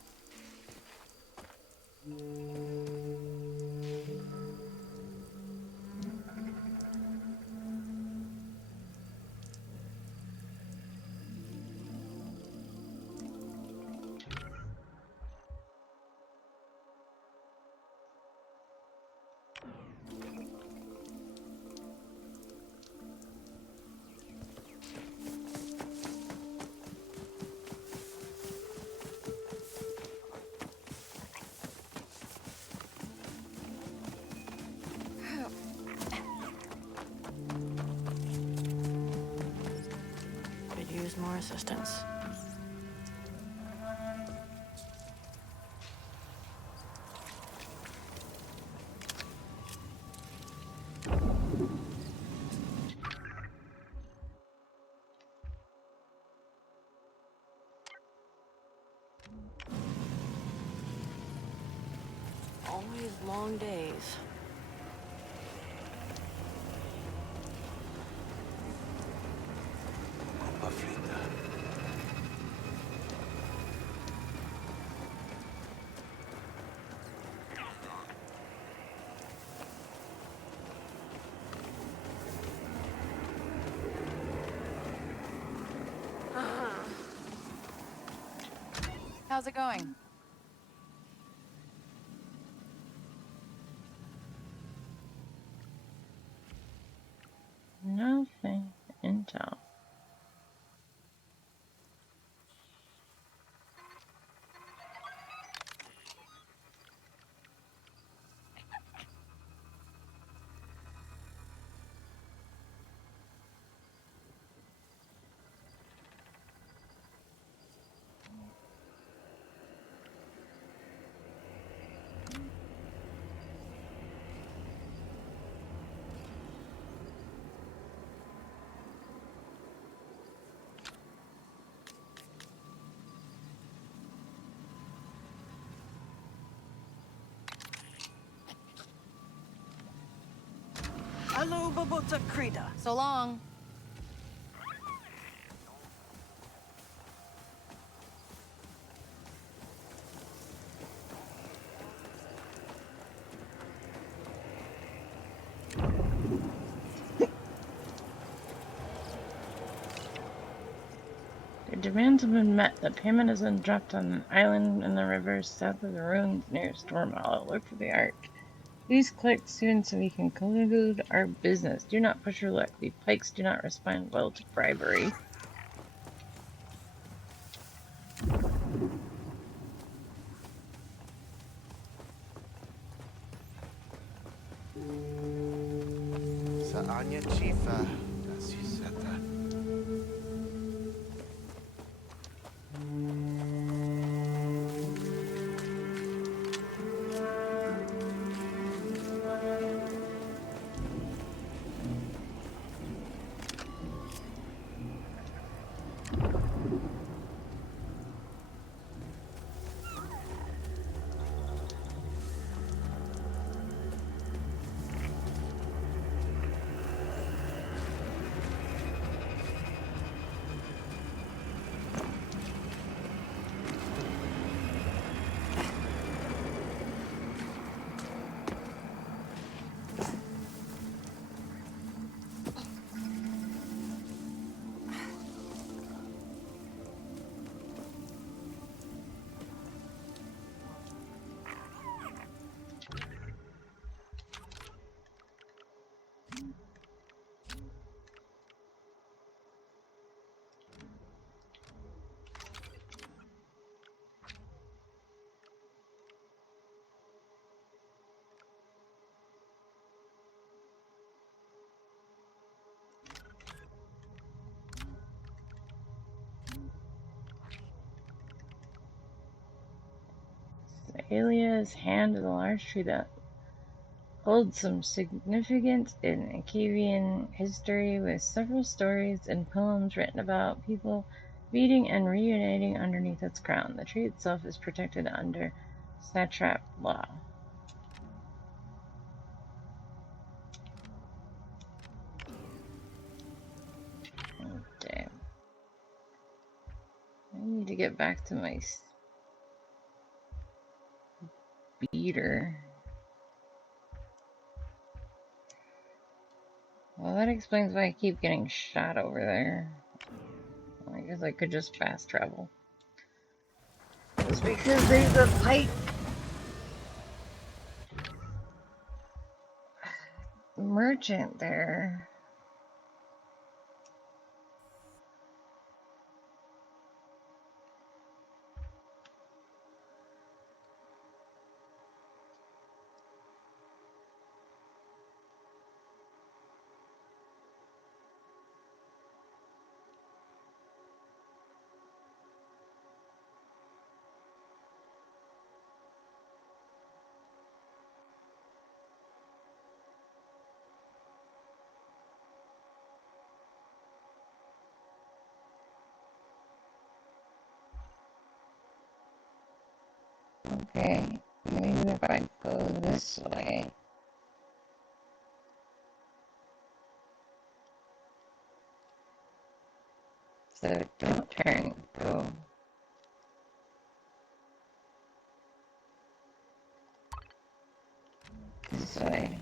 Could use more assistance. Always long days. How's it going? Nothing. Intel. Hello, Babota Krida. So long. Your demands have been met. The payment has been dropped on an island in the river south of the ruins near Storm Hollow. Look for the ark. Please click soon so we can conclude our business. Do not push your luck. The pikes do not respond well to bribery. Sa Anya Chifa, Tasiseta. Alia's hand is a large tree that holds some significance in Acavian history, with several stories and poems written about people meeting and reuniting underneath its crown. The tree itself is protected under satrap law. Okay. I need to get back to my speeder. Well, that explains why I keep getting shot over there. I guess I could just fast travel. It's because there's a pipe merchant there. Okay, maybe if I go this way. So don't turn, go this way.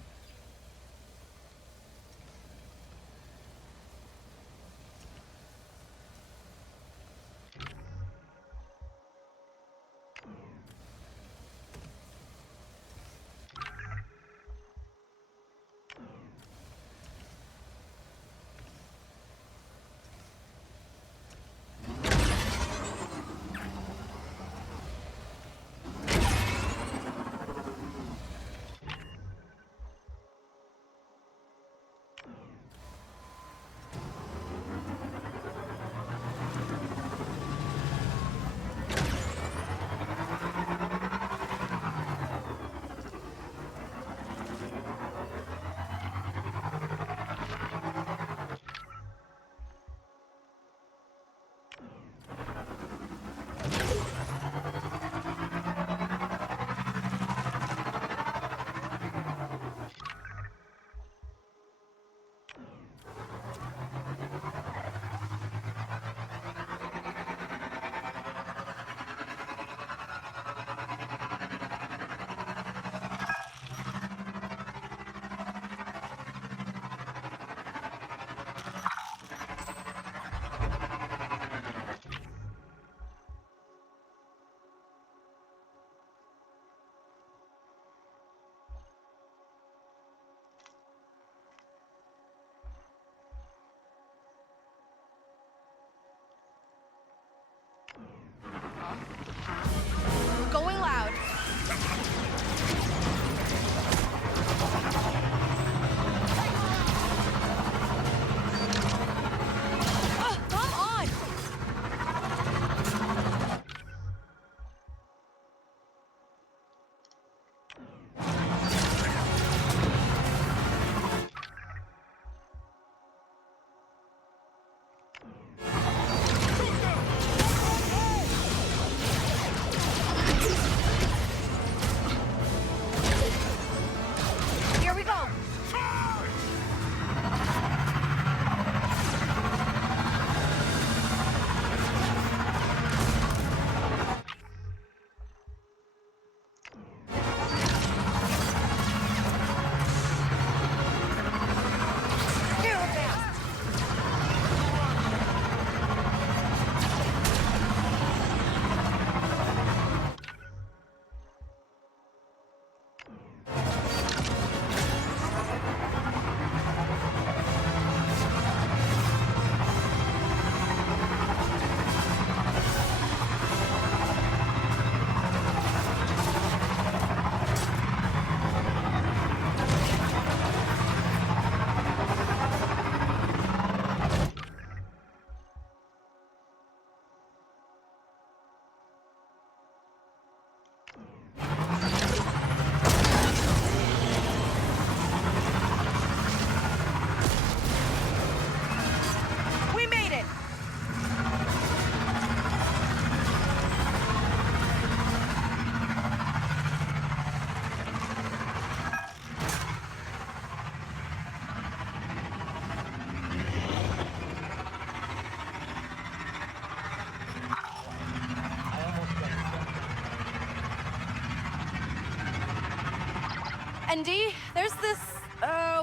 ND, there's this,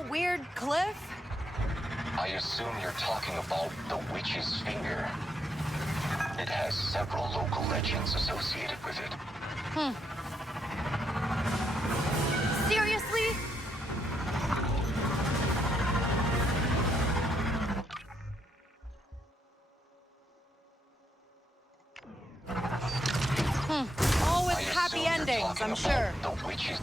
weird cliff. I assume you're talking about the Witch's Finger. It has several local legends associated with it. Seriously? All with happy endings, I'm sure. The Witch's...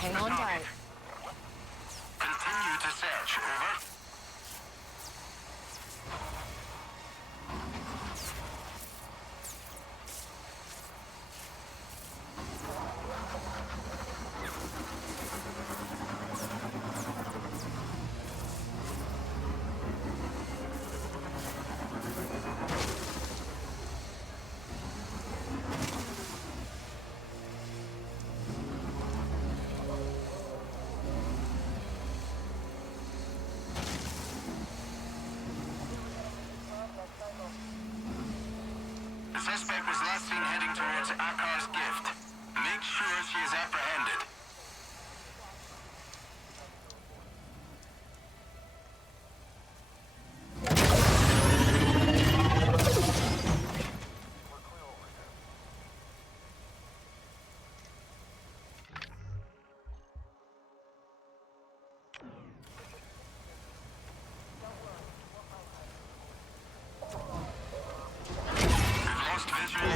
Hang on tight. Continue to search, over. The suspect was last seen heading towards Akar's gift. Make sure she is apprehended. We've lost visual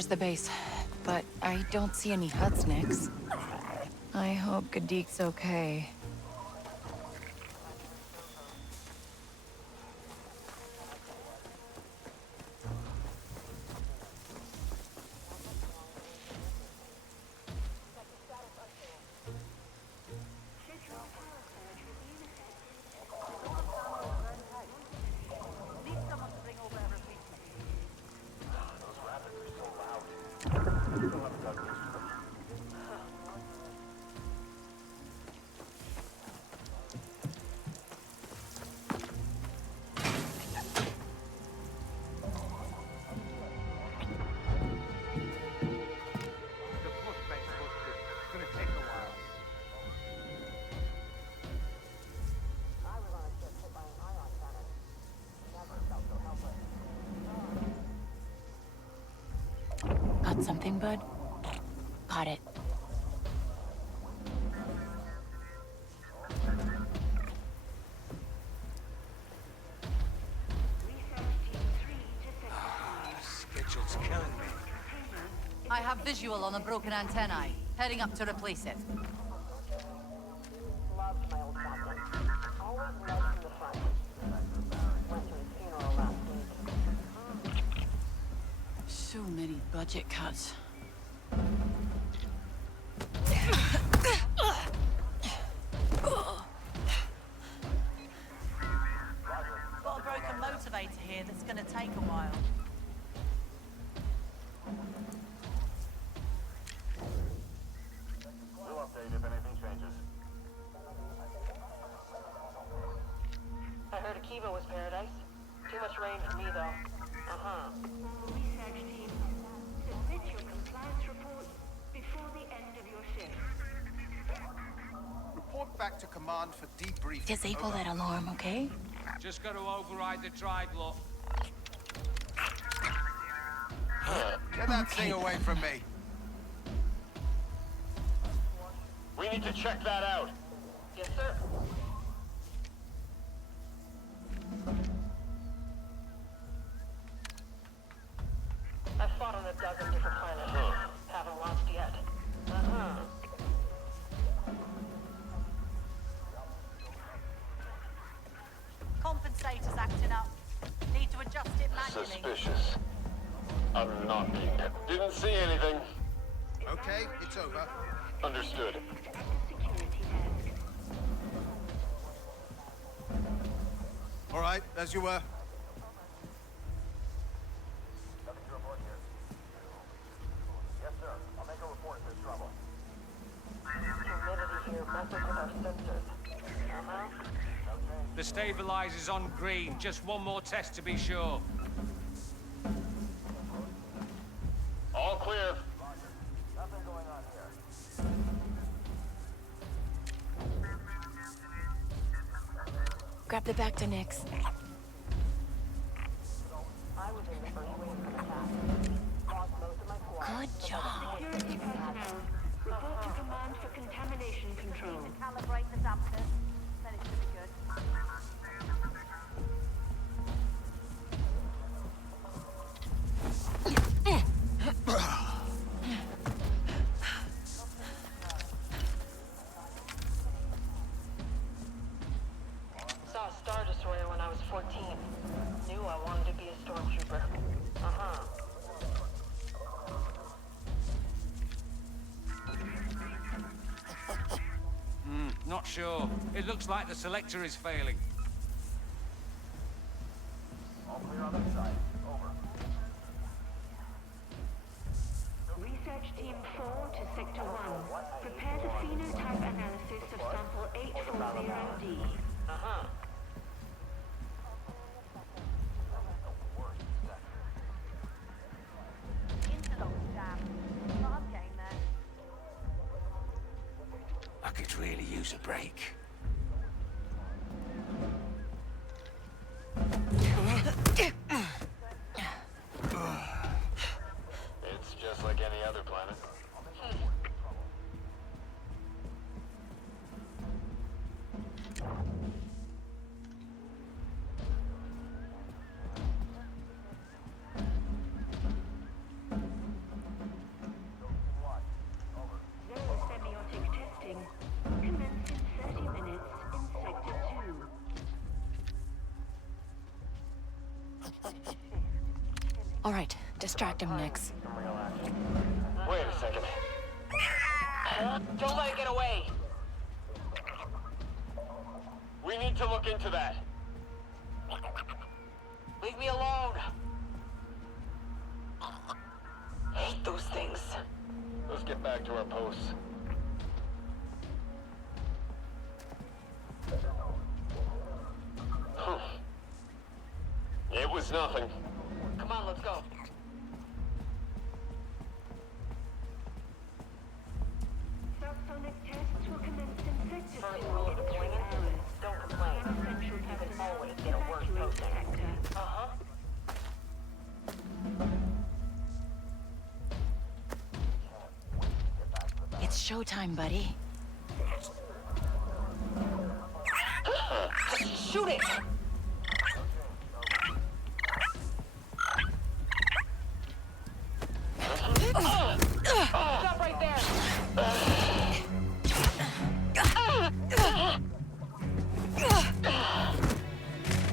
There's the base, but I don't see any huts, Nix. I hope Gadik's okay. The pushback's busted. It's gonna take a while. Got something, bud? Got it. Schedule's killing me. I have visual on the broken antennae. Heading up to replace it. So many budget cuts. Got a broken motivator here that's gonna take a while. We'll update if anything changes. I heard Akiva was paradise. Too much rain for me, though. Uh-huh. Research team, submit your compliance report before the end of your shift. Report back to command for debriefing. Disable that alarm, okay? Just got to override the drive lock. Get that thing away from me. We need to check that out. Yes, sir. I've fought on a dozen different planets. Haven't lost yet. Uh-huh. Compensator's acting up. Need to adjust it manually. Suspicious. I'm not being... Didn't see anything. Okay, it's over. Understood. All right, as you were. Yes, sir. I'll make a report if there's trouble. Humidity here messes with our sensors. Uh-huh. The stabilizer's on green. Just one more test to be sure. All clear. Grab the back to Nix. I was in the first wave of an attack. Lost most of my squad. Good job. Security personnel, report to command for contamination control. Calibrate the dampers. Then it should be good. Saw a Star Destroyer when I was 14. Knew I wanted to be a stormtrooper. Uh-huh. Not sure. It looks like the selector is failing. All clear on that side. Over. Research Team 4 to Sector 1. Prepare the phenotype analysis of sample 840D. Uh-huh. I could really use a break. It's just like any other planet. All right, distract him, Nix. Wait a second. Don't let it get away. We need to look into that. Leave me alone. Hate those things. Let's get back to our posts. It was nothing. Come on, let's go. Subsonic tests will commence in sector First rule of deployment, don't complain. You can always get a worse posting. Uh-huh. It's showtime, buddy. Shoot it! Stop right there!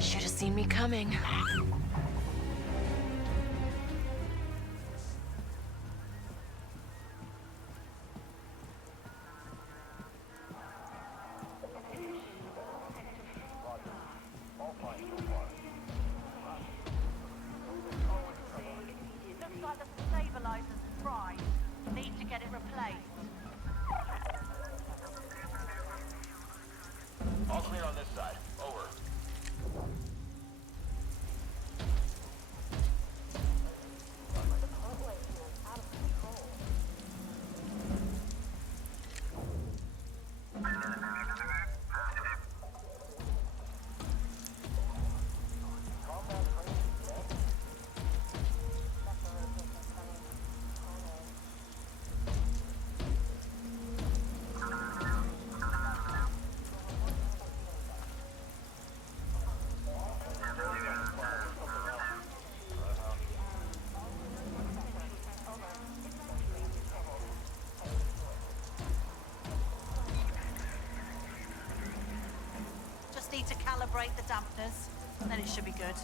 Should have seen me coming. Looks like the stabilizer's fried. Need to get it replaced. All clear on this side. Over. Just need to calibrate the dampeners, then it should be good.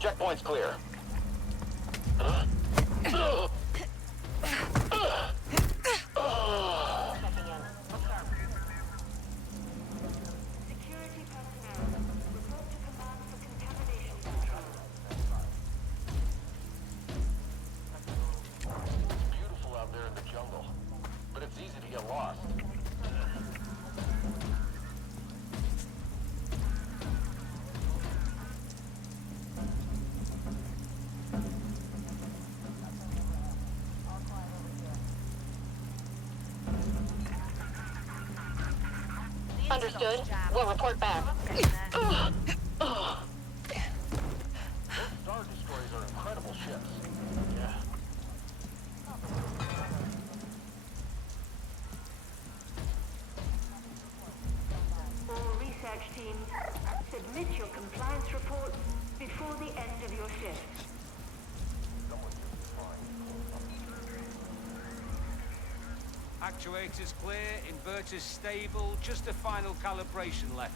Checkpoint's clear. Security personnel, report to command for contamination control. It's beautiful out there in the jungle, but it's easy to get lost. Understood. We'll report back. Star destroyers are incredible ships. Yeah. All research teams, submit your compliance reports before the end of your shift. Actuators clear, inverters stable, just a final calibration left.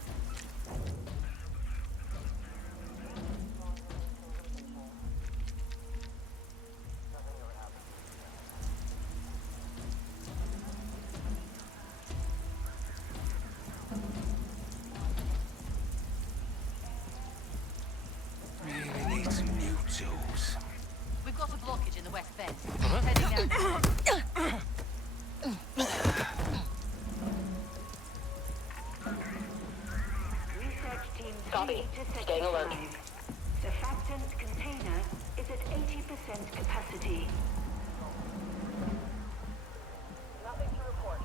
Really need some new tools. We've got a blockage in the west bend. Heading down. Research teams Copy. need to set Staying alert. Surfactant container is at 80% capacity. Nothing to report.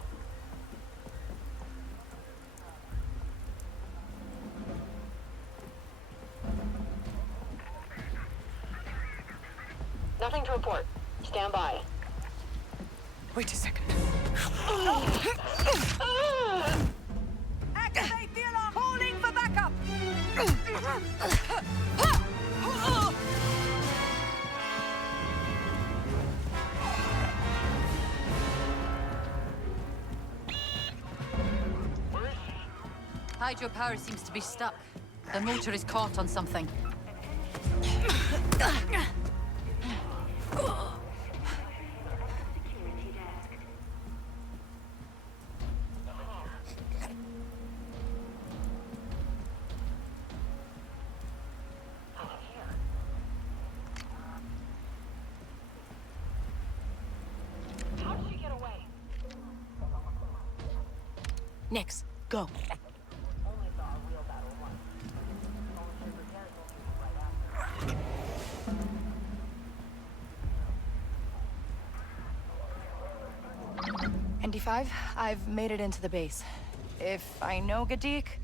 Nothing to report. Stand by. Wait a second. Activate the alarm! Calling for backup! Hydropower seems to be stuck. The motor is caught on something. How did she get away? Nix, go. Only saw a real battle once. Ownership repairs will be right after. ND5, I've made it into the base. If I know Gadik,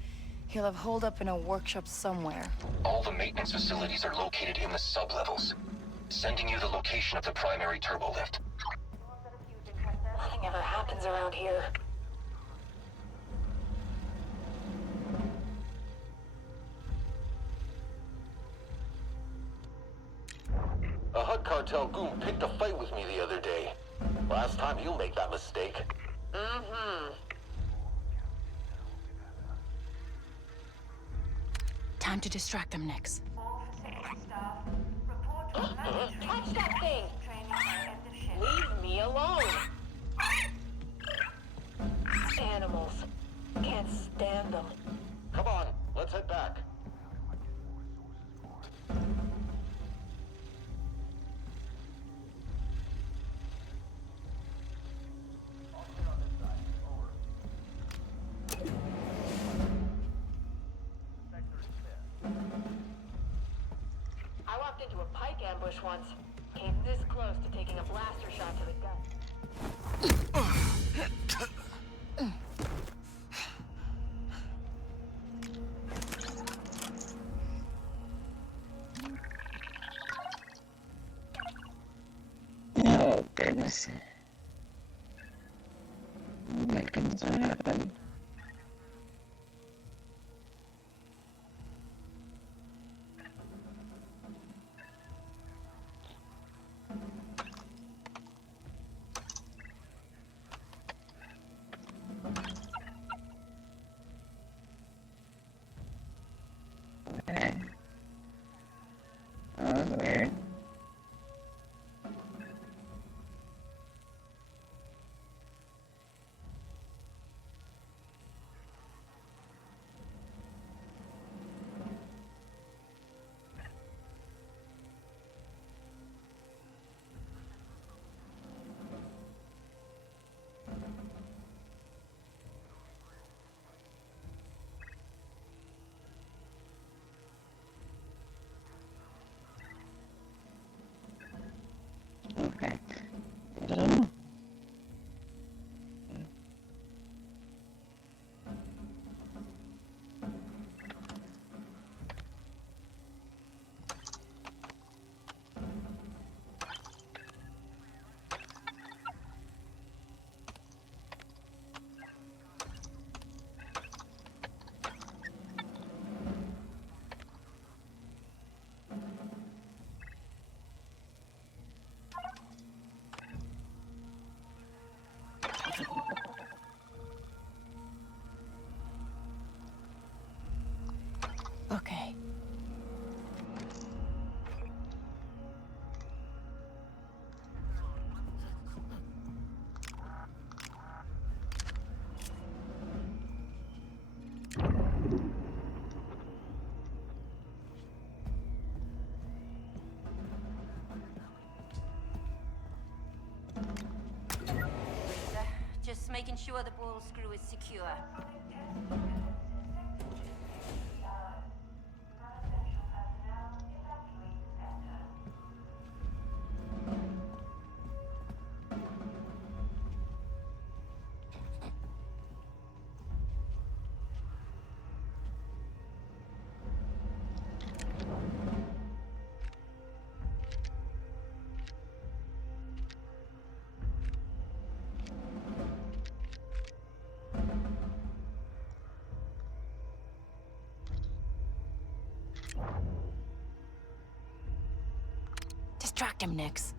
he'll have holed up in a workshop somewhere. All the maintenance facilities are located in the sublevels. Sending you the location of the primary turbo lift. Nothing ever happens around here. A HUD cartel goon picked a fight with me the other day. Last time you'll make that mistake. Mm-hmm. Time to distract him, Nix. Catch that thing! Leave me alone! Animals. Can't stand them. Come on, let's head back. I walked into a pike ambush once. Came this close to taking a blaster shot to the gut. Oh, goodness. Oh my goodness, what happened? Okay. Oh, that's weird. Okay. I don't know. Okay. Just making sure the ball screw is secure. distract him, Nix.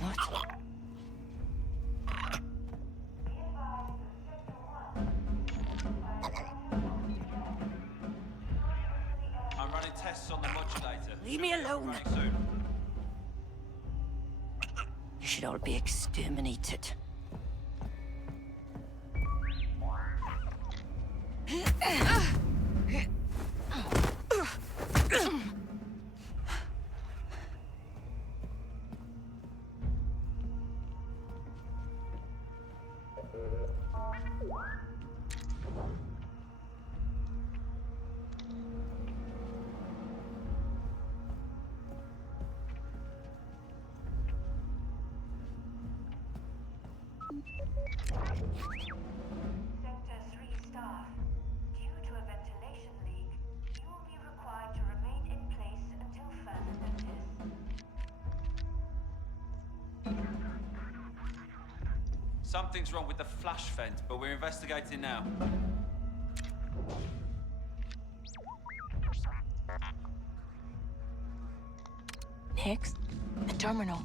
What? I'm running tests on the modulator. Leave me alone. Running soon. You should all be exterminated. Sector 3 staff, due to a ventilation leak, you will be required to remain in place until further notice. Something's wrong with the flash vent, but we're investigating now. Nix? The terminal.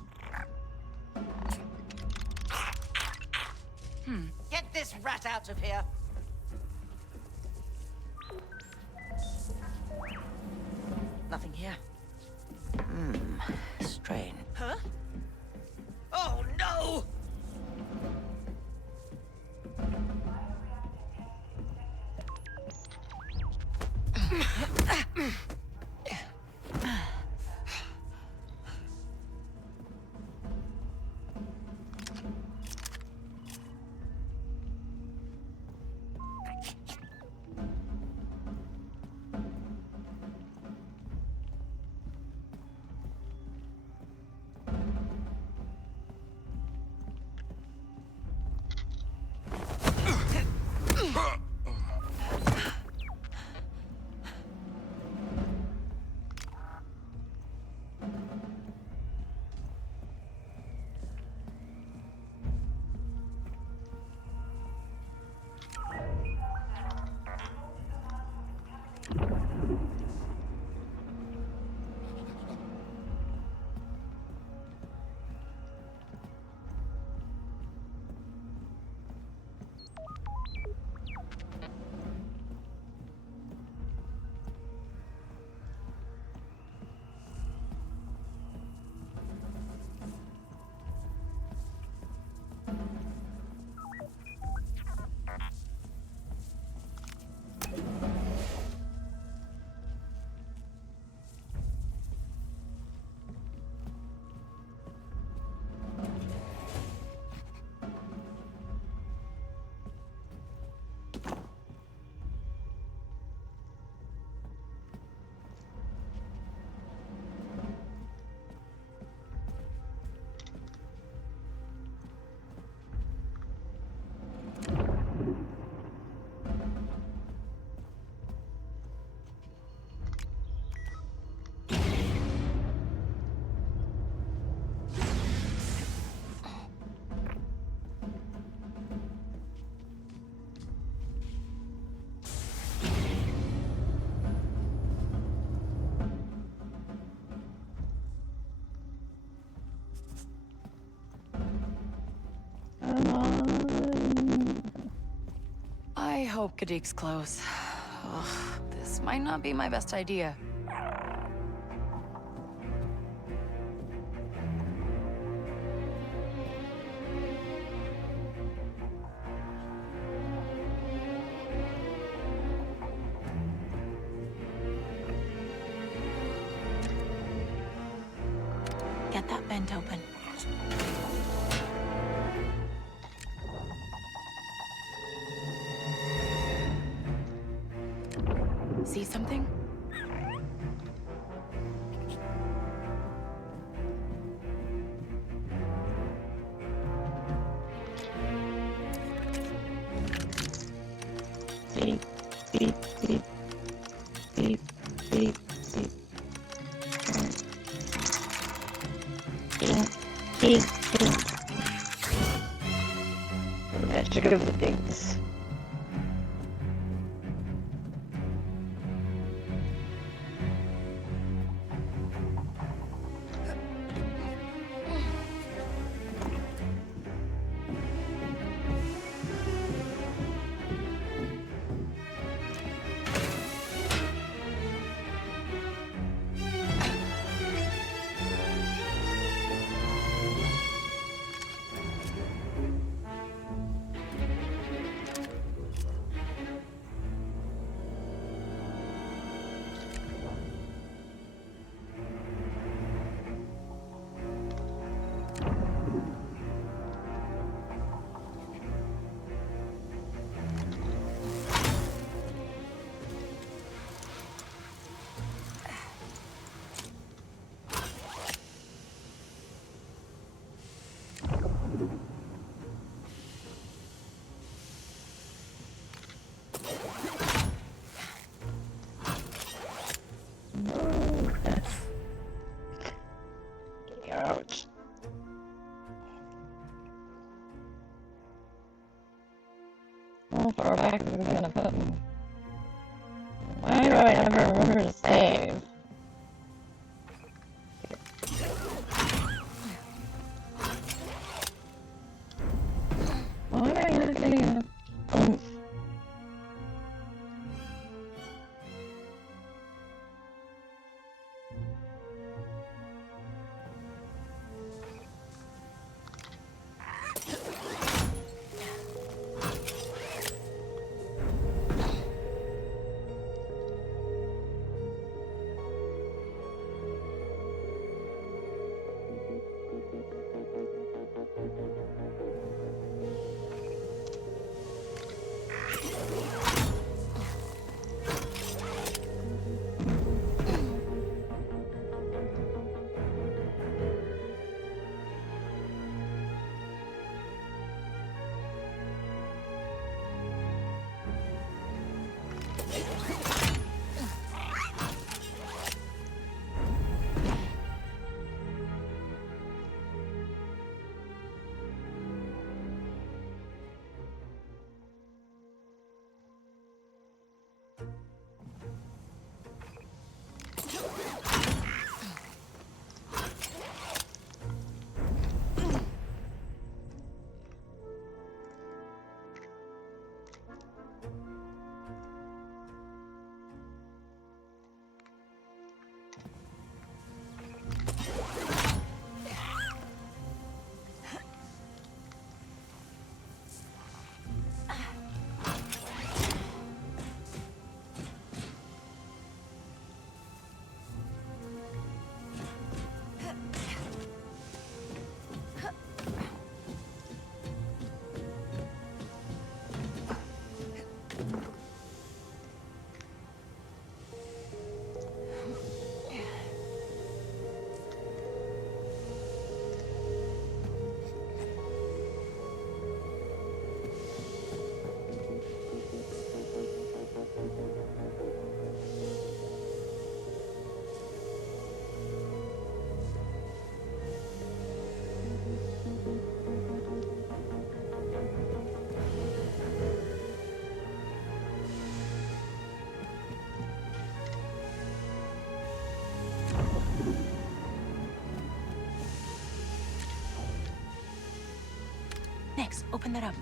Get this rat out of here. Nothing here. Strange. Huh? Oh no! I hope Kadeek's close. Ugh, this might not be my best idea. Get that vent open. See something? Beep, beep, beep, beep, beep, beep. Beep, beep, beep. Magic of the things. Nix, open that up.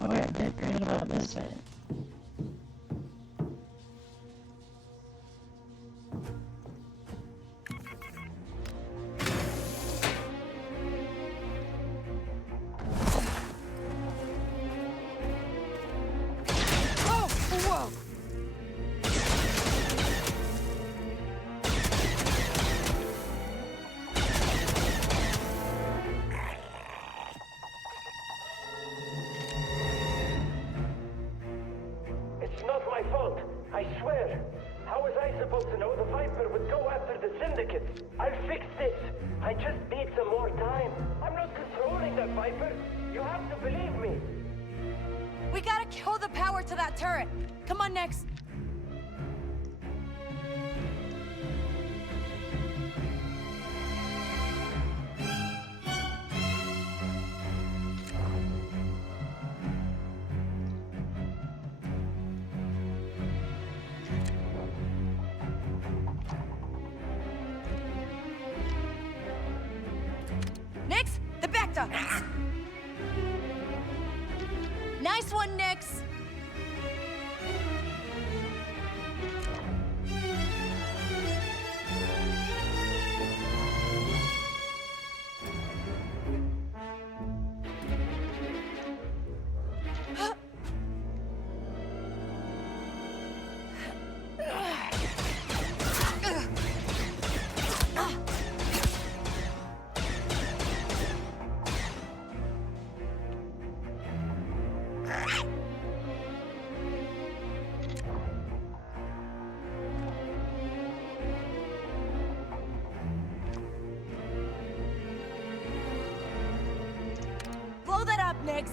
Oh, I did great about this bit. Oh, whoa! It's not my fault, I swear. How was I supposed to know the Viper would go after the Syndicate? I'll fix this. I just need some more time. I'm not controlling that Viper. You have to believe me. We gotta kill the power to that turret. Come on, Nix. Nix, the Bacta. Nice one, Nix. Blow that up, Nix.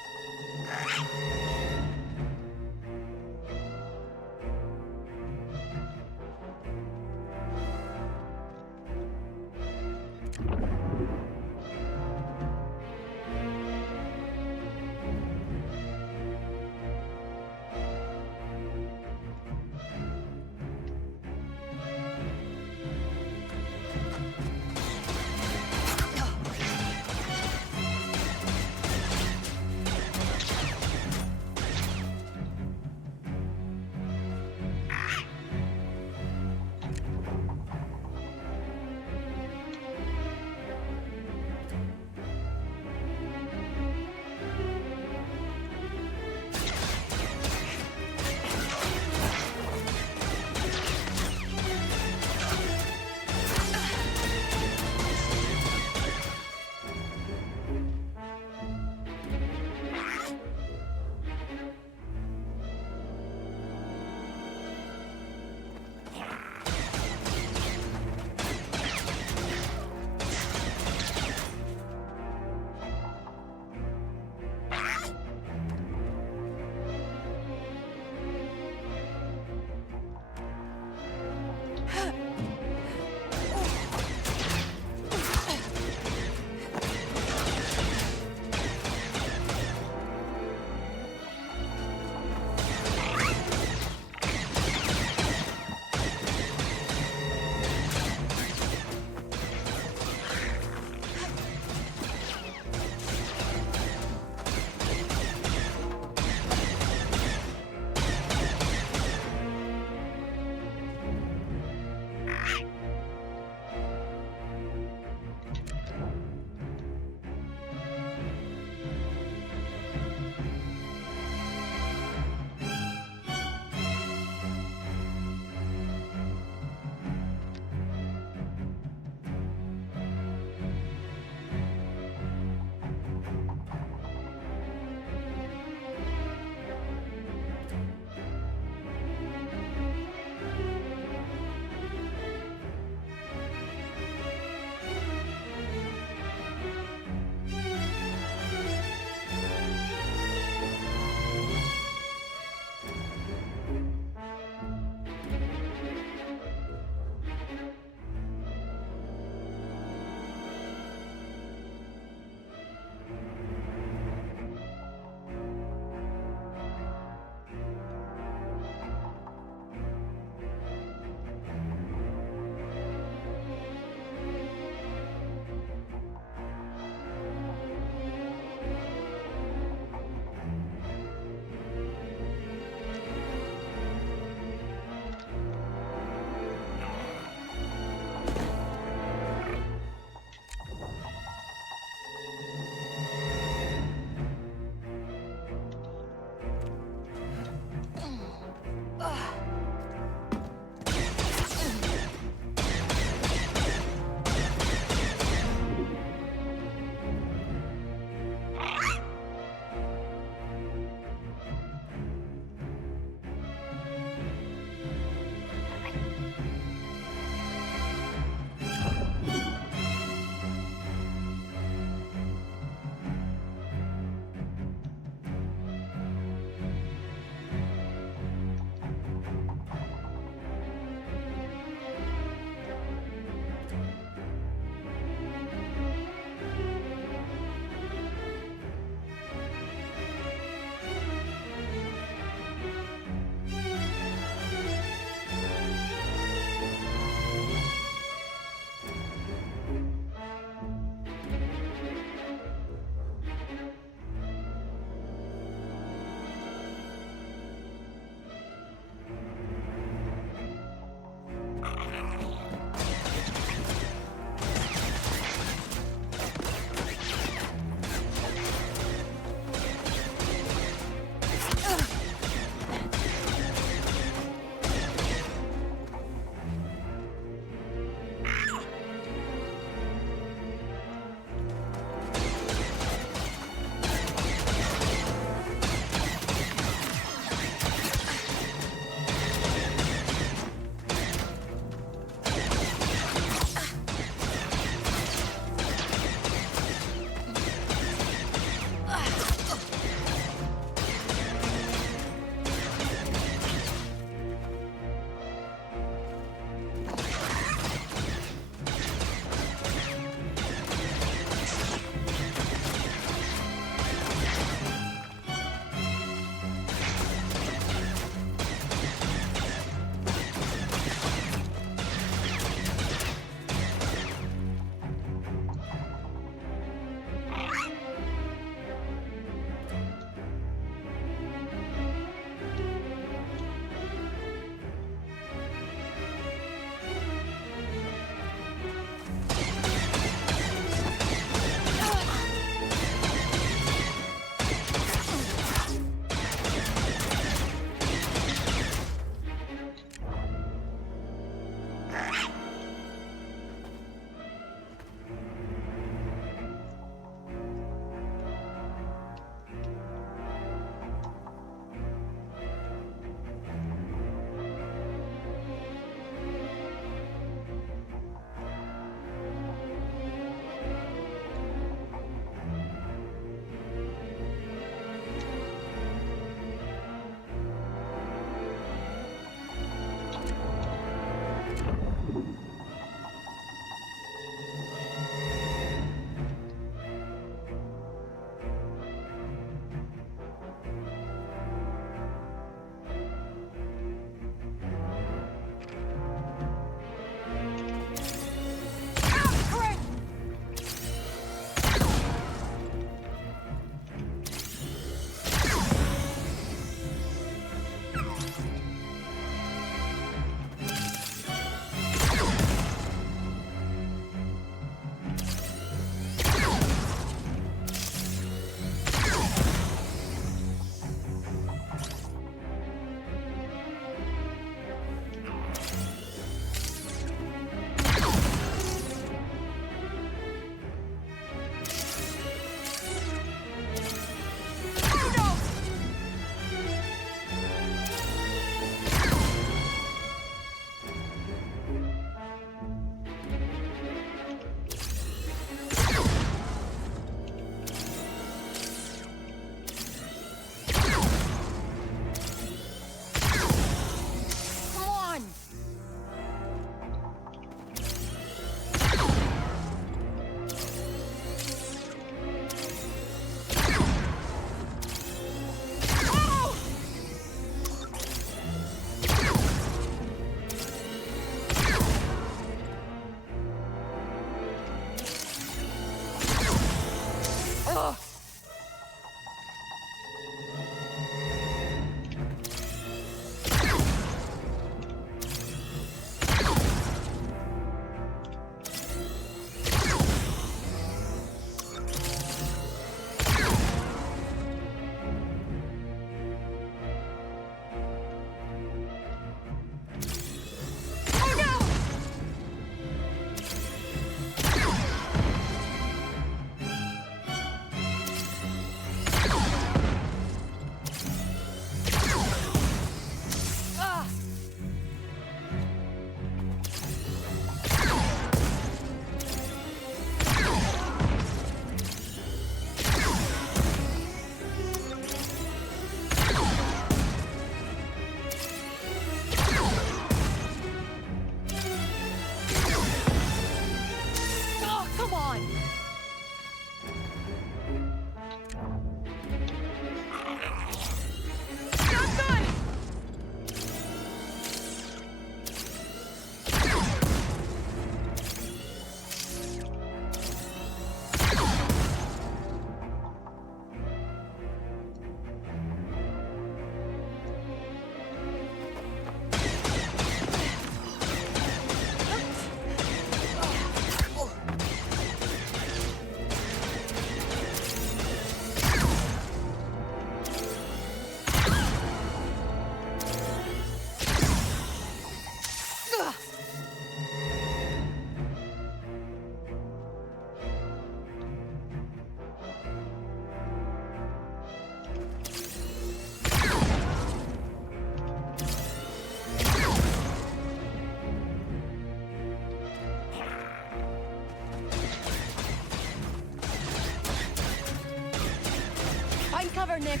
Find cover, Nick.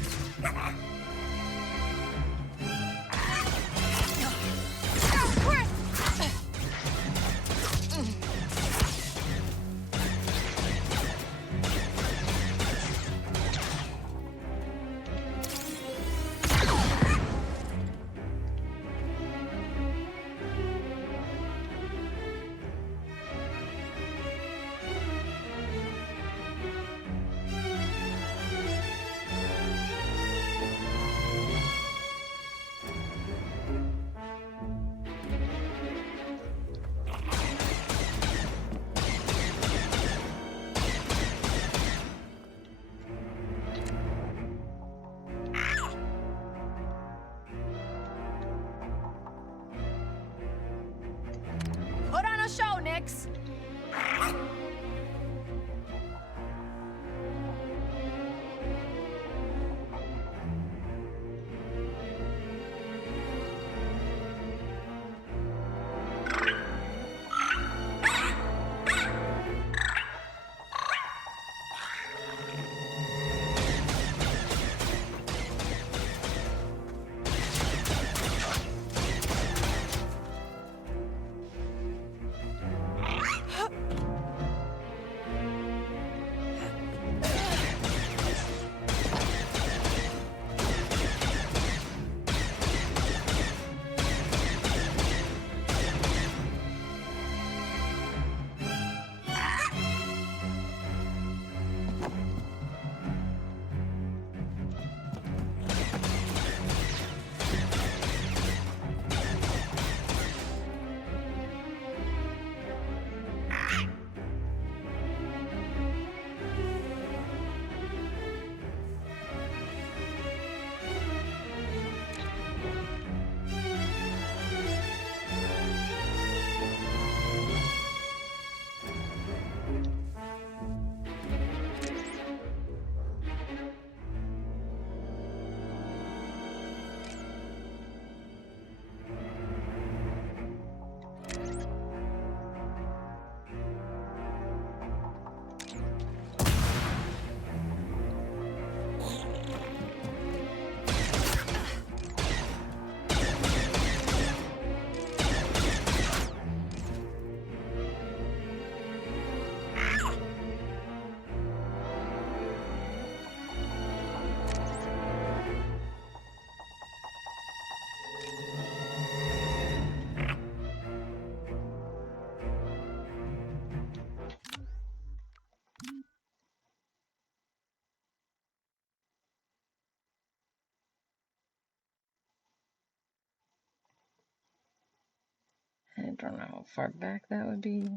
Put on a show, Nix. I don't know how far back that would be.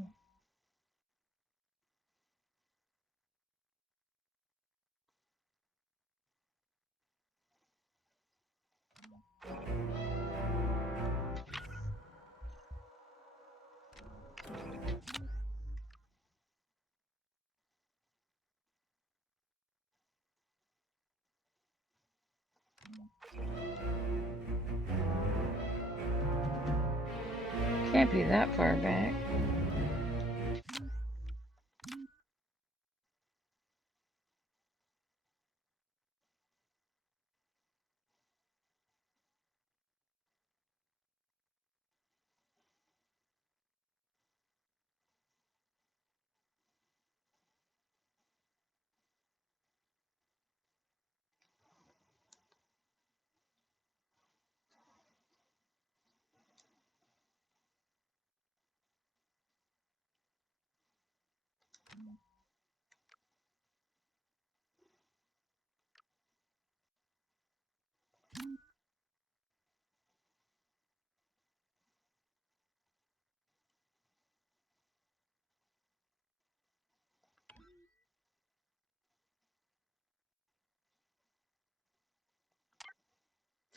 Can't be that far back.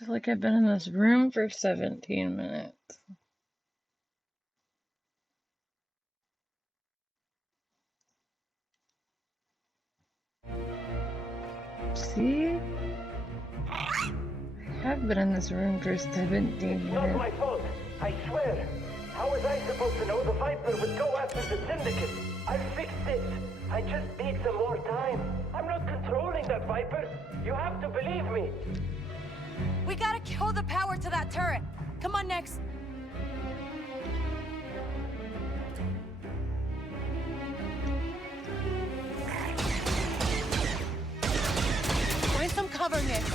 I feel like I've been in this room for 17 minutes. See? I have been in this room for 17 minutes. It's not my fault, I swear. How was I supposed to know the Viper would go after the Syndicate? I'll fix this. I just need some more time. I'm not controlling that Viper. You have to believe me. We gotta kill the power to that turret. Come on, Nix. Find some cover, Nix.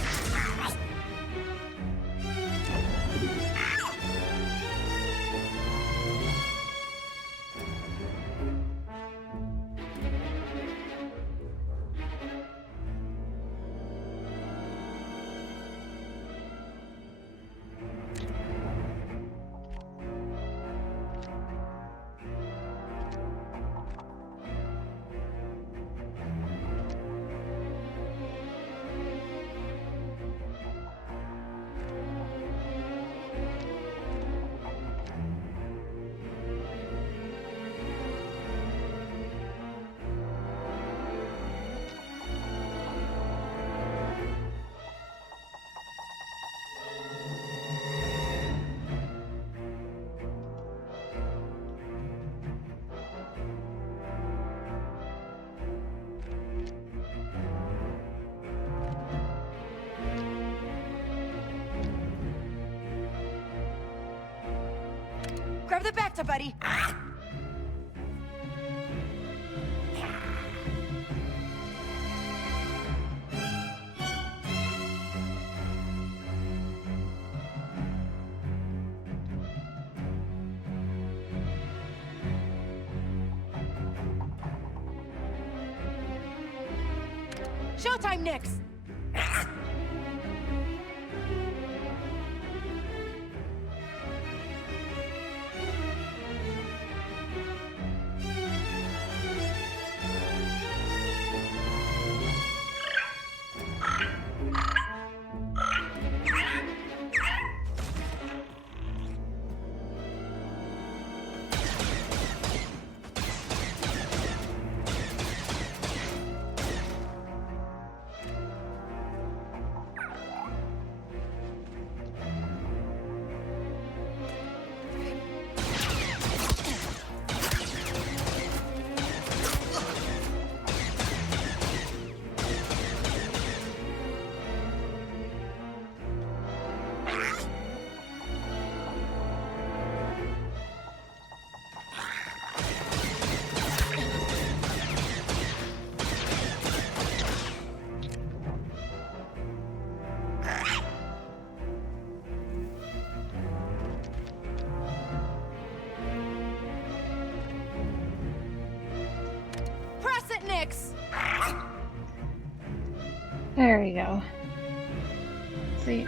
Grab the Bacta, buddy. Showtime, Nix! Nix. There we go. See.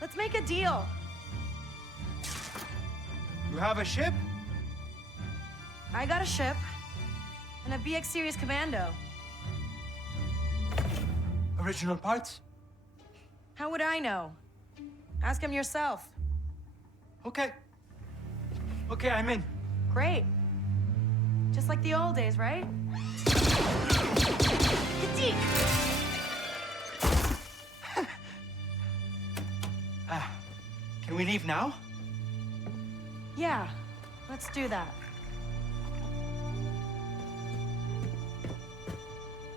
Let's make a deal. You have a ship? I got a ship and a BX Series Commando. Original parts? How would I know? Ask him yourself. Okay. Okay, I'm in. Great. Just like the old days, right? Critique! Can we leave now? Yeah, let's do that.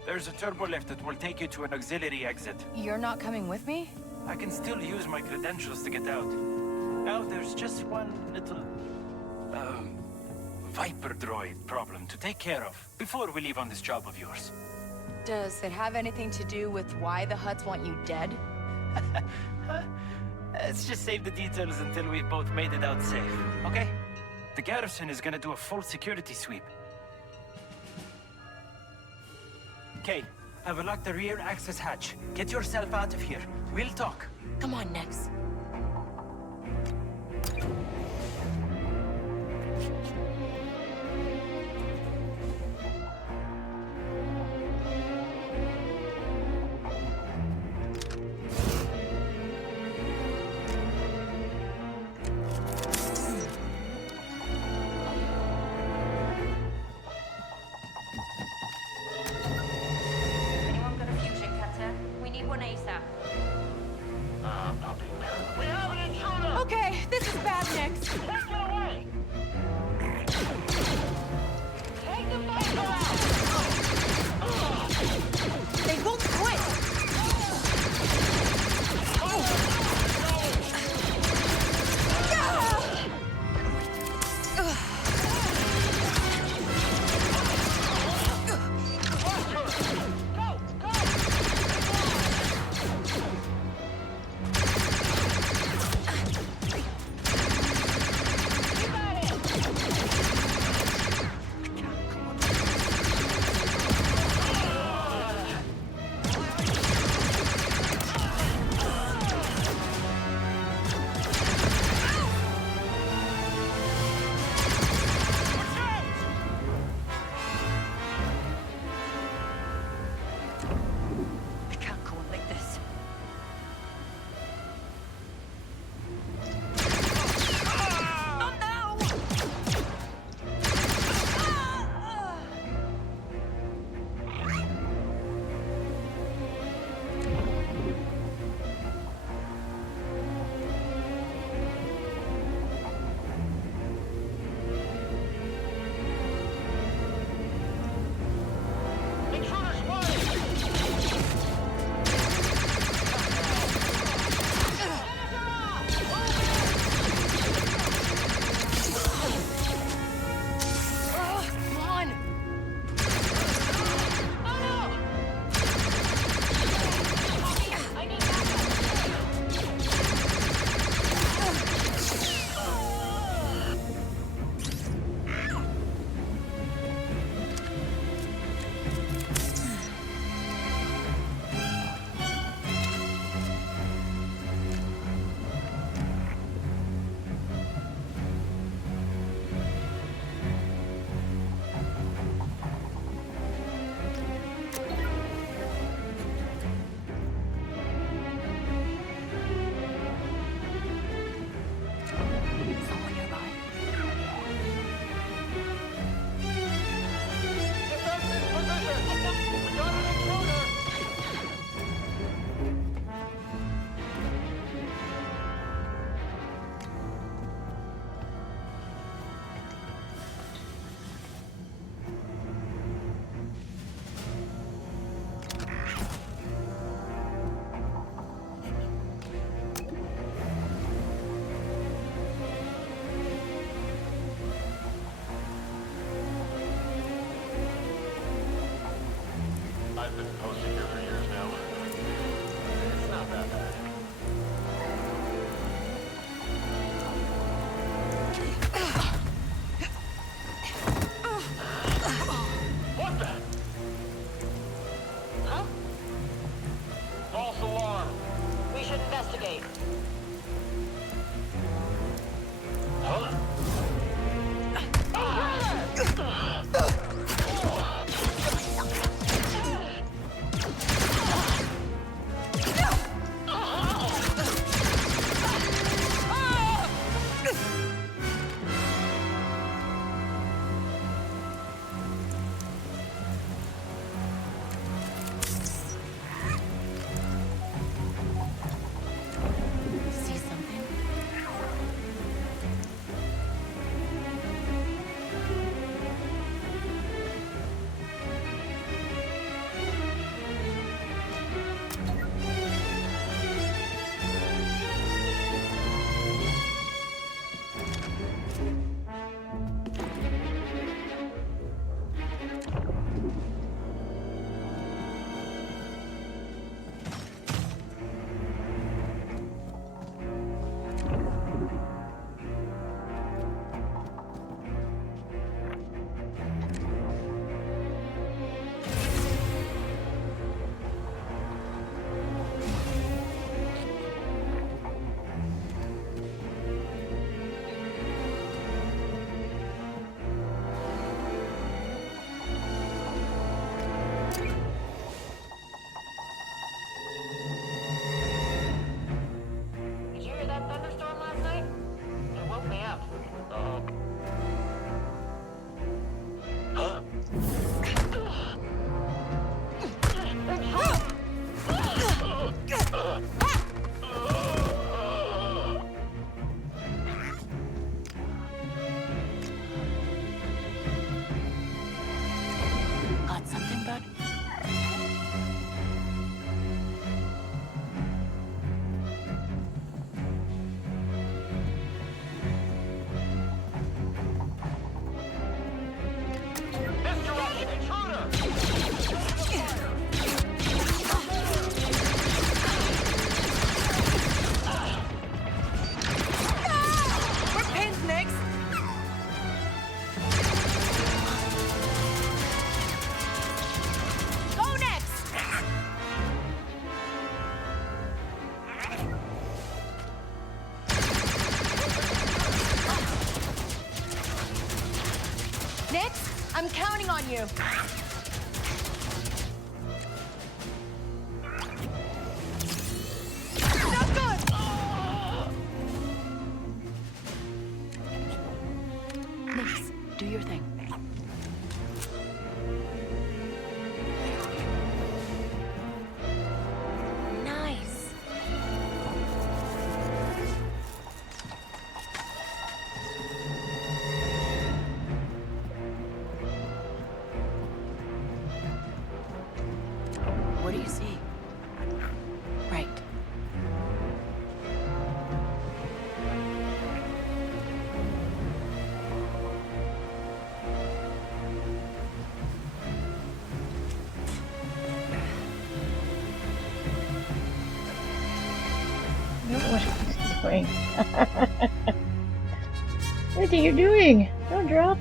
There's a turbo lift that will take you to an auxiliary exit. You're not coming with me? I can still use my credentials to get out. Now, there's just one little... Viper droid problem to take care of before we leave on this job of yours. Does it have anything to do with why the Hutts want you dead? Let's just save the details until we've both made it out safe, okay? The garrison is gonna do a full security sweep. Okay, I've unlocked the rear access hatch. Get yourself out of here. We'll talk. Come on, Nex. Anyone got a fusion cutter? We need one ASAP. We have an intruder! Okay, this is bad, Nex. Take it away! Take the Viper out! They won't quit! Nix, I'm counting on you. Not good! Nix, do your thing. Nice. What do you see? Right. What are you doing? What are you doing? Don't drop.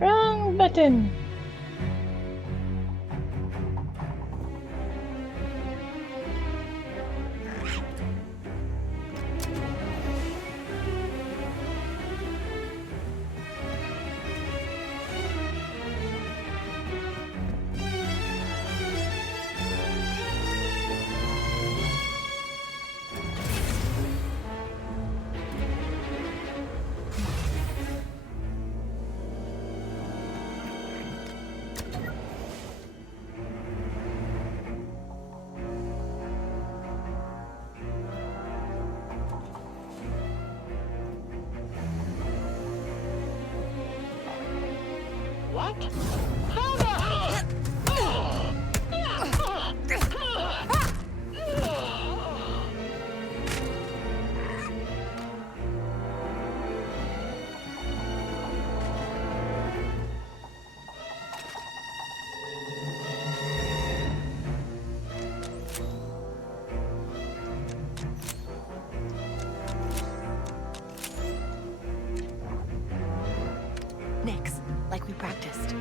Wrong button. What? Father! Nix, like we practiced.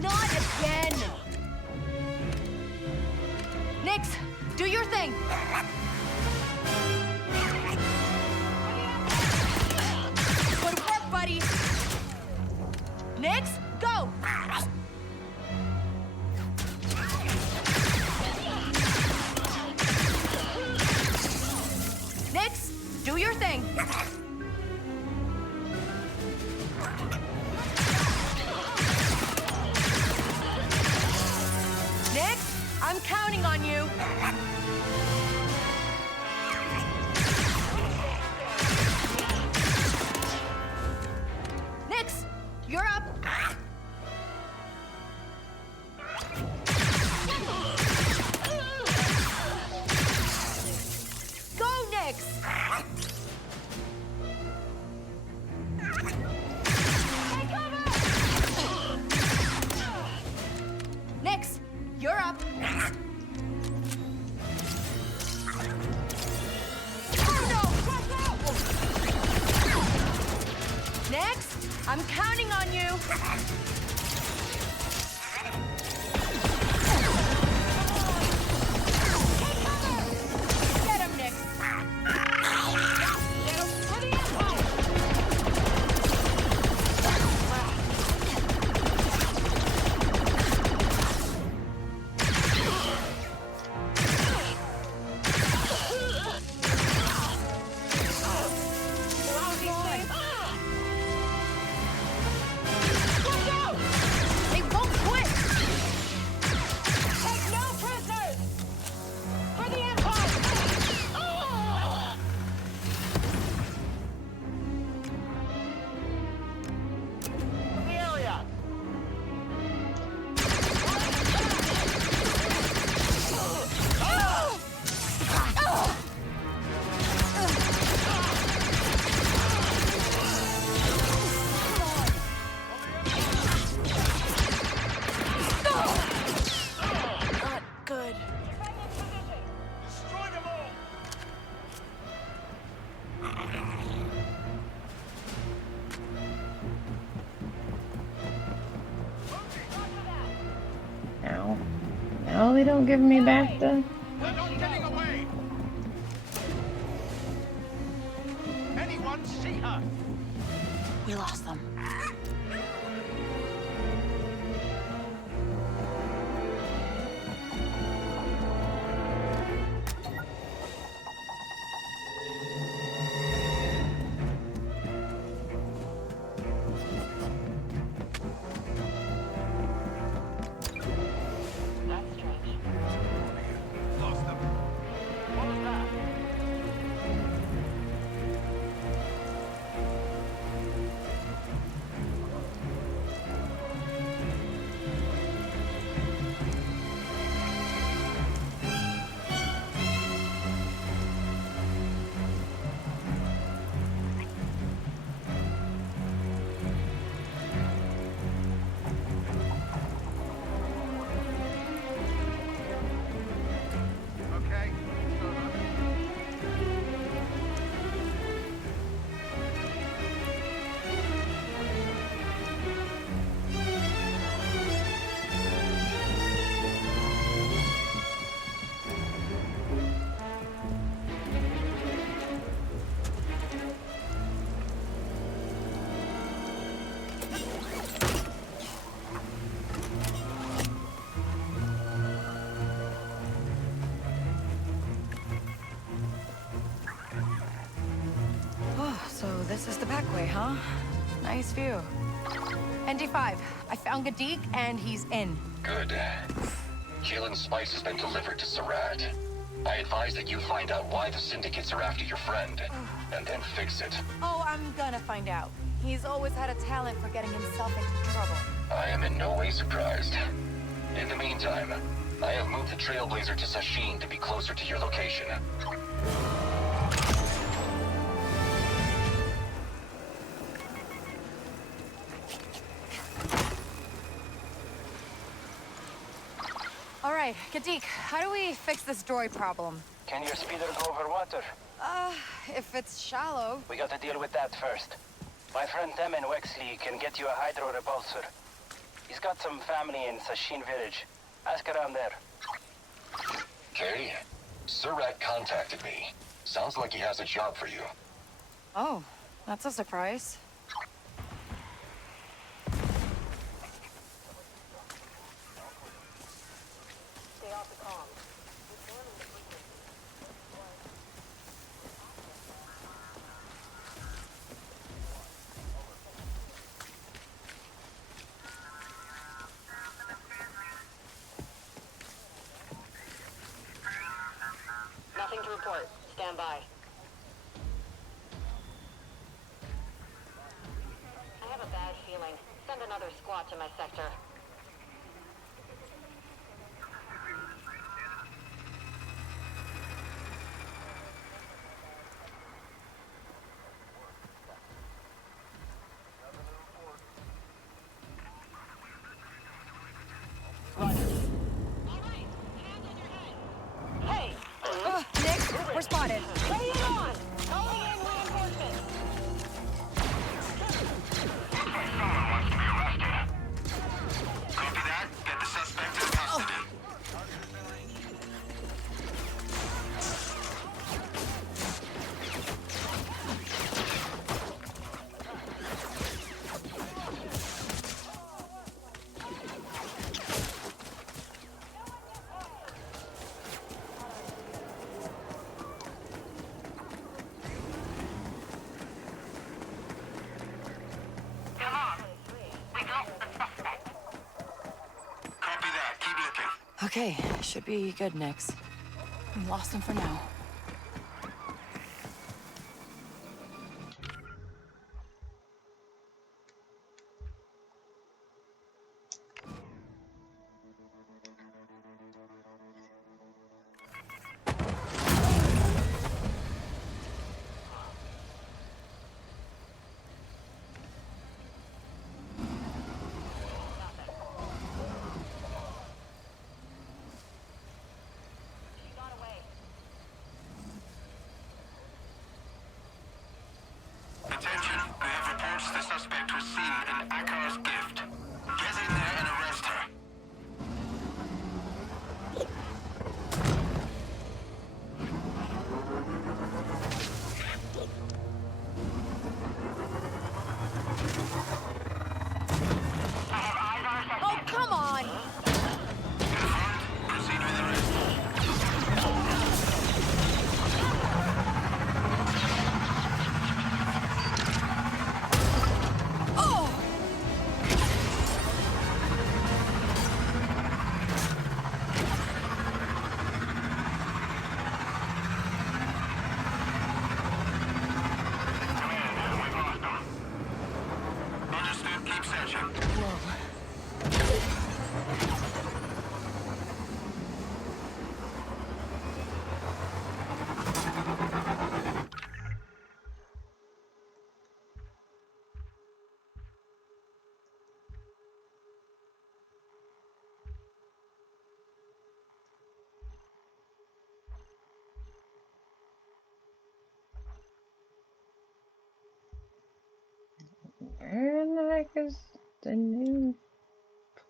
Not again! Nix, do your thing! Good work, buddy! Nix, go! Nix, do your thing! Nix, I'm counting on you! Nix, you're up! Go, Nix! Nix, you're up! really don't give me back the... They're not getting away! Anyone see her? We lost them. That's strange. Lost them. What was that? Okay, it's over. Oh, so this is the back way, huh? Nice view. ND5, I found Gadik and he's in. Good. Keelan's spice has been delivered to Surratt. I advise that you find out why the syndicates are after your friend, and then fix it. Oh, I'm gonna find out. He's always had a talent for getting himself into trouble. I am in no way surprised. In the meantime, I have moved the Trailblazer to Sashin to be closer to your location. All right, Gadik, how do we fix this droid problem? Can your speeder go over water? If it's shallow. We got to deal with that first. My friend Temin Wexley can get you a hydro repulsor. He's got some family in Sashin village. Ask around there. Kay, Surratt contacted me. Sounds like he has a job for you. Oh, that's a surprise. Stay off the comm. Nothing to report. Stand by. I have a bad feeling. Send another squad to my sector. Hey! Nick, we're spotted. Lay it on! Calling in reinforcements! Copy that. Get the suspect in custody. Come on. We got the suspect. Copy that. Keep looking. Okay, should be good, Nix. We lost him for now. is the new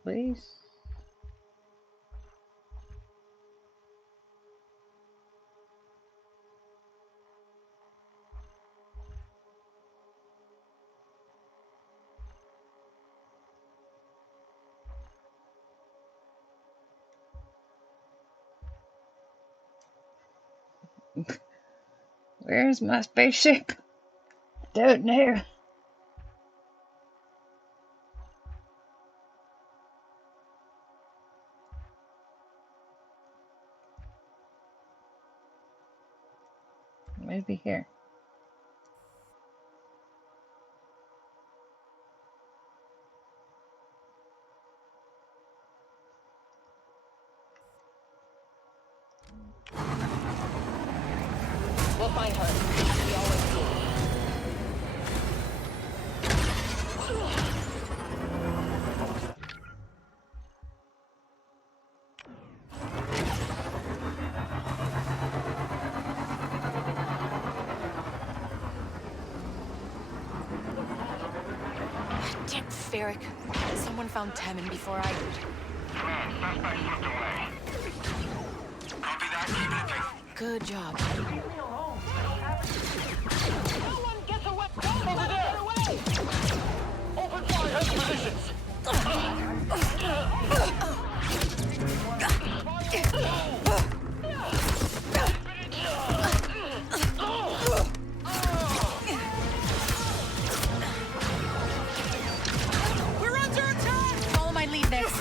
place? Where's my spaceship? Don't know. Maybe here. We'll find her. We always do. Damn Ferric. Someone found Temin before I did. Good job. Over there! Open fire at positions! We're under attack! Follow my lead, Nix.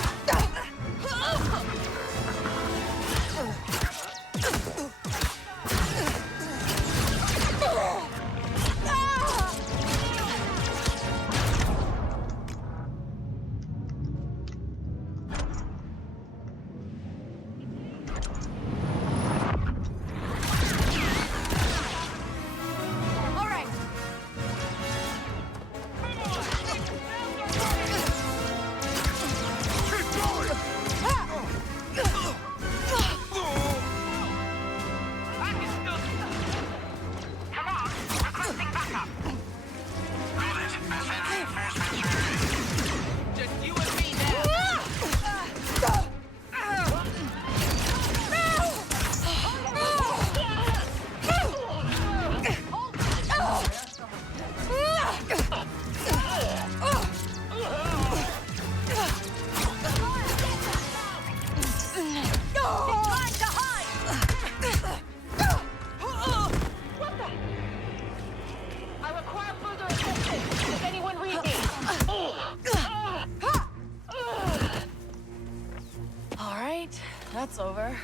That's over.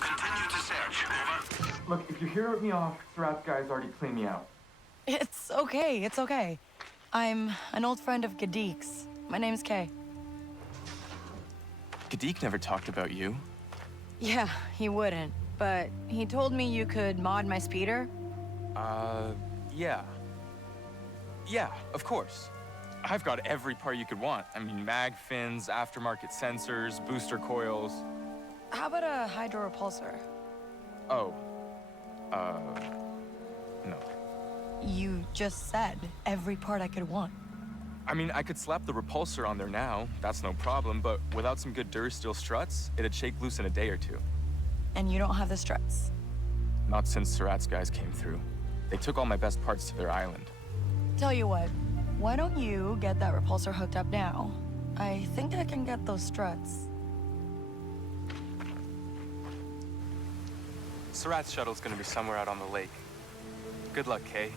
Continue to search. Over. Look, if you're here with me off, Surat's guys already cleaned me out. It's okay, it's okay. I'm an old friend of Gadik's. My name's Kay. Gadik never talked about you. Yeah, he wouldn't. But he told me you could mod my speeder. Yeah. Yeah, of course. I've got every part you could want. I mean, mag fins, aftermarket sensors, booster coils. How about a hydro repulsor? Oh. No. You just said every part I could want. I mean, I could slap the repulsor on there now. That's no problem, but without some good Durasteel struts, it'd shake loose in a day or two. And you don't have the struts? Not since Surat's guys came through. They took all my best parts to their island. Tell you what, why don't you get that repulsor hooked up now? I think I can get those struts. Surat's shuttle's gonna be somewhere out on the lake. Good luck, Kay.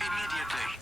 Immediately.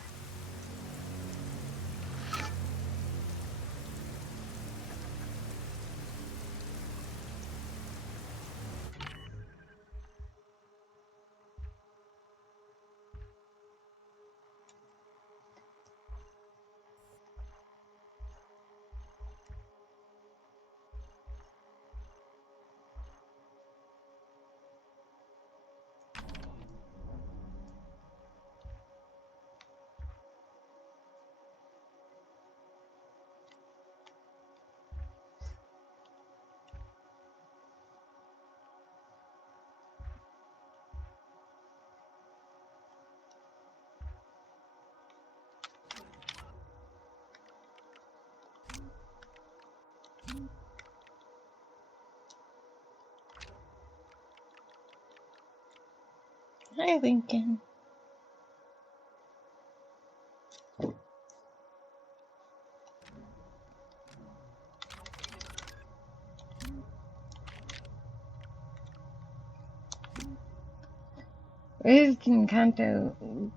Hi, Lincoln. Raised in Kanto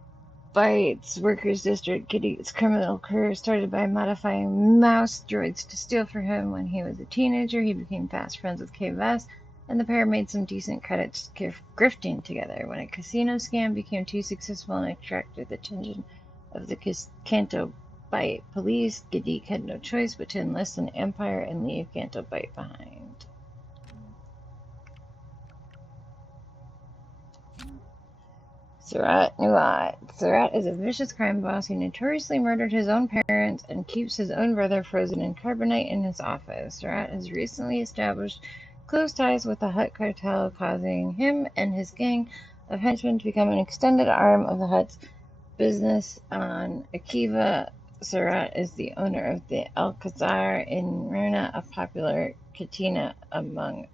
by its workers' district, Gideon's criminal career started by modifying mouse droids to steal for him. When he was a teenager, he became fast friends with Kay Vess, and the pair made some decent credits grifting together. When a casino scam became too successful and attracted the attention of the Canto Bight police, Gideon had no choice but to enlist an Empire and leave Canto Bight behind. Surat Nuat. Surat is a vicious crime boss who notoriously murdered his own parents and keeps his own brother frozen in carbonite in his office. Surat has recently established close ties with the Hutt cartel, causing him and his gang of henchmen to become an extended arm of the Hutt's business on Akiva. Surat is the owner of the Alcazar in Myrna, a popular cantina among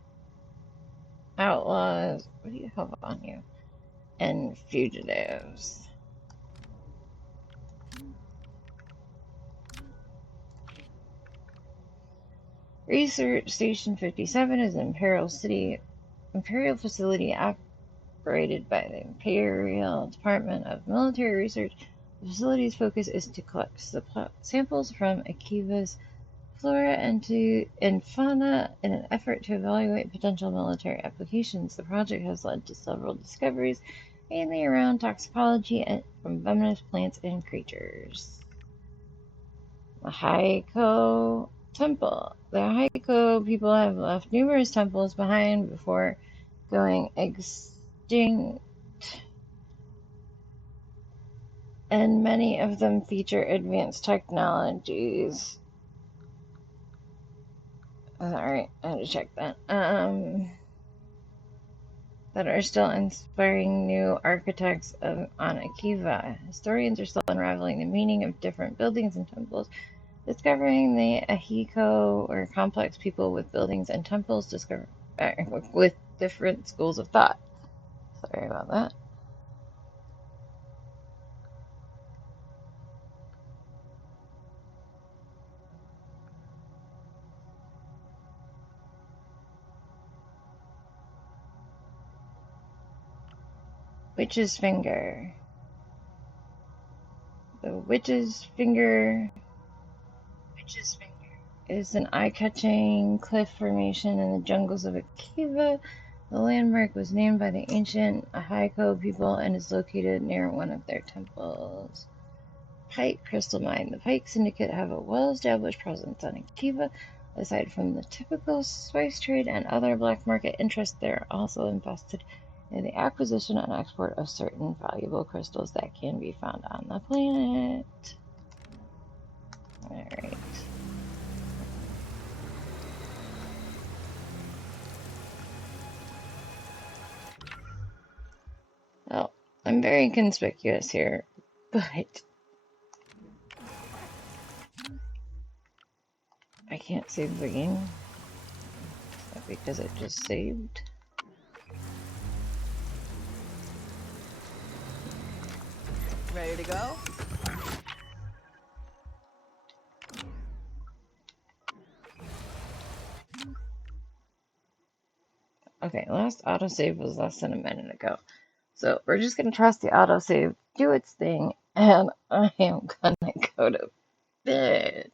outlaws. What do you have on you? And fugitives. Research Station 57 is an Imperial facility operated by the Imperial Department of Military Research. The facility's focus is to collect samples from Akiva's flora and fauna in an effort to evaluate potential military applications. The project has led to several discoveries, mainly around toxicology from venomous plants and creatures. The Heiko Temple. The Heiko people have left numerous temples behind before going extinct, and many of them feature advanced technologies. Alright, I had to check that. That are still inspiring new architects on Akiva. Historians are still unraveling the meaning of different buildings and temples, discovering the Ahiko, or complex people with buildings and temples, with different schools of thought. Sorry about that. Witch's Finger. The Witch's Finger is an eye-catching cliff formation in the jungles of Akiva. The landmark was named by the ancient Ahiko people and is located near one of their temples. Pike Crystal Mine. The Pike Syndicate have a well-established presence on Akiva. Aside from the typical spice trade and other black market interests, they are also invested in the acquisition and export of certain valuable crystals that can be found on the planet. Alright. Well, I'm very conspicuous here, but I can't save the game. Is that because it just saved? Ready to go? Okay, last autosave was less than a minute ago. So we're just gonna trust the autosave do its thing, and I am gonna go to bed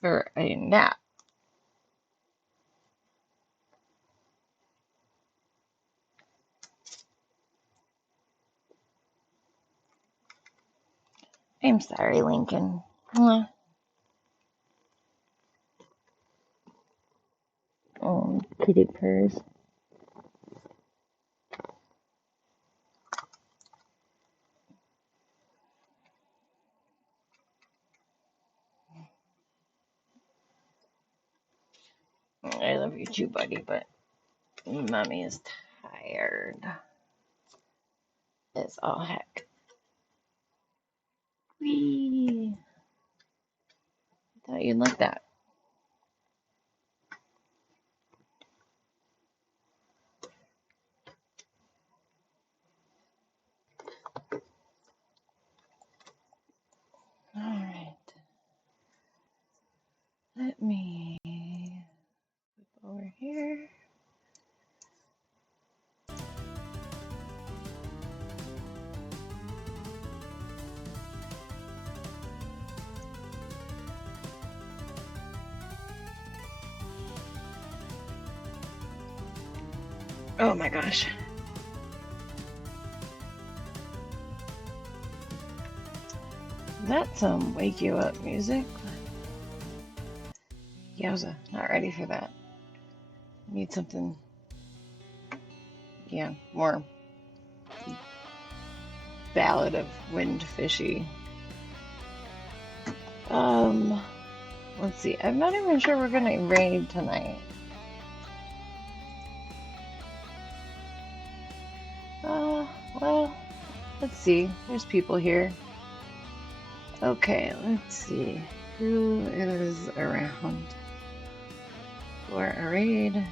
for a nap. I'm sorry, Lincoln. Mwah. Oh, kitty purrs. I love you too, buddy, but mommy is tired as all heck. Whee! Thought you'd like that. Alright. Let me flip over here. Oh my gosh. That's some wake you up music. Yowza, not ready for that. Need something, yeah, more Ballad of Wind Fishy. Let's see. I'm not even sure we're gonna raid tonight. Well, let's see. There's people here. Okay, let's see. Who is around for a raid?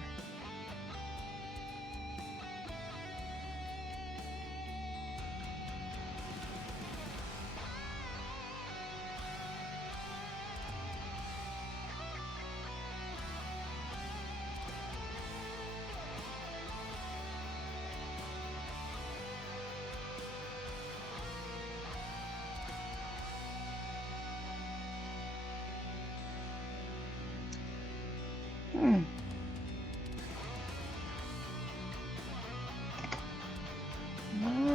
My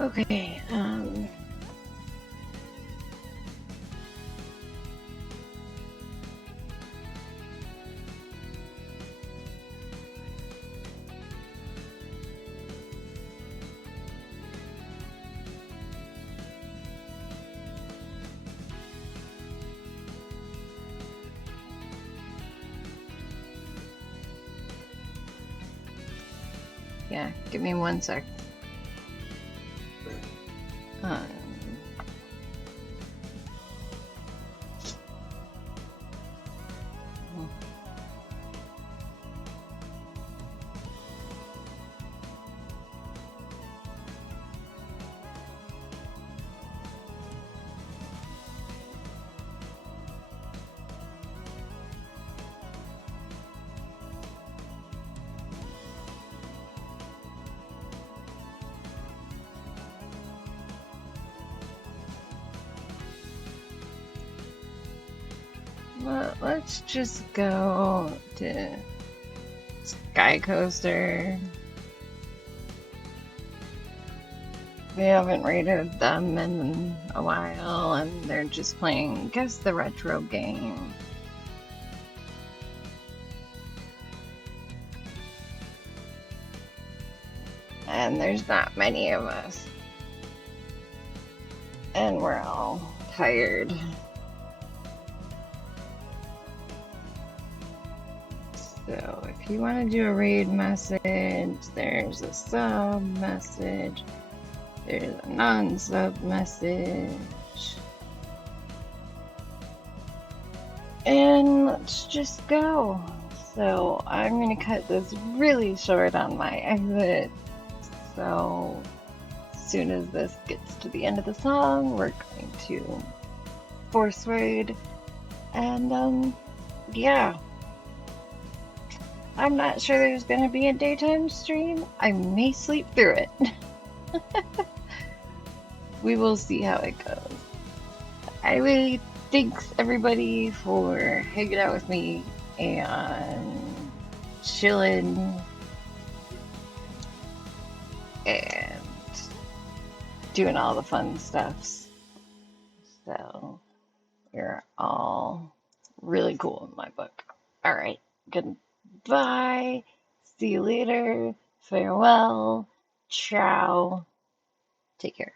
Okay, Yeah, give me 1 sec. Um, well, let's just go to Sky Coaster. We haven't rated them in a while, and they're just playing Guess the Retro game. And there's not many of us. And we're all tired. So if you want to do a raid message, there's a sub message, there's a non-sub message. And let's just go. So I'm going to cut this really short on my exit. So as soon as this gets to the end of the song, we're going to force raid. And yeah. I'm not sure there's going to be a daytime stream. I may sleep through it. We will see how it goes. Anyway, thanks everybody for hanging out with me and chilling and doing all the fun stuffs. So, you're all really cool in my book. Alright, goodbye. See you later. Farewell. Ciao. Take care.